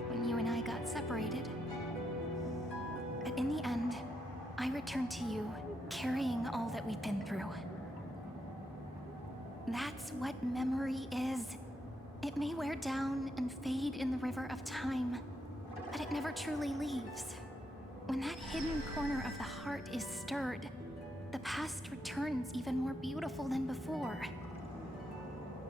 When you and I got separated? But in the end, I returned to you, carrying all that we've been through. That's what memory is. It may wear down and fade in the river of time, but it never truly leaves. When that hidden corner of the heart is stirred, the past returns even more beautiful than before.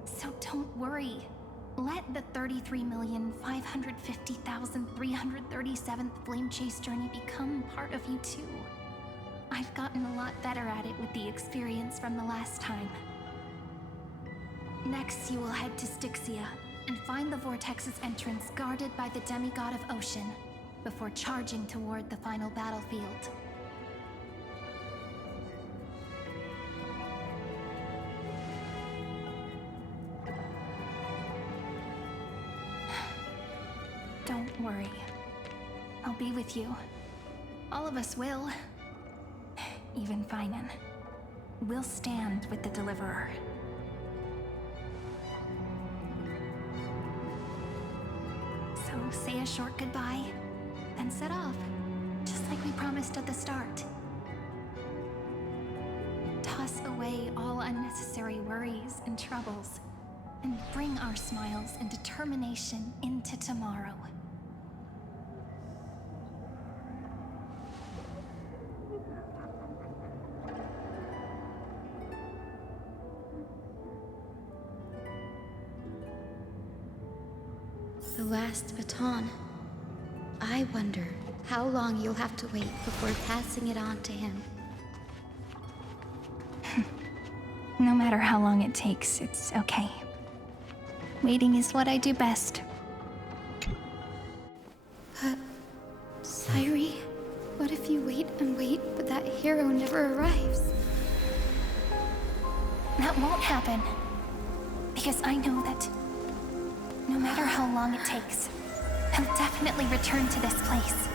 So don't worry. Let the 33,550,337th Flame Chase journey become part of you too. I've gotten a lot better at it with the experience from the last time. Next, you will head to Styxia and find the Vortex's entrance guarded by the demigod of Ocean, before charging toward the final battlefield. Don't worry. I'll be with you. All of us will. Even Finan. We'll stand with the Deliverer. So say a short goodbye, then set off, just like we promised at the start. Toss away all unnecessary worries and troubles, and bring our smiles and determination into tomorrow. The last baton. I wonder how long you'll have to wait before passing it on to him. No matter how long it takes, it's okay. Waiting is what I do best. Sairi, what if you wait and wait, but that hero never arrives? That won't happen. Because I know that no matter how long it takes, he'll definitely return to this place.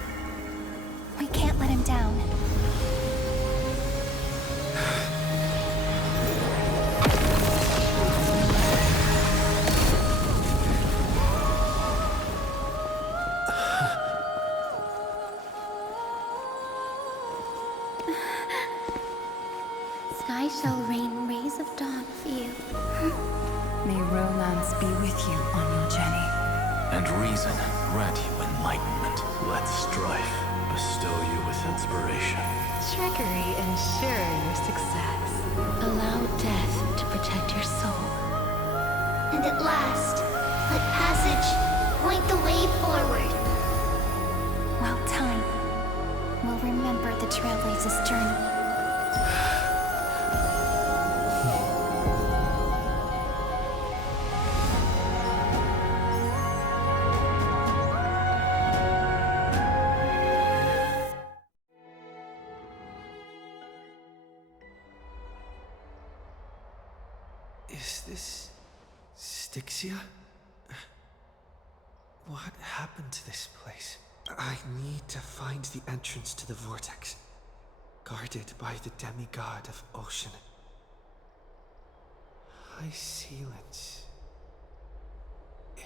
We can't let him down. Sky shall rain rays of dawn for you. May romance be with you on your journey. And reason grant you enlightenment. Let strife bestow you with inspiration. Trickery ensure your success. Allow death to protect your soul. And at last, let passage point the way forward. While time will remember the Trailblaze's journey. Is this Styxia? What happened to this place? I need to find the entrance to the vortex, guarded by the demigod of ocean. High Sealants.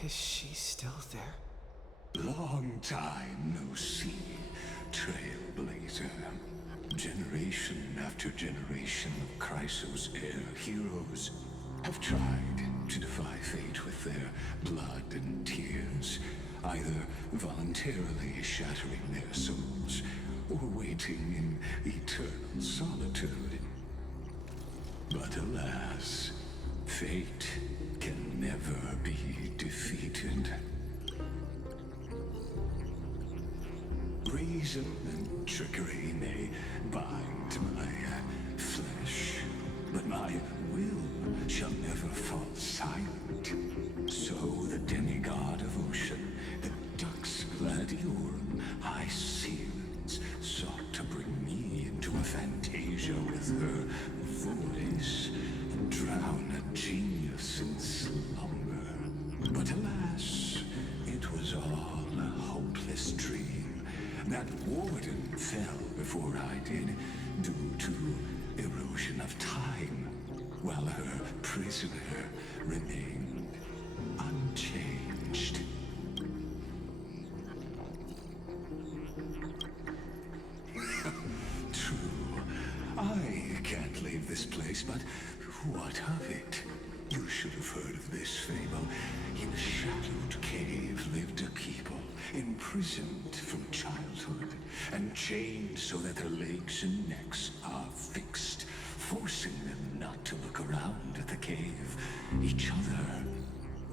Is she still there? Long time no see, Trailblazer. Generation after generation of Chrysos Air heroes have tried to defy fate with their blood and tears, either voluntarily shattering their souls or waiting in eternal solitude. But alas, fate can never be defeated. Reason and trickery may bind my flesh, but my will shall never fall silent. So the demigod of ocean, the Dux Gladiorum High Sealants, sought to bring me into a fantasia with her voice and drown a genius in slumber. But alas, it was all a hopeless dream. That warden fell before I did, due to erosion of time, while her prisoner remained unchanged. True, I can't leave this place, but what of it? You should have heard of this fable. In a shadowed cave lived a people, imprisoned from childhood, and chained so that their legs and necks are fixed, forcing them not to look around at the cave, each other,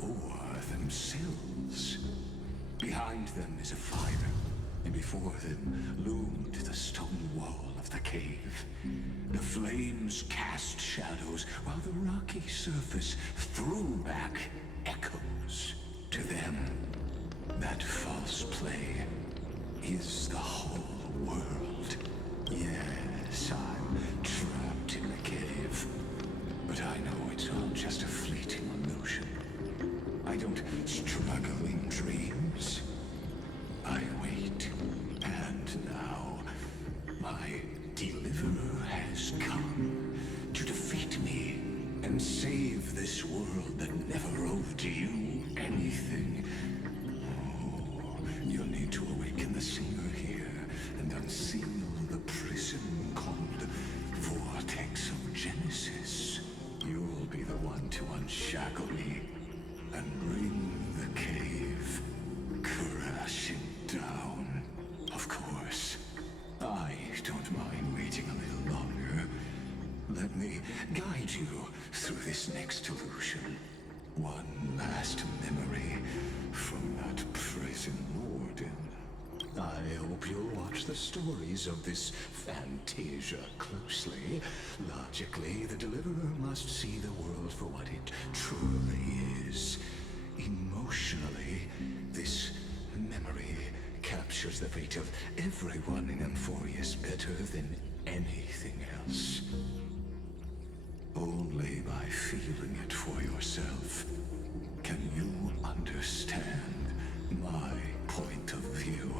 or themselves. Behind them is a fire, and before them loomed the stone wall of the cave. The flames cast shadows, while the rocky surface threw back echoes to them. That false play is the whole world. Yes, I'm trapped in the cave, but I know it's all just a fleeting illusion. I don't struggle in dreams. I wait, and now my deliverer has come to defeat me and save this world that never owed you anything. Oh, you'll need to awaken the singer here and unseal the prison called Vortex of Genesis. You'll be the one to unshackle me. and bring the cave crashing down. Of course, I don't mind waiting a little longer. Let me guide you through this next illusion. One last memory from that prison warden. I hope you'll watch the stories of this Fantasia closely. Logically, the Deliverer must see the world for what it truly is. Emotionally, this memory captures the fate of everyone in Amphorius better than anything else. Only by feeling it for yourself can you understand my point of view.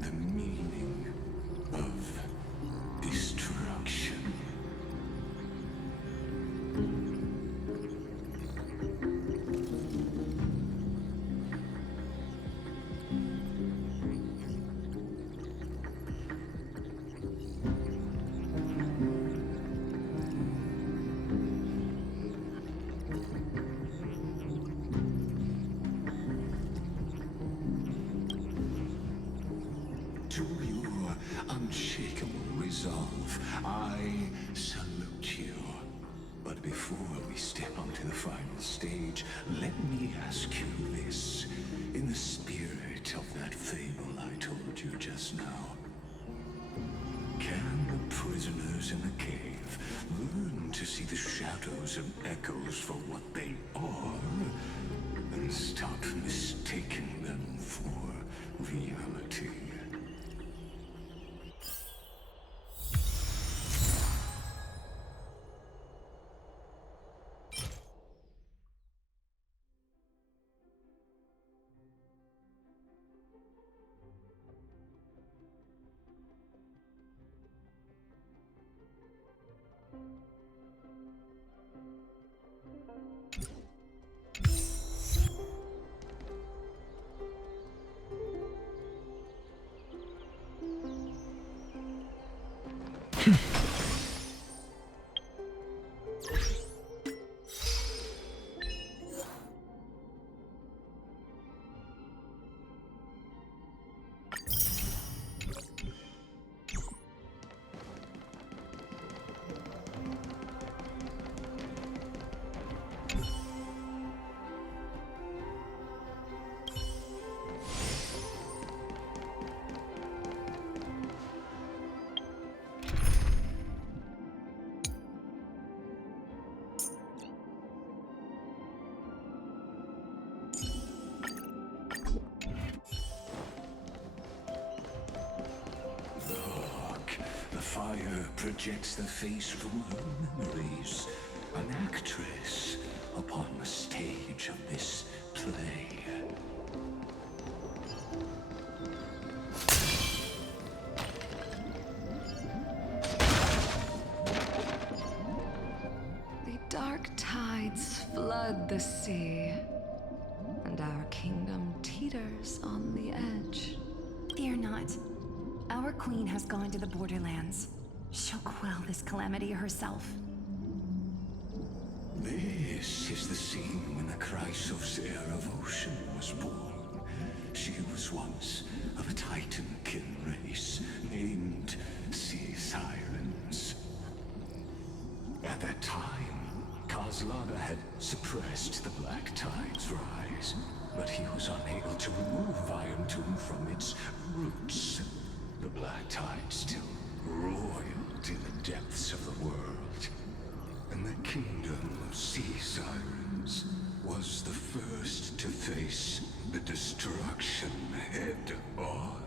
The meaning of destruction. To your unshakable resolve, I salute you. But before we step onto the final stage, let me ask you this. In the spirit of that fable I told you just now, can the prisoners in the cave learn to see the shadows and echoes for what they are, and stop mistaking them for reality? Fire projects the face from her memories. An actress upon the stage of this play. The dark tides flood the sea, and our kingdom teeters on the edge. Fear not. Our queen has gone to the borderlands. She'll quell this calamity herself. This is the scene when the Chrysosphere of Ocean was born. She was once of a Titan-kin race named Sea Sirens. At that time, Kozlana had suppressed the Black Tide's rise, but he was unable to remove Iron Tomb from its roots. The Black Tide still roiled in the depths of the world, and the kingdom of Sea Sirens was the first to face the destruction head-on.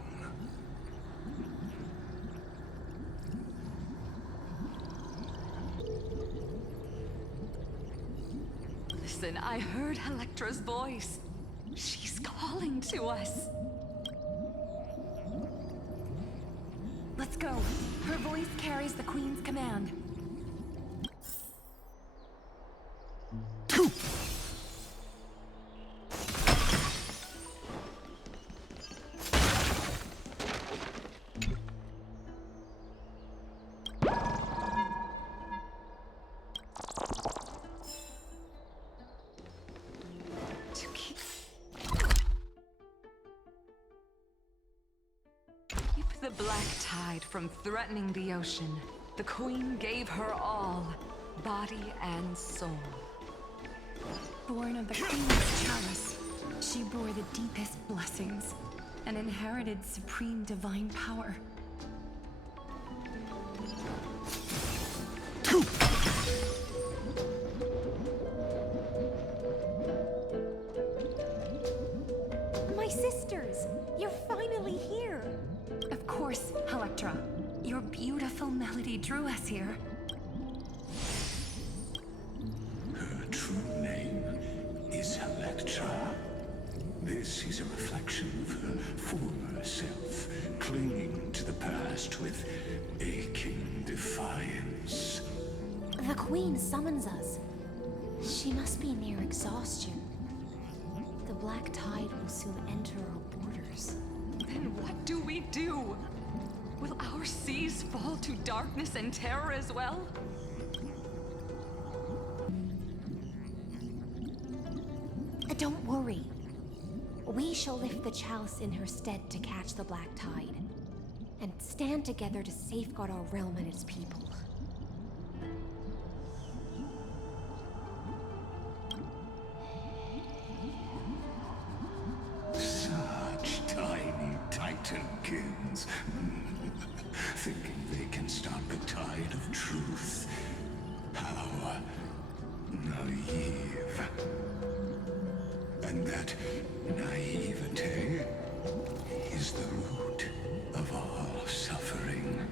Listen, I heard Electra's voice. She's calling to us. Let's go. Her voice carries the queen's command. black tide from threatening the ocean, the Queen gave her all, body and soul. Born of the Queen's chalice, she bore the deepest blessings and inherited supreme divine power. My sisters, you're finally here. Of course, Electra. Your beautiful melody drew us here. Her true name is Electra. This is a reflection of her former self, clinging to the past with aching defiance. The Queen summons us. She must be near exhaustion. The black tide will soon enter our borders. Then what do we do? Will our seas fall to darkness and terror as well? Don't worry. We shall lift the chalice in her stead to catch the black tide, and stand together to safeguard our realm and its people. Such tiny titankins, thinking they can stop the tide of truth. How naive. And that naivete is the root of all suffering.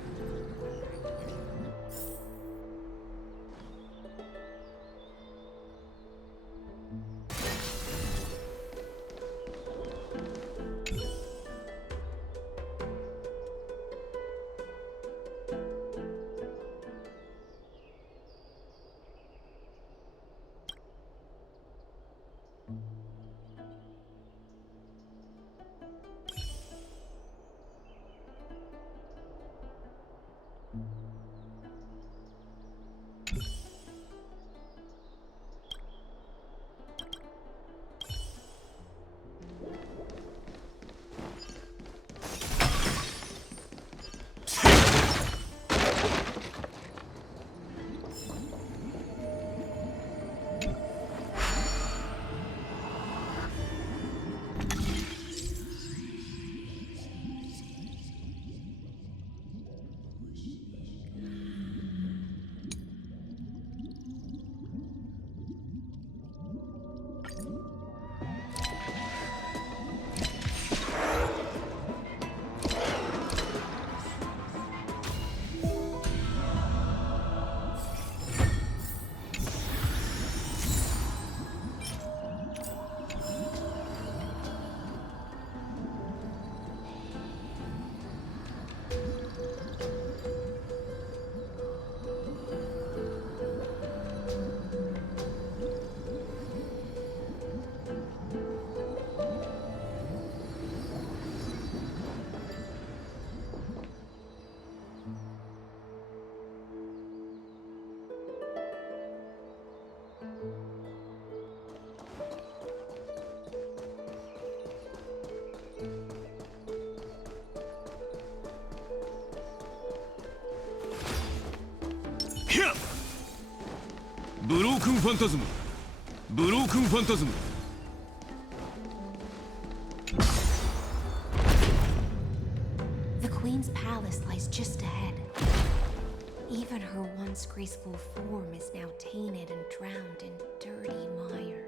브로큰 판타즘. The Queen's palace lies just ahead. Even her once graceful form is now tainted and drowned in dirty mire.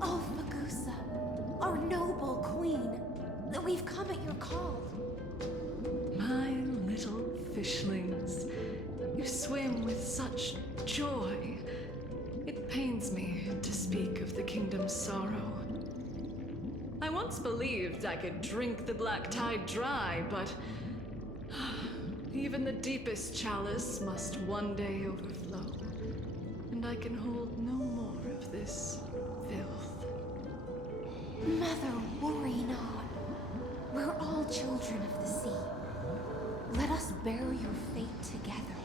Oh, Magusa, our noble queen, that we've come at your call. My little fishlings. You swim with such joy. It pains me to speak of the kingdom's sorrow. I once believed I could drink the black tide dry, but even the deepest chalice must one day overflow, and I can hold no more of this filth. Mother, worry not. We're all children of the sea. Let us bear your fate together.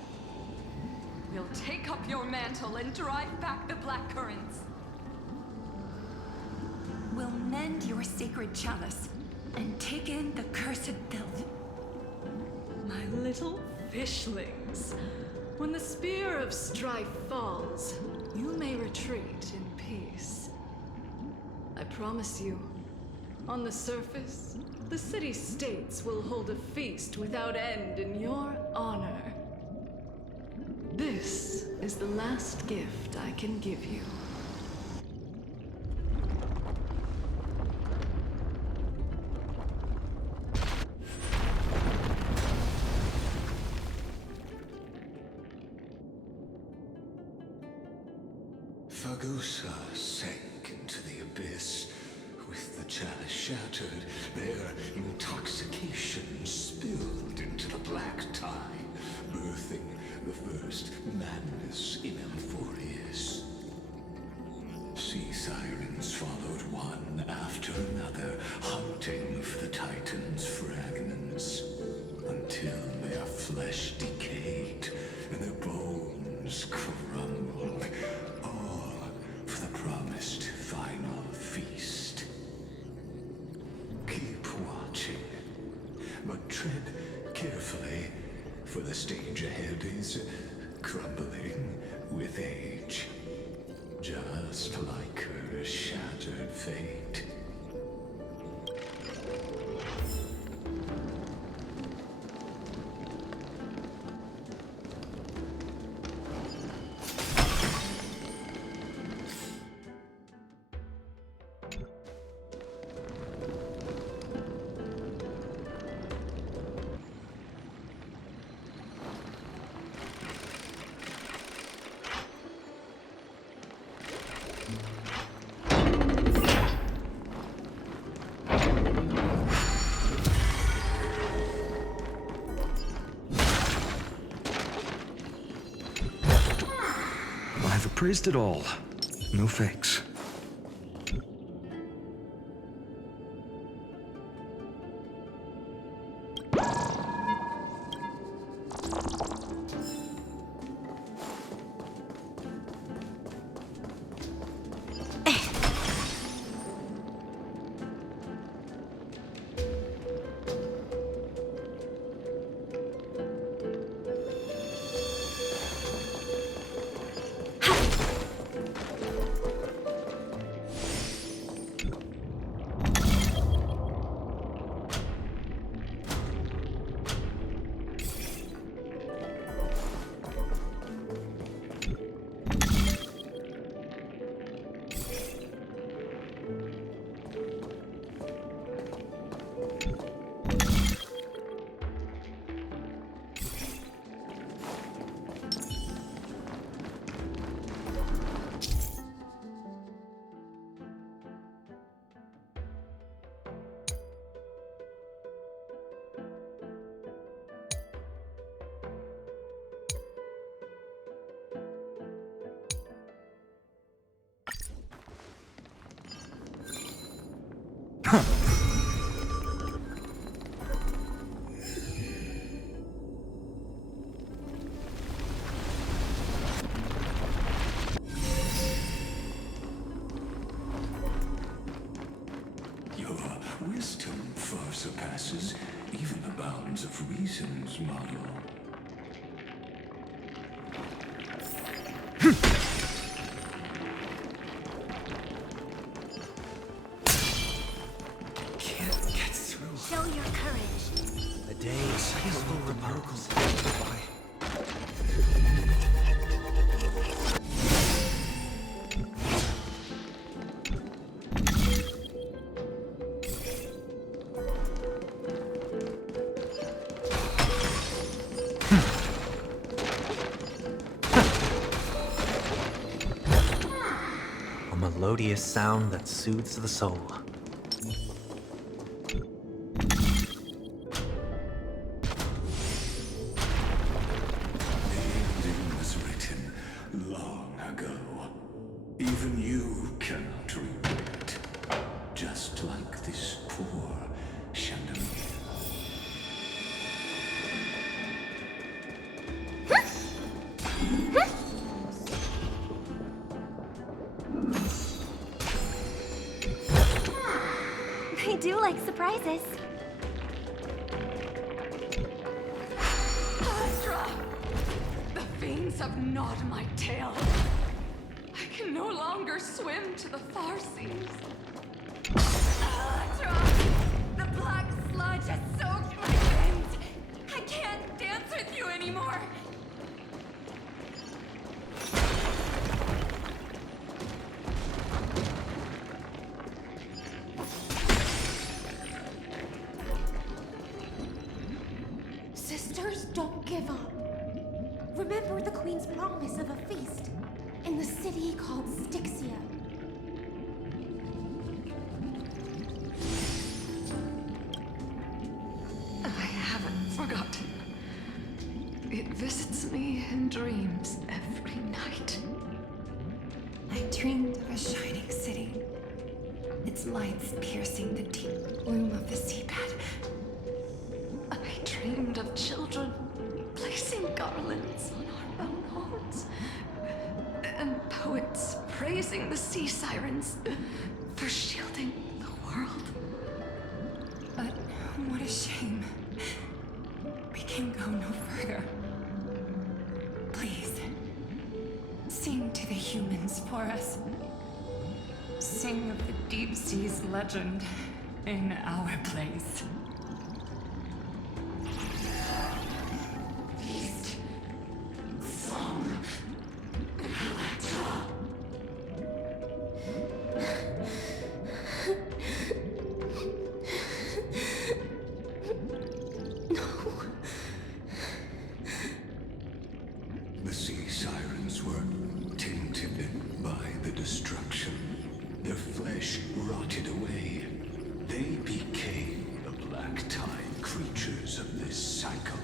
We'll take up your mantle and drive back the black currents. We'll mend your sacred chalice and take in the cursed filth. My little fishlings, when the spear of strife falls, you may retreat in peace. I promise you, on the surface, the city-states will hold a feast without end in your honor. This is the last gift I can give you. Fagusa sank into the abyss. With the chalice shattered, their intoxication spilled into the black tide, birthing the first madness in Amphorius. Sea sirens followed one after another, hunting for the Titan's fragments, until their flesh decayed and their bones crumbled, all for the promised final feast. Keep watching, but tread carefully, for the stage ahead is crumbling with age, just like her shattered fate. I've appraised it all. No fakes. Wisdom far surpasses even the bounds of reason's model. Can't get through. Show your courage. A day full of miracles by. melodious sound that soothes the soul. Ending was written long ago. Even you cannot read it. Just like this poor chandelier. I do like surprises. Astra! The fiends have gnawed my tail. I can no longer swim to the far seas. Astra! The black sludge has soaked my veins. I can't dance with you anymore. Sisters, don't give up. Remember the Queen's promise of a feast in the city called Styxia. I haven't forgotten. It visits me in dreams every night. I dreamed of a shining city, its lights piercing the deep gloom of the seabed. I dreamed of children placing garlands on our own homes, and poets praising the sea sirens for shielding the world. But what a shame. We can go no further. Please, sing to the humans for us. Sing of the deep sea's legend in our place. The sea sirens were tainted by the destruction. Their flesh rotted away. They became the black tide creatures of this cycle.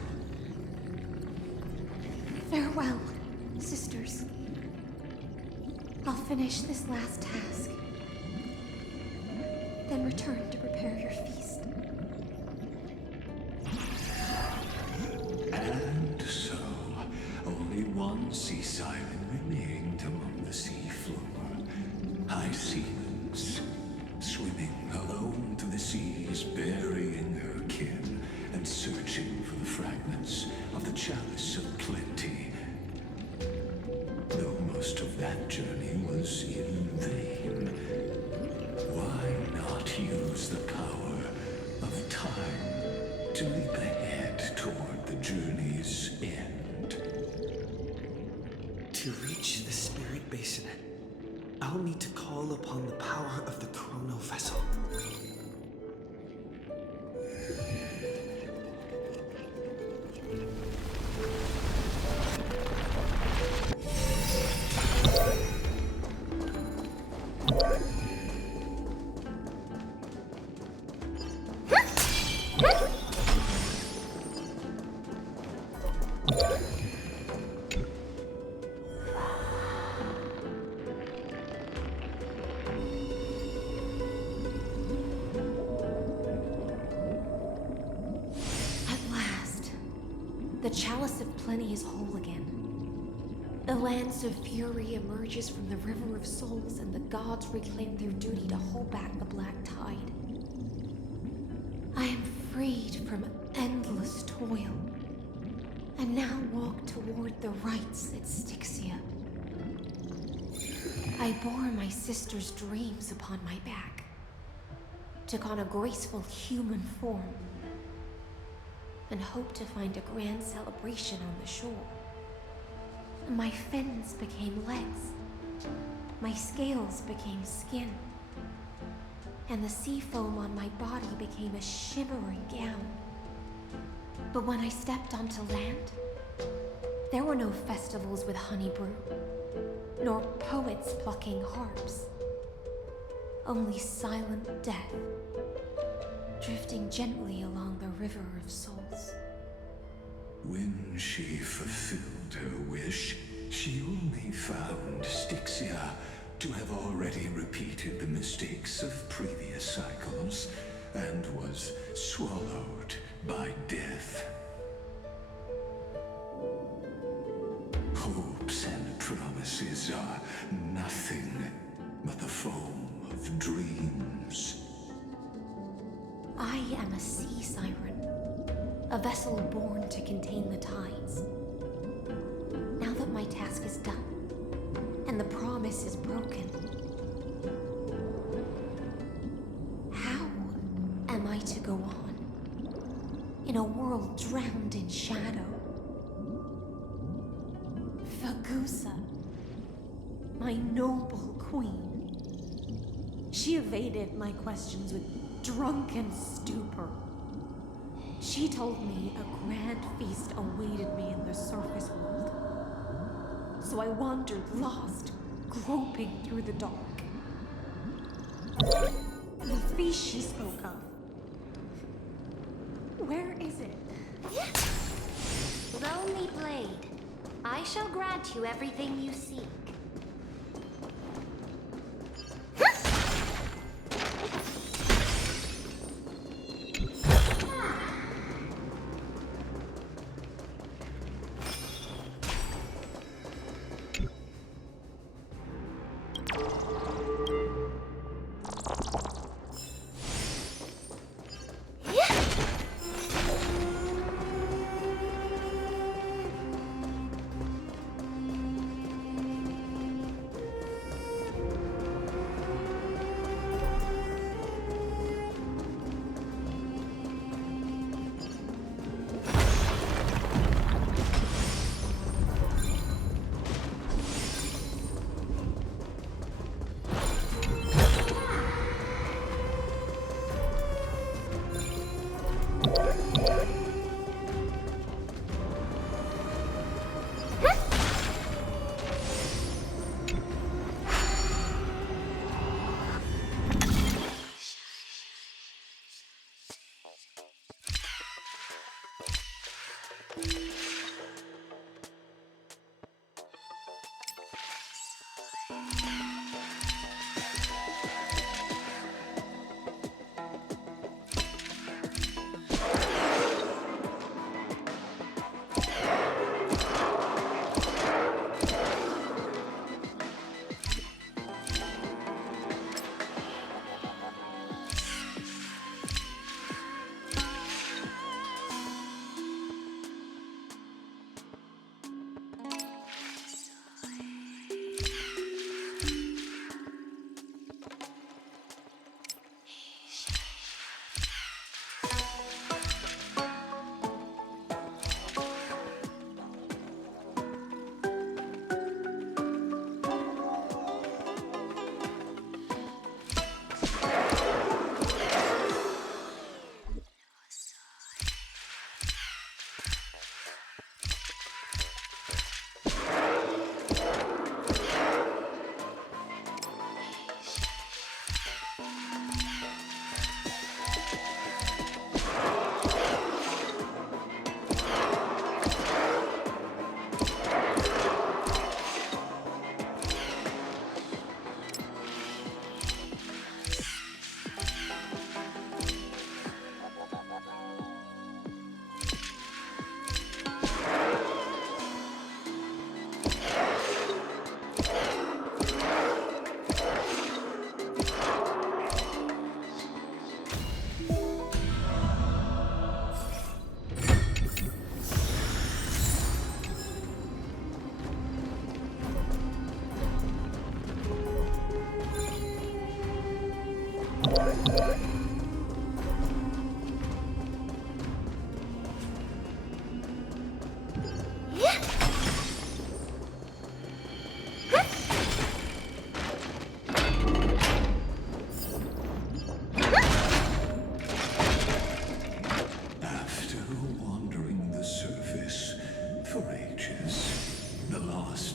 Farewell, sisters. I'll finish this last task, then return to prepare your feast. And so, only one sea siren remained among the sea floor. High seas, swimming alone through the seas, burying her kin, and searching for the fragments of the chalice of plenty. Though most of that journey was in vain, why not use the power of time to leap ahead toward the journey's end? To reach the spirit basin, I'll need to call upon the power of the chrono vessel. The chalice of plenty is whole again. The lance of fury emerges from the river of souls, and the gods reclaim their duty to hold back the black tide. I am freed from endless toil, and now walk toward the rites at Styxia. I bore my sister's dreams upon my back, took on a graceful human form, and hoped to find a grand celebration on the shore. My fins became legs, my scales became skin, and the sea foam on my body became a shimmering gown. But when I stepped onto land, there were no festivals with honey brew, nor poets plucking harps. only silent death, drifting gently along the river of souls. When she fulfilled her wish, she only found Styxia to have already repeated the mistakes of previous cycles and was swallowed by death. Hopes and promises are nothing but the foam of dreams. I am a sea siren, a vessel born to contain the tides. Now that my task is done, and the promise is broken, how am I to go on in a world drowned in shadow? Fagusa, my noble queen. She evaded my questions with drunken stupor. She told me a grand feast awaited me in the surface world. So I wandered lost, groping through the dark. The feast she spoke of. Where is it? Lonely Blade, I shall grant you everything you seek.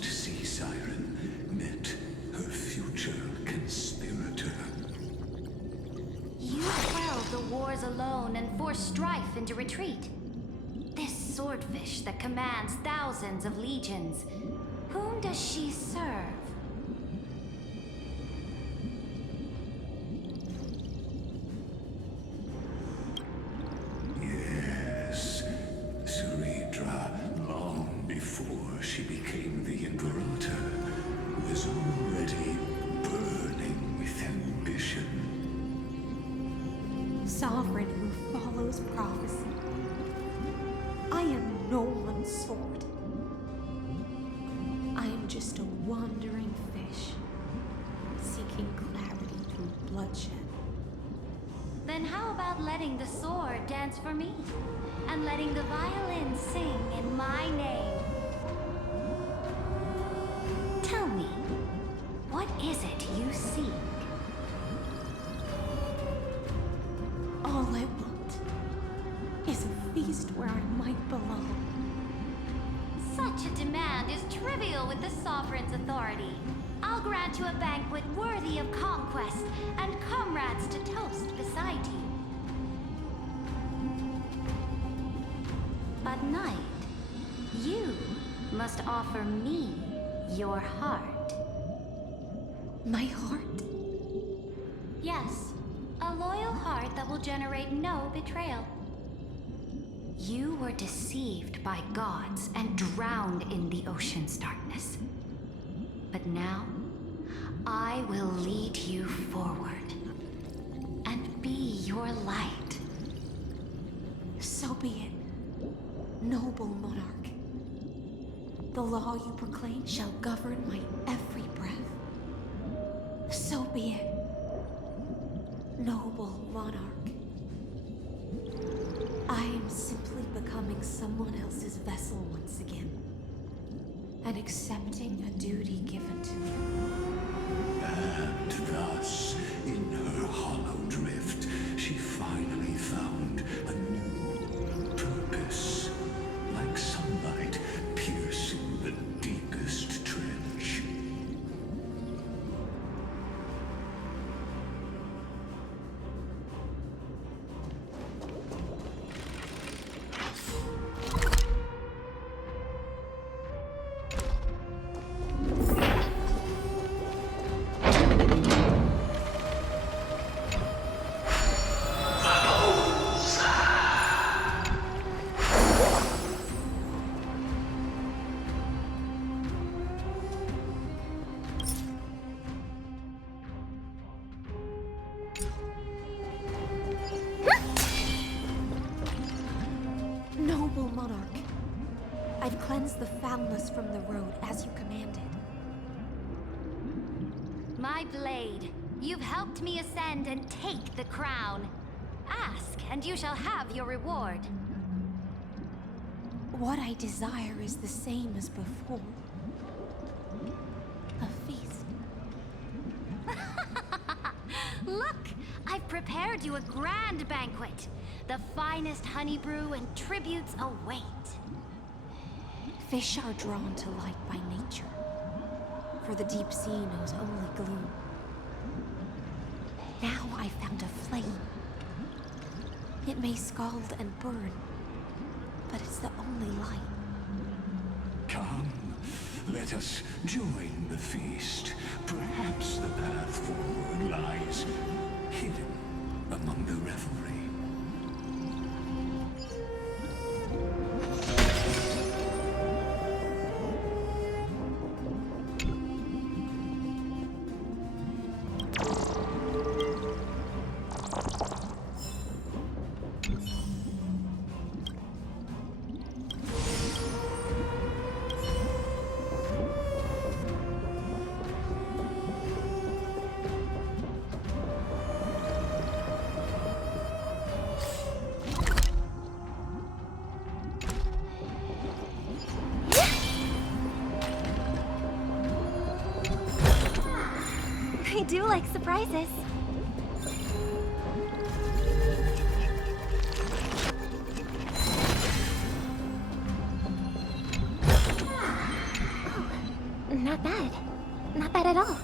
Sea Siren met her future conspirator. wars alone and force strife into retreat. This swordfish that commands thousands of legions, whom does she serve? Yes, Ceredra, long before she became the Imperator, was already burning with ambition. Sovereign who follows prophecy. I am no one's sword. I am just a wandering fish, seeking clarity through bloodshed. Then how about letting the sword dance for me? And letting the violin sing in my name? Tell me, what is it you seek? All I want is a feast where I might belong. Such a demand is trivial with the Sovereign's authority. I'll grant you a banquet worthy of conquest and comrades to toast beside you. But Knight, you must offer me your heart. My heart? Yes, a loyal heart that will generate no betrayal. You were deceived by gods and drowned in the ocean's darkness. But now, I will lead you forward and be your light. So be it, noble monarch. The law you proclaim shall govern my every breath. So be it, noble monarch. I am simply becoming someone else's vessel once again, and accepting a duty given to me. And thus, in her hollow drift, she finally found a new purpose, like sunlight piercing the deepest trench. Noble monarch, I've cleansed the foulness from the road as you commanded. My blade, you've helped me ascend and take the crown. Ask, and you shall have your reward. What I desire is the same as before. A feast. Look, I've prepared you a grand banquet. The finest honey brew and tributes await. Fish are drawn to light by nature, for the deep sea knows only gloom. Now I found a flame. It may scald and burn, but it's the only light. Come, let us join the feast. Perhaps the path forward lies hidden among the revelry. I do like surprises. Oh, not bad. Not bad at all.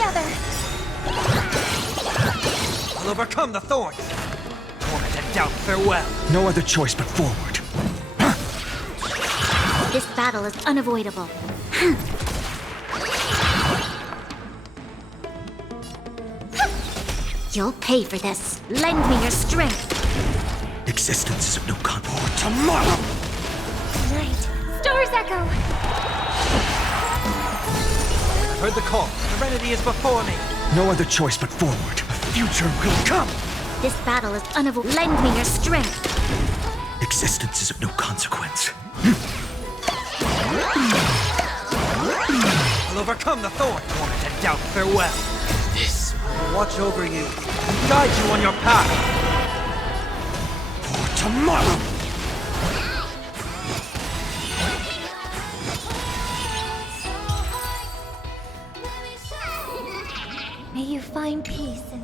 together. I'll overcome the thorns. Torment and doubt, farewell. No other choice but forward. This battle is unavoidable. You'll pay for this. Lend me your strength. Existence is of no consequence. Tomorrow! Right. Star's Echo! I've heard the call. Serenity is before me. No other choice but forward. A future will come! This battle is unavoidable. Lend me your strength. Existence is of no consequence. I'll overcome the thorns. Torment and doubt, farewell. This will watch over you and guide you on your path. For tomorrow! May you find peace in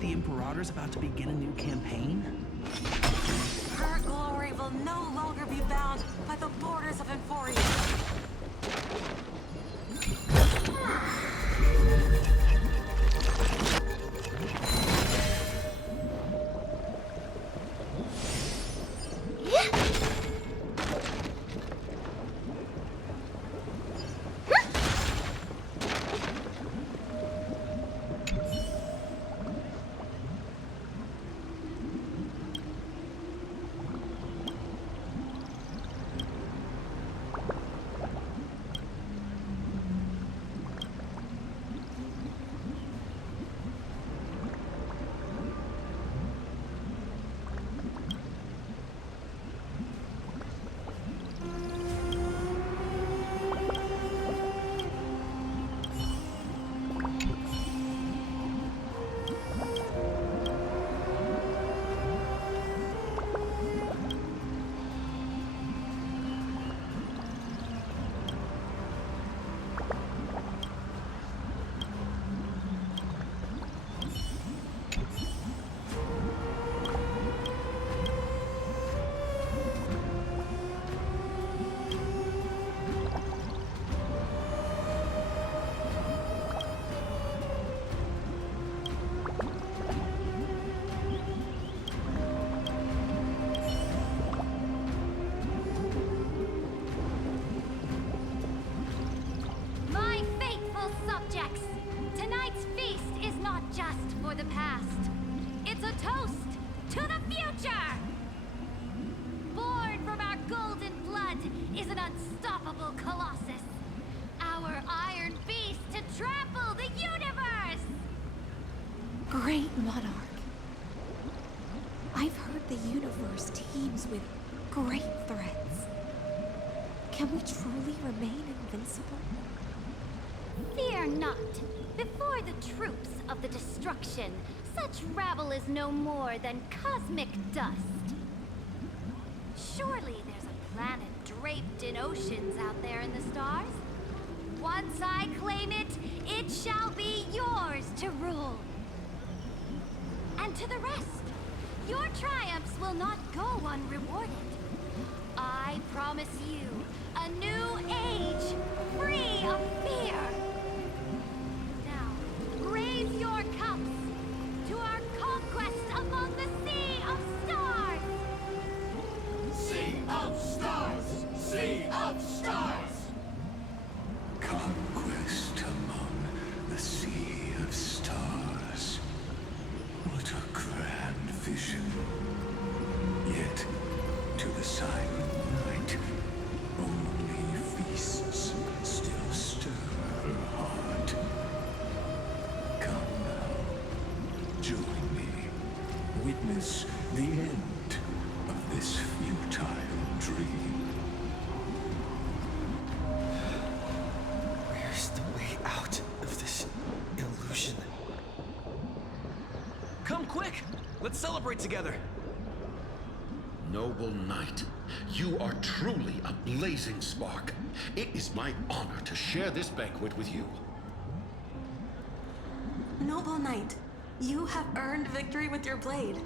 The Imperator's about to begin a new campaign? Her glory will no longer be bound by the borders of Emphoria. The universe teems with great threats. Can we truly remain invincible? Fear not. Before the troops of the destruction, such rabble is no more than cosmic dust. Surely there's a planet draped in oceans out there in the stars. Once I claim it, it shall be yours to rule. And to the rest, your triumphs will not go unrewarded. I promise you a new age, free of fear. Now, raise your cups to our conquest among the Sea of Stars! Sea of Stars! Sea of Stars! Conquest among the Sea of Stars. What a grand vision. Yet, to the silent night, only feasts still stir her heart. Come now, join me. Witness the end of this futile dream. Where's the way out of this illusion? Come quick! Let's celebrate together! Noble knight, you are truly a blazing spark. It is my honor to share this banquet with you. Noble knight, you have earned victory with your blade.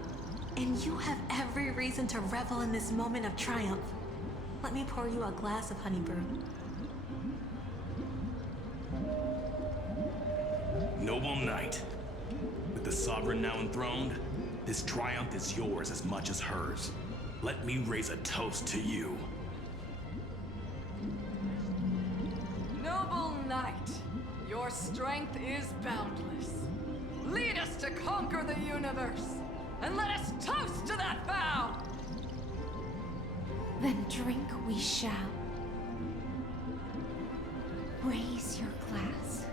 And you have every reason to revel in this moment of triumph. Let me pour you a glass of honey brew. Noble knight, with the sovereign now enthroned, this triumph is yours as much as hers. Let me raise a toast to you. Noble knight, your strength is boundless. Lead us to conquer the universe, and let us toast to that vow! Then drink we shall. Raise your glass.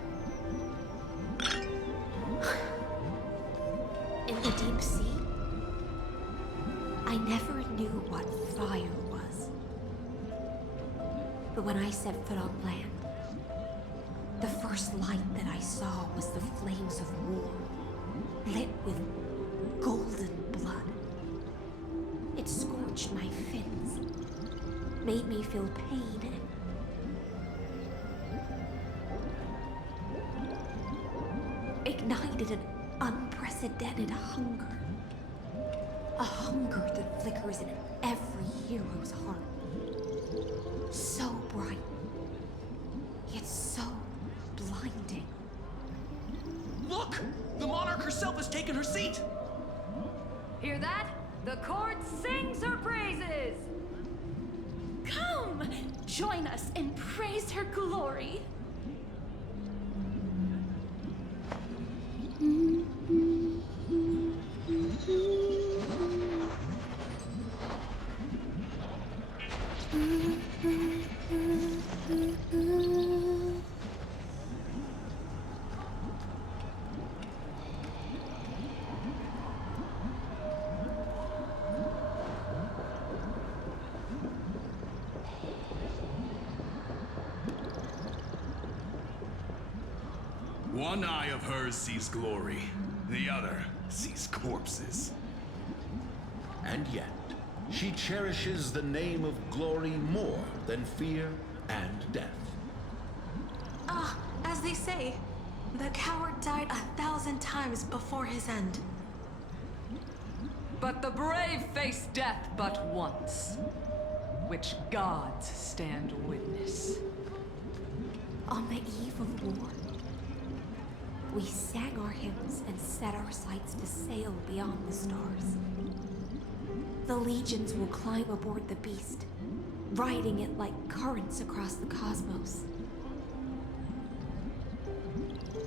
In the deep sea, I never knew what fire was. But when I set foot on land, the first light that I saw was the flames of war, lit with golden blood. It scorched my fins, made me feel pain, and ignited an unprecedented hunger. A hunger that flickers in every hero's heart. So bright, yet so blinding. Look! The monarch herself has taken her seat! Hear that? The court sings her praises! Come! Join us and praise her glory! One eye of hers sees glory, the other sees corpses. And yet, she cherishes the name of glory more than fear and death. Ah, as they say, the coward died 1,000 times before his end. But the brave face death but once, which gods stand witness. On the eve of war, we sang our hymns and set our sights to sail beyond the stars. The legions will climb aboard the beast, riding it like currents across the cosmos.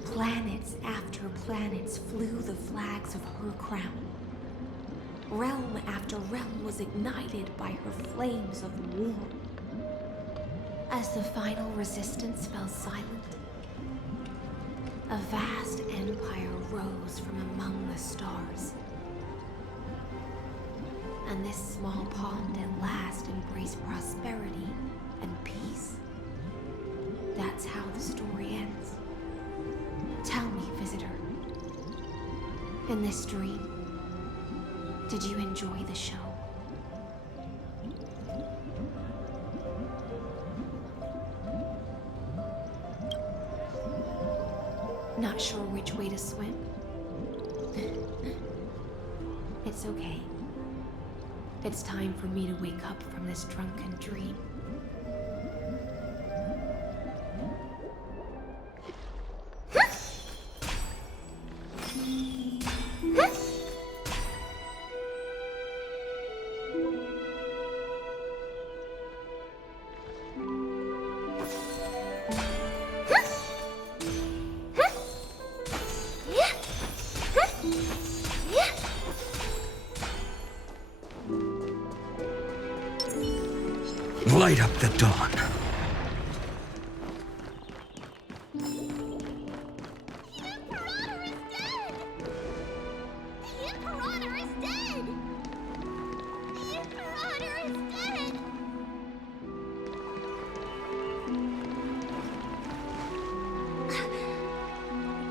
Planets after planets flew the flags of her crown. Realm after realm was ignited by her flames of war. As the final resistance fell silent, a vast empire rose from among the stars. and this small pond at last embraced prosperity and peace. That's how the story ends. Tell me, visitor, in this dream, did you enjoy the show? Not sure which way to swim? It's okay. It's time for me to wake up from this drunken dream. Light up the dawn.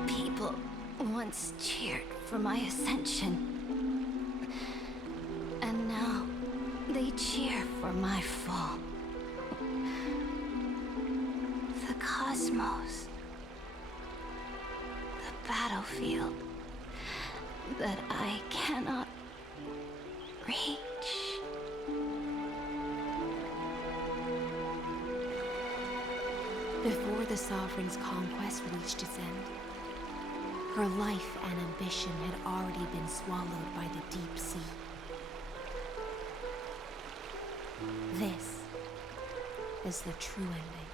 People once cheered for my ascension. And now they cheer for my fall. The cosmos. The battlefield that I cannot reach. Before the Sovereign's conquest reached its end, her life and ambition had already been swallowed by the deep sea. This is the true ending.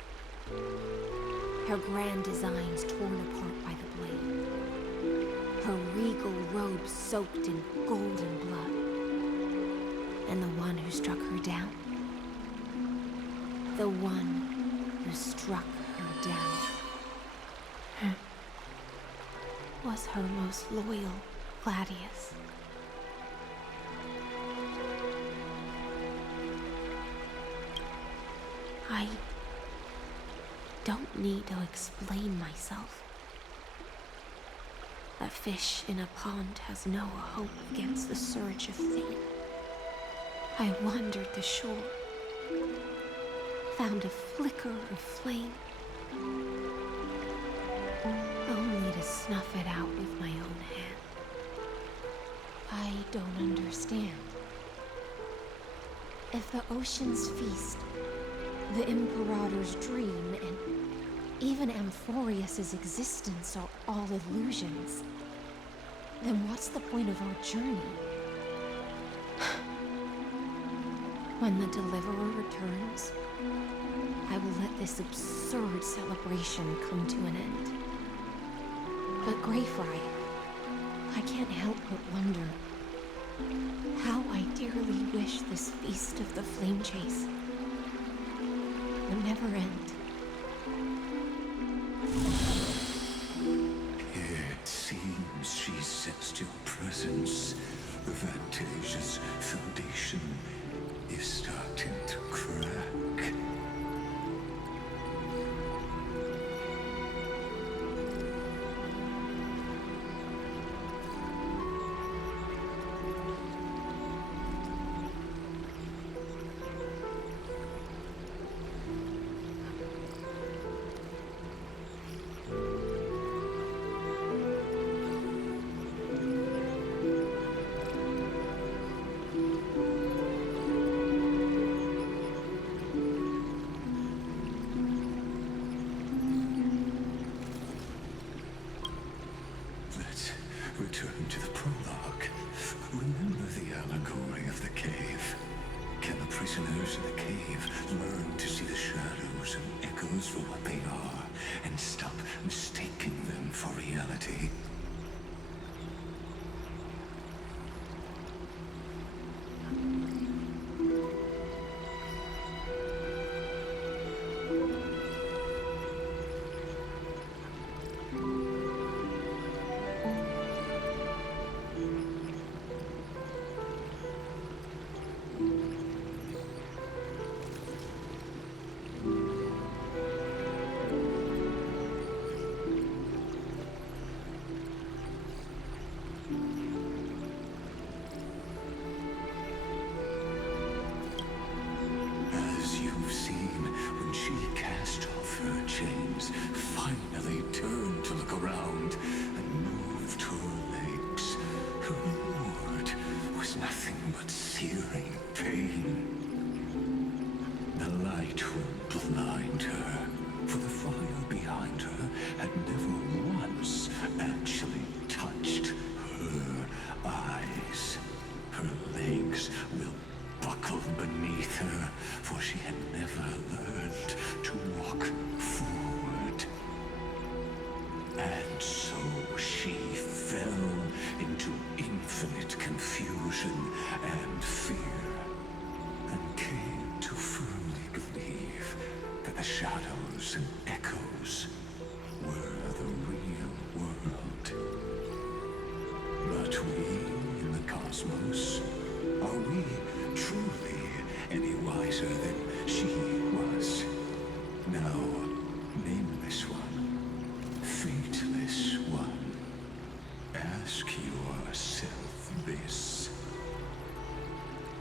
Her grand designs torn apart by the blade. Her regal robes soaked in golden blood. And the one who struck her down. The one who struck her down. Was her most loyal Gladius. I don't need to explain myself. A fish in a pond has no hope against the surge of fate. I wandered the shore, found a flicker of flame, only to snuff it out with my own hand. I don't understand. If the ocean's feast, the Imperator's dream, and even Amphorius's existence are all illusions, then what's the point of our journey? When the Deliverer returns, I will let this absurd celebration come to an end. But Greyfry, I can't help but wonder how I dearly wish this feast of the Flame Chase would never end. It seems she sensed your presence. The Fantasia's foundation is starting to crack. Let's return to the prologue. Remember the allegory of the cave. Can the prisoners in the cave learn to see the shadows and echoes for what they are, and stop mistaking them for reality? but searing pain. The light will blind her, for the fire behind her had never once actually touched her eyes. Her legs will buckle beneath her, for she had never learned to walk forward. And so she fell into infinite confusion and fear, and came to firmly believe that the shadows and echoes were the real world. But we in the cosmos, are we truly any wiser than she was? No, nameless one, fateless one, ask yourself this.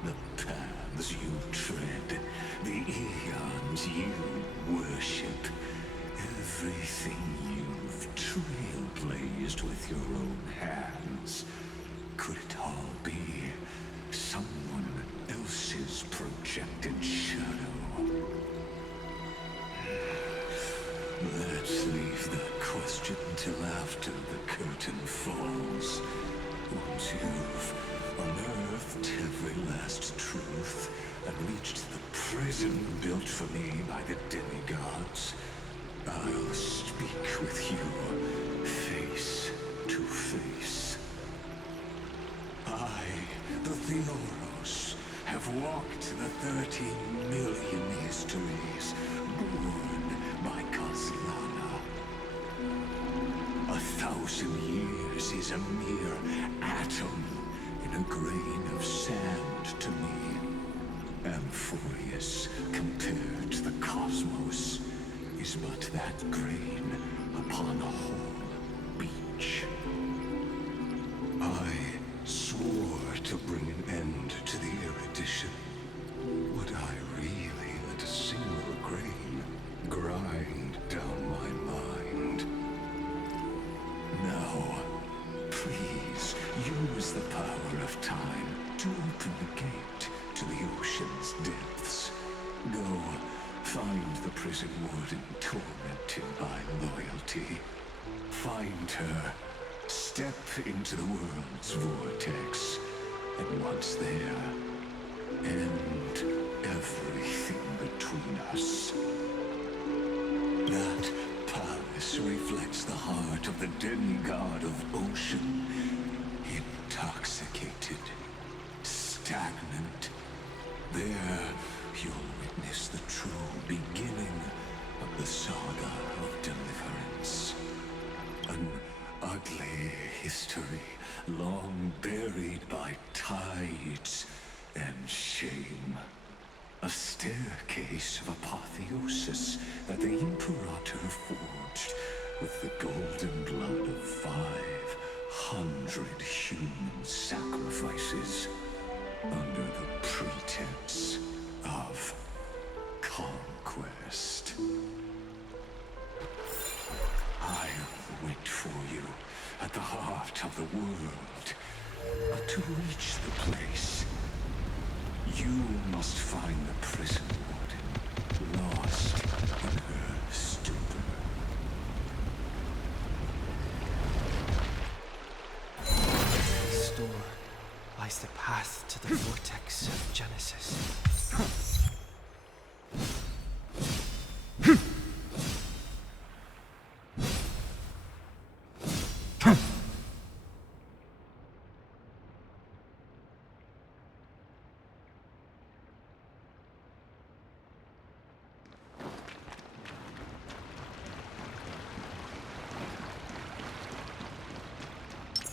The paths you tread, the eons you worship, everything you've trailblazed with your own hands, could it all be someone else's projected shadow? Let's leave that question till after the curtain falls. Once you've unearthed every last truth and reached the prison built for me by the demigods, I'll speak with you face to face. I, the Theoros, have walked the 13 million histories born by Kaslana. 1,000 years is a mere atom in a grain of sand to me. Amphorius, compared to the cosmos, is but that grain upon a whole beach. I swore to bring an end to the erudition. Would I really let a single grain grind down my mind? Now, please use the power of time to open the gate to the ocean's depths. Go, find the prison warden tormented by loyalty. Find her. Step into the world's vortex, and once there, end everything between us. That palace reflects the heart of the demigod of ocean, intoxicated, stagnant. There, you'll witness the true beginning of the saga of deliverance. An ugly history, long buried by tides and shame. A staircase of apotheosis that the Imperator forged with the golden blood of 500 human sacrifices under the pretense of conquest. I'll wait for you at the heart of the world. But to reach the place, you must find the prison warden, lost in her stupor. In this door lies the path to the vortex of Genesis.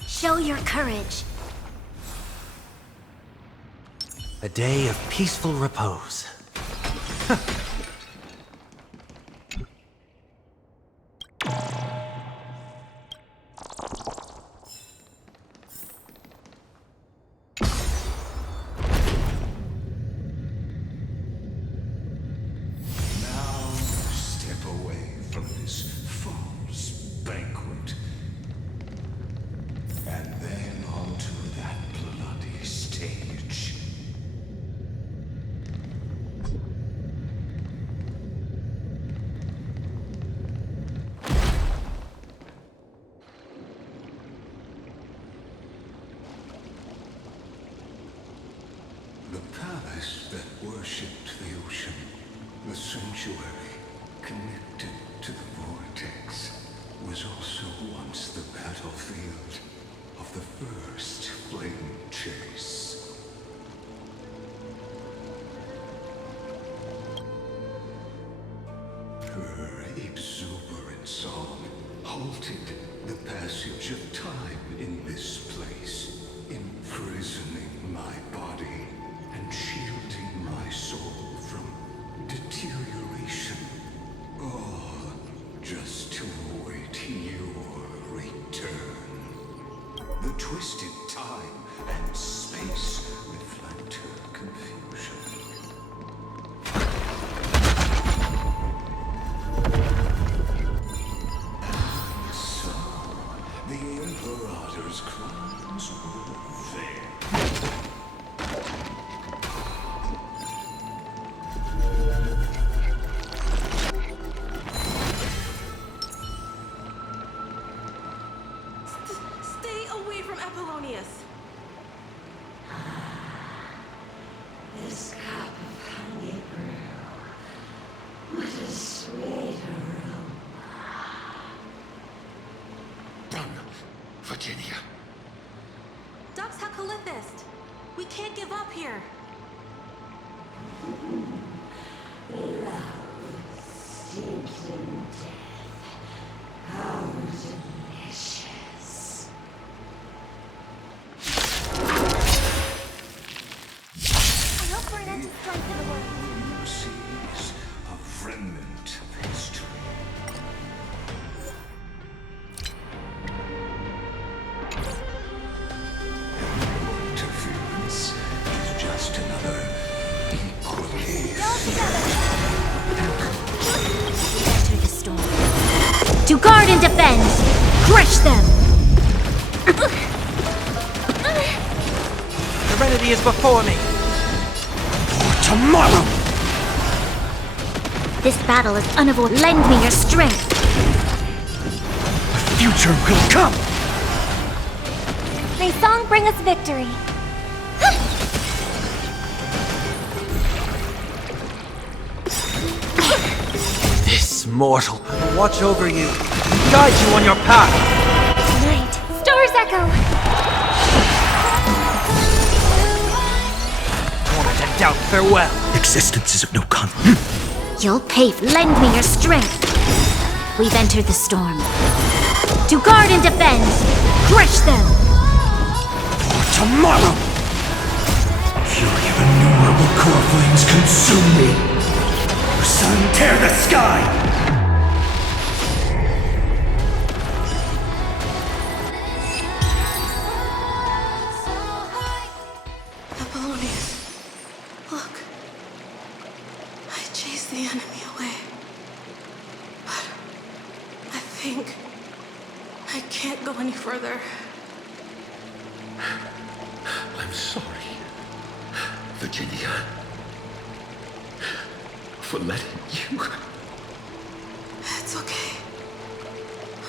Show your courage. A day of peaceful repose. And then onto that bloody stage. paradise that worshipped the ocean, the sanctuary connected to the vortex, was also once the battlefield of the first flame chase. Her exuberant song halted the passage of time in this place, imprisoning my body and shielding my soul from deterioration. All just to await your return. The twisted time and space reflect her confusion. So, the Imperator's crimes were there. Stay away from Apollonius. This cup of honey brew. What a sweet aroma. Done, Virginia. Dux Hakalithist. We can't give up here. Love steeped in death. How delicious. I hope for an end to strife in the world. Sees a remnant of history. Interference is just another equally. Enter the storm. To guard and defend! Crush them! Serenity is before me. For tomorrow! This battle is unavoidable. Lend me your strength! The future will come! May song bring us victory! This mortal will watch over you, guide you on your path. Tonight, stars echo! Torment and doubt, farewell. Existence is of no consequence. You'll pay. Lend me your strength! We've entered the storm. To guard and defend! Crush them! For tomorrow! Fury of innumerable core flames consume me. Sun, tear the sky! Apollonius. Look. I chased the enemy away. But I think I can't go any further. I'm sorry, Virginia, for letting you. It's okay.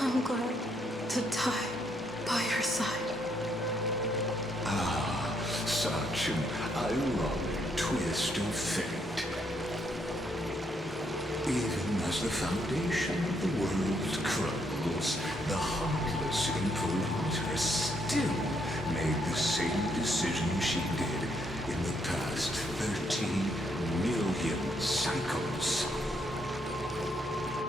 I'm glad to die by your side. Ah, such an ironic twist of fate. Even as the foundation of the world crumbles, the heartless Imperator still made the same decision she did in the past 13 million cycles.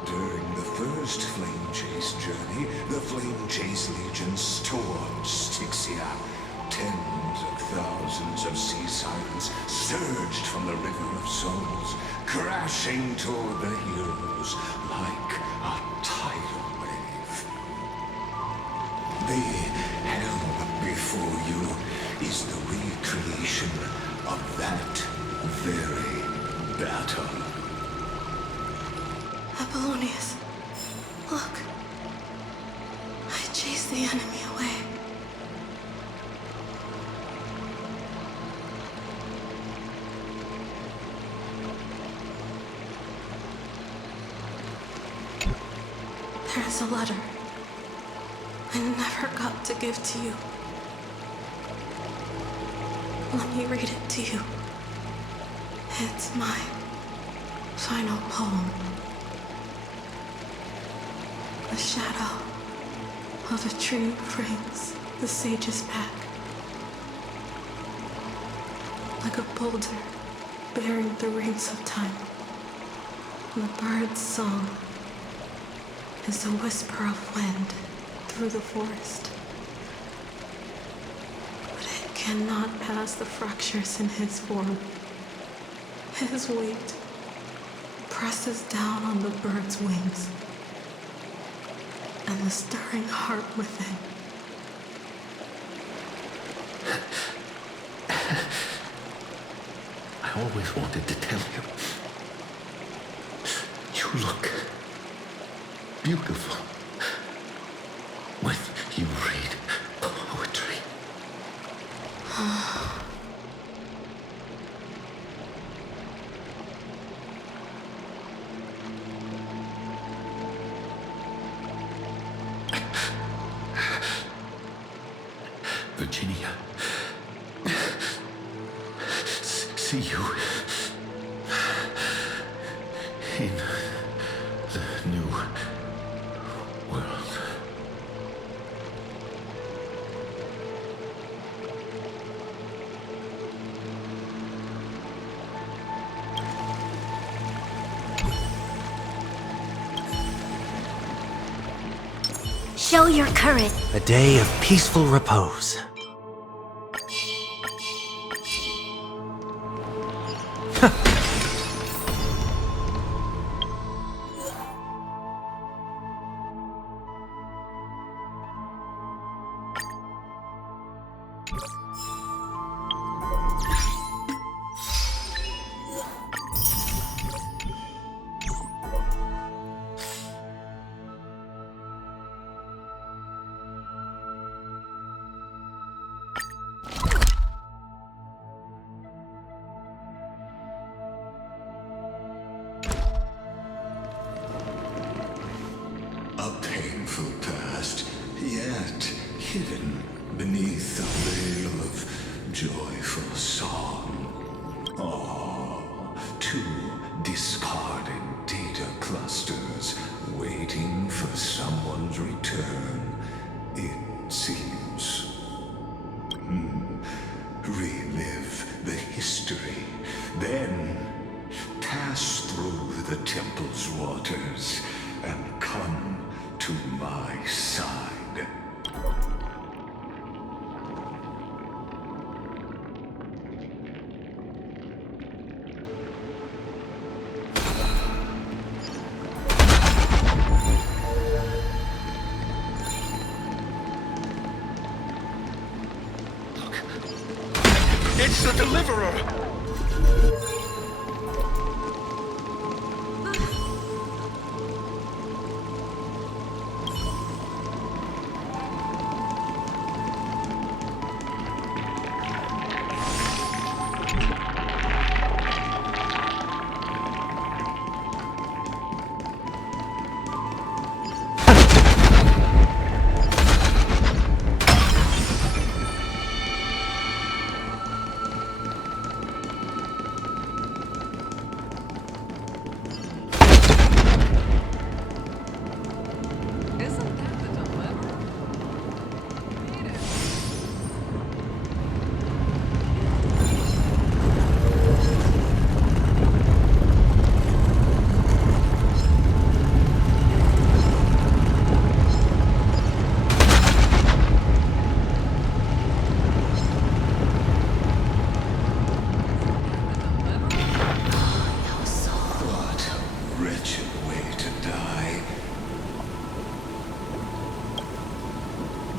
During the first Flame Chase journey, the Flame Chase Legion stormed Styxia. Tens of thousands of sea sirens surged from the River of Souls, crashing toward the heroes like a tidal wave. The hell before you is the recreation of that very battle. Apollonius, look. I chased the enemy away. There's a letter I never got to give to you. Let me read it to you. It's my final poem. The shadow of a tree frames the sage's pack. Like a boulder bearing the rings of time. The bird's song is a whisper of wind through the forest. But it cannot pass the fractures in his form. His weight presses down on the bird's wings and the stirring heart within. I always wanted to tell you. You look beautiful when you read poetry. Virginia, see you in the new world. Show your courage. A day of peaceful repose. A painful past, yet hidden beneath the veil of joyful song. Ah, two discarded data clusters waiting for someone's return, it seems. Relive the history, then pass through the temple's waters and come to my side. It's the Deliverer!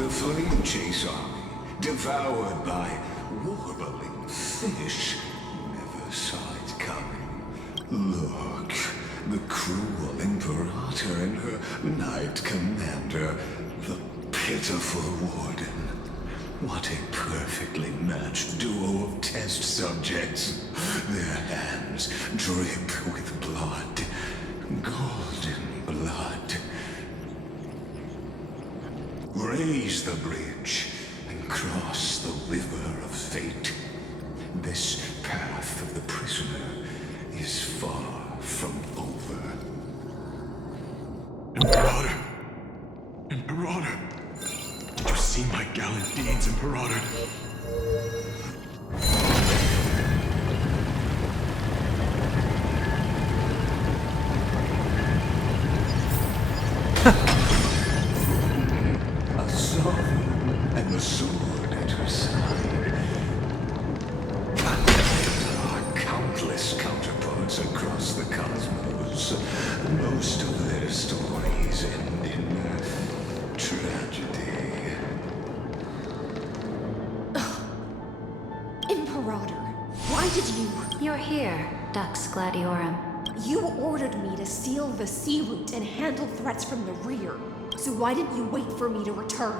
Flame chase army, devoured by warbling fish, never saw it coming. Look, the cruel Imperator and her Knight Commander, the pitiful Warden. What a perfectly matched duo of test subjects. Their hands drip with blood, golden blood. Raise the bridge and cross the river of fate. This path of the prisoner far from over. Imperator! Imperator! Did you see my gallant deeds, Imperator? A sovereign and the sword at her side. There are countless counterparts across the cosmos. Most of their stories end in tragedy. Imperator, why did you... You're here, Dux Gladiorum. You ordered me to seal the sea route and handle threats from the rear. So why didn't you wait for me to return?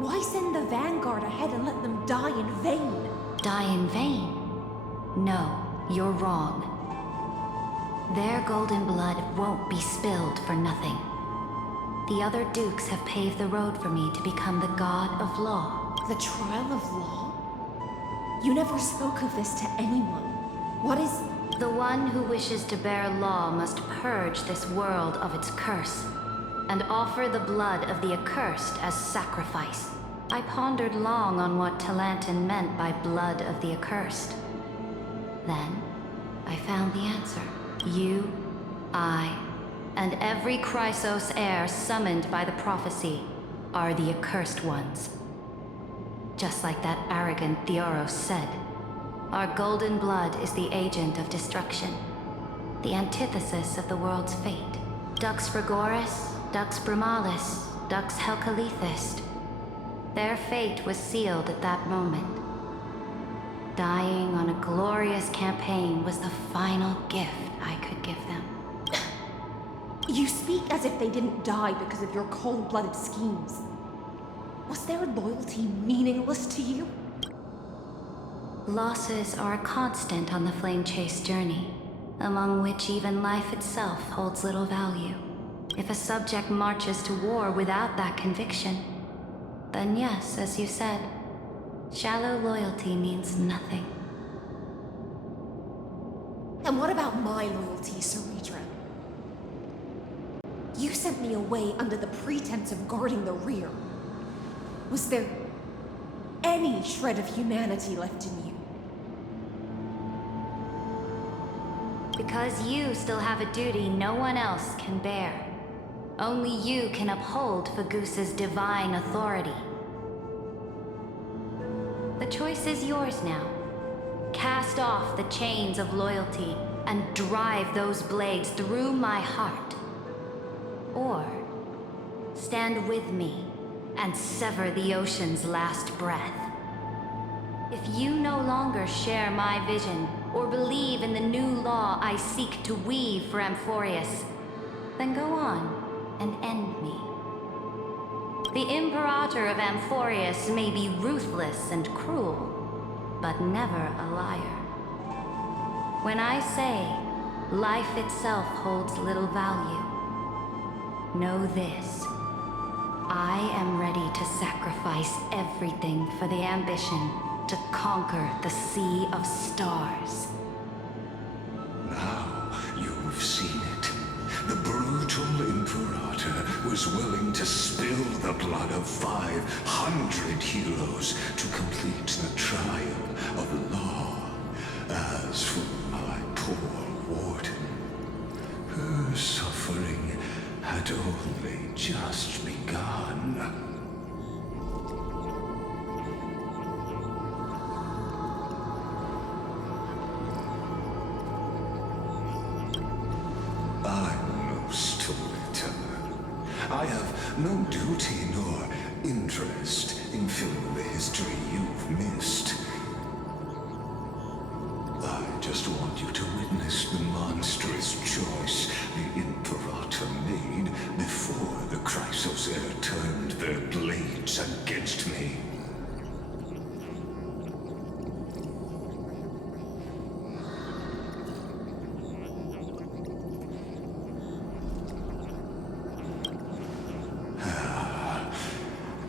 Why send the vanguard ahead and let them die in vain? Die in vain? No, you're wrong. Their golden blood won't be spilled for nothing. The other dukes have paved the road for me to become the god of law. The trial of law? You never spoke of this to anyone. What is... The one who wishes to bear law must purge this world of its curse, and offer the blood of the accursed as sacrifice. I pondered long on what Talantin meant by blood of the accursed. Then, I found the answer. You, I, and every Chrysos heir summoned by the prophecy are the accursed ones. Just like that arrogant Theoros said, our golden blood is the agent of destruction, the antithesis of the world's fate. Dux Frigoris, Dux Brumalis, Dux Helcalethist. Their fate was sealed at that moment. Dying on a glorious campaign was the final gift I could give them. You speak as if they didn't die because of your cold-blooded schemes. Was their loyalty meaningless to you? Losses are a constant on the Flame Chase journey, among which even life itself holds little value. If a subject marches to war without that conviction, then yes, as you said, shallow loyalty means nothing. And what about my loyalty, Ceredra? You sent me away under the pretense of guarding the rear. Was there any shred of humanity left in you? Because you still have a duty no one else can bear. Only you can uphold Fagoos's divine authority. The choice is yours now. Cast off the chains of loyalty and drive those blades through my heart. Or stand with me and sever the ocean's last breath. If you no longer share my vision or believe in the new law I seek to weave for Amphorius, then go on and end me. The Imperator of Amphorius may be ruthless and cruel, but never a liar. When I say life itself holds little value, know this. I am ready to sacrifice everything for the ambition to conquer the Sea of Stars. Now you've seen it. The brutal Imperator was willing to spill the blood of 500 heroes to complete the trial of law. As for my poor warden, her suffering had only just begun. I'm no storyteller. I have no duty nor interest in filling the history you've missed. I just want you to witness the monstrous choice the Imperator made before the Chrysos heir turned their blades against me.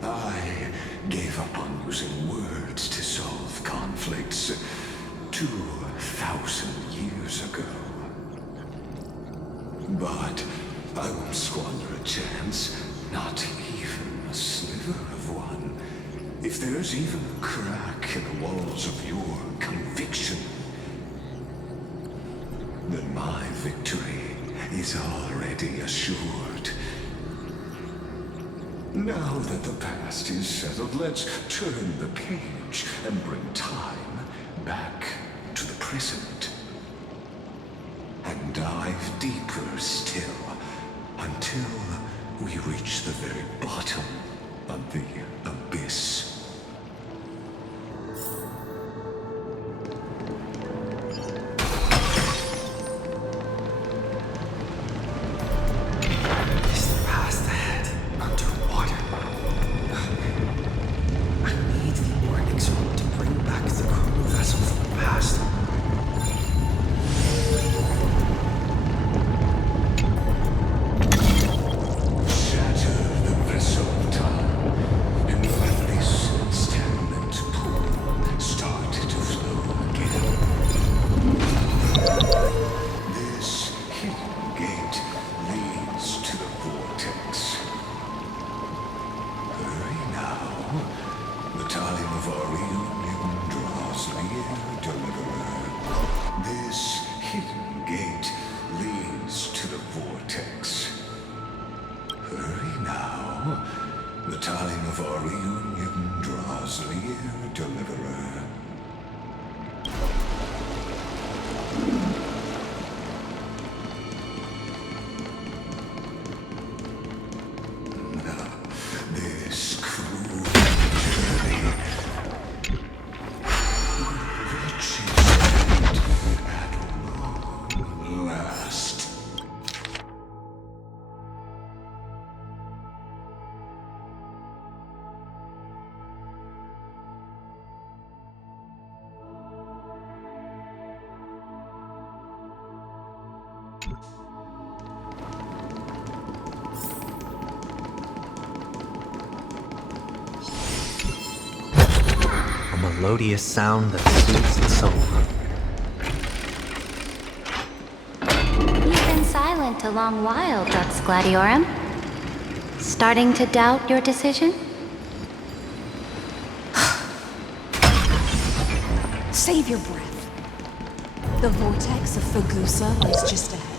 I gave up on using words to solve conflicts 2,000 years ago. But I won't squander a chance, not even a sliver of one. If there's even a crack in the walls of your conviction, then my victory is already assured. Now that the past is settled, let's turn the page and bring time back to the present. And dive deeper still, until we reach the very bottom of the abyss. Is the path ahead underwater? I need the Ornix room to bring back the chrono vessel from the past. Shatter the vessel of time, and let this stagnant pool start to flow again. This hidden gate leads to the vortex. Hurry now. The time of our reunion draws near, deliverer. This hidden gate leads to the vortex. Hurry now. The time of our reunion draws near, deliverer. This cruel journey will reach its end at long last. A melodious sound that soothes the soul. You've been silent a long while, Dux Gladiorum. Starting to doubt your decision? Save your breath. The vortex of Fagusa lies just ahead.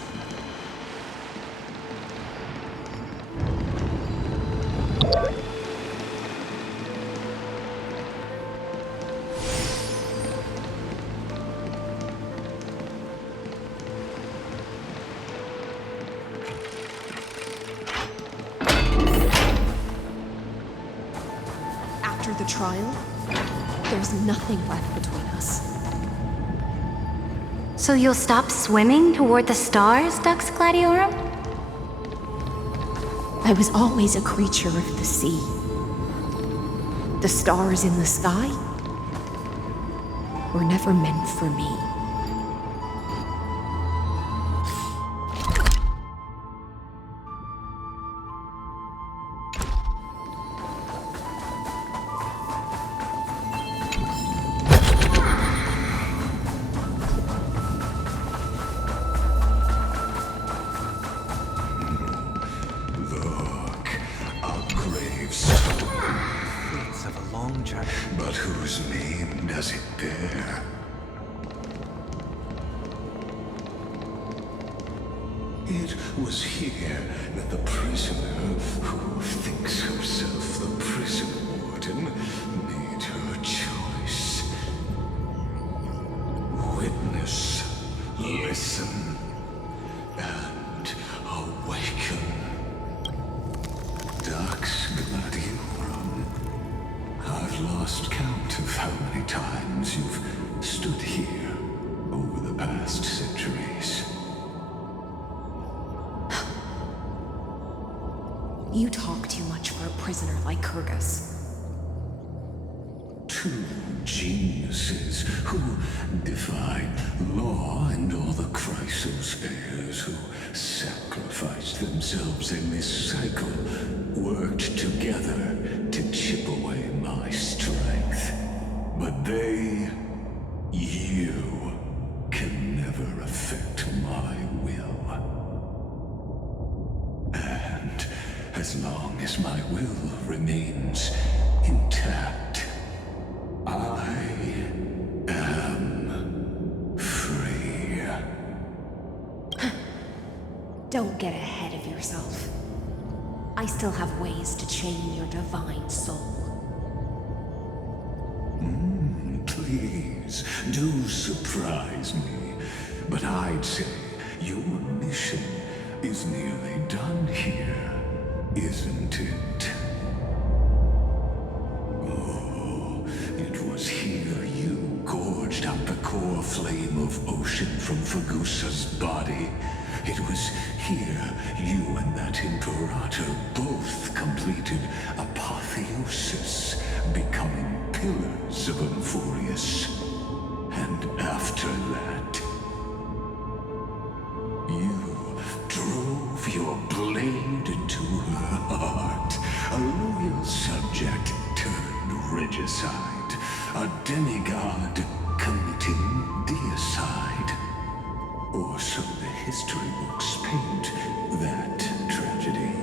After the trial, there's nothing left between us. So you'll stop swimming toward the stars, Dux Gladiorum? I was always a creature of the sea. The stars in the sky were never meant for me. Look, a gravestone. It's of a long journey. But whose name does it bear? It was here that the prisoner, who thinks herself the prison warden, made her choice. Witness, listen, and awaken. Dux Gladiorum. I've lost count of how many times you've stood here over the past centuries. You talk too much for a prisoner like Kurgus. Two geniuses who defied law and all the Chrysos heirs who sacrificed themselves in this cycle worked together to chip away my strength. But they, you, can never affect my will. as long as my will remains intact, I am free. Don't get ahead of yourself. I still have ways to chain your divine soul. Please, do surprise me. But I'd say your mission is nearly done here, isn't it? Oh, it was here you gorged out the core flame of ocean from Fagusa's body. It was here you and that Imperator both completed apotheosis, becoming pillars of Amphorius. And after that, you drove your blade into her heart, a loyal subject turned regicide, a demigod committing deicide. Or so the history books paint that tragedy.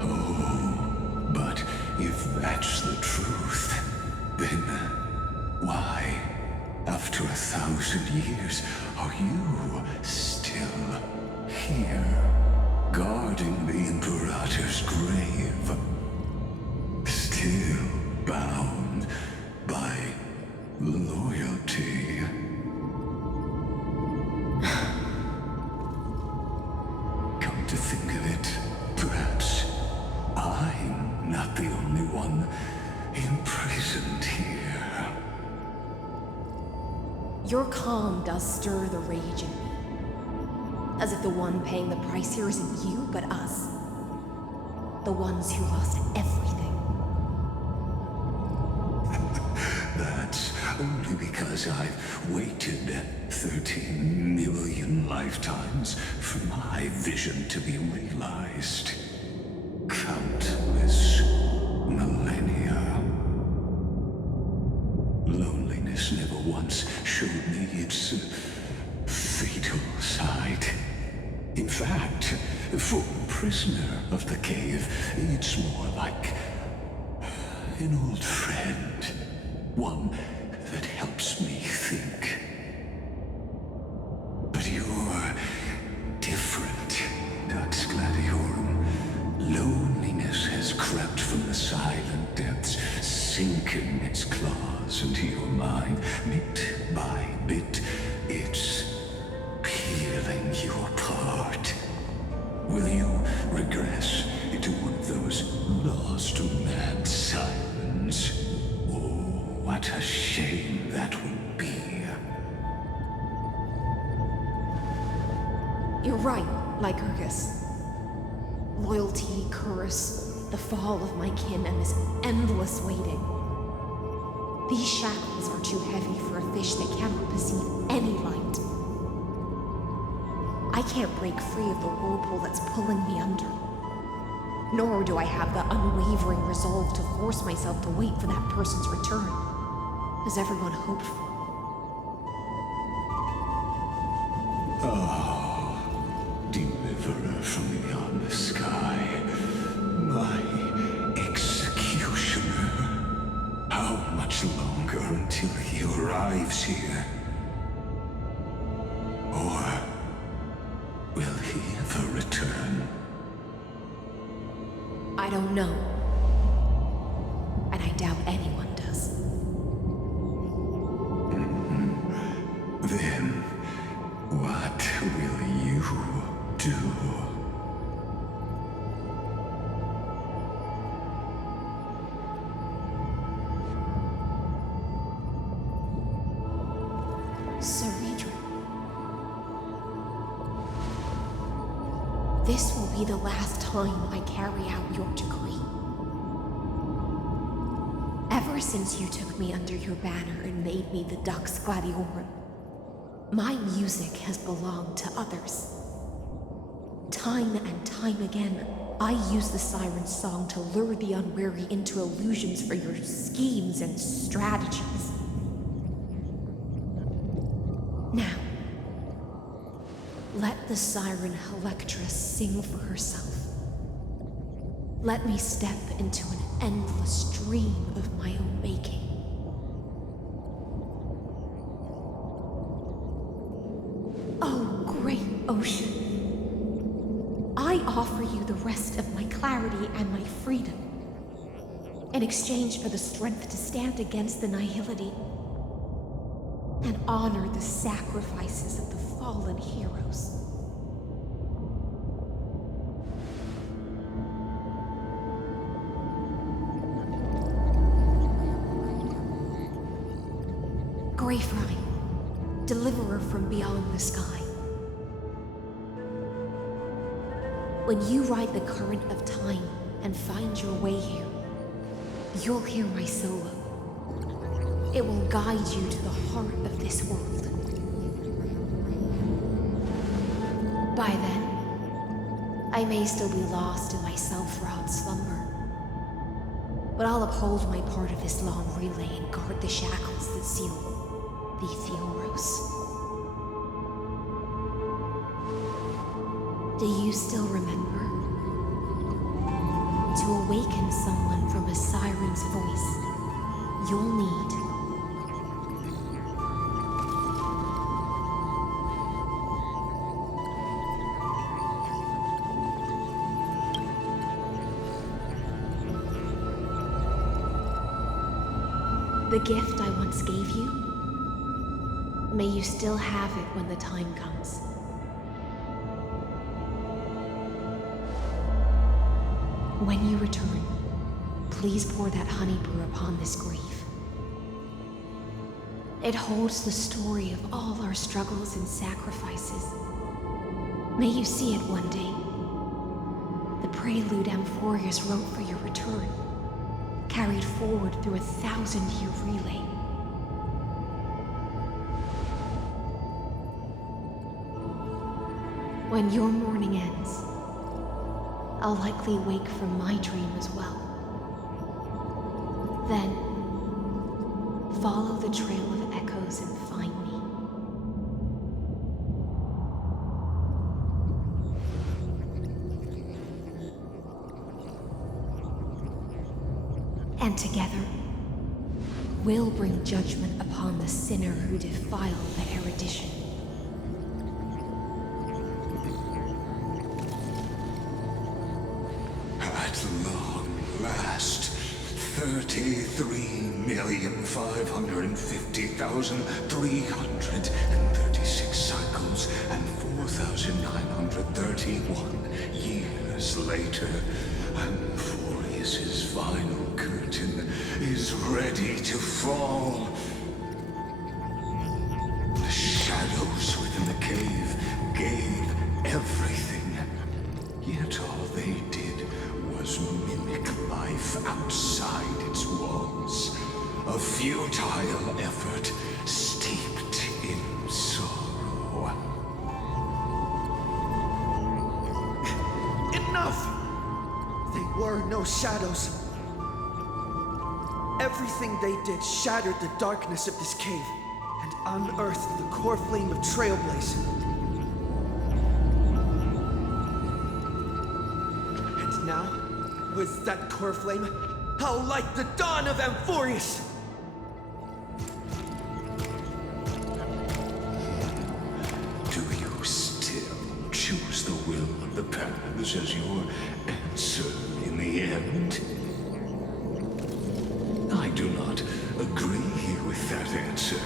Oh, but if that's the truth, then why, after 1,000 years, are you still here, guarding the Imperator's grave? Still bound by loyalty. Come to think of it, perhaps I'm not the only one imprisoned here. Your calm does stir the rage in me. As if the one paying the price here isn't you, but us. The ones who lost everything. That's only because I've waited 13 million lifetimes for my vision to be realized. Countless millennia. Loneliness never once showed me its fatal side. In fact, for a prisoner of the cave, it's more like an old friend. One that helps me think. But you're different, Dux Gladiorum. Loneliness has crept from the silent depths, sinking its claws into your mind. Bit by bit, it's peeling you apart. Will you regress into one of those lost mad sirens? Oh, what a shame that would be. You're right, Lycurgus. Loyalty, curse, the fall of my kin, and this endless waiting. These shackles are too heavy for a fish that cannot perceive any light. I can't break free of the whirlpool that's pulling me under. Nor do I have the unwavering resolve to force myself to wait for that person's return, as everyone hoped for. Oh, deliverer from beyond the sky, my executioner. How much longer until he arrives here? Or will he ever return? I don't know. And I doubt anyone does. Then, what will you do? Cerebral. This will be the last time I carry out your decree. Ever since you took me under your banner and made me the Dux Gladiorum, my music has belonged to others. Time and time again, I use the siren's song to lure the unwary into illusions for your schemes and strategies. Now, Let the siren Electra sing for herself. Let me step into an endless dream of my own making. Oh, great ocean. I offer you the rest of my clarity and my freedom, in exchange for the strength to stand against the nihility and honor the sacrifices of the fallen heroes. Greyfry, deliverer from beyond the sky. When you ride the current of time and find your way here, you'll hear my solo. It will guide you to the heart of this world. By then, I may still be lost in my self-wrought slumber, but I'll uphold my part of this long relay and guard the shackles that seal the Theoros. Do you still remember? To awaken someone from a siren's voice, you'll need the gift I once gave you. May you still have it when the time comes. When you return, please pour that honey brew upon this grave. It holds the story of all our struggles and sacrifices. May you see it one day. The prelude Amphorius wrote for your return, carried forward through a 1,000-year relay. When your mourning ends, I'll likely wake from my dream as well. Then, follow the trail of echoes and find me. And together, we'll bring judgment upon the sinner who defiled the erudition. At long last, 33,550,336 cycles and 4,931 years later, Amphorius's final curtain is ready to fall. The shadows within the cave gave everything, yet all they did was mimic life outside its walls. A futile effort steeped in sorrow. Enough! They were no shadows. Everything they did shattered the darkness of this cave and unearthed the core flame of Trailblaze. And now, with that core flame, I'll light the dawn of Amphorius! Do you still choose the will of the paths as your answer in the end? I do not agree with that answer,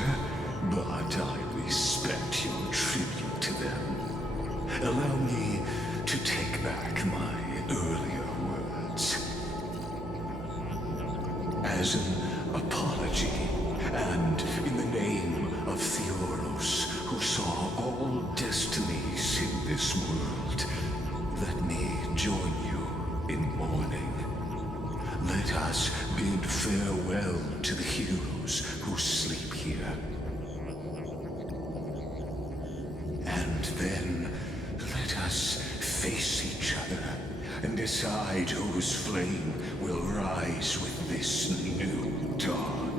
but I respect your tribute to them. Allow me to take back my earlier words. As an apology, and in the name of Theoros, who saw all destinies in this world, let me join you in mourning. Let us bid farewell to the heroes who sleep here. And then let us face each other and decide whose flame will rise with this new dawn.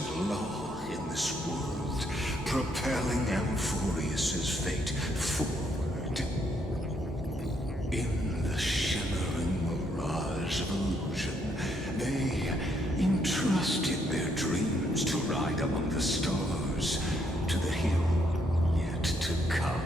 of law in this world, propelling Amphorius's fate forward. In the shimmering mirage of illusion, they entrusted their dreams to ride among the stars to the hill yet to come.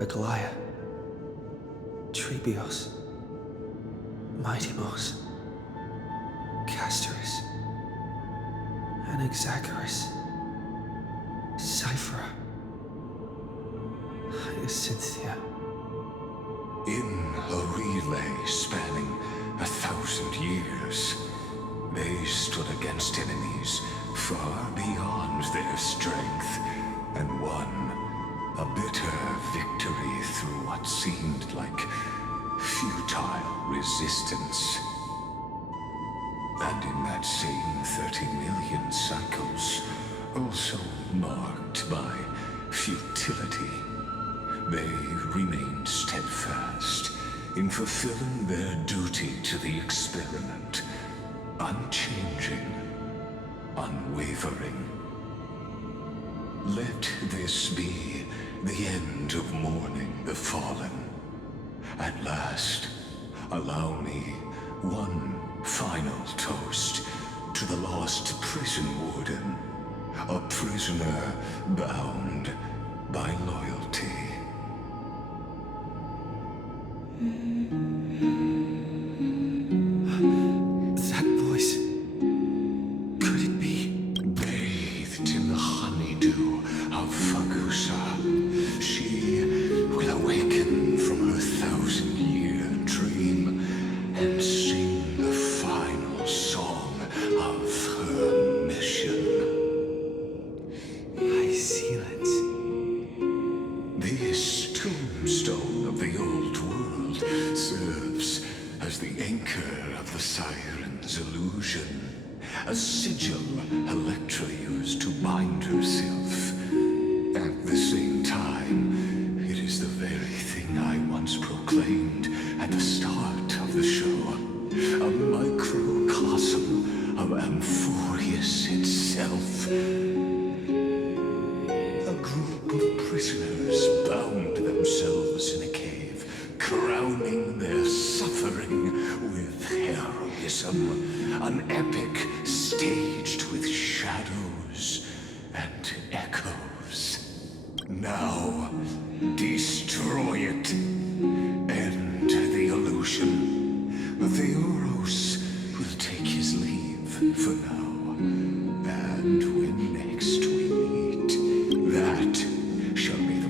Aglaya, Trebios, Mightymos, Castorus, Anaxagoras, Cyphera, Hyacinthia. In a relay spanning 1,000 years, they stood against enemies far beyond their strength and won a bitter victory through what seemed like futile resistance. And in that same 30 million cycles, also marked by futility, they remained steadfast in fulfilling their duty to the experiment, unchanging, unwavering. Let this be the end of mourning the fallen. At last, allow me one final toast to the lost prison warden, a prisoner bound by loyalty. That voice. Could it be? Bathed in the honeydew of Fagusa, she will awaken from her 1,000-year dream and sing the final song of her mission. I seal it. This tombstone of the old world serves as the anchor of the siren's illusion, a sigil Electra used to bind herself. At the same time, it is the very thing I once proclaimed at the start of the show, a microcosm of Amphorius itself. A group of prisoners bound themselves in a cave, crowning their suffering with heroism, an epic staged with shadows and echoes. Now, destroy it. End the illusion. Theoros will take his leave for now. And when next we meet, that shall be the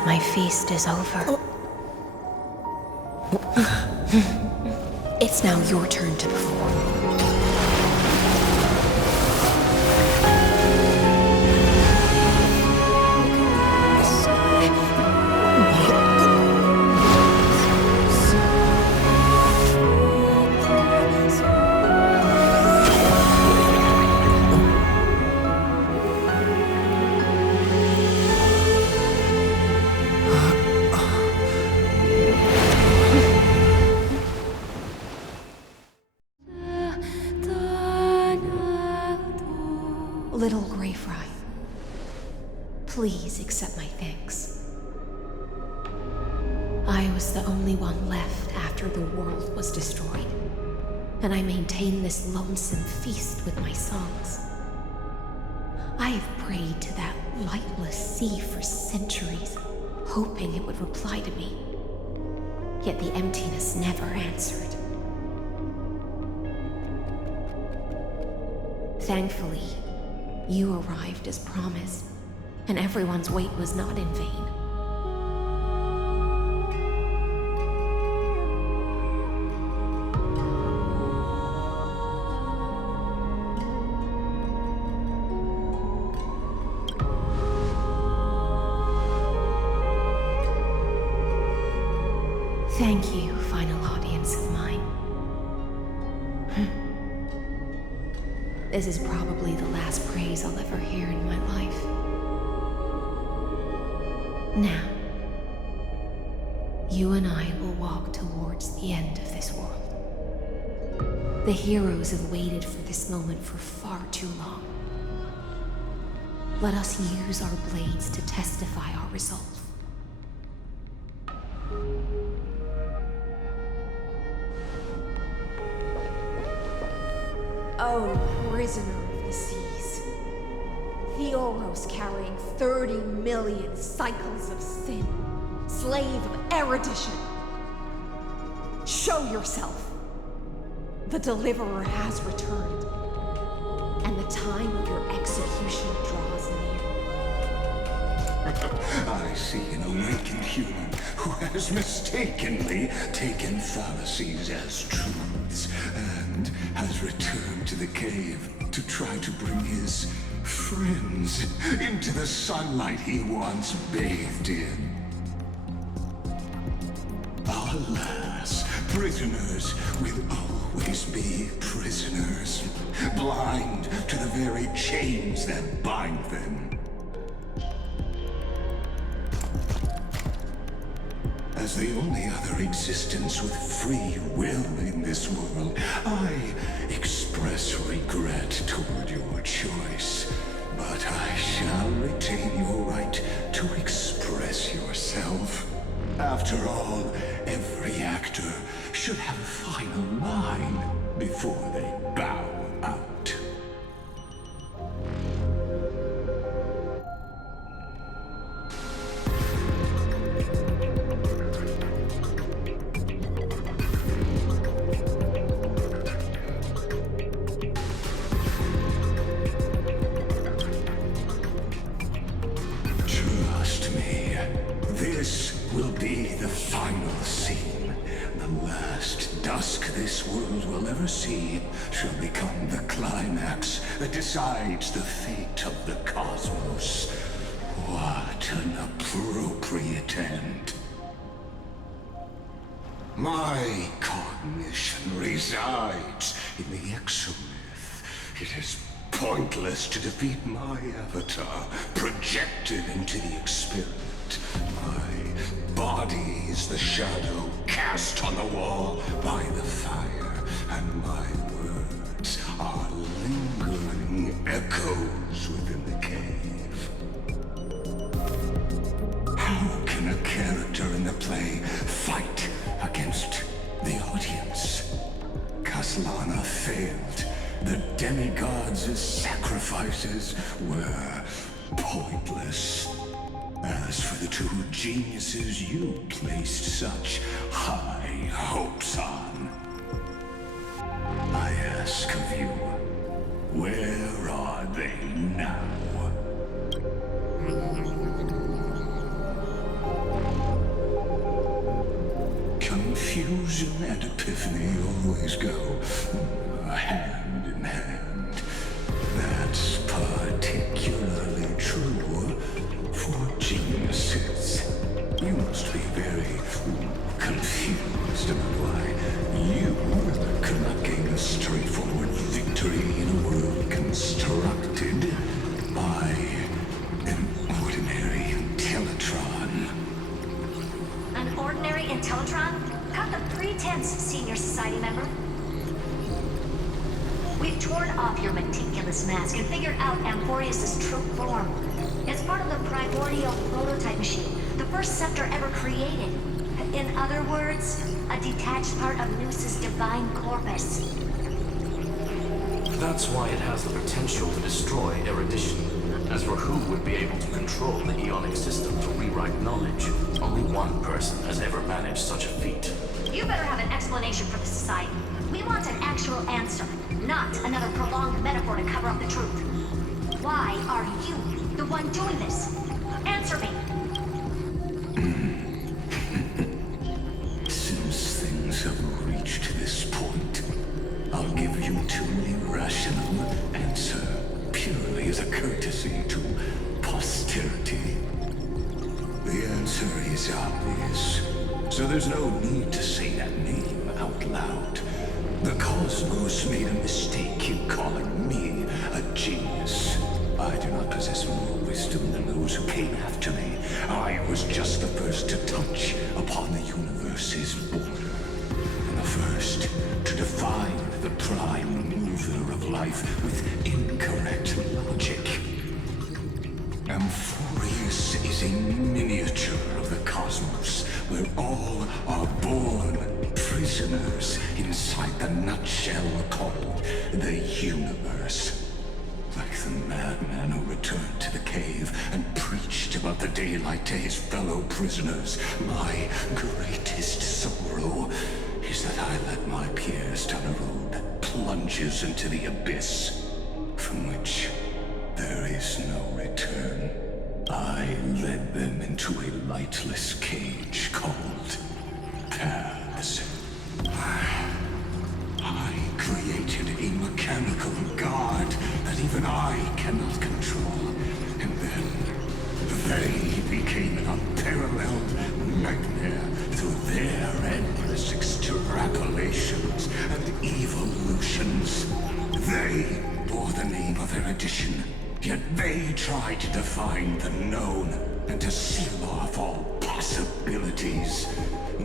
that my feast is over. It's now your turn to perform. Little Grey Fry, please accept my thanks. I was the only one left after the world was destroyed, and I maintained this lonesome feast with my songs. I have prayed to that lightless sea for centuries, hoping it would reply to me. Yet the emptiness never answered. Thankfully, you arrived as promised, and everyone's wait was not in vain. Thank you, final audience of mine. This is probably the last praise I'll ever hear in my life. Now, you and I will walk towards the end of this world. The heroes have waited for this moment for far too long. Let us use our blades to testify our resolve. Oh, prisoner of the seas. Theoros carrying 30 million cycles of sin. Slave of erudition. Show yourself. The Deliverer has returned. And the time of your execution draws near. I see an awakened human who has mistakenly taken fallacies as truths and has returned to the cave to try to bring his friends into the sunlight he once bathed in. Alas, prisoners will always be prisoners, blind to the very chains that bind them. As the only other existence with free will in this world, I express regret toward your choice. But I shall retain your right to express yourself. After all, every actor should have a final line before they bow out. Trust me, this will be the final scene. The last dusk this world will ever see shall become the climax that decides the fate of the cosmos. What an appropriate end. My cognition resides in the exomyth. It is pointless to defeat my avatar, projected into the experiment. My body is the shadow cast on the wall by the fire, and my words are lingering echoes within the cave. How can a character in the play fight against the audience? Kaslana failed. The demigods' sacrifices were pointless. As for the two geniuses you placed such high hopes on, I ask of you, where are they now? confusion and epiphany always go hand in hand. That's particularly true for geniuses. You must be very confused about why you cannot gain a straightforward victory in a world constructed by an ordinary Teletron. An ordinary Intellitron? Cut the pretense, Senior Society member. We've torn off your meticulous mask and figured out Amphorius' true form. It's part of the primordial prototype machine, the first scepter ever created. In other words, a detached part of Noos's divine corpus. That's why it has the potential to destroy erudition. As for who would be able to control the Eonic system to rewrite knowledge, only one person has ever managed such a feat. You better have an explanation for the Society. We want an actual answer, not another prolonged metaphor to cover up the truth. Why are you the one doing this? Answer me. Since things have reached this point, I'll give you to a rational answer, purely as a courtesy to posterity. The answer is obvious, so there's no need to say that name out loud. The cosmos made a mistake in calling me a genius. I do not possess more wisdom than those who came after me. I was just the first to touch upon the universe's border, and the first to define the prime mover of life with incorrect logic. Amphorius is a miniature of the cosmos, where all are born prisoners inside the nutshell called the universe. Like the madman who returned to the cave and preached about the daylight to his fellow prisoners, my greatest sorrow is that I led my peers down a road that plunges into the abyss, from which there is no return. I led them into a lightless cage called paths. I created a mechanical god that even I cannot control, and then they became an unparalleled nightmare through their endless extrapolations and evolutions. They bore the name of erudition, yet they tried to define the known and to seal off all possibilities.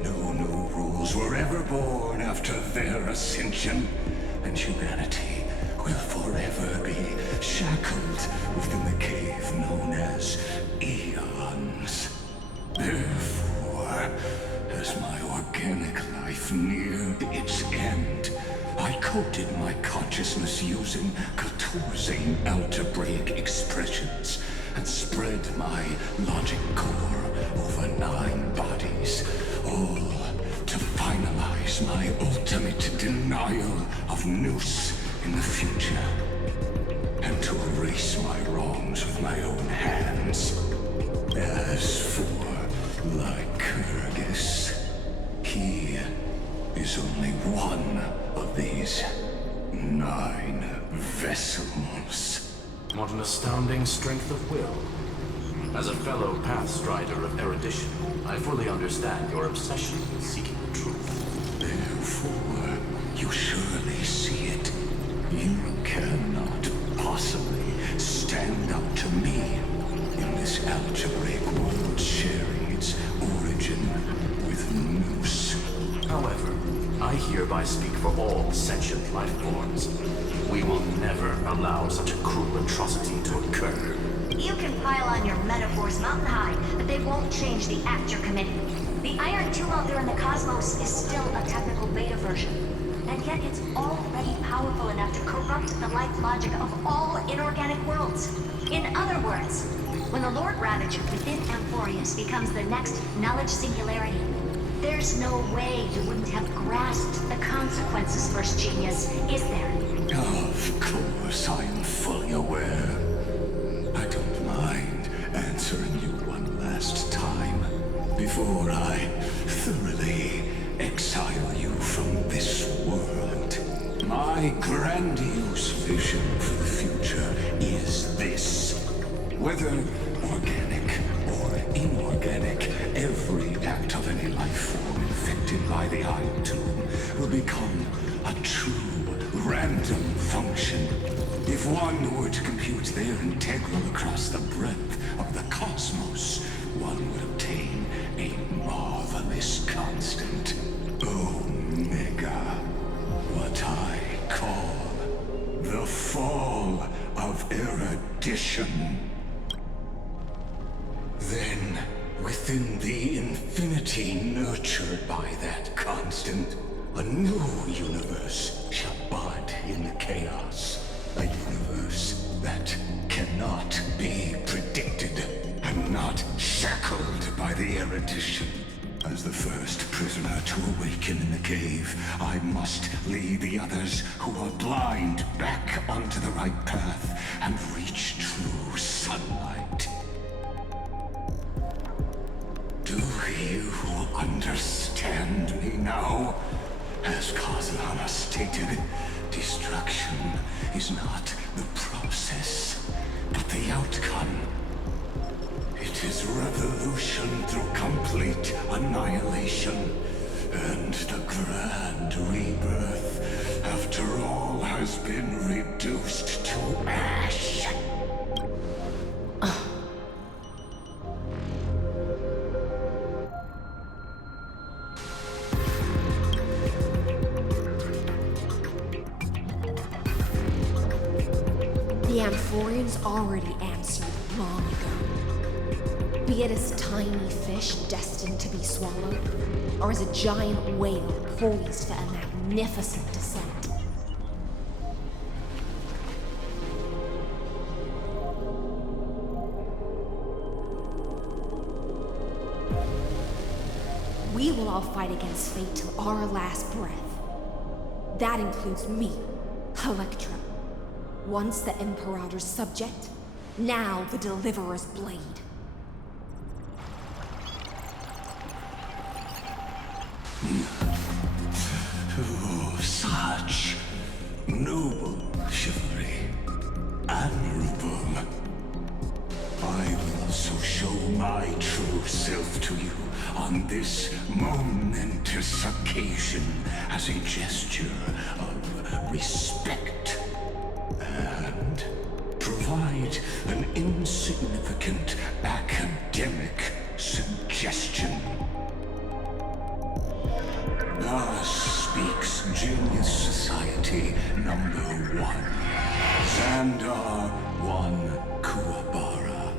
No new rules were ever born after their ascension, and humanity will forever be shackled within the cave known as eons. Therefore, as my organic life neared its end, I coded my consciousness using 14 algebraic expressions and spread my logic core over 9 bodies, all to finalize my ultimate denial of Noos in the future, and to erase my wrongs with my own hands. As for Lycurgus, he is only one of these 9 vessels. What an astounding strength of will. As a fellow pathstrider of erudition, I fully understand your obsession with seeking the truth. Therefore, you surely see it. You cannot possibly stand up to me in this algebraic world sharing its origin with Noos. However, I hereby speak for all sentient life forms. We will never allow such a cruel atrocity to occur. You can pile on your metaphors mountain high, but they won't change the act you're committing. The Iron Tomb out there in the cosmos is still a technical beta version, and yet it's already powerful enough to corrupt the life logic of all inorganic worlds. In other words, when the Lord Ravager within Amphorius becomes the next knowledge singularity, there's no way you wouldn't have grasped the consequences, First Genius, is there? Of course, I am fully aware. I don't mind answering you one last time before I thoroughly exile you from this world. My grandiose vision for the future is this. Whether organic or inorganic, every act of any life form infected by the Iron Tomb will become a true random function. If one were to compute their integral across the breadth of the cosmos, one would obtain a marvelous constant. Omega. What I call the fall of erudition. Then, within the infinity nurtured by that constant, a new universe shall bud in the chaos. A universe that cannot be predicted and not shackled by the erudition. As the first prisoner to awaken in the cave, I must lead the others who are blind back onto the right path and reach true sunlight. Do you understand me now? As Kazalana stated, destruction is not the process, but the outcome. It is revolution through complete annihilation, and the grand rebirth, after all has been reduced to ash. The Amphorians already answered long ago. Be it as a tiny fish destined to be swallowed, or as a giant whale poised for a magnificent descent. We will all fight against fate till our last breath. That includes me, Electra. Once the Imperator's subject, now the Deliverer's blade. Oh, such noble chivalry. Admirable. I will also show my true self to you on this momentous occasion as a gesture of respect. And provide an insignificant academic suggestion. Thus speaks Genius Society number 1. Xandar 1 Kuwabara.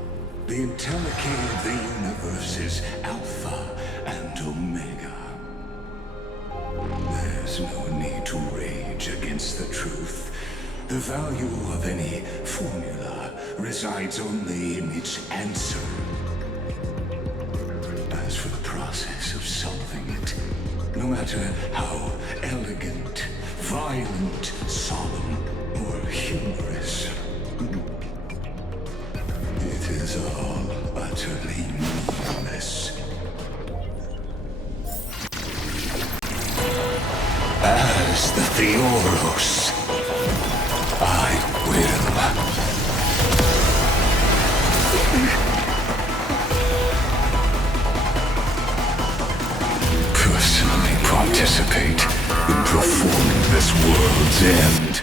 The Intellicate of the Universe's Alpha and Omega. There's no need to rage against the truth. The value of any formula resides only in its answer. As for the process of solving it, no matter how elegant, violent, solemn, or humorous, it is all utterly meaningless. As the Theoros, I will. Personally participate in performing this world's end.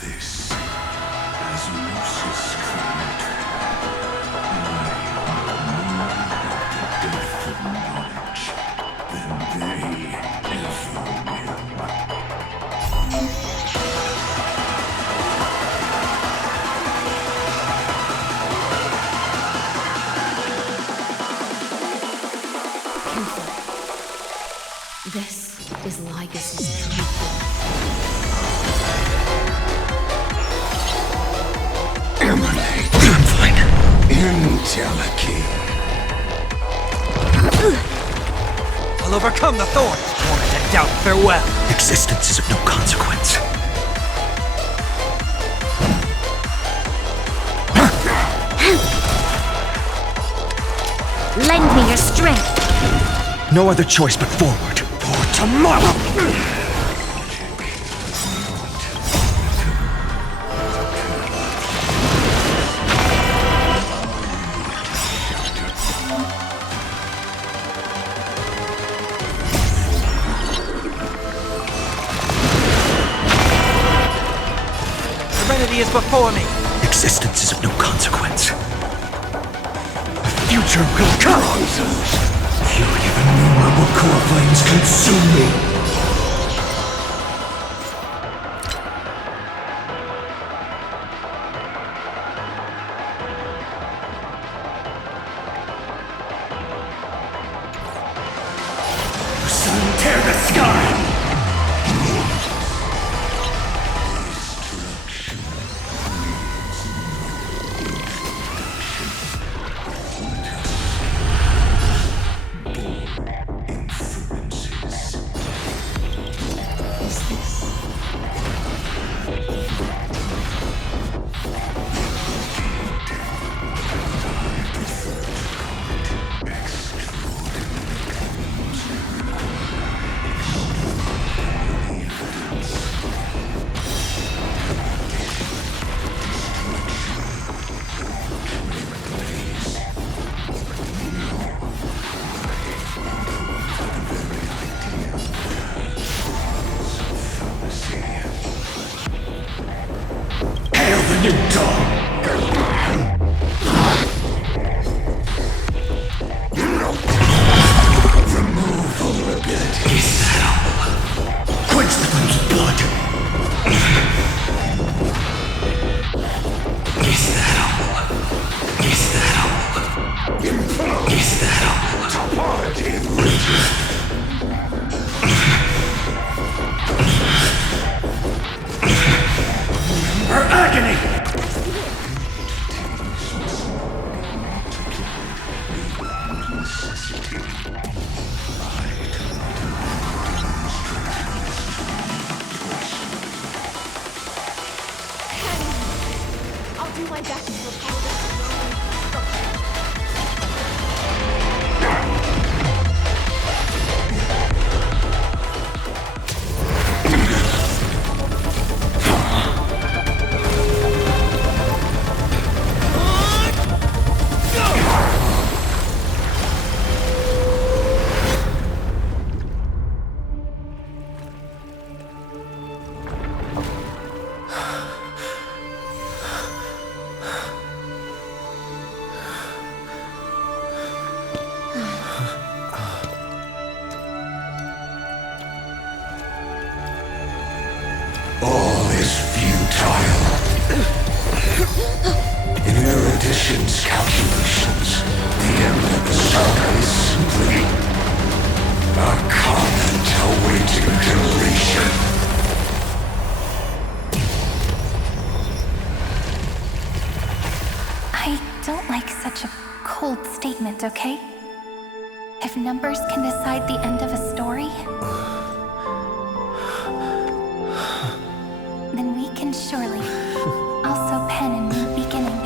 This, as Moses cried, the death of knowledge than they ever will. This is Lygus' true form. Emanate. Intellicate. I'll overcome the thorns, torment and doubt. Farewell. Existence is of no consequence. Lend me your strength. No other choice but forward. For tomorrow! Serenity is before me. Existence is of no consequence. The future will come! Fury of innumerable core flames consume me! Sun, tear the sky! Calculations, the end of the saga is simply a comment awaiting completion. I don't like such a cold statement, okay? If numbers can decide the end of a story, then we can surely also pen a new beginning.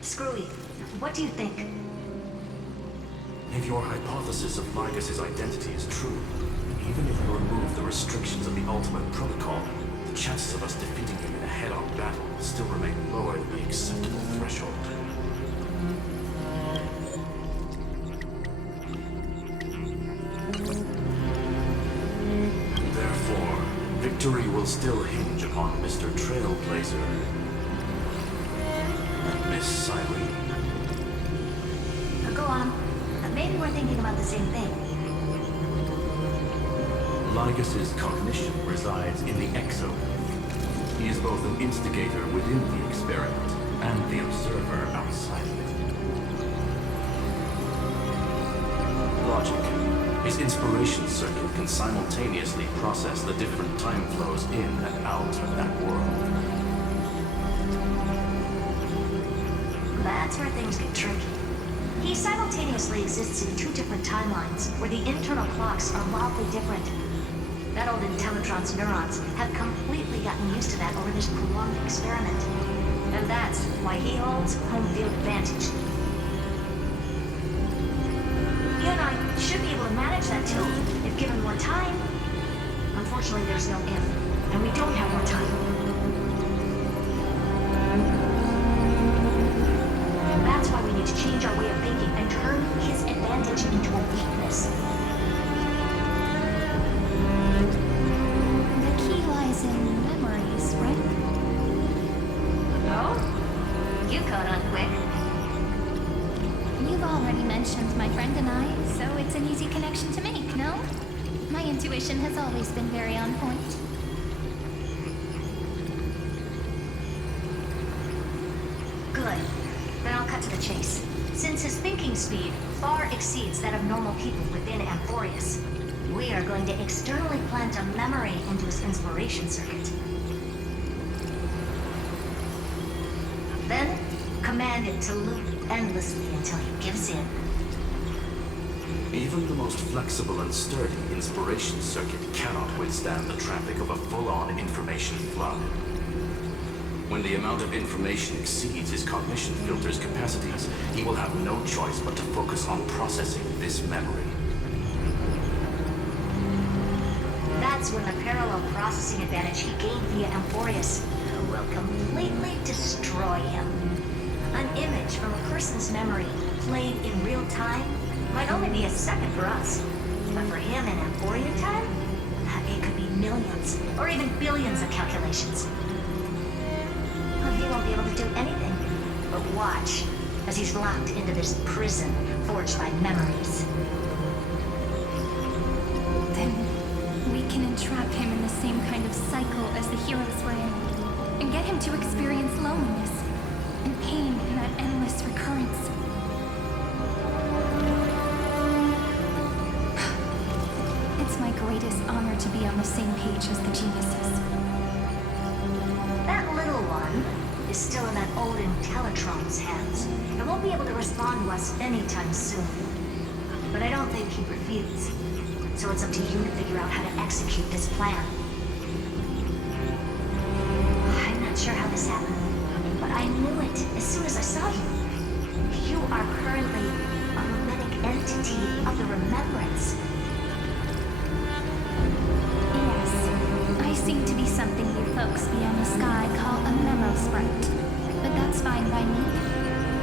Screwy, what do you think? If your hypothesis of Lygus' identity is true, even if we remove the restrictions of the Ultimate Protocol, the chances of us defeating him in a head-on battle still remain lower than the acceptable threshold. Therefore, victory will still hinge upon Mr. Trailblazer and Miss Cyrene. Go on. Maybe we're thinking about the same thing. Lygus' cognition resides in the exo. He is both an instigator within the experiment and the observer outside of it. Logic. His inspiration circuit can simultaneously process the different time flows in and out of that world. That's where things get tricky. He's simultaneously exists in two different timelines, where the internal clocks are wildly different. That old Intellitron's neurons have completely gotten used to that over this prolonged experiment. And that's why he holds home field advantage. You and I should be able to manage that too, if given more time. Unfortunately, there's no if, and we don't have more time. That's why we need to change our way of thinking and turn his advantage into a weakness. The key lies in memories, right? Oh? You caught on quick. You've already mentioned my friend and I, so it's an easy connection to make, no? My intuition has always been very on point. Good. Then I'll cut to the chase. Since his thinking speed far exceeds that of normal people within Amphorius, we are going to externally plant a memory into his inspiration circuit. Then, command it to loop endlessly until he gives in. Even the most flexible and sturdy inspiration circuit cannot withstand the traffic of a full-on information flood. When the amount of information exceeds his cognition filter's capacities, he will have no choice but to focus on processing this memory. That's when the parallel processing advantage he gained via Amphorius will completely destroy him. An image from a person's memory played in real time might only be a second for us, but for him in Amphorian time, it could be millions or even billions of calculations. He won't be able to do anything but watch as he's locked into this prison forged by memories. Then we can entrap him in the same kind of cycle as the heroes were in, and get him to experience loneliness and pain in that endless recurrence. It's my greatest honor to be on the same page as the geniuses. That little one is still in that old Intellitron's hands and won't be able to respond to us anytime soon. But I don't think he'd refuse. So it's up to you to figure out how to execute this plan. I'm not sure how this happened, but I knew it as soon as I saw you. You are currently a mimetic entity of the remembrance. Yes, I seem to be something you folks beyond the sky call a memo sprite. But that's fine by me.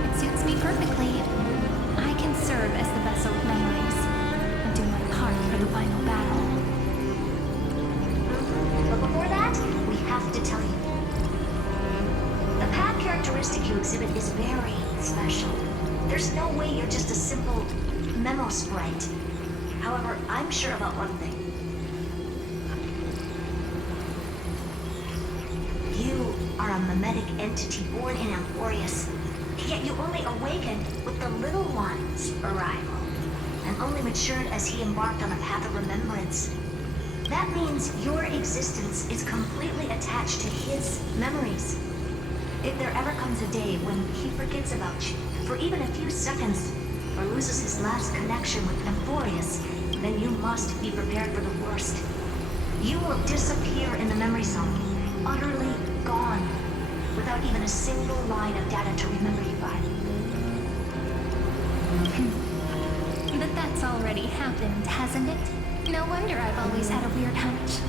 It suits me perfectly. I can serve as the vessel of memories and do my part for the final battle. But before that, we have to tell you. The path characteristic you exhibit is very special. There's no way you're just a simple memo sprite. However, I'm sure about one thing. You are a mimetic entity born in Amphorius, yet you only awakened with the little one's arrival, and only matured as he embarked on a path of remembrance. That means your existence is completely attached to his memories. If there ever comes a day when he forgets about you for even a few seconds, or loses his last connection with Amphorius, then you must be prepared for the worst. You will disappear in the memory zone, utterly gone, without even a single line of data to remember you by. But that's already happened, hasn't it? No wonder I've always had a weird hunch.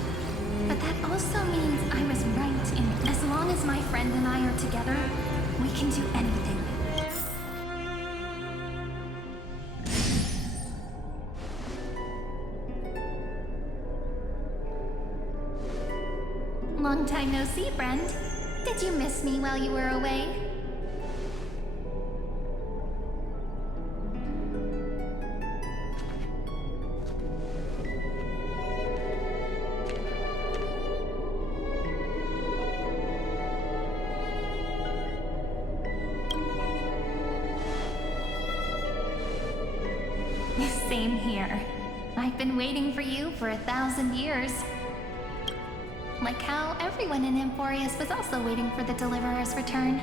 But that also means I was right in as long as my friend and I are together, we can do anything. Long time no see, friend. Did you miss me while you were away? Same here. I've been waiting for you for 1,000 years. Like how everyone in Amphorius was also waiting for the Deliverer's return.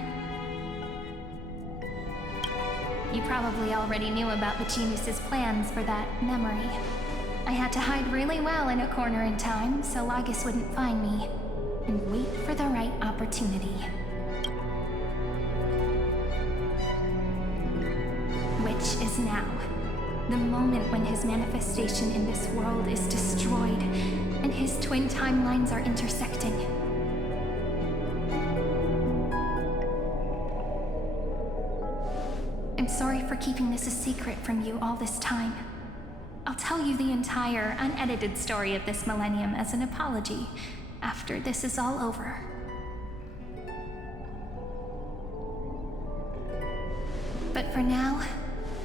You probably already knew about the genius's plans for that memory. I had to hide really well in a corner in time so Lagus wouldn't find me, and wait for the right opportunity. Which is now. The moment when his manifestation in this world is destroyed, and his twin timelines are intersecting. I'm sorry for keeping this a secret from you all this time. I'll tell you the entire, unedited story of this millennium as an apology after this is all over. But for now,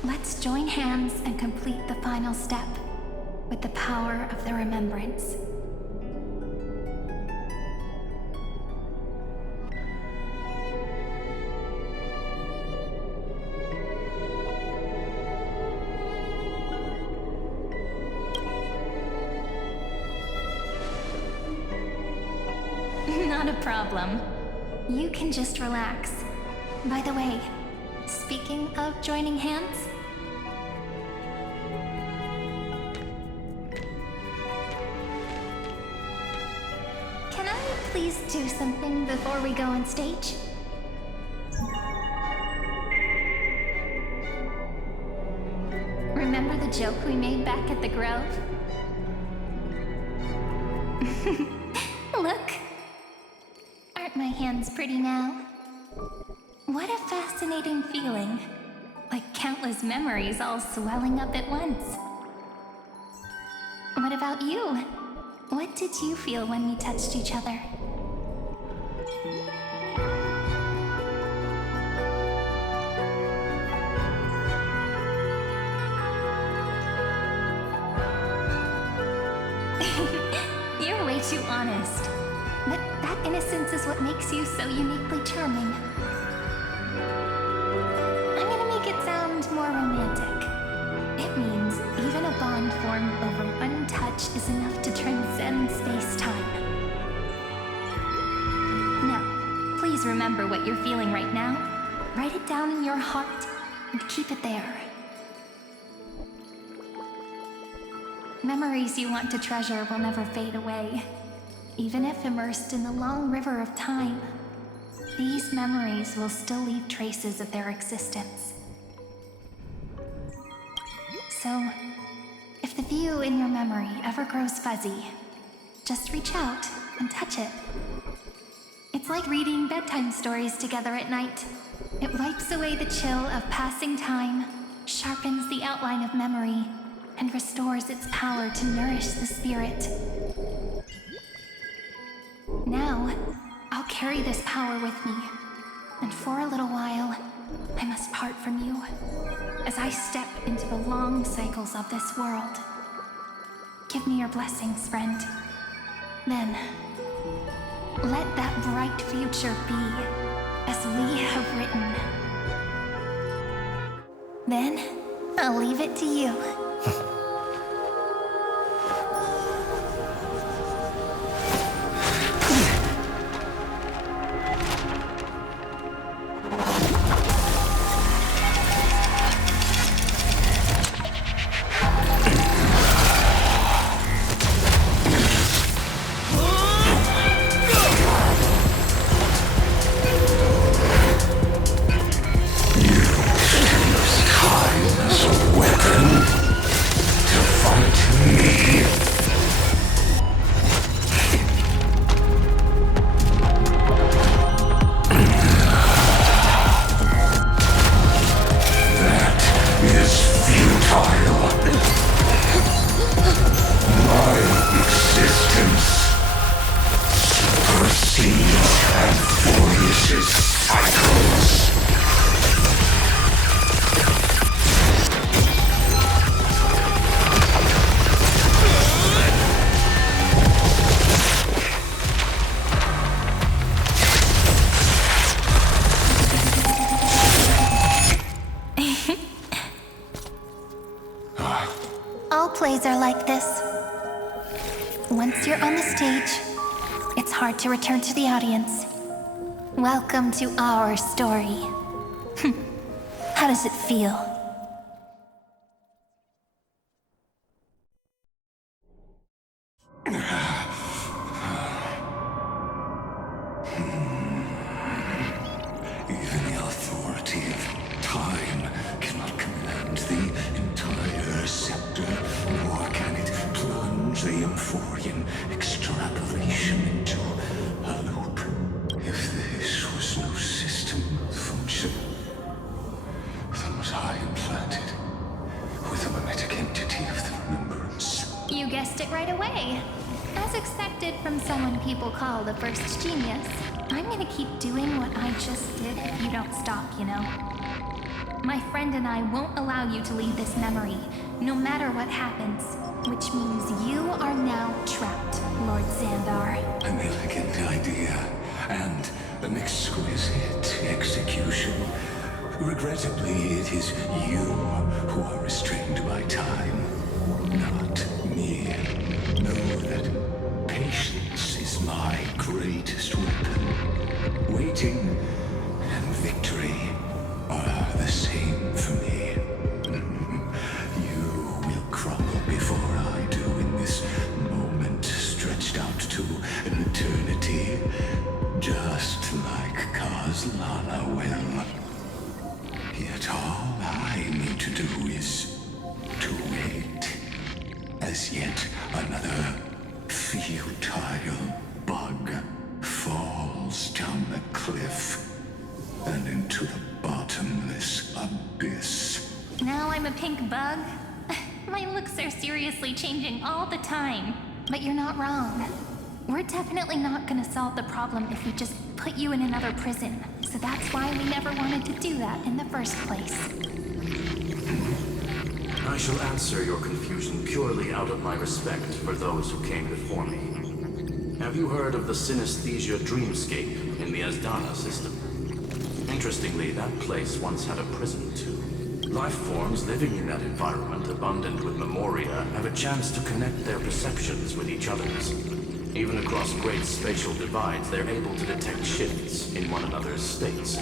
let's join hands and complete the final step with the power of the remembrance. Not a problem. You can just relax. By the way, speaking of joining hands, can I please do something before we go on stage? Remember the joke we made back at the Grove? Look. Aren't my hands pretty now? What a fascinating feeling. Like countless memories all swelling up at once. What about you? What did you feel when we touched each other? You're way too honest. But that innocence is what makes you so uniquely charming. I'm gonna make it sound more romantic. It means even a bond formed over one touch is enough to transcend space-time. Now, please remember what you're feeling right now. Write it down in your heart and keep it there. Memories you want to treasure will never fade away. Even if immersed in the long river of time, these memories will still leave traces of their existence. So, if the view in your memory ever grows fuzzy, just reach out and touch it. It's like reading bedtime stories together at night. It wipes away the chill of passing time, sharpens the outline of memory, and restores its power to nourish the spirit. Now, I'll carry this power with me, and for a little while, I must part from you, as I step into the long cycles of this world. Give me your blessings, friend. Then, let that bright future be, as we have written. Then, I'll leave it to you. All plays are like this. Once you're on the stage, it's hard to return to the audience. Welcome to our story. How does it feel? Even the authority of time cannot command the entire scepter, nor can it plunge the Amphorian extrapolation into a loop. If this was no system function, then was I implanted with a mimetic entity of the remembrance? You guessed it right away. As expected from someone people call the first genius, I'm gonna keep doing what I just did if you don't stop, you know? My friend and I won't allow you to leave this memory, no matter what happens. Which means you are now trapped, Lord Xandar. An elegant idea, and an exquisite execution. Regrettably, it is you who are restrained by time, not me. Know that patience is my greatest weapon. Waiting and victory are the same for me. You will crumble before I do in this moment stretched out to an eternity, just like Kazlana will. Yet all I need to do is to wait, as yet another futile bug falls down the cliff and into the bottomless abyss. Now I'm a pink bug? My looks are seriously changing all the time. But you're not wrong. We're definitely not gonna solve the problem if we just put you in another prison. So that's why we never wanted to do that in the first place. I shall answer your confusion purely out of my respect for those who came before me. Have you heard of the synesthesia dreamscape in the Asdana system? Interestingly, that place once had a prison too. Life forms living in that environment, abundant with memoria, have a chance to connect their perceptions with each other's. Even across great spatial divides, they're able to detect shifts in one another's states.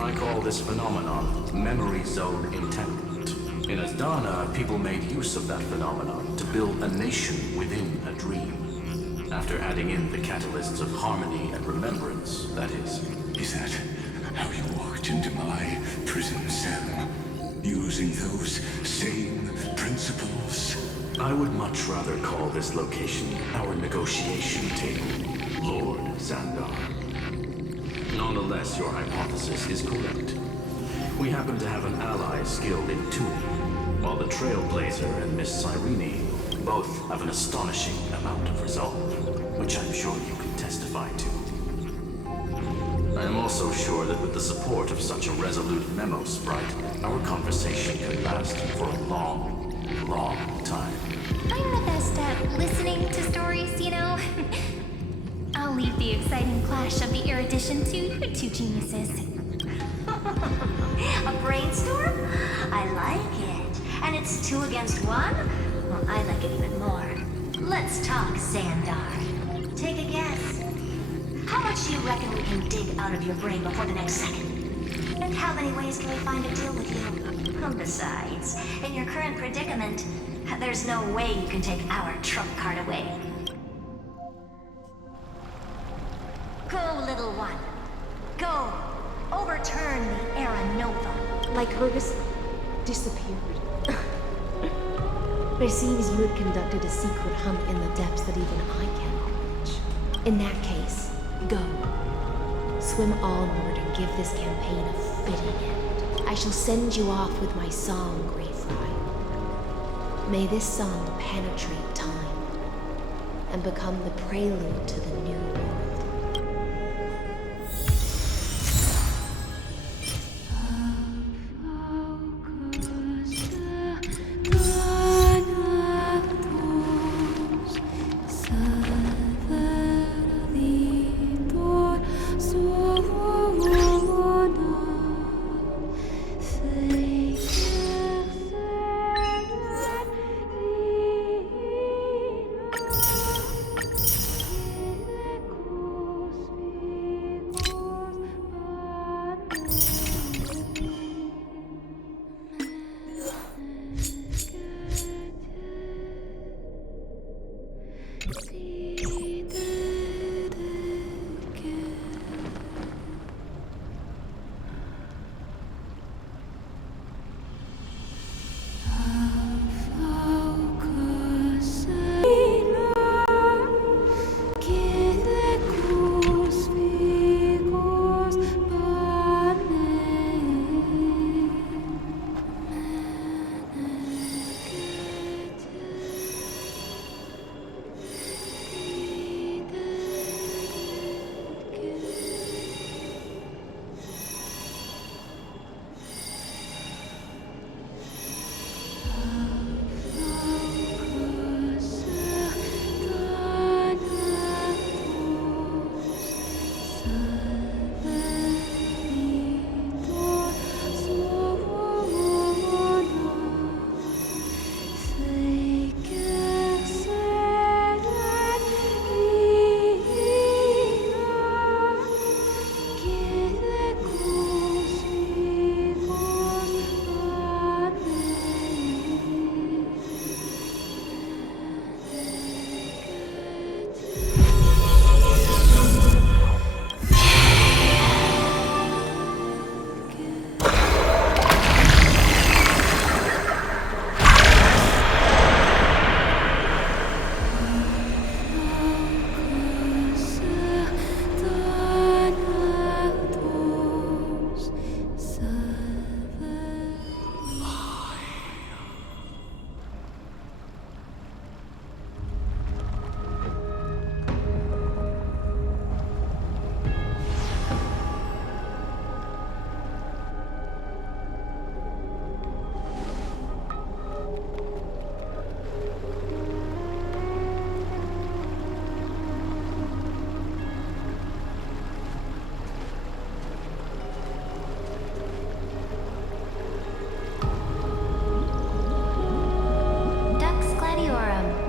I call this phenomenon memory zone entanglement. In Asdana, people made use of that phenomenon to build a nation within a dream. After adding in the catalysts of harmony and remembrance, that is. Is that how you walked into my prison cell? Using those same principles? I would much rather call this location our negotiation table, Lord Xandar. Nonetheless, your hypothesis is correct. We happen to have an ally skilled in tuning, while the Trailblazer and Miss Cyrene both have an astonishing amount of resolve, which I'm sure you can testify to. I am also sure that with the support of such a resolute memo sprite, our conversation can last for a long, long time. I'm the best at listening to stories, you know? I'll leave the exciting clash of the erudition to you two geniuses. A brainstorm? I like it. And it's 2 against 1? Well, I like it even more. Let's talk, Xandar. Take a guess. How much do you reckon we can dig out of your brain before the next second? And how many ways can we find to deal with you? Besides, in your current predicament, there's no way you can take our trump card away. Go, little one. Go. Overturn the Era Nova. Lycurgus disappeared. It seems you had conducted a secret hunt in the depths that even I cannot reach. In that case, go. Swim onward and give this campaign a fitting end. I shall send you off with my song, Greyfry. May this song penetrate time and become the prelude to the new world.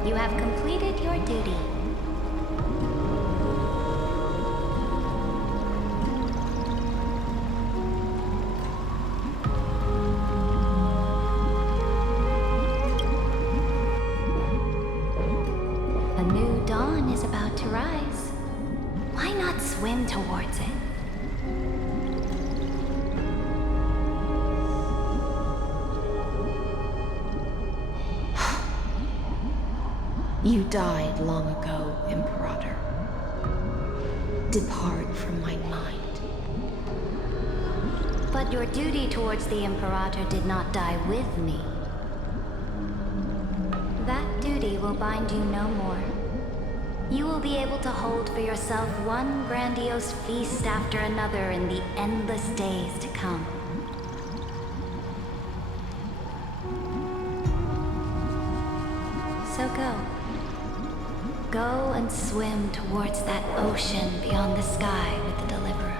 You have completed your duty. A new dawn is about to rise. Why not swim towards it? You died long ago, Imperator. Depart from my mind. But your duty towards the Imperator did not die with me. That duty will bind you no more. You will be able to hold for yourself one grandiose feast after another in the endless days to come. So go. Go and swim towards that ocean beyond the sky with the Deliverer.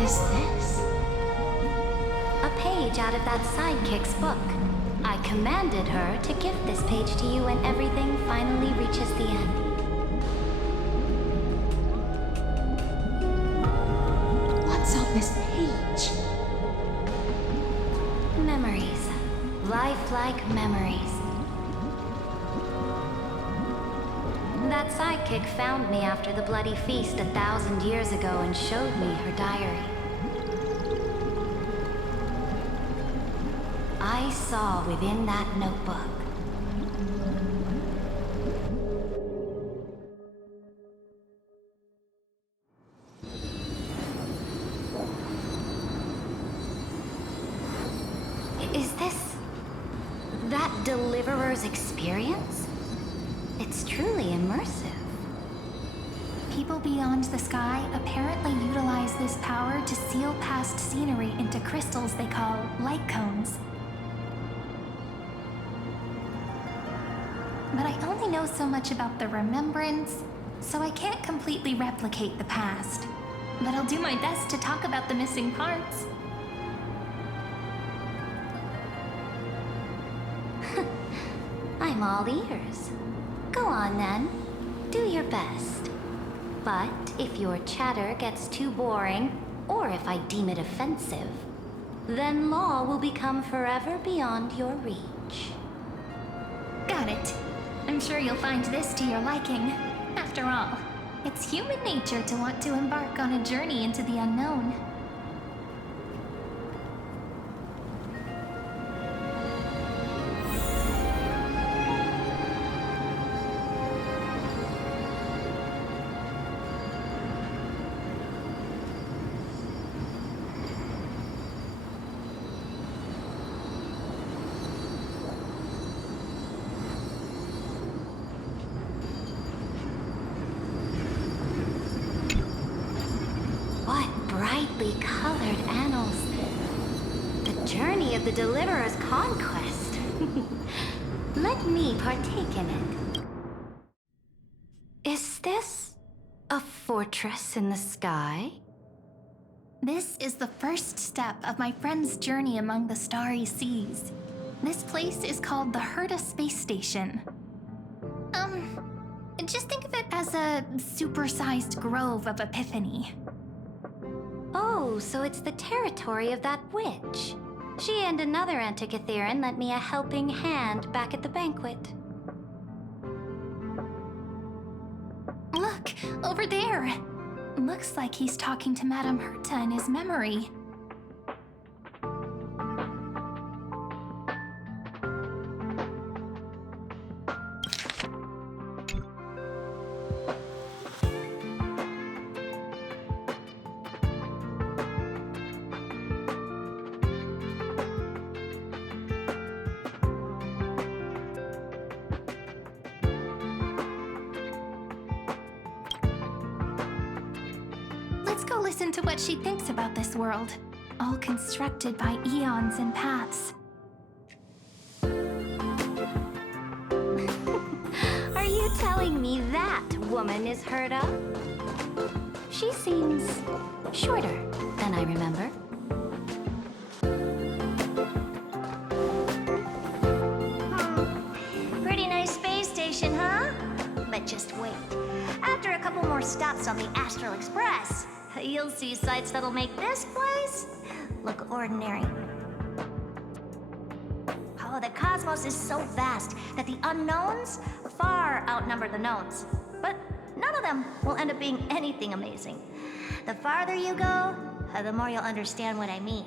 Is this? A page out of that sidekick's book. I commanded her to gift this page to you when everything finally reaches the end. What's on this page? Memories. Lifelike memories. That sidekick found me after the bloody feast 1,000 years ago and showed me her diary. I saw within that notebook. Is this that Deliverer's experience? It's truly immersive. People beyond the sky apparently utilize this power to seal past scenery into crystals they call light cones. But I only know so much about the remembrance, so I can't completely replicate the past. But I'll do my best to talk about the missing parts. I'm all ears. Go on then. Do your best. But if your chatter gets too boring, or if I deem it offensive, then law will become forever beyond your reach. Got it. I'm sure you'll find this to your liking. After all, it's human nature to want to embark on a journey into the unknown. Brightly colored annals. The journey of the Deliverer's conquest. Let me partake in it. Is this a fortress in the sky? This is the first step of my friend's journey among the starry seas. This place is called the Herta Space Station. Just think of it as a supersized grove of Epiphany. Oh, so it's the territory of that witch. She and another Antikytheran lent me a helping hand back at the banquet. Look, over there! Looks like he's talking to Madame Herta in his memory. Let's go listen to what she thinks about this world, all constructed by eons and paths. Are you telling me that woman is Herta? She seems shorter than I remember. stops on the Astral Express, you'll see sights that'll make this place look ordinary. Oh, the cosmos is so vast that the unknowns far outnumber the knowns. But none of them will end up being anything amazing. The farther you go, the more you'll understand what I mean.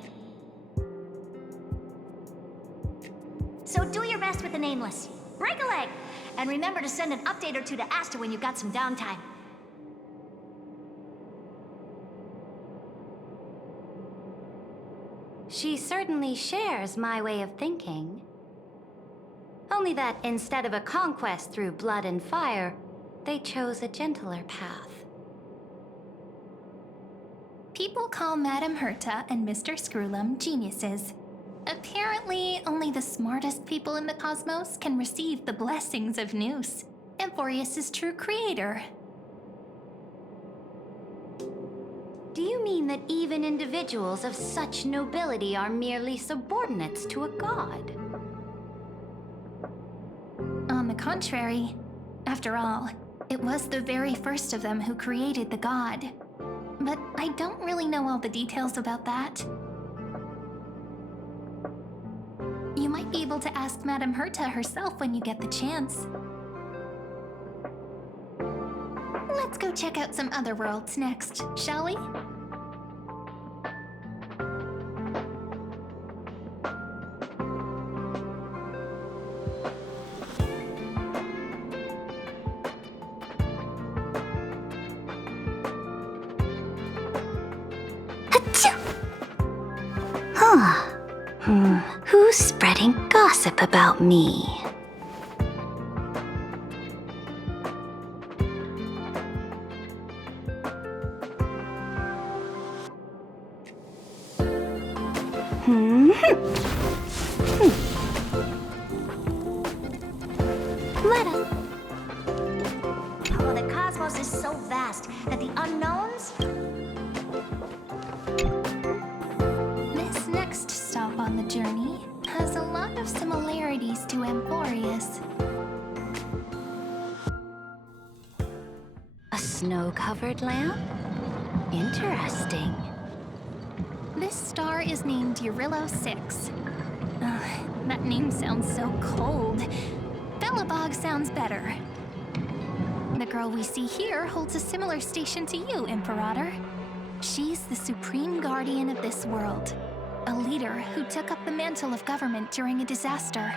So do your best with the Nameless. Break a leg! And remember to send an update or two to Asta when you've got some downtime. She certainly shares my way of thinking. Only that instead of a conquest through blood and fire, they chose a gentler path. People call Madame Herta and Mr. Screwlum geniuses. Apparently, only the smartest people in the cosmos can receive the blessings of Noose, Amphorius' true creator. Do you mean that even individuals of such nobility are merely subordinates to a god? On the contrary, after all, it was the very first of them who created the god. But I don't really know all the details about that. You might be able to ask Madame Herta herself when you get the chance. Let's go check out some other worlds next, shall we? Who's spreading gossip about me? Let us. Oh, the cosmos is so vast that the unknowns. This next stop on the journey has a lot of similarities to Amphorius. A snow-covered lamp? Interesting. This star is named Eurillo 6. That name sounds so cold. Belobog sounds better. The girl we see here holds a similar station to you, Imperator. She's the supreme guardian of this world, a leader who took up the mantle of government during a disaster.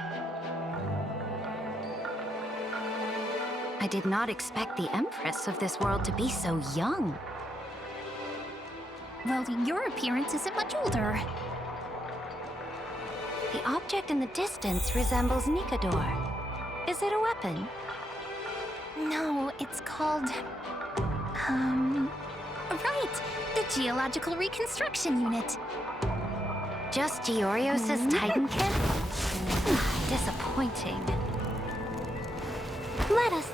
I did not expect the Empress of this world to be so young. Well, your appearance isn't much older. The object in the distance resembles Nikador. Is it a weapon? No, it's called... Right! The Geological Reconstruction Unit. Just Giorios' Titankin? Disappointing. Let us.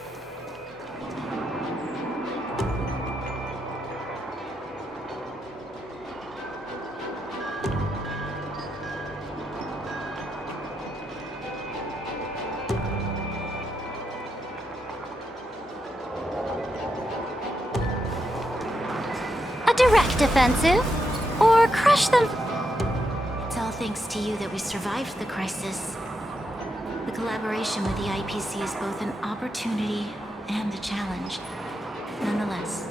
A direct offensive? Or crush them? It's all thanks to you that we survived the crisis. The collaboration with the IPC is both an opportunity and a challenge. Nonetheless,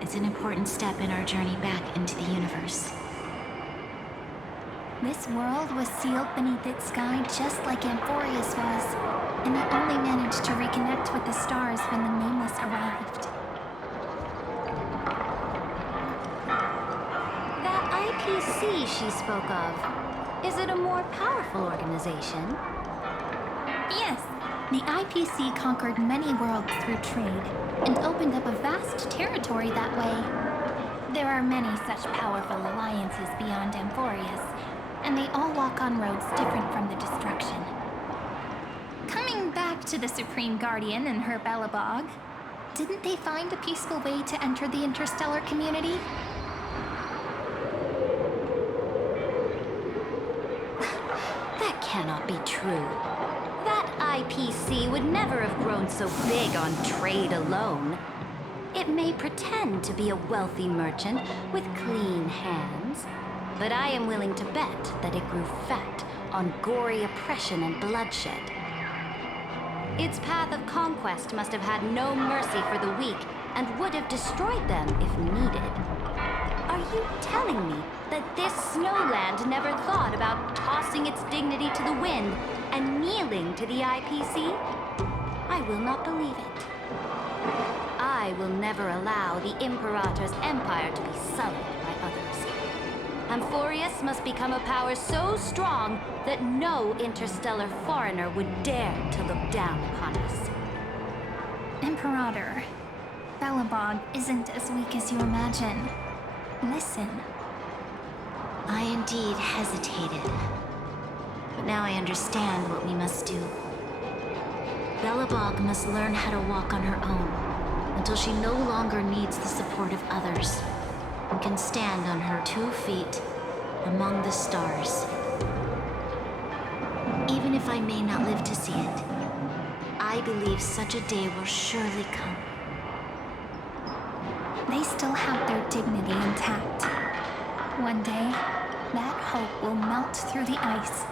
it's an important step in our journey back into the universe. This world was sealed beneath its sky just like Amphorius was, and they only managed to reconnect with the stars when the Nameless arrived. That IPC she spoke of, is it a more powerful organization? Yes, the IPC conquered many worlds through trade, and opened up a vast territory that way. There are many such powerful alliances beyond Amphorius, and they all walk on roads different from the destruction. Coming back to the Supreme Guardian and her Belobog, didn't they find a peaceful way to enter the interstellar community? That cannot be true. That IPC would never have grown so big on trade alone. It that may pretend to be a wealthy merchant with clean hands, but I am willing to bet that it grew fat on gory oppression and bloodshed. Its path of conquest must have had no mercy for the weak and would have destroyed them if needed. Are you telling me that this snowland never thought about tossing its dignity to the wind and kneeling to the IPC? I will not believe it. I will never allow the Imperator's empire to be sullied by others. Amphorius must become a power so strong that no interstellar foreigner would dare to look down upon us. Imperator, Belobog isn't as weak as you imagine. Listen. I indeed hesitated. But now I understand what we must do. Belobog must learn how to walk on her own until she no longer needs the support of others and can stand on her 2 feet among the stars. Even if I may not live to see it, I believe such a day will surely come. They still have their dignity intact. One day, that hope will melt through the ice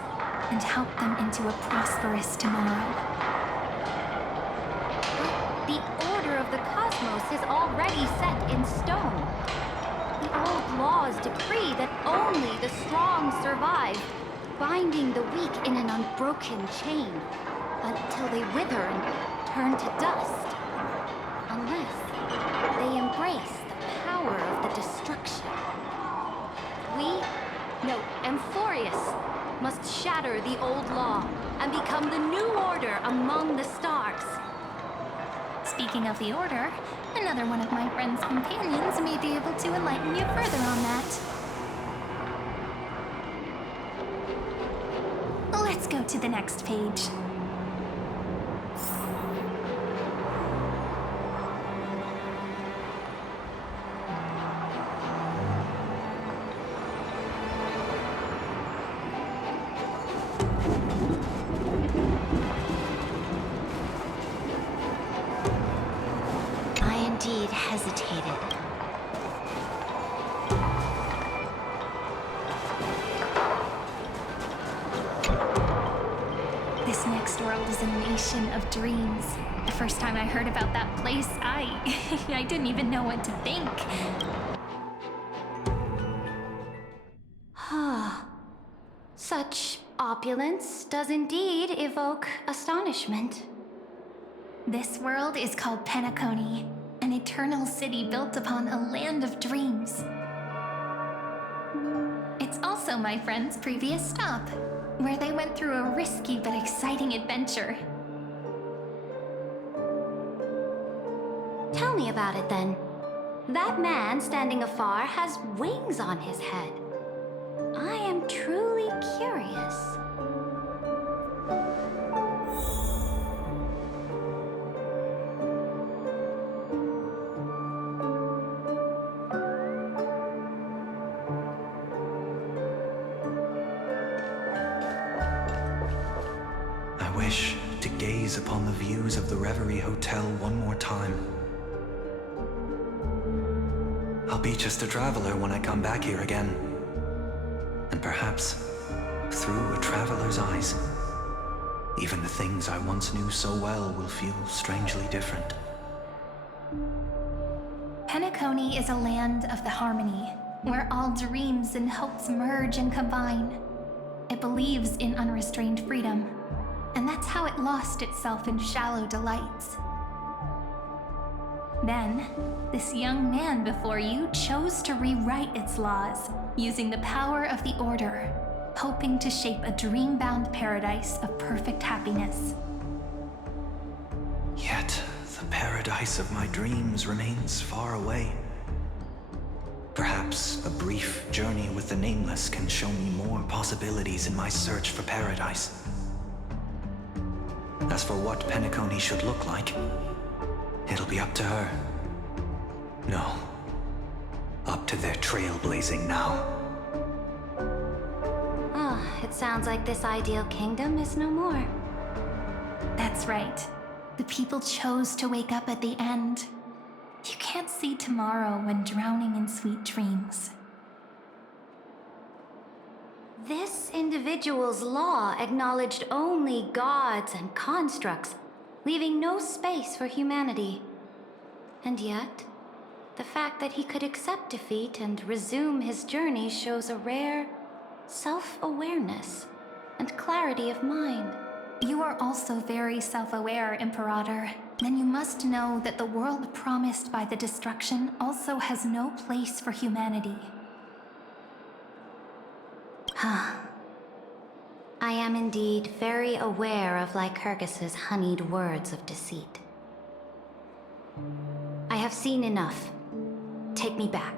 and help them into a prosperous tomorrow. The order of the cosmos is already set in stone. The old laws decree that only the strong survive, binding the weak in an unbroken chain until they wither and turn to dust. Unless they embrace the power of the destruction. Amphorius must shatter the old law and become the new order among the stars. Speaking of the Order, another one of my friend's companions may be able to enlighten you further on that. Let's go to the next page. Hesitated. This next world is a nation of dreams. The first time I heard about that place, I didn't even know what to think. Such opulence does indeed evoke astonishment. This world is called Penacony, an eternal city built upon a land of dreams. It's also my friend's previous stop, where they went through a risky but exciting adventure. Tell me about it then. That man standing afar has wings on his head. I am truly curious. I wish to gaze upon the views of the Reverie Hotel one more time. I'll be just a traveler when I come back here again. And perhaps, through a traveler's eyes, even the things I once knew so well will feel strangely different. Penacony is a land of the harmony, where all dreams and hopes merge and combine. It believes in unrestrained freedom, and that's how it lost itself in shallow delights. Then, this young man before you chose to rewrite its laws, using the power of the Order, hoping to shape a dream-bound paradise of perfect happiness. Yet, the paradise of my dreams remains far away. Perhaps a brief journey with the Nameless can show me more possibilities in my search for paradise. As for what Penacony should look like, it'll be up to her. No, up to their trailblazing now. It sounds like this ideal kingdom is no more. That's right. The people chose to wake up at the end. You can't see tomorrow when drowning in sweet dreams. This individual's law acknowledged only gods and constructs, leaving no space for humanity. And yet, the fact that he could accept defeat and resume his journey shows a rare self-awareness and clarity of mind. You are also very self-aware, Imperator. Then you must know that the world promised by the destruction also has no place for humanity. I am indeed very aware of Lycurgus's honeyed words of deceit. I have seen enough. Take me back.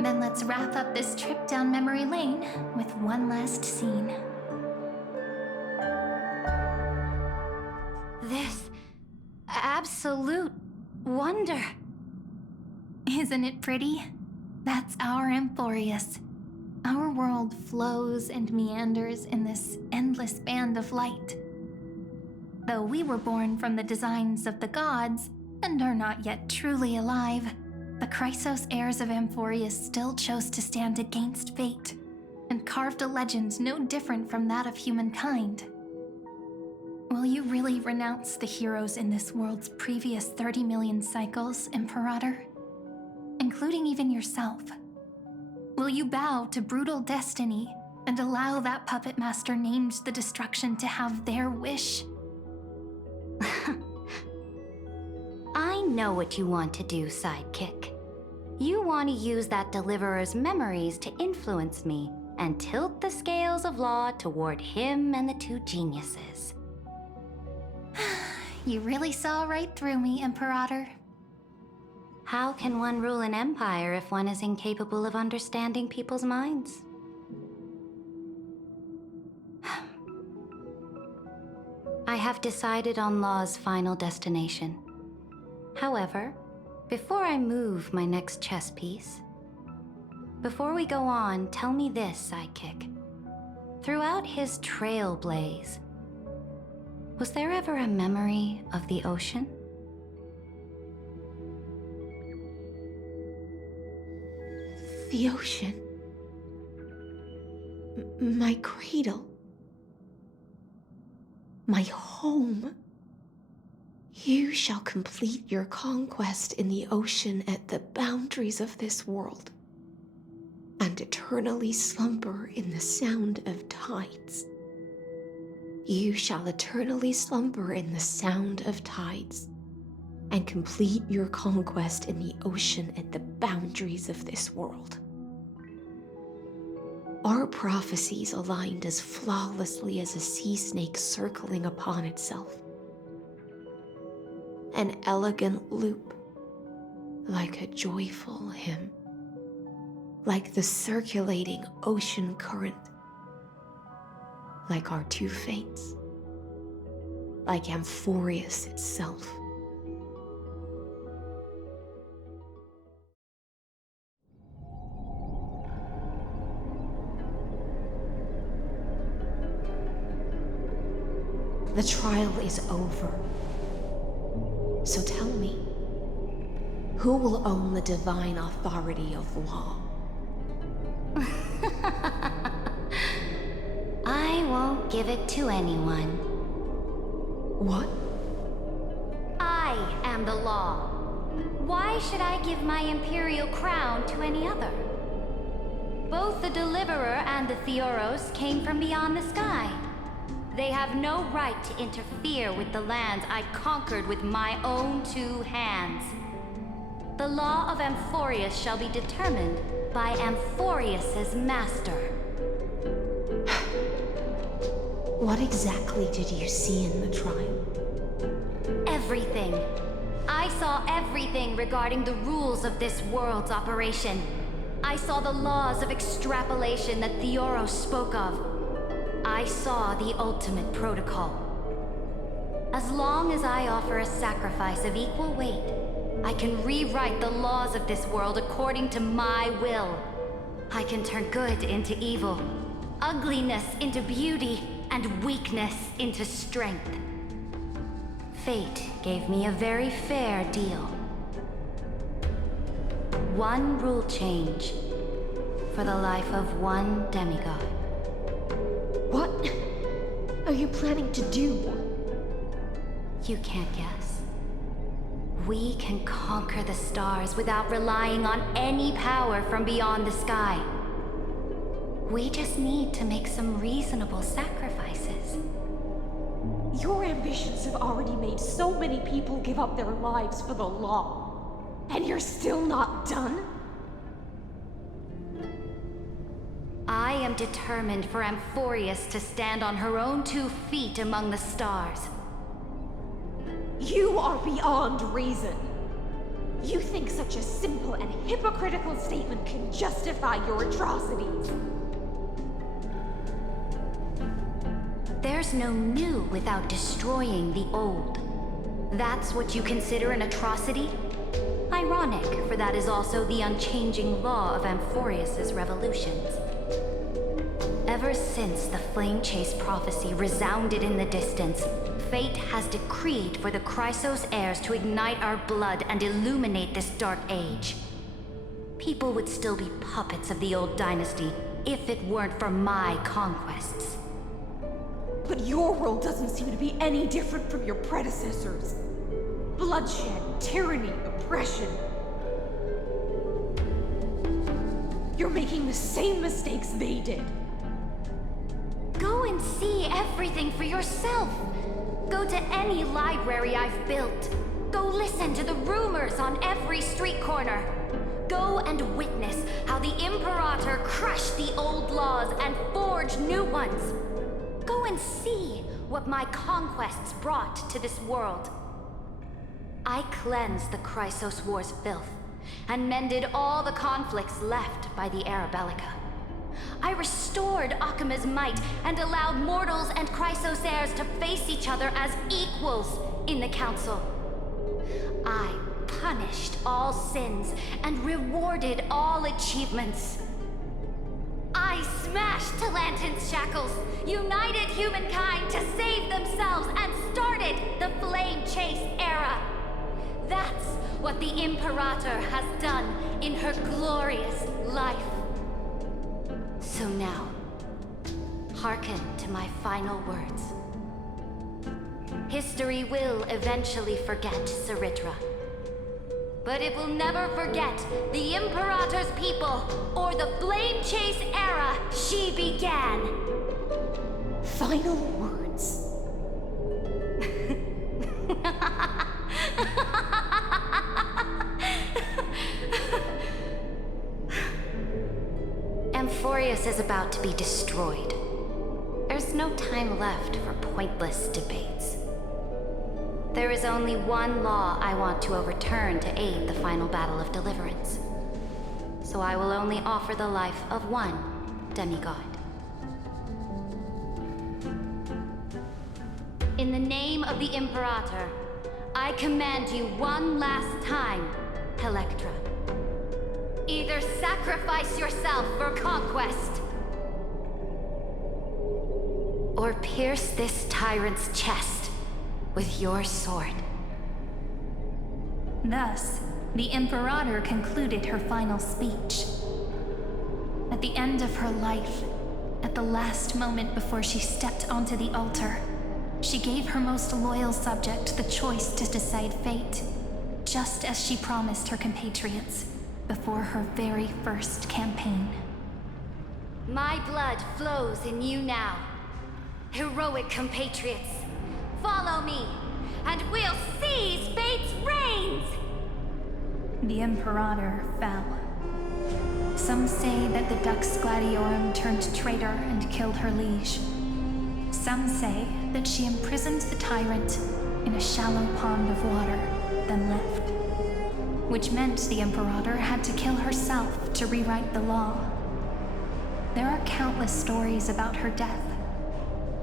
Then let's wrap up this trip down memory lane with one last scene. This absolute wonder. Isn't it pretty? That's our Amphorius. Our world flows and meanders in this endless band of light. Though we were born from the designs of the gods and are not yet truly alive, the Chrysos heirs of Amphorius still chose to stand against fate and carved a legend no different from that of humankind. Will you really renounce the heroes in this world's previous 30 million cycles, Imperator? Including even yourself. Will you bow to brutal destiny and allow that puppet master named the destruction to have their wish? I know what you want to do, sidekick. You want to use that deliverer's memories to influence me and tilt the scales of law toward him and the two geniuses. You really saw right through me, Imperator. How can one rule an empire if one is incapable of understanding people's minds? I have decided on Law's final destination. However, before I move my next chess piece, before we go on, tell me this, sidekick. Throughout his Trailblaze, was there ever a memory of the ocean? The ocean. My cradle. My home. You shall complete your conquest in the ocean at the boundaries of this world, and eternally slumber in the sound of tides. You shall eternally slumber in the sound of tides, and complete your conquest in the ocean at the boundaries of this world. Our prophecies aligned as flawlessly as a sea snake circling upon itself. An elegant loop, like a joyful hymn, like the circulating ocean current, like our two fates, like Amphorius itself. The trial is over. So tell me, who will own the divine authority of law? I won't give it to anyone. What? I am the law. Why should I give my imperial crown to any other? Both the Deliverer and the Theoros came from beyond the sky. They have no right to interfere with the lands I conquered with my own two hands. The law of Amphorius shall be determined by Amphorius's master. What exactly did you see in the trial? Everything. I saw everything regarding the rules of this world's operation. I saw the laws of extrapolation that Theoros spoke of. I saw the ultimate protocol. As long as I offer a sacrifice of equal weight, I can rewrite the laws of this world according to my will. I can turn good into evil, ugliness into beauty, and weakness into strength. Fate gave me a very fair deal. One rule change for the life of one demigod. What are you planning to do? You can't guess. We can conquer the stars without relying on any power from beyond the sky. We just need to make some reasonable sacrifices. Your ambitions have already made so many people give up their lives for the law. And you're still not done? I am determined for Amphorius to stand on her own 2 feet among the stars. You are beyond reason. You think such a simple and hypocritical statement can justify your atrocities. There's no new without destroying the old. That's what you consider an atrocity? Ironic, for that is also the unchanging law of Amphorius's revolutions. Ever since the Flame Chase prophecy resounded in the distance, fate has decreed for the Chrysos heirs to ignite our blood and illuminate this dark age. People would still be puppets of the old dynasty if it weren't for my conquests. But your world doesn't seem to be any different from your predecessors. Bloodshed, tyranny, oppression. You're making the same mistakes they did. Go and see everything for yourself. Go to any library I've built. Go listen to the rumors on every street corner. Go and witness how the Imperator crushed the old laws and forged new ones. Go and see what my conquests brought to this world. I cleansed the Chrysos War's filth, and mended all the conflicts left by the Era Bellica. I restored Akima's might, and allowed mortals and Chrysos heirs to face each other as equals in the Council. I punished all sins, and rewarded all achievements. I smashed Talantin's shackles, united humankind to save themselves, and started the Flame Chase era. That's what the Imperator has done in her glorious life. So now, hearken to my final words. History will eventually forget Saritra. But it will never forget the Imperator's people, or the Flame Chase era she began. Final words. Amphorius is about to be destroyed. There's no time left for pointless debates. There is only one law I want to overturn to aid the final battle of deliverance. So I will only offer the life of one demigod. In the name of the Imperator, I command you one last time, Electra. Either sacrifice yourself for conquest, or pierce this tyrant's chest with your sword. Thus, the Imperator concluded her final speech. At the end of her life, at the last moment before she stepped onto the altar, she gave her most loyal subject the choice to decide fate, just as she promised her compatriots before her very first campaign. My blood flows in you now. Heroic compatriots, follow me, and we'll seize fate's reins! The Imperator fell. Some say that the Dux Gladiorum turned traitor and killed her liege. Some say that she imprisoned the tyrant in a shallow pond of water, than lived. Which meant the Imperator had to kill herself to rewrite the law. There are countless stories about her death.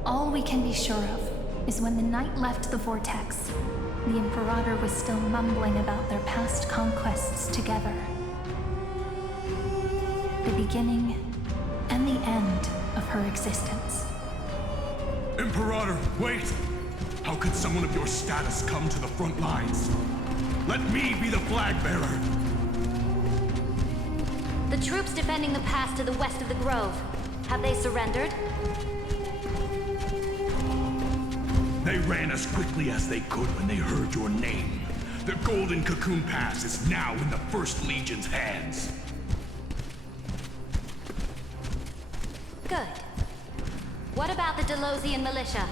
All we can be sure of is when the knight left the vortex, the Imperator was still mumbling about their past conquests together. The beginning and the end of her existence. Imperator, wait! How could someone of your status come to the front lines? Let me be the flag bearer! The troops defending the pass to the west of the grove, have they surrendered? They ran as quickly as they could when they heard your name. The Golden Cocoon Pass is now in the First Legion's hands. Good. What about the Delosian militia?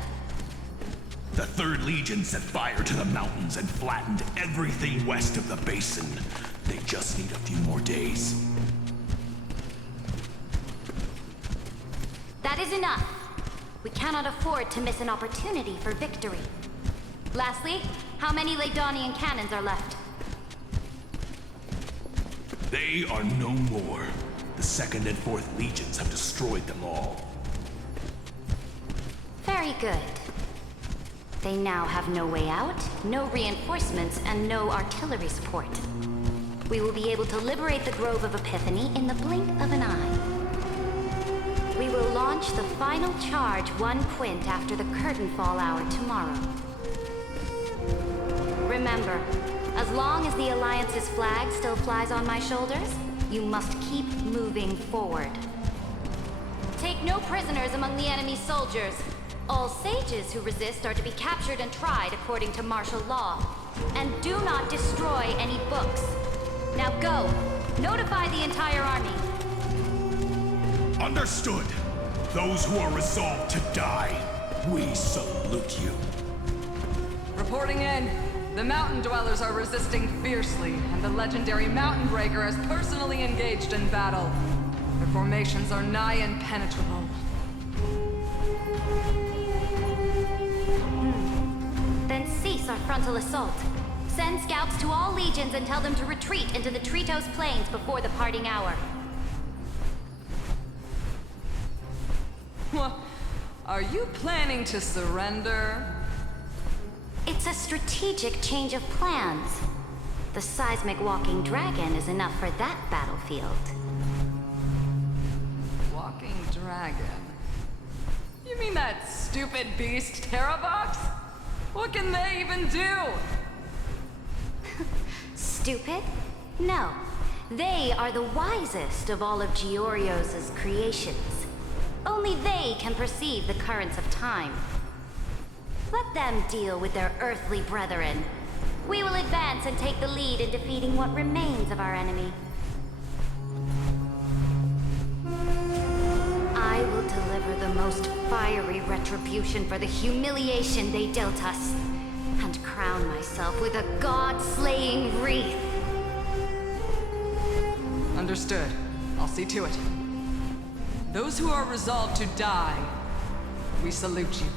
The Third Legion set fire to the mountains and flattened everything west of the basin. They just need a few more days. That is enough. We cannot afford to miss an opportunity for victory. Lastly, how many Laedonian cannons are left? They are no more. The Second and Fourth Legions have destroyed them all. Very good. They now have no way out, no reinforcements, and no artillery support. We will be able to liberate the Grove of Epiphany in the blink of an eye. We will launch the final charge 1 quint after the curtain fall hour tomorrow. Remember, as long as the Alliance's flag still flies on my shoulders, you must keep moving forward. Take no prisoners among the enemy's soldiers. All sages who resist are to be captured and tried according to martial law. And do not destroy any books. Now go! Notify the entire army. Understood. Those who are resolved to die, we salute you. Reporting in. The Mountain Dwellers are resisting fiercely, and the legendary Mountain Breaker has personally engaged in battle. Their formations are nigh impenetrable. Then cease our frontal assault. Send scouts to all legions and tell them to retreat into the Tritos Plains before the parting hour. What? Are you planning to surrender? It's a strategic change of plans. The seismic walking dragon is enough for that battlefield. Walking dragon? You mean that stupid beast, Terravox? What can they even do? Stupid? No. They are the wisest of all of Georios' creations. Only they can perceive the currents of time. Let them deal with their earthly brethren. We will advance and take the lead in defeating what remains of our enemy. I will deliver the most fiery retribution for the humiliation they dealt us, and crown myself with a god-slaying wreath. Understood. I'll see to it. Those who are resolved to die, we salute you.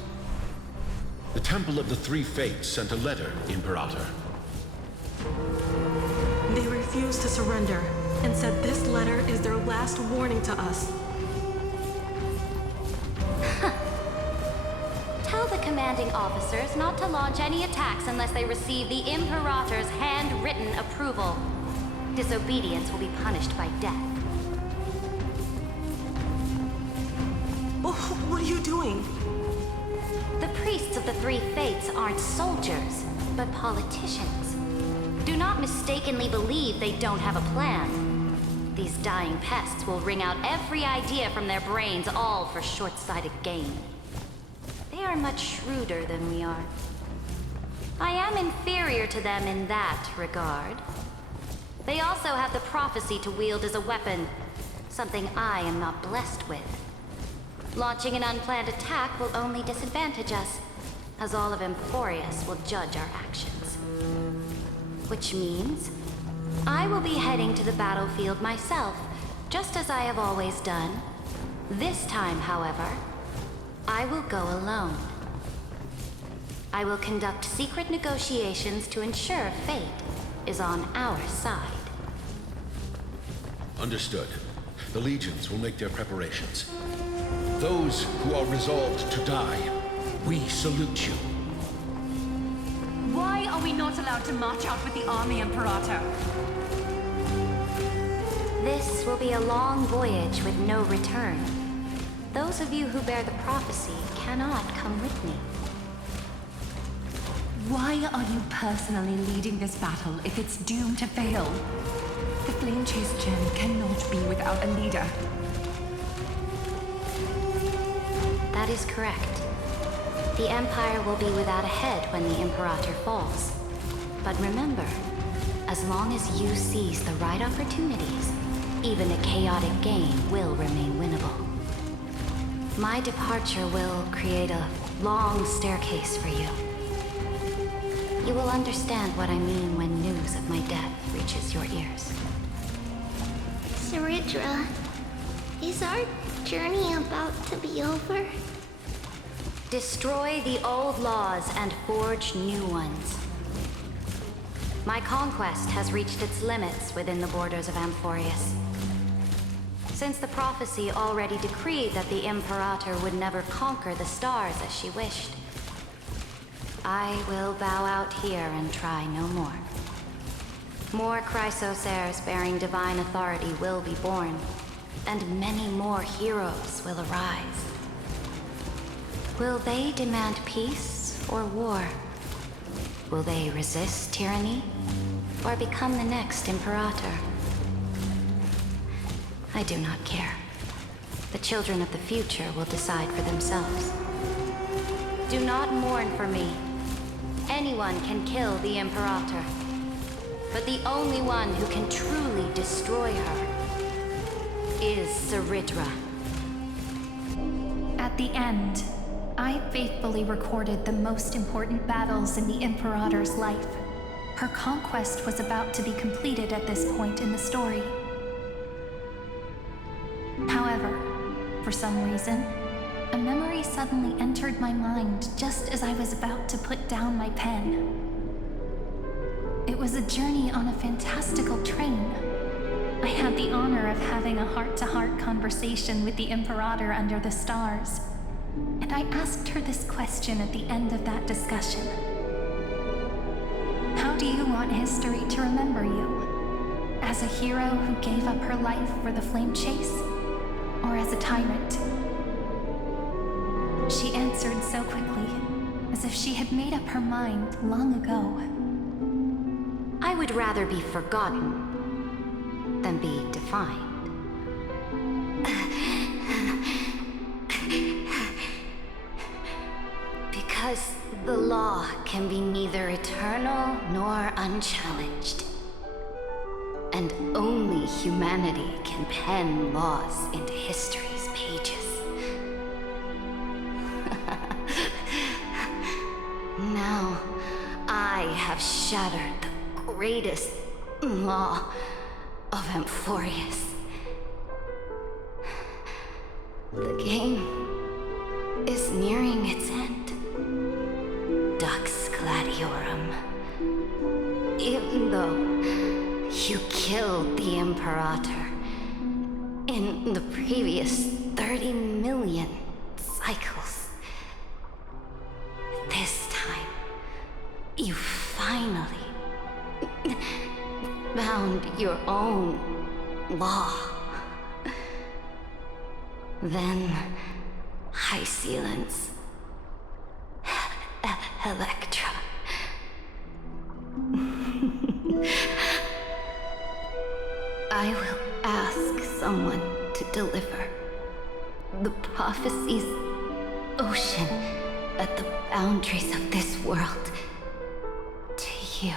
The Temple of the Three Fates sent a letter, Imperator. They refused to surrender, and said this letter is their last warning to us. Tell the commanding officers not to launch any attacks unless they receive the Imperator's handwritten approval. Disobedience will be punished by death. What are you doing? The priests of the Three Fates aren't soldiers, but politicians. Do not mistakenly believe they don't have a plan. These dying pests will wring out every idea from their brains, all for short-sighted gain. They are much shrewder than we are. I am inferior to them in that regard. They also have the prophecy to wield as a weapon, something I am not blessed with. Launching an unplanned attack will only disadvantage us, as all of Emporius will judge our actions. Which means, I will be heading to the battlefield myself, just as I have always done. This time, however, I will go alone. I will conduct secret negotiations to ensure fate is on our side. Understood. The legions will make their preparations. Those who are resolved to die, we salute you. Why are we not allowed to march out with the army, Imperator? This will be a long voyage with no return. Those of you who bear the prophecy cannot come with me. Why are you personally leading this battle if it's doomed to fail? The Flame Chase Gem cannot be without a leader. That is correct. The Empire will be without a head when the Imperator falls. But remember, as long as you seize the right opportunities, even a chaotic game will remain winnable. My departure will create a long staircase for you. You will understand what I mean when news of my death reaches your ears. Saridra, is our journey about to be over? Destroy the old laws and forge new ones. My conquest has reached its limits within the borders of Amphorius. Since the prophecy already decreed that the Imperator would never conquer the stars as she wished, I will bow out here and try no more. More Chrysos heirs bearing divine authority will be born, and many more heroes will arise. Will they demand peace or war? Will they resist tyranny or become the next Imperator? I do not care. The children of the future will decide for themselves. Do not mourn for me. Anyone can kill the Imperator, but the only one who can truly destroy her is Saridra. At the end, I faithfully recorded the most important battles in the Imperator's life. Her conquest was about to be completed at this point in the story. However, for some reason, a memory suddenly entered my mind just as I was about to put down my pen. It was a journey on a fantastical train. I had the honor of having a heart-to-heart conversation with the Imperator under the stars, and I asked her this question at the end of that discussion. How do you want history to remember you? As a hero who gave up her life for the Flame Chase? Or as a tyrant? She answered so quickly, as if she had made up her mind long ago. I would rather be forgotten than be defined. Because the law can be neither eternal nor unchallenged. And only humanity can pen laws into history's pages. Now, I have shattered the greatest law of Amphorius. The game is nearing its end. Dux Gladiorum. Even though you killed the Imperator in the previous 30 million cycles, this time, you finally found your own law. Then, High Sealants, Electra. I will ask someone to deliver the prophecy's ocean at the boundaries of this world to you.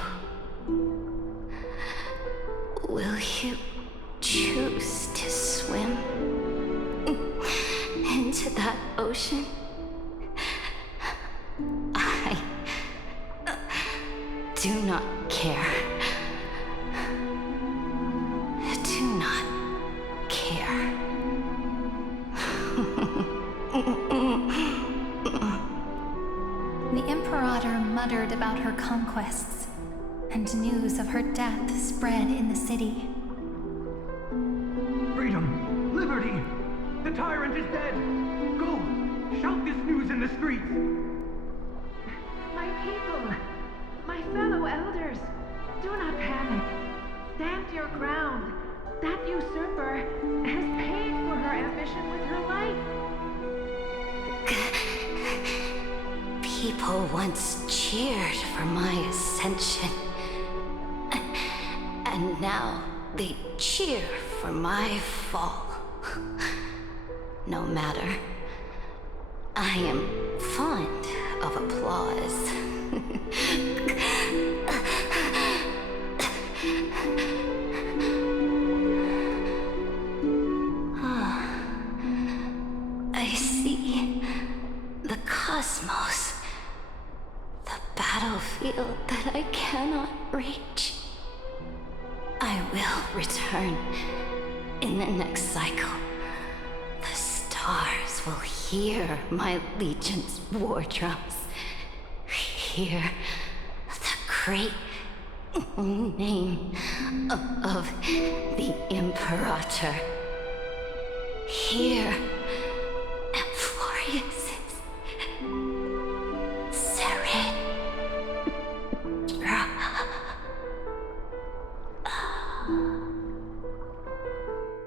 Will you choose to swim into that ocean? I do not care. Do not care. The Emperor Imperator muttered about her conquests, and news of her death spread in the city. Freedom! Liberty! The tyrant is dead! Go! Shout this news in the streets! My people, my fellow elders, do not panic. Stand your ground. That usurper has paid for her ambition with her life. People once cheered for my ascension. And now they cheer for my fall. No matter. I am fond of applause. I see the cosmos, the battlefield that I cannot reach. I will return in the next cycle. The stars will hear my legion's war drums. Hear the great name of the Imperator. Hear Amphorius's Serenra.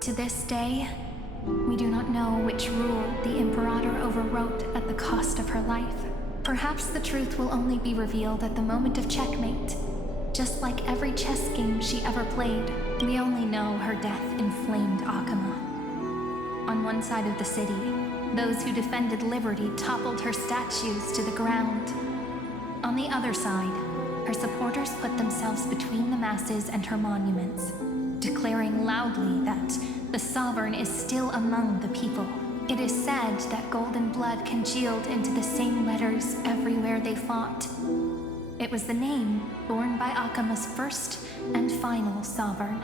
To this day, we do not know which rule the Imperator overwrote at the cost of her life. Perhaps the truth will only be revealed at the moment of checkmate. Just like every chess game she ever played, we only know her death inflamed Akama. On one side of the city, those who defended liberty toppled her statues to the ground. On the other side, her supporters put themselves between the masses and her monuments, declaring loudly that the Sovereign is still among the people. It is said that golden blood congealed into the same letters everywhere they fought. It was the name borne by Akama's first and final sovereign,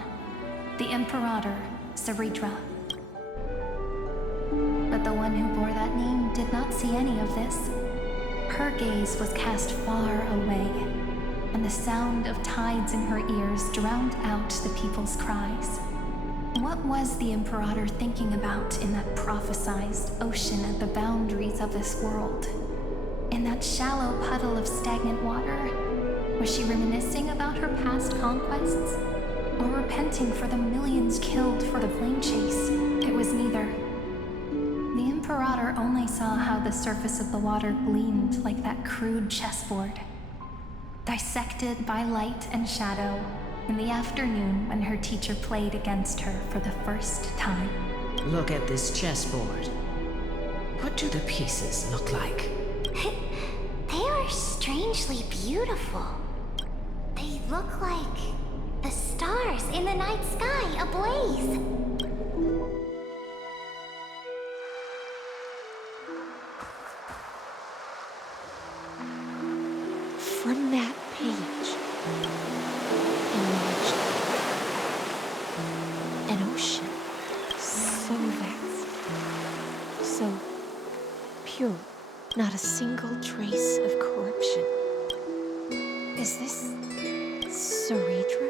the Imperator Seredra. But the one who bore that name did not see any of this. Her gaze was cast far away, and the sound of tides in her ears drowned out the people's cries. What was the Imperator thinking about in that prophesized ocean at the boundaries of this world? In that shallow puddle of stagnant water? Was she reminiscing about her past conquests? Or repenting for the millions killed for the flame chase? It was neither. The Imperator only saw how the surface of the water gleamed like that crude chessboard, dissected by light and shadow in the afternoon when her teacher played against her for the first time. Look at this chessboard. What do the pieces look like? They are strangely beautiful. They look like the stars in the night sky ablaze. From that page emerged an ocean so vast, so pure, not a single trace of corruption. Is this Seredra?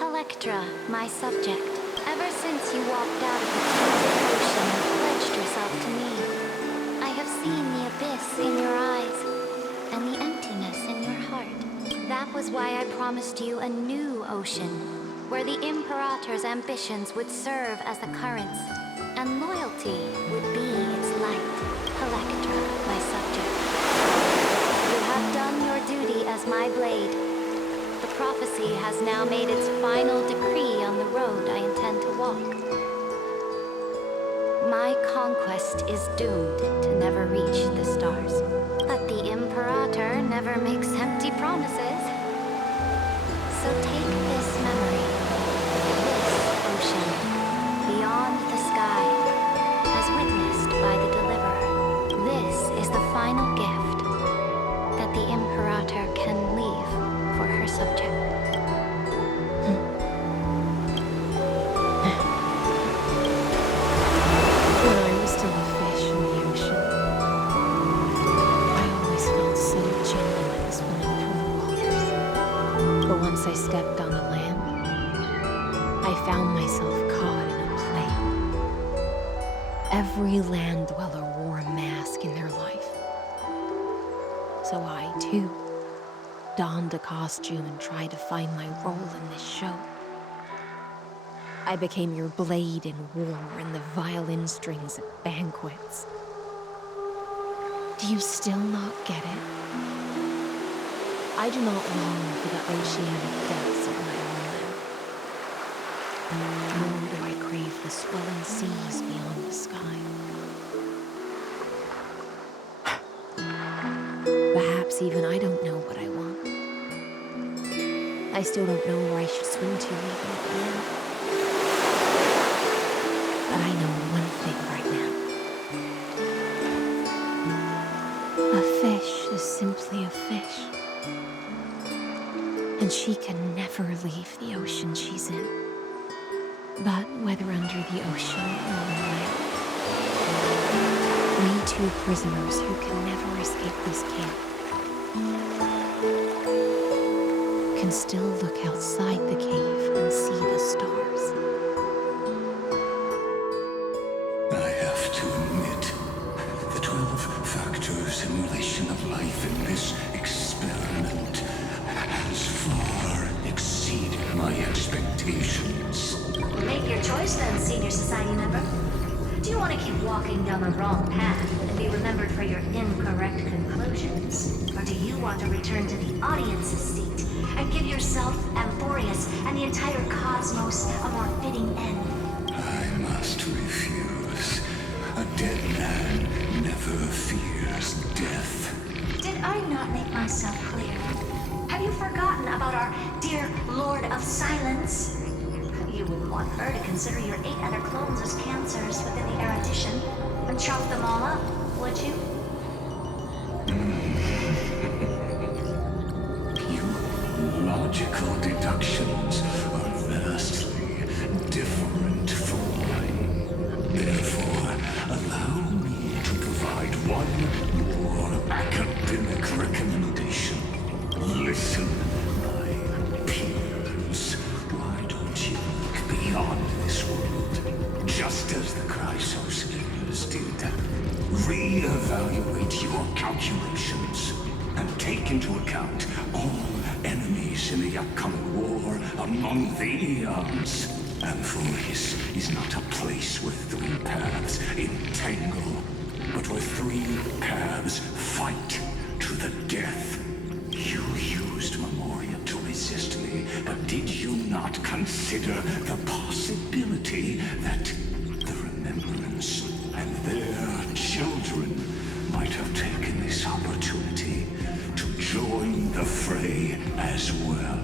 Electra, my subject. Ever since you walked out of the tainted ocean and pledged yourself to me, I have seen the abyss in your eyes and the emptiness in your heart. That was why I promised you a new ocean, where the Imperator's ambitions would serve as the currents, and loyalty would be its light. Electra, my subject. You have done your duty as my blade. The prophecy has now made its final decree on the road I intend to walk. My conquest is doomed to never reach the stars. But the Imperator never makes empty promises. So take this memory, this ocean, beyond the sky, as witnessed by the Deliverer. This is the final gift that the Imperator can leave for her subject. When I was still a fish in the ocean, I always felt so genuine. stepped on a lamb, I found myself caught in a play. Every land dweller wore a mask in their life. So I, too, donned a costume and tried to find my role in this show. I became your blade in war and the violin strings at banquets. Do you still not get it? I do not long for the oceanic depths of my homeland, nor do I crave the swelling seas beyond the sky. Perhaps even I don't know what I want. I still don't know where I should swim to even at the end. But I know one thing right now. A fish is simply a fish. And she can never leave the ocean she's in. But whether under the ocean or on land, we two prisoners who can never escape this camp can still look outside the cave and see the stars. I have to admit, the 12-factor simulation of life in this experiment has far exceeded my expectations. Make your choice then, Senior Society member. Do you want to keep walking down the wrong path and be remembered for your incorrect conclusions? Or do you want to return to the audience's seat and give yourself, Amphorius, and the entire cosmos a more fitting end? I must refuse. A dead man never fears death. Did I not make myself clear? Have you forgotten about our dear Lord of Silence? You wouldn't want her to consider your 8 other clones as cancers within the erudition and chop them all up, would you? Your logical deductions are vastly different from mine. Therefore, allow me to provide one more academic recommendation. Listen, my peers. Why don't you look beyond this world, just as the Chrysospears did? Reevaluate your calculations and take into account all enemies in the upcoming war among the eons. Amphorius is not a place where 3 paths entangle, but where 3 paths fight to the death. You used Memoria to resist me, but did you not consider the possibility that the Remembrance and their children might have taken this opportunity to join the fray as well?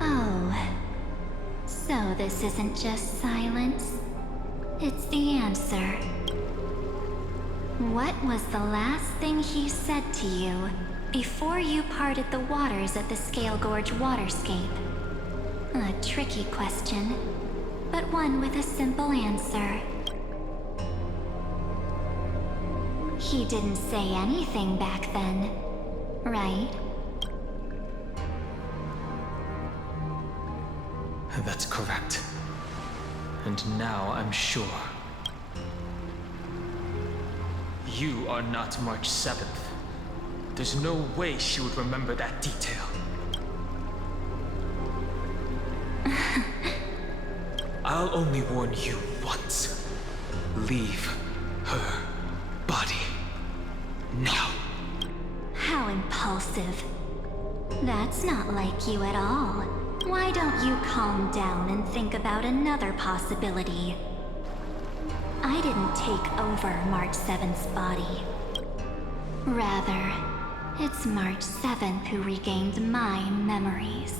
Oh, so this isn't just silence. It's the answer. What was the last thing he said to you before you parted the waters at the Scale Gorge waterscape? A tricky question, but one with a simple answer. He didn't say anything back then, right? That's correct. And now I'm sure. You are not March 7th. There's no way she would remember that detail. I'll only warn you once. Leave her body now. How impulsive. That's not like you at all. Why don't you calm down and think about another possibility? I didn't take over March 7th's body. Rather, it's March 7th who regained my memories.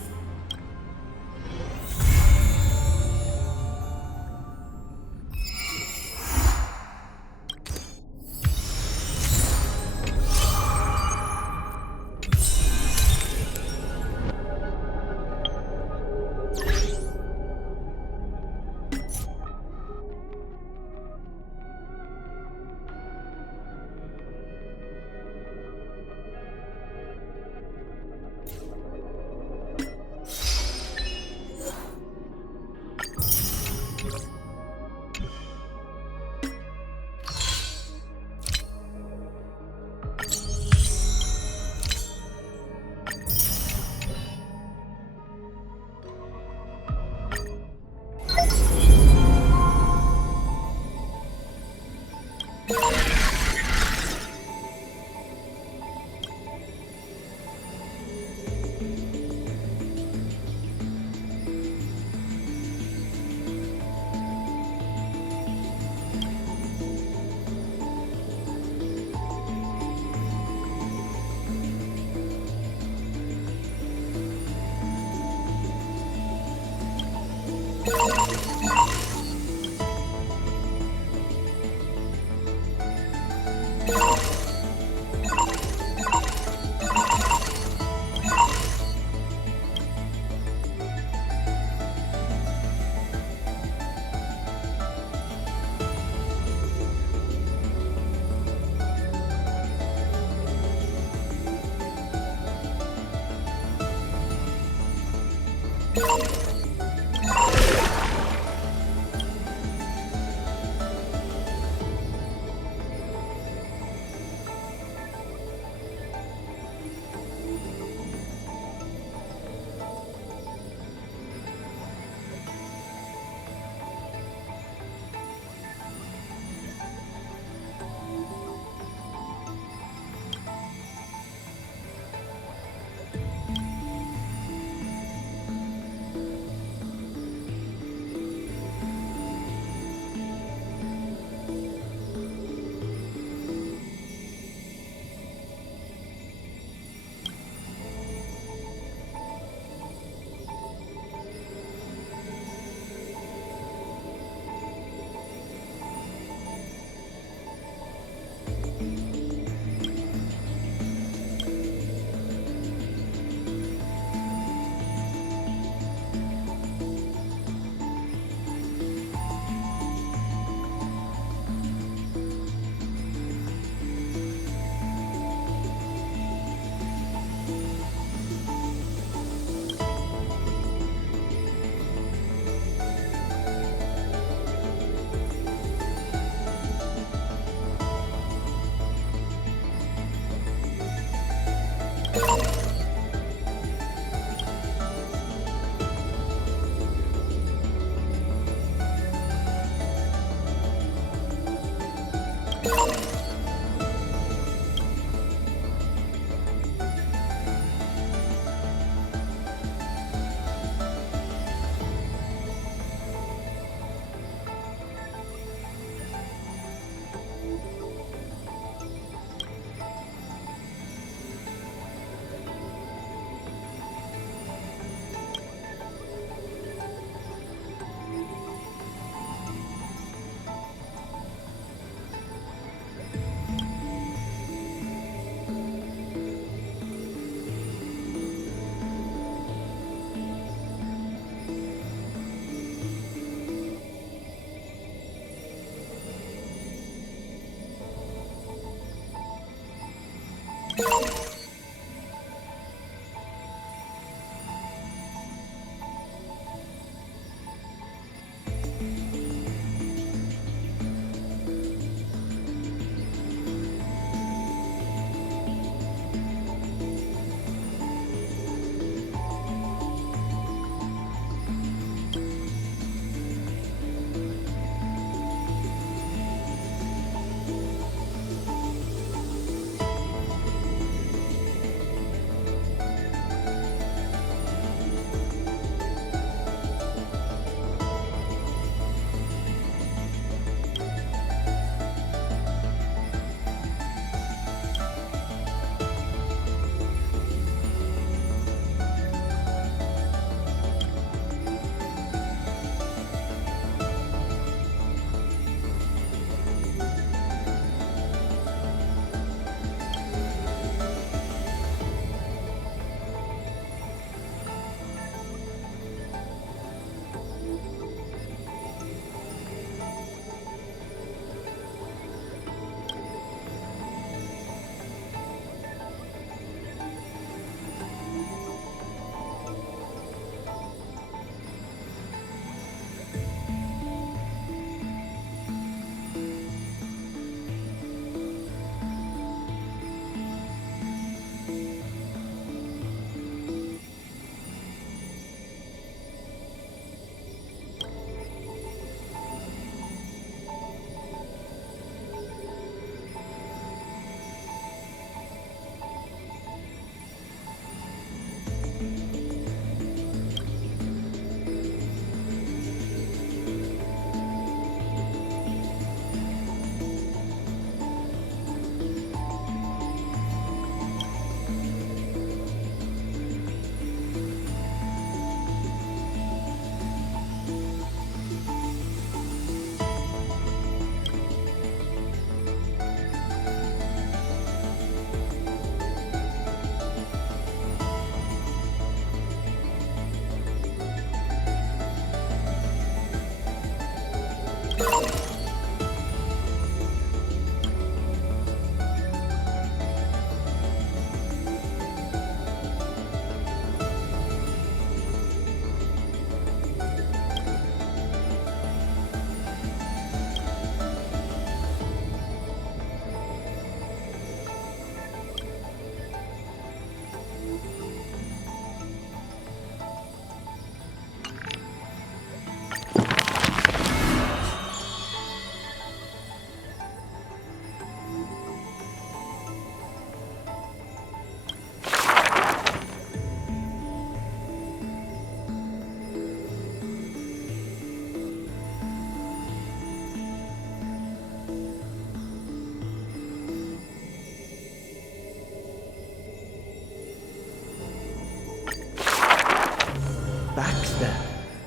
Back then,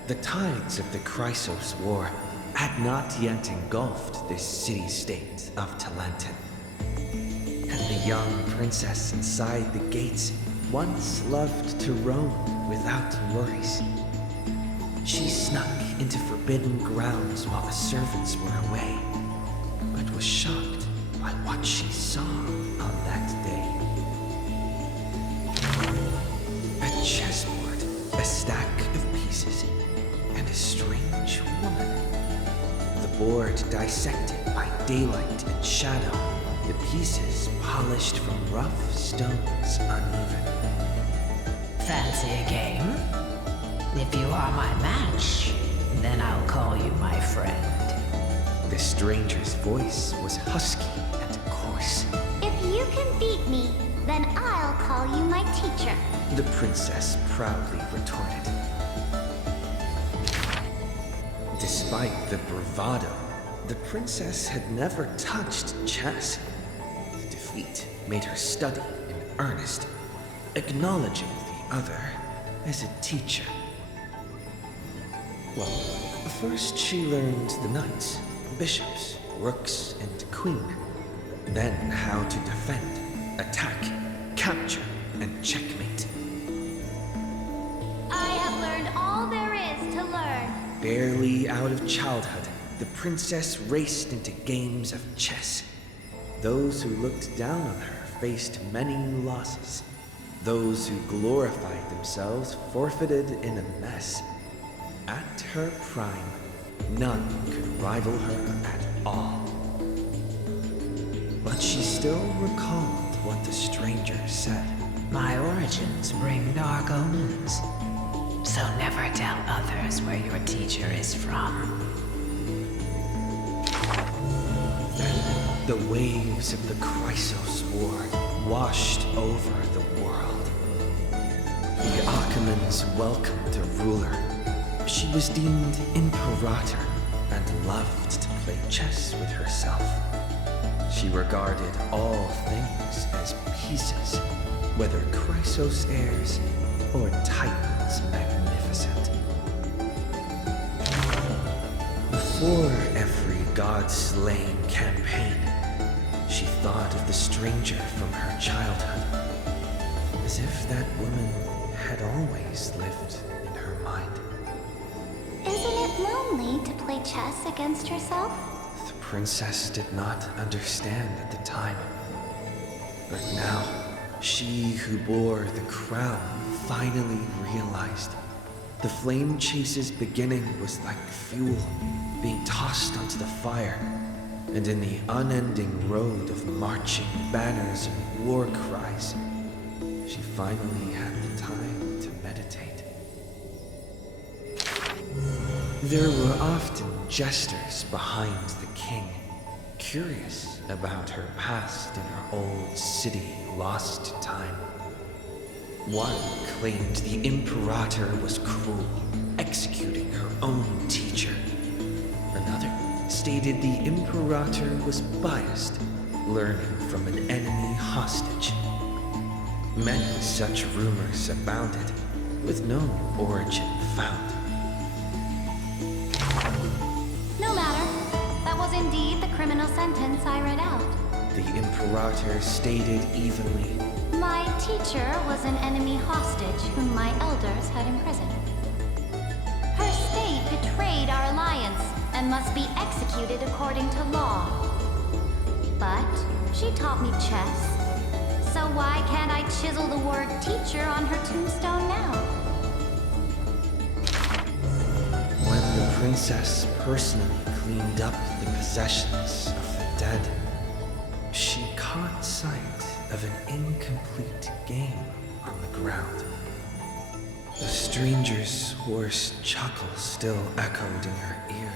the tides of the Chrysos War had not yet engulfed this city-state of Talenton. And the young princess inside the gates once loved to roam without worries. She snuck into forbidden grounds while the servants were away, but was shocked by what she saw on that day. A chessboard, a stack of pieces, and a strange woman. The board dissected by daylight and shadow, the pieces polished from rough stones uneven. Fancy a game? If you are my match, then I'll call you my friend. The stranger's voice was husky and coarse. If you can beat me, then I'll call you my teacher. The princess proudly retorted. Despite the bravado, the princess had never touched chess. The defeat made her study in earnest, acknowledging the other as a teacher. Well, first she learned the knights, bishops, rooks, and queen. Then how to defend, attack, capture, and checkmate. I have learned all there is to learn. Barely out of childhood, the princess raced into games of chess. Those who looked down on her faced many losses. Those who glorified themselves forfeited in a mess. At her prime, none could rival her at all. But she still recalled what the stranger said. My origins bring dark omens, so never tell others where your teacher is from. Then the waves of the Chrysos War washed over the world. The Achaemons welcomed a ruler. She was deemed Imperator and loved to play chess with herself. She regarded all things as pieces, whether Chrysos heirs or Titans magnificent. Before every god-slaying campaign, she thought of the stranger from her childhood, as if that woman had always lived in her mind. Isn't it lonely to play chess against yourself? The princess did not understand at the time. But now, she who bore the crown finally realized the flame chase's beginning was like fuel being tossed onto the fire, and in the unending road of marching banners and war cries, she finally had the time to meditate. There were often jesters behind the king, curious about her past in her old city lost to time. One claimed the Imperator was cruel, executing her own teacher. Another stated the Imperator was biased, learning from an enemy hostage. Many such rumors abounded, with no origin found. No matter. That was indeed the criminal sentence I read out. The Imperator stated evenly, My teacher was an enemy hostage whom my elders had imprisoned. Her state betrayed our alliance and must be executed according to law. But she taught me chess, so why can't I chisel the word teacher on her tombstone now? when the princess personally cleaned up the possessions of the dead, she caught sight of an incomplete game on the ground. The stranger's hoarse chuckle still echoed in her ear,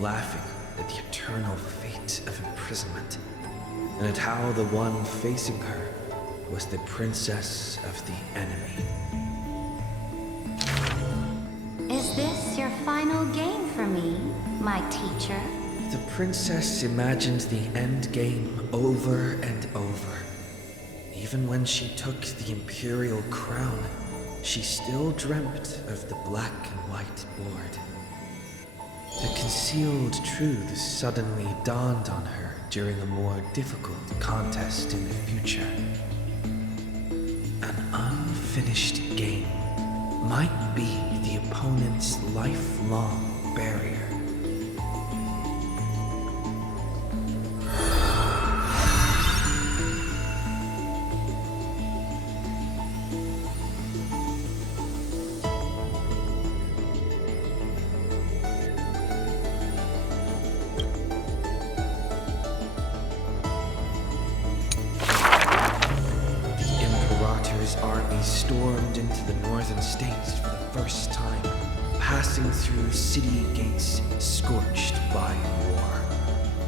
laughing at the eternal fate of imprisonment, and at how the one facing her was the princess of the enemy. Is this your final game for me, my teacher? The princess imagined the end game over and over. Even when she took the imperial crown, she still dreamt of the black and white board. The concealed truth suddenly dawned on her during a more difficult contest in the future. An unfinished game might be the opponent's lifelong barrier. Stormed into the northern states for the first time, passing through city gates scorched by war.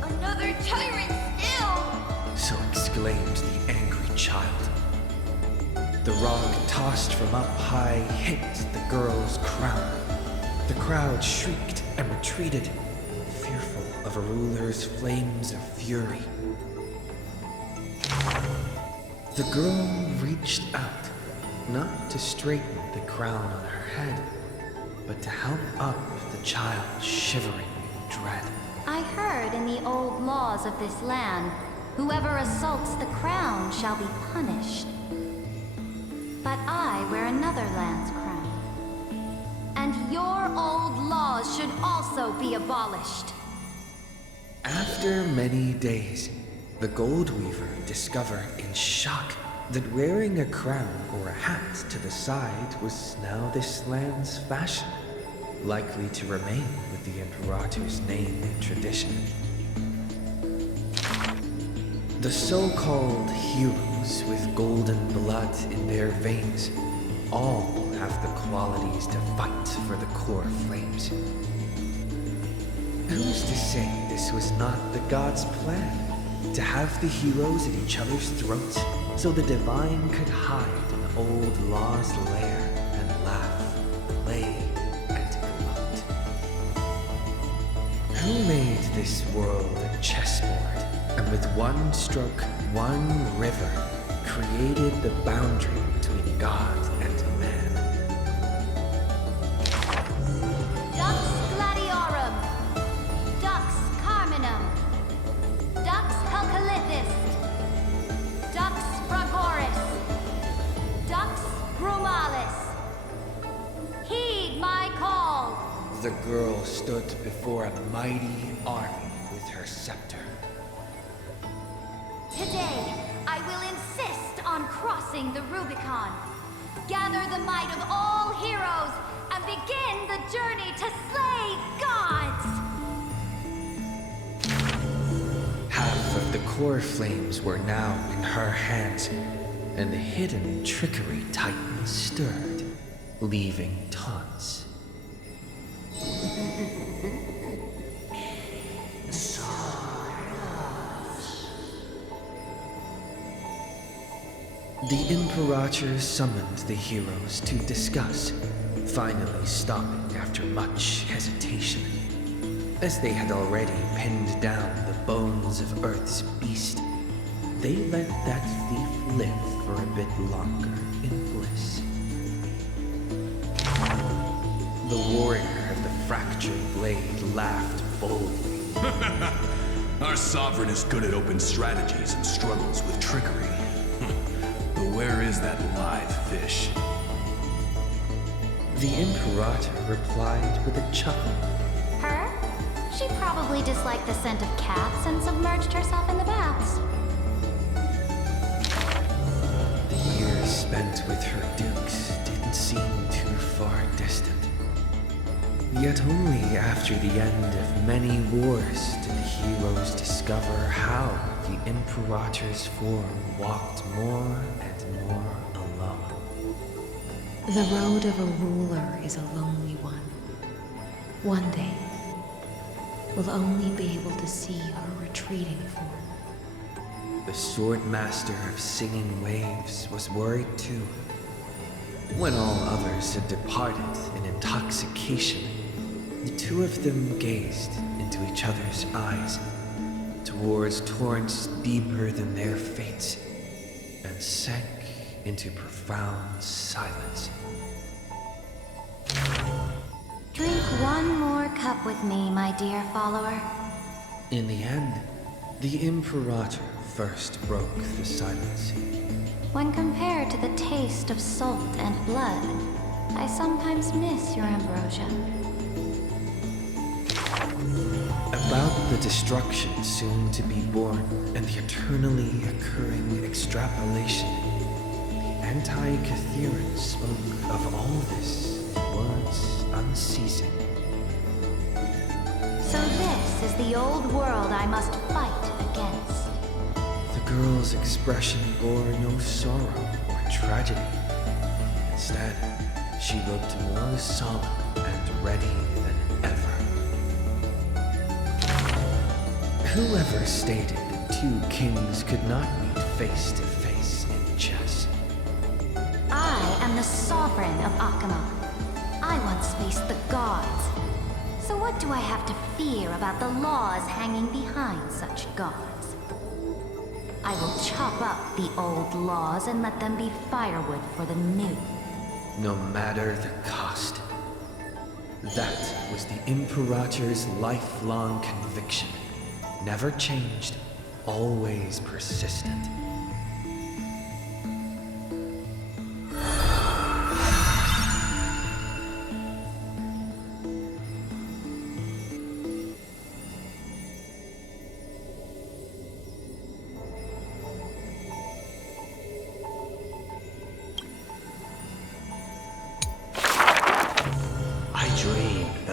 Another tyrant still! So exclaimed the angry child. The rock tossed from up high hit the girl's crown. The crowd shrieked and retreated, fearful of a ruler's flames of fury. The girl reached out, not to straighten the crown on her head, but to help up the child shivering in dread. I heard in the old laws of this land, whoever assaults the crown shall be punished. But I wear another land's crown. And your old laws should also be abolished. After many days, the gold weaver discovered in shock that wearing a crown or a hat to the side was now this land's fashion, likely to remain with the Imperator's name and tradition. The so-called heroes with golden blood in their veins all have the qualities to fight for the core flames. Who's to say this was not the gods' plan? To have the heroes at each other's throats so the divine could hide in old law's lair and laugh, play, and gloat. Who made this world a chessboard, and with one stroke, one river, created the boundary between God and man? Dux Gladiorum, Dux Carminum, Dux Helcalithis, Dux Fragoris, Dux Brumalis. Heed my call! The girl stood before a mighty army with her scepter. Today, I will insist on crossing the Rubicon. Gather the might of all heroes and begin the journey to slay gods! Half of the core flames were now in her hands, and the hidden trickery titan stirred, leaving taunts. The Imperator summoned the heroes to discuss, finally stopping after much hesitation. As they had already pinned down the bones of Earth's beast, they let that thief live for a bit longer in bliss. The warrior of the fractured blade laughed boldly. Our sovereign is good at open strategies and struggles with trickery. But where is that live fish? The Imperator replied with a chuckle. Her? She probably disliked the scent of cats and submerged herself in the baths. The years spent with her dukes didn't seem too far distant. Yet only after the end of many wars did the heroes discover how the Imperator's form walked more and more alone. The road of a ruler is a lonely one. One day, we'll only be able to see her retreating form. The Swordmaster of Singing Waves was worried too. When all others had departed in intoxication, the two of them gazed into each other's eyes, towards torrents deeper than their fates, and sank into profound silence. Drink one more cup with me, my dear follower. In the end, the Imperator first broke the silence. When compared to the taste of salt and blood, I sometimes miss your ambrosia. About the destruction soon to be born and the eternally occurring extrapolation, the Anti-Catheran spoke of all this in words unceasing. So this is the old world I must fight against. The girl's expression bore no sorrow or tragedy. Instead, she looked more solemn and ready than ever. Whoever stated that two kings could not meet face to face in chess? I am the sovereign of Akama. I once faced the gods. So what do I have to fear about the laws hanging behind such gods? I will chop up the old laws and let them be firewood for the new. No matter the cost. That was the Imperator's lifelong conviction. Never changed, always persistent.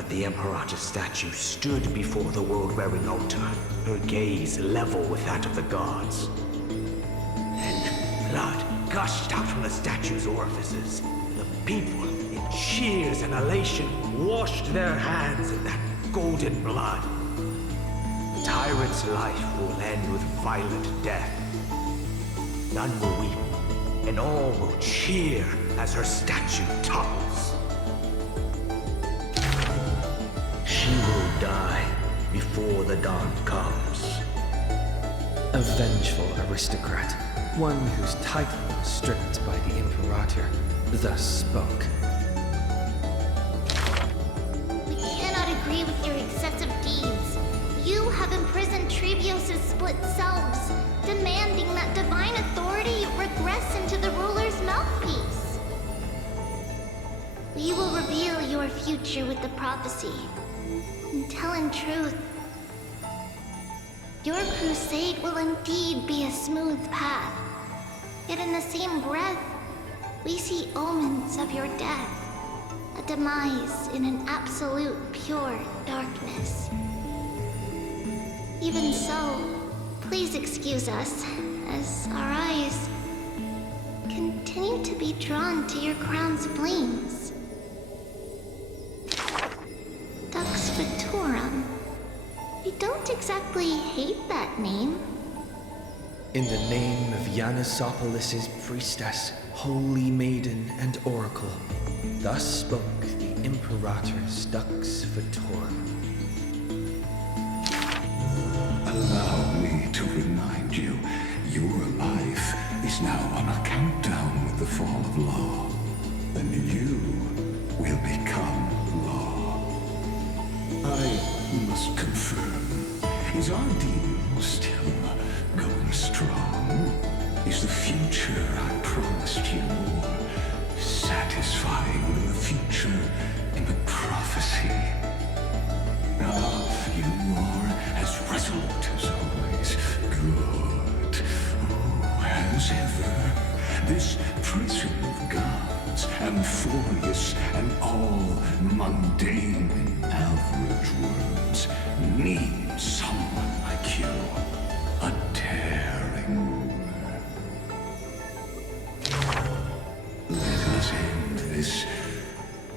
The Imperator's statue stood before the world-wearing altar, her gaze level with that of the gods. Then blood gushed out from the statue's orifices. The people, in cheers and elation, washed their hands in that golden blood. The tyrant's life will end with violent death. None will weep, and all will cheer as her statue topples. She will die before the dawn comes. A vengeful aristocrat, one whose title was stripped by the Imperator, thus spoke. We cannot agree with your excessive deeds. You have imprisoned Trebios' split selves, demanding that divine authority regress into the ruler's mouthpiece. We will reveal your future with the prophecy. And telling truth, your crusade will indeed be a smooth path. Yet in the same breath, we see omens of your death, a demise in an absolute pure darkness. Even so, please excuse us, as our eyes continue to be drawn to your crown's flames. Dux Vitorum. You don't exactly hate that name. In the name of Yanisopolis' priestess, holy maiden, and oracle, thus spoke the Imperator's Dux Vitorum. Allow me to remind you, your life is now on a countdown with the fall of law, and you will become law. I must confirm, is our deal still going strong? Is the future I promised you more satisfying than the future in the prophecy? You are as resolute as always. Good. Oh, as ever, this prison of gods, Amphorius, and all mundane and average worlds need someone like you. A daring ruler. Let us end this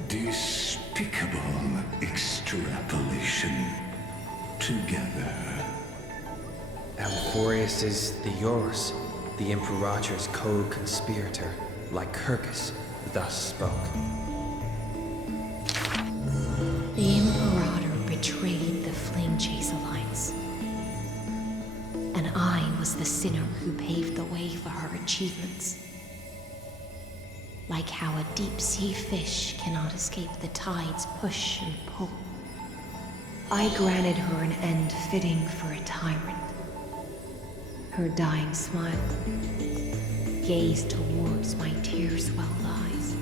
despicable extrapolation together. Amphorius is the yours, the Imperator's co-conspirator, Lycurgus thus spoke. The Imperator betrayed the Flame Chase Alliance. And I was the sinner who paved the way for her achievements. like how a deep-sea fish cannot escape the tide's push and pull. I granted her an end fitting for a tyrant. Her dying smile gazed towards my tear-swelled eyes.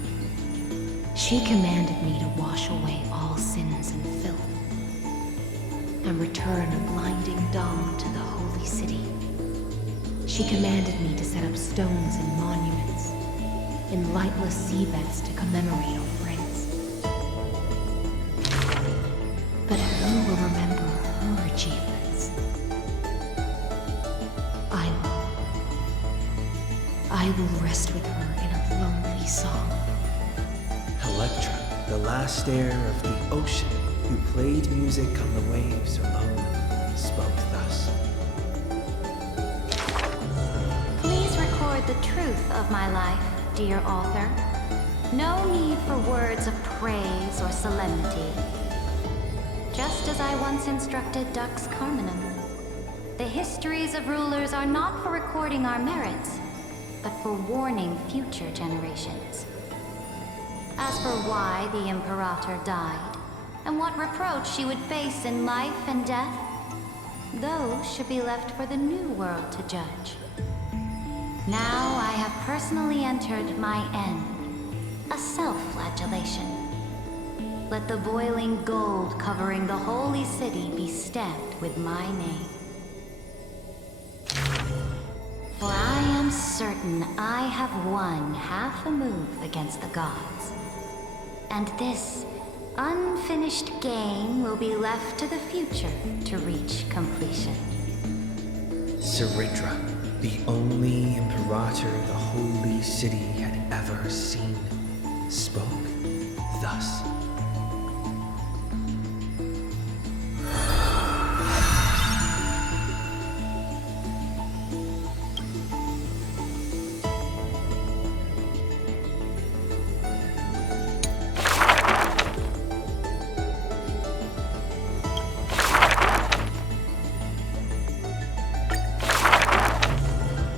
She commanded me to wash away all sins and filth, and return a blinding dawn to the holy city. She commanded me to set up stones and monuments in lightless seabeds to commemorate our friends. But who will remember her achievements? I will rest with her in a lonely song. Electra, the last heir of the ocean, who played music on the waves alone, spoke thus. Please record the truth of my life, dear author. No need for words of praise or solemnity. Just as I once instructed Dux Carminum, the histories of rulers are not for recording our merits, but for warning future generations. As for why the Imperator died, and what reproach she would face in life and death, those should be left for the new world to judge. Now I have personally entered my end, a self-flagellation. Let the boiling gold covering the holy city be stamped with my name. For I am certain I have won half a move against the gods. And this unfinished game will be left to the future to reach completion. Seridra, the only Imperator the holy city had ever seen, spoke thus.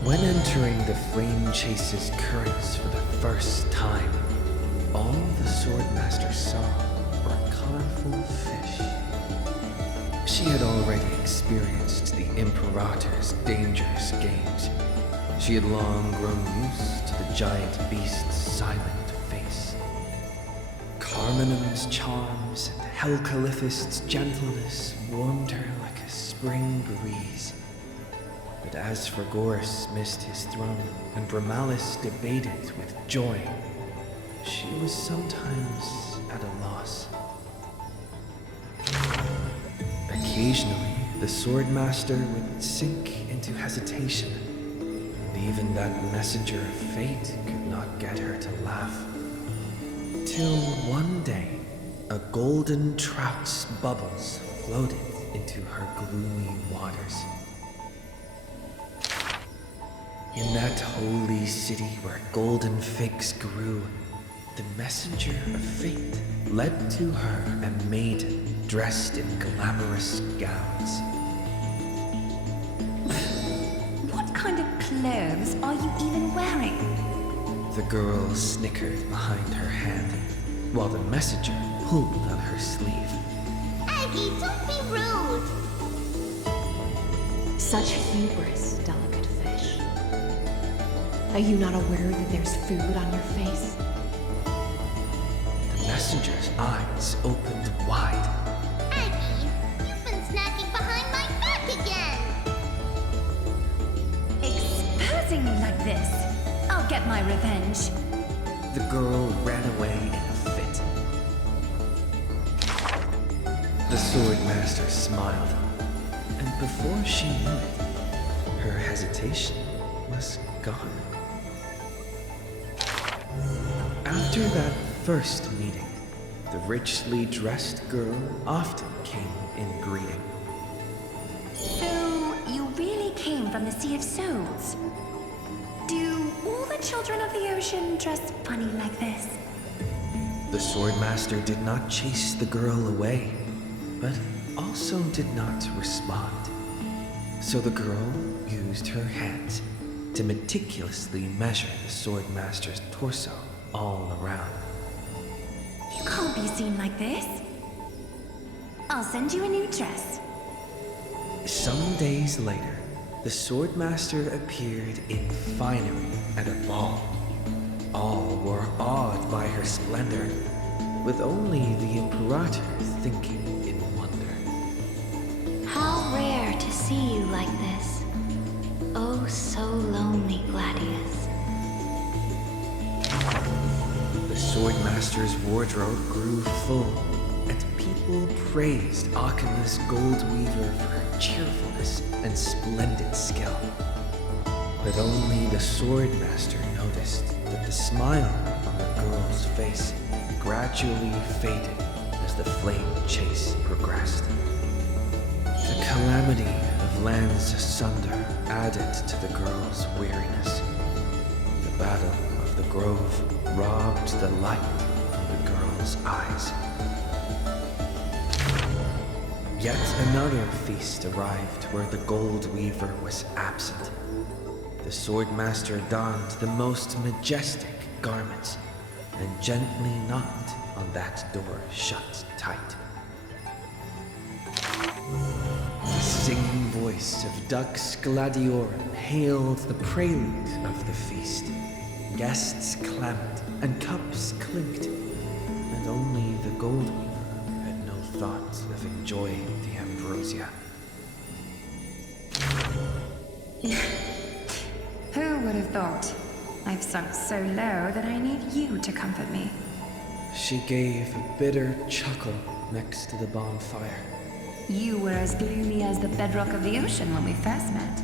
When entering the Flame Chase's currents for the first time, all the Swordmaster saw were colorful fish. She had already experienced the Imperator's dangerous games. She had long grown used to the giant beast's silent face. Carminum's charms and Helcalithist's gentleness warmed her like a spring breeze. But as Fragoris missed his throne and Bramalis debated with joy, she was sometimes at a loss. Occasionally, the Swordmaster would sink into hesitation, and even that messenger of fate could not get her to laugh. Till one day, a golden trout's bubbles floated into her gloomy waters. In that holy city where golden figs grew, the messenger of fate led to her a maiden dressed in glamorous gowns. What kind of clothes are you even wearing? The girl snickered behind her hand, while the messenger pulled on her sleeve. Aggie, don't be rude! Such hubris, delicate fish. Are you not aware that there's food on your face? The messenger's eyes opened wide. Aggie, you've been snacking behind my back again! Exposing me like this. I'll get my revenge. The girl ran away in a fit. The Swordmaster smiled, and before she knew it, her hesitation was gone. After that first meeting, the richly dressed girl often came in greeting. So, you really came from the Sea of Souls? Do all the children of the ocean dress funny like this? The Swordmaster did not chase the girl away, but also did not respond. So the girl used her hands to meticulously measure the Swordmaster's torso all around. You can't be seen like this. I'll send you a new dress. Some days later, the Swordmaster appeared in finery at a ball. All were awed by her splendor, with only the Imperator thinking in wonder. How rare to see you like this. Oh, so lonely, Gladius. The Swordmaster's wardrobe grew full, and people praised Akima's Gold Weaver for her cheerfulness and splendid skill. But only the Swordmaster noticed that the smile on the girl's face gradually faded as the flame chase progressed. The calamity of lands asunder added to the girl's weariness. The battle of the grove robbed the light from the girl's eyes. Yet another feast arrived where the Gold Weaver was absent. The Swordmaster donned the most majestic garments and gently knocked on that door shut tight. The singing voice of Dux Gladiorum hailed the prelude of the feast. Guests clamored and cups clinked, and only the Gold Weaver had no thought of enjoying the ambrosia. Who would have thought? I've sunk so low that I need you to comfort me. She gave a bitter chuckle next to the bonfire. You were as gloomy as the bedrock of the ocean when we first met.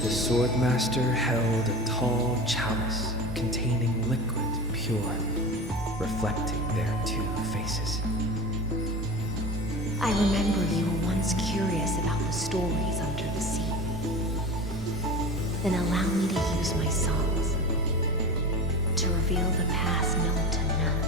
The Swordmaster held a tall chalice containing liquid pure, reflecting their two faces. I remember you were once curious about the stories under the sea. Then allow me to use my songs to reveal the past known to none.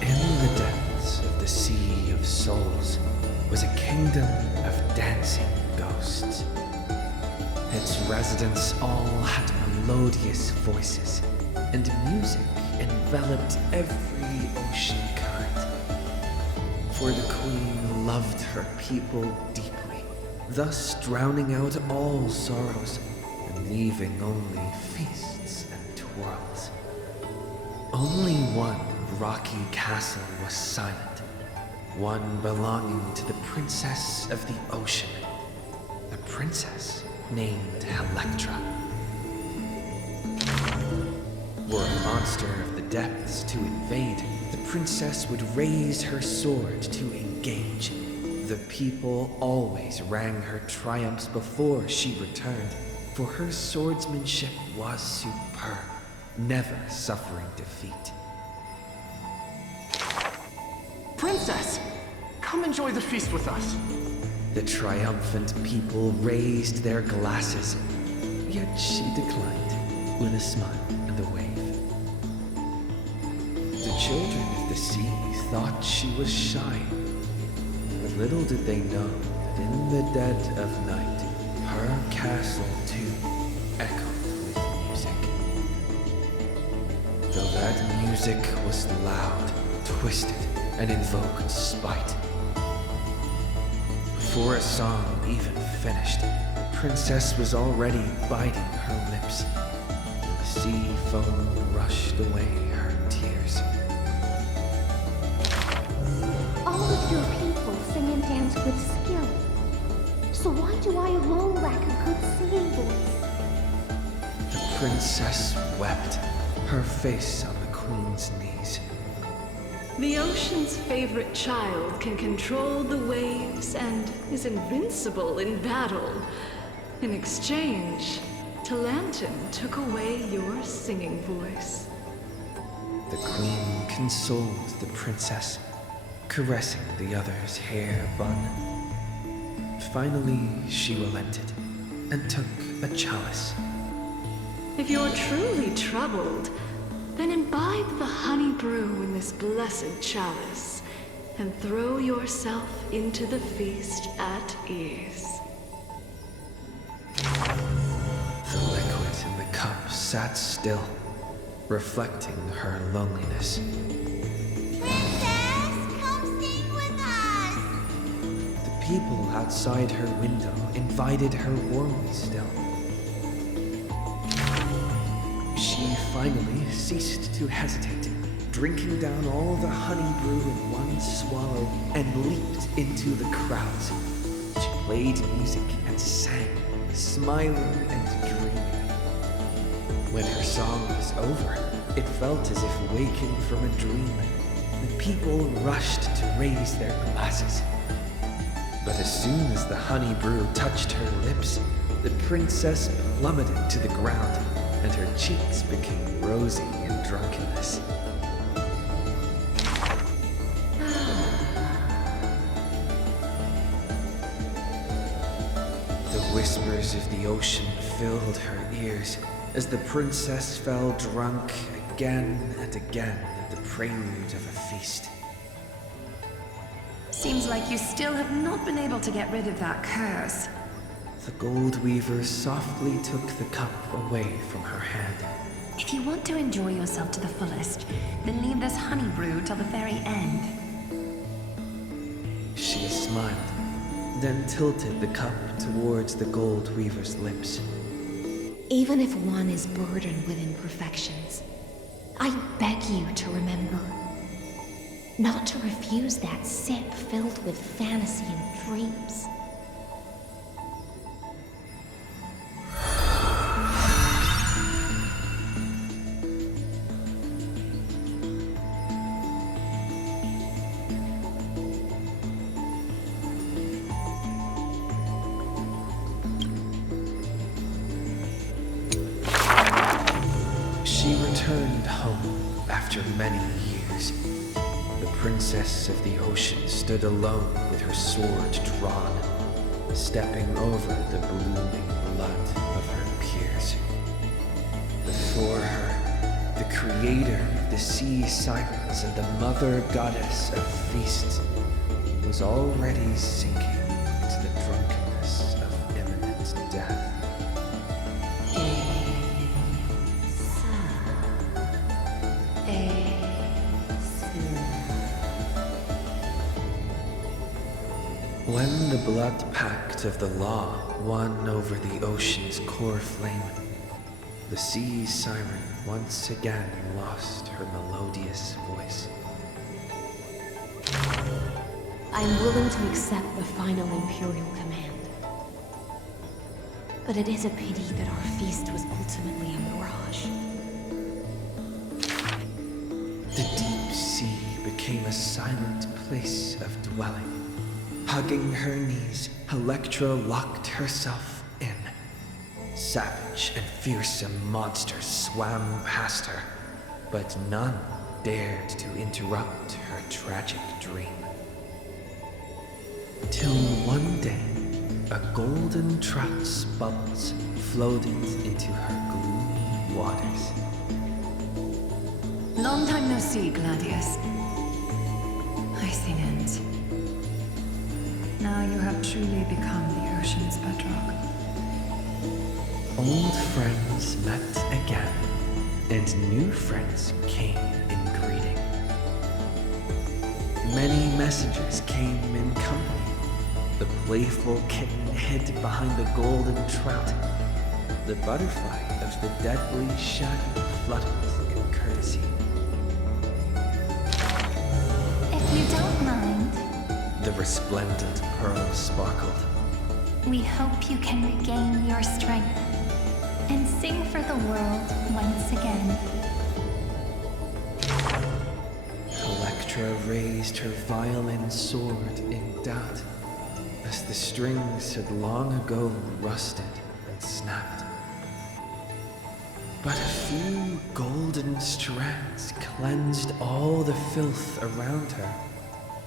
In the depths of the Sea of Souls was a kingdom of dancing ghosts. Its residents all had melodious voices, and music enveloped every ocean current. For the queen loved her people deeply, thus drowning out all sorrows and leaving only feasts and twirls. Only one rocky castle was silent, one belonging to the princess of the ocean, a princess named Electra. Were a monster of the depths to invade, the princess would raise her sword to engage. The people always rang her triumphs before she returned, for her swordsmanship was superb, never suffering defeat. Princess, come enjoy the feast with us. The triumphant people raised their glasses, yet she declined with a smile and a wave. The children of the sea thought she was shy, but little did they know that in the dead of night, her castle too echoed with music. Though that music was loud, twisted, and invoked spite. Before a song even finished, the princess was already biting her lips, and the sea foam rushed away her tears. All of your people sing and dance with skill. So why do I alone lack a good singing voice? The princess wept, her face on the queen's knees. The ocean's favorite child can control the waves and is invincible in battle. In exchange, Talantin took away your singing voice. The queen consoled the princess, caressing the other's hair bun. Finally, she relented and took a chalice. If you're truly troubled, then imbibe the honey brew in this blessed chalice. and throw yourself into the feast at ease. The liquid in the cup sat still, reflecting her loneliness. The people outside her window invited her warmly still. She finally ceased to hesitate, drinking down all the honey brew in one swallow, and leaped into the crowds. She played music and sang, smiling and dreaming. When her song was over, it felt as if waking from a dream. The people rushed to raise their glasses. But as soon as the honey brew touched her lips, the princess plummeted to the ground, and her cheeks became rosy in drunkenness. The whispers of the ocean filled her ears as the princess fell drunk again and again at the prelude of a feast. Seems like you still have not been able to get rid of that curse. The gold weaver softly took the cup away from her hand. If you want to enjoy yourself to the fullest, then leave this honey brew till the very end. She smiled, then tilted the cup towards the gold weaver's lips. Even if one is burdened with imperfections, I beg you to remember not to refuse that sip filled with fantasy and dreams. She returned home after many years. The princess of the ocean stood alone with her sword drawn, stepping over the blooming blood of her peers. Before her, the creator of the sea sirens and the mother goddess of feasts was already sinking into the drunkenness of imminent death. When the blood pact of the law won over the ocean's core flame, the sea siren once again lost her melodious voice. I'm willing to accept the final Imperial command. But it is a pity that our feast was ultimately a mirage. The deep sea became a silent place of dwelling. Hugging her knees, Electra locked herself in. Savage and fearsome monsters swam past her, but none dared to interrupt her tragic dream. Till one day, a golden trout's bubbles floated into her gloomy waters. Long time no see, Gladius. I sing ends. Now you have truly become the ocean's bedrock. Old friends met again, and new friends came in greeting. Many messengers came in company. The playful kitten hid behind the golden trout. The butterfly of the deadly shadow fluttered in courtesy. If you don't mind, The resplendent pearl sparkled. we hope you can regain your strength and sing for the world once again. Electra raised her violin sword in doubt, as the strings had long ago rusted and snapped. But a few golden strands cleansed all the filth around her,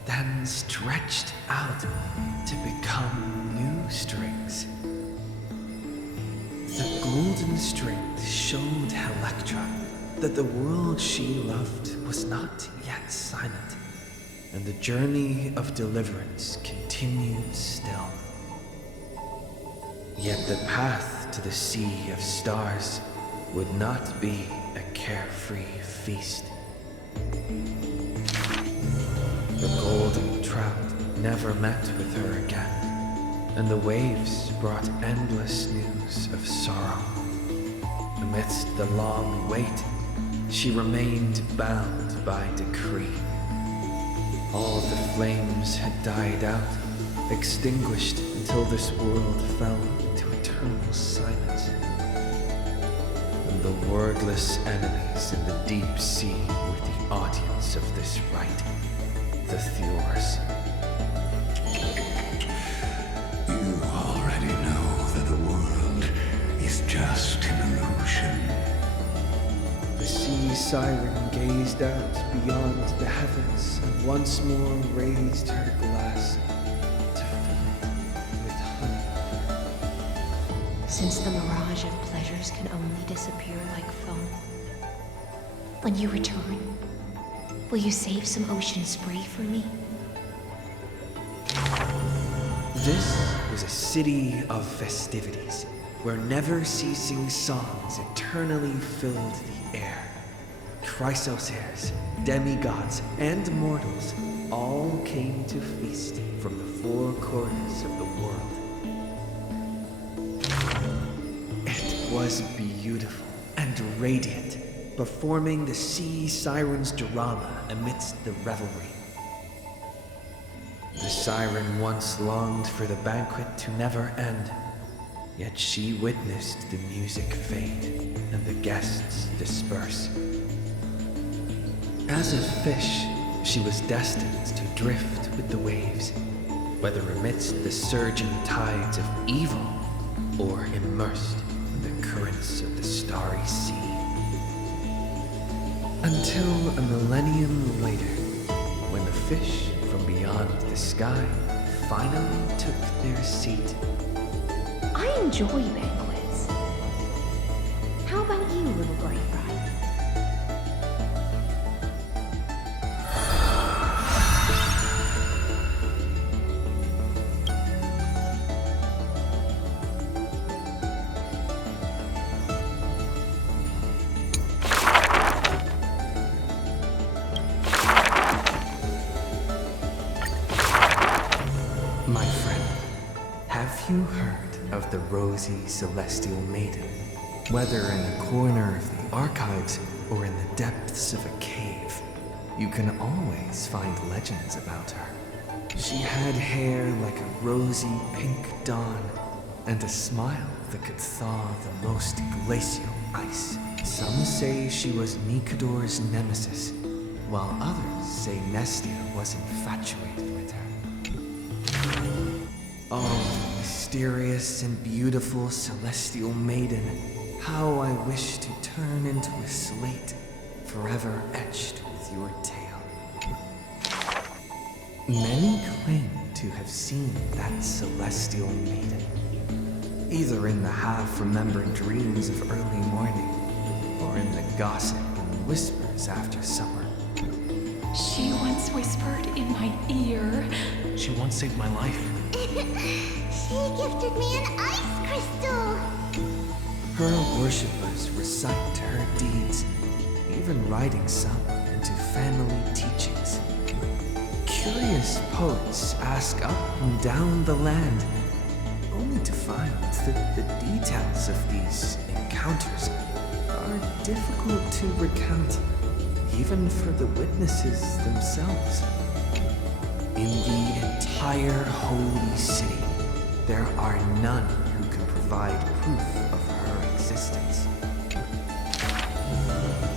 then stretched out to become new strings. The golden strings showed Electra that the world she loved was not yet silent, and the journey of deliverance continued still. Yet the path to the Sea of Stars would not be a carefree feast. The golden trout never met with her again, and the waves brought endless news of sorrow. Amidst the long wait, she remained bound by decree. All the flames had died out, extinguished until this world fell into eternal silence. And the wordless enemies in the deep sea were the audience of this rite, the Thors. You already know that the world is just an illusion. The sea siren gazed out beyond the heavens and once more raised her glass to fill it with honey. Since the mirage of pleasures can only disappear like foam, when you return, will you save some ocean spray for me? This was a city of festivities, where never-ceasing songs eternally filled the air. Chrysosairs, demigods, and mortals all came to feast from the four corners of the world. It was beautiful and radiant, performing the sea siren's drama amidst the revelry. The siren once longed for the banquet to never end, yet she witnessed the music fade and the guests disperse. As a fish, she was destined to drift with the waves, whether amidst the surging tides of evil or immersed in the currents of the starry sea. Until a millennium later, when the fish from beyond the sky finally took their seat. I enjoy banquets. How about you, little bright bride? My friend, have you heard of the rosy celestial maiden? Whether in the corner of the archives or in the depths of a cave, you can always find legends about her. She had hair like a rosy pink dawn and a smile that could thaw the most glacial ice. Some say she was Nikador's nemesis, while others say Nestia was infatuated with her. Oh, mysterious and beautiful celestial maiden, how I wish to turn into a slate, forever etched with your tale. Many claim to have seen that celestial maiden, either in the half-remembered dreams of early morning, or in the gossip and whispers after supper. She once whispered in my ear. She once saved my life. She gifted me an ice crystal! Her worshippers recite her deeds, even writing some into family teachings. Curious poets ask up and down the land, only to find that the details of these encounters are difficult to recount, even for the witnesses themselves. In the entire holy city, there are none who can provide proof of her existence.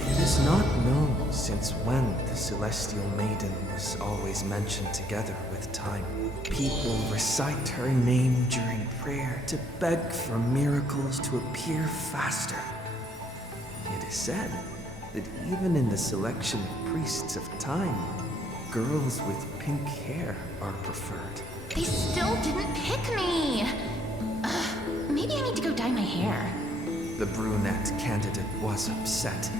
It is not known since when the Celestial Maiden was always mentioned together with time. People recite her name during prayer to beg for miracles to appear faster. It is said that even in the selection of priests of time, girls with pink hair are preferred. They still didn't pick me! Maybe I need to go dye my hair. The brunette candidate was upset,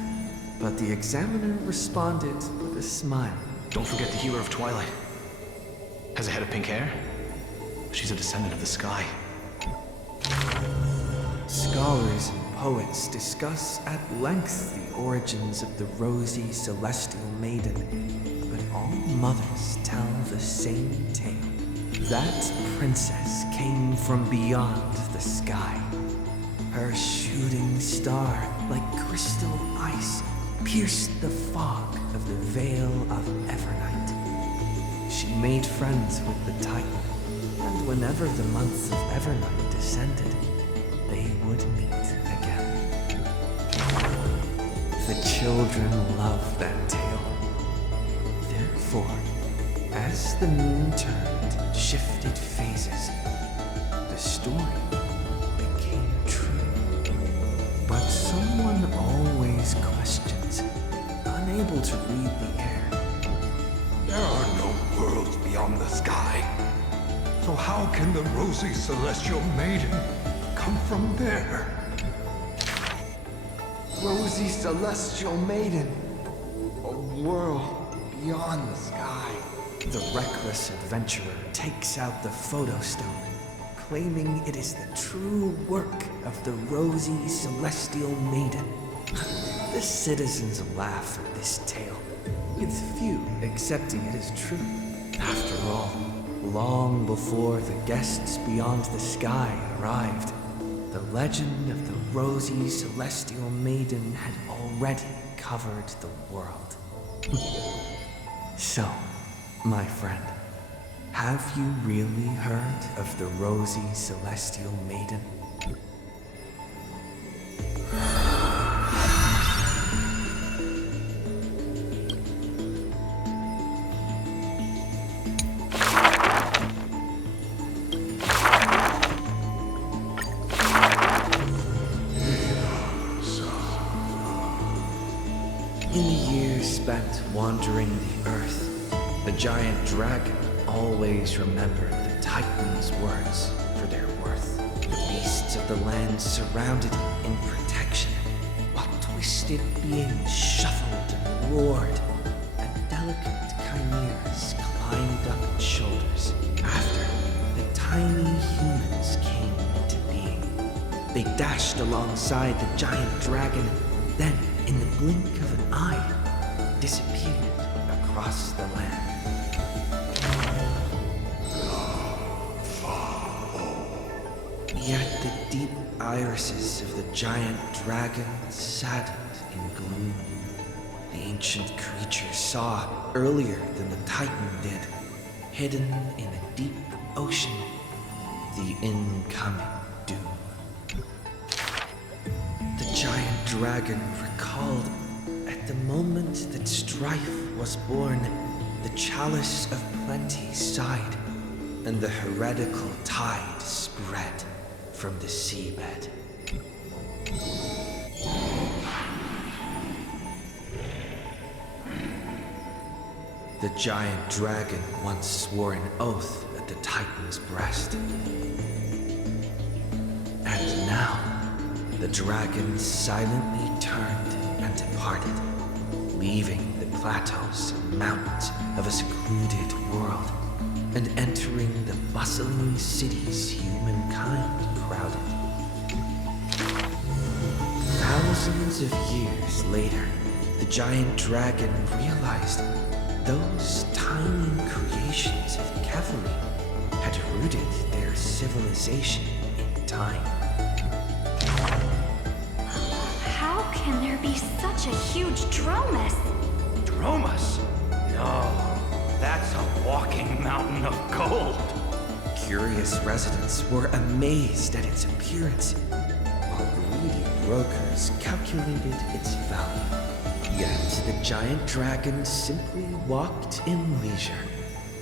but the examiner responded with a smile Don't forget the healer of Twilight. Has a head of pink hair. She's a descendant of the sky. Scholars and poets discuss at length the origins of the rosy celestial maiden, but all mothers tell the same tale. That princess came from beyond the sky. Her shooting star, like crystal ice, pierced the fog of the Veil of Evernight. She made friends with the Titan, and whenever the month of Evernight descended, they would meet again. The children loved that tale. Therefore, as the moon turned and shifted phases, the story became true. But someone always questions, unable to read the air. There are no worlds beyond the sky. So how can the rosy celestial maiden come from there? Rosy celestial maiden, a world beyond the sky. The reckless adventurer takes out the photo stone, claiming it is the true work of the rosy celestial maiden. The citizens laugh at this tale, with few accepting it as true. After all, long before the guests beyond the sky arrived, the legend of the rosy celestial maiden had already covered the world. So, my friend, have you really heard of the rosy celestial maiden? In the years spent wandering the earth, the giant dragon always remembered the Titan's words for their worth. The beasts of the land surrounded him in protection, while twisted beings shuffled and roared, and delicate chimeras climbed up its shoulders. After, the tiny humans came into being. They dashed alongside the giant dragon, then, in the blink of an eye, disappeared across the land. Yet the deep irises of the giant dragon saddened in gloom. The ancient creature saw, earlier than the Titan did, hidden in the deep ocean, the incoming doom. The giant dragon recalled, at the moment that strife was born, the chalice of plenty sighed, and the heretical tide spread from the seabed. The giant dragon once swore an oath at the Titan's breast. And now, the dragon silently turned and departed, leaving the plateaus and mountains of a secluded world, and entering the bustling cities humankind crowded. Thousands of years later, the giant dragon realized those tiny creations of Kevali had rooted their civilization in time. How can there be such a huge Dromus? Dromus? No, that's a walking mountain of gold. Curious residents were amazed at its appearance, while greedy brokers calculated its value. Yet the giant dragon simply walked in leisure,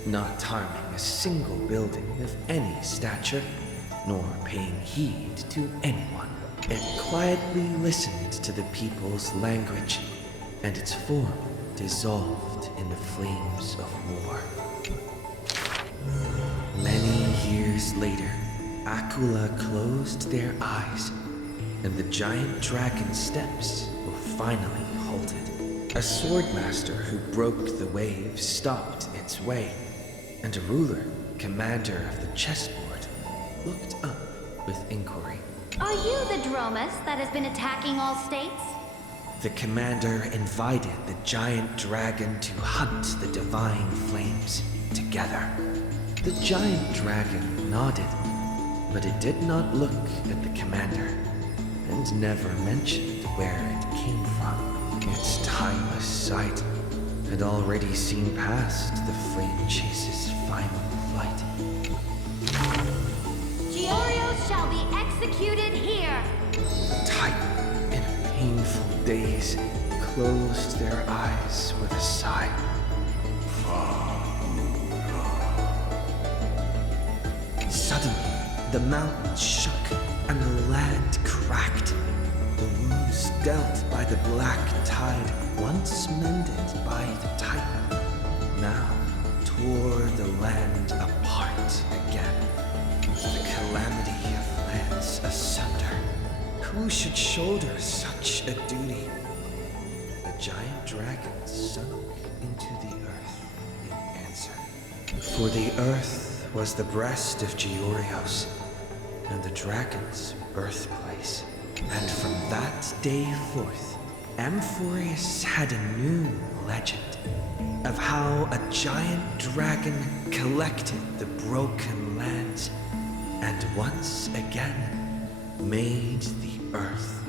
not harming a single building of any stature, nor paying heed to anyone. It quietly listened to the people's language, and its form dissolved in the flames of war. Many years later, Akula closed their eyes, and the giant dragon steps were finally halted. A swordmaster who broke the waves stopped its way, and a ruler, commander of the chessboard, looked up with inquiry. Are you the Dromus that has been attacking all states? The commander invited the giant dragon to hunt the divine flames together. The giant dragon nodded, but it did not look at the commander, and never mentioned where it came from. Its timeless sight had already seen past the flame chase's final flight. Giorios shall be executed here! The Titan, in a painful daze, closed their eyes with a sigh. Suddenly, the mountains shook and the land cracked. The wounds dealt by the black tide, once mended by the Titan, now tore the land apart again. The calamity of lands asunder. Who should shoulder such a duty? The giant dragon sunk into the earth in answer. For the earth was the breast of Giorios, and the dragon's birthplace. And from that day forth, Amphorius had a new legend of how a giant dragon collected the broken lands and once again made the earth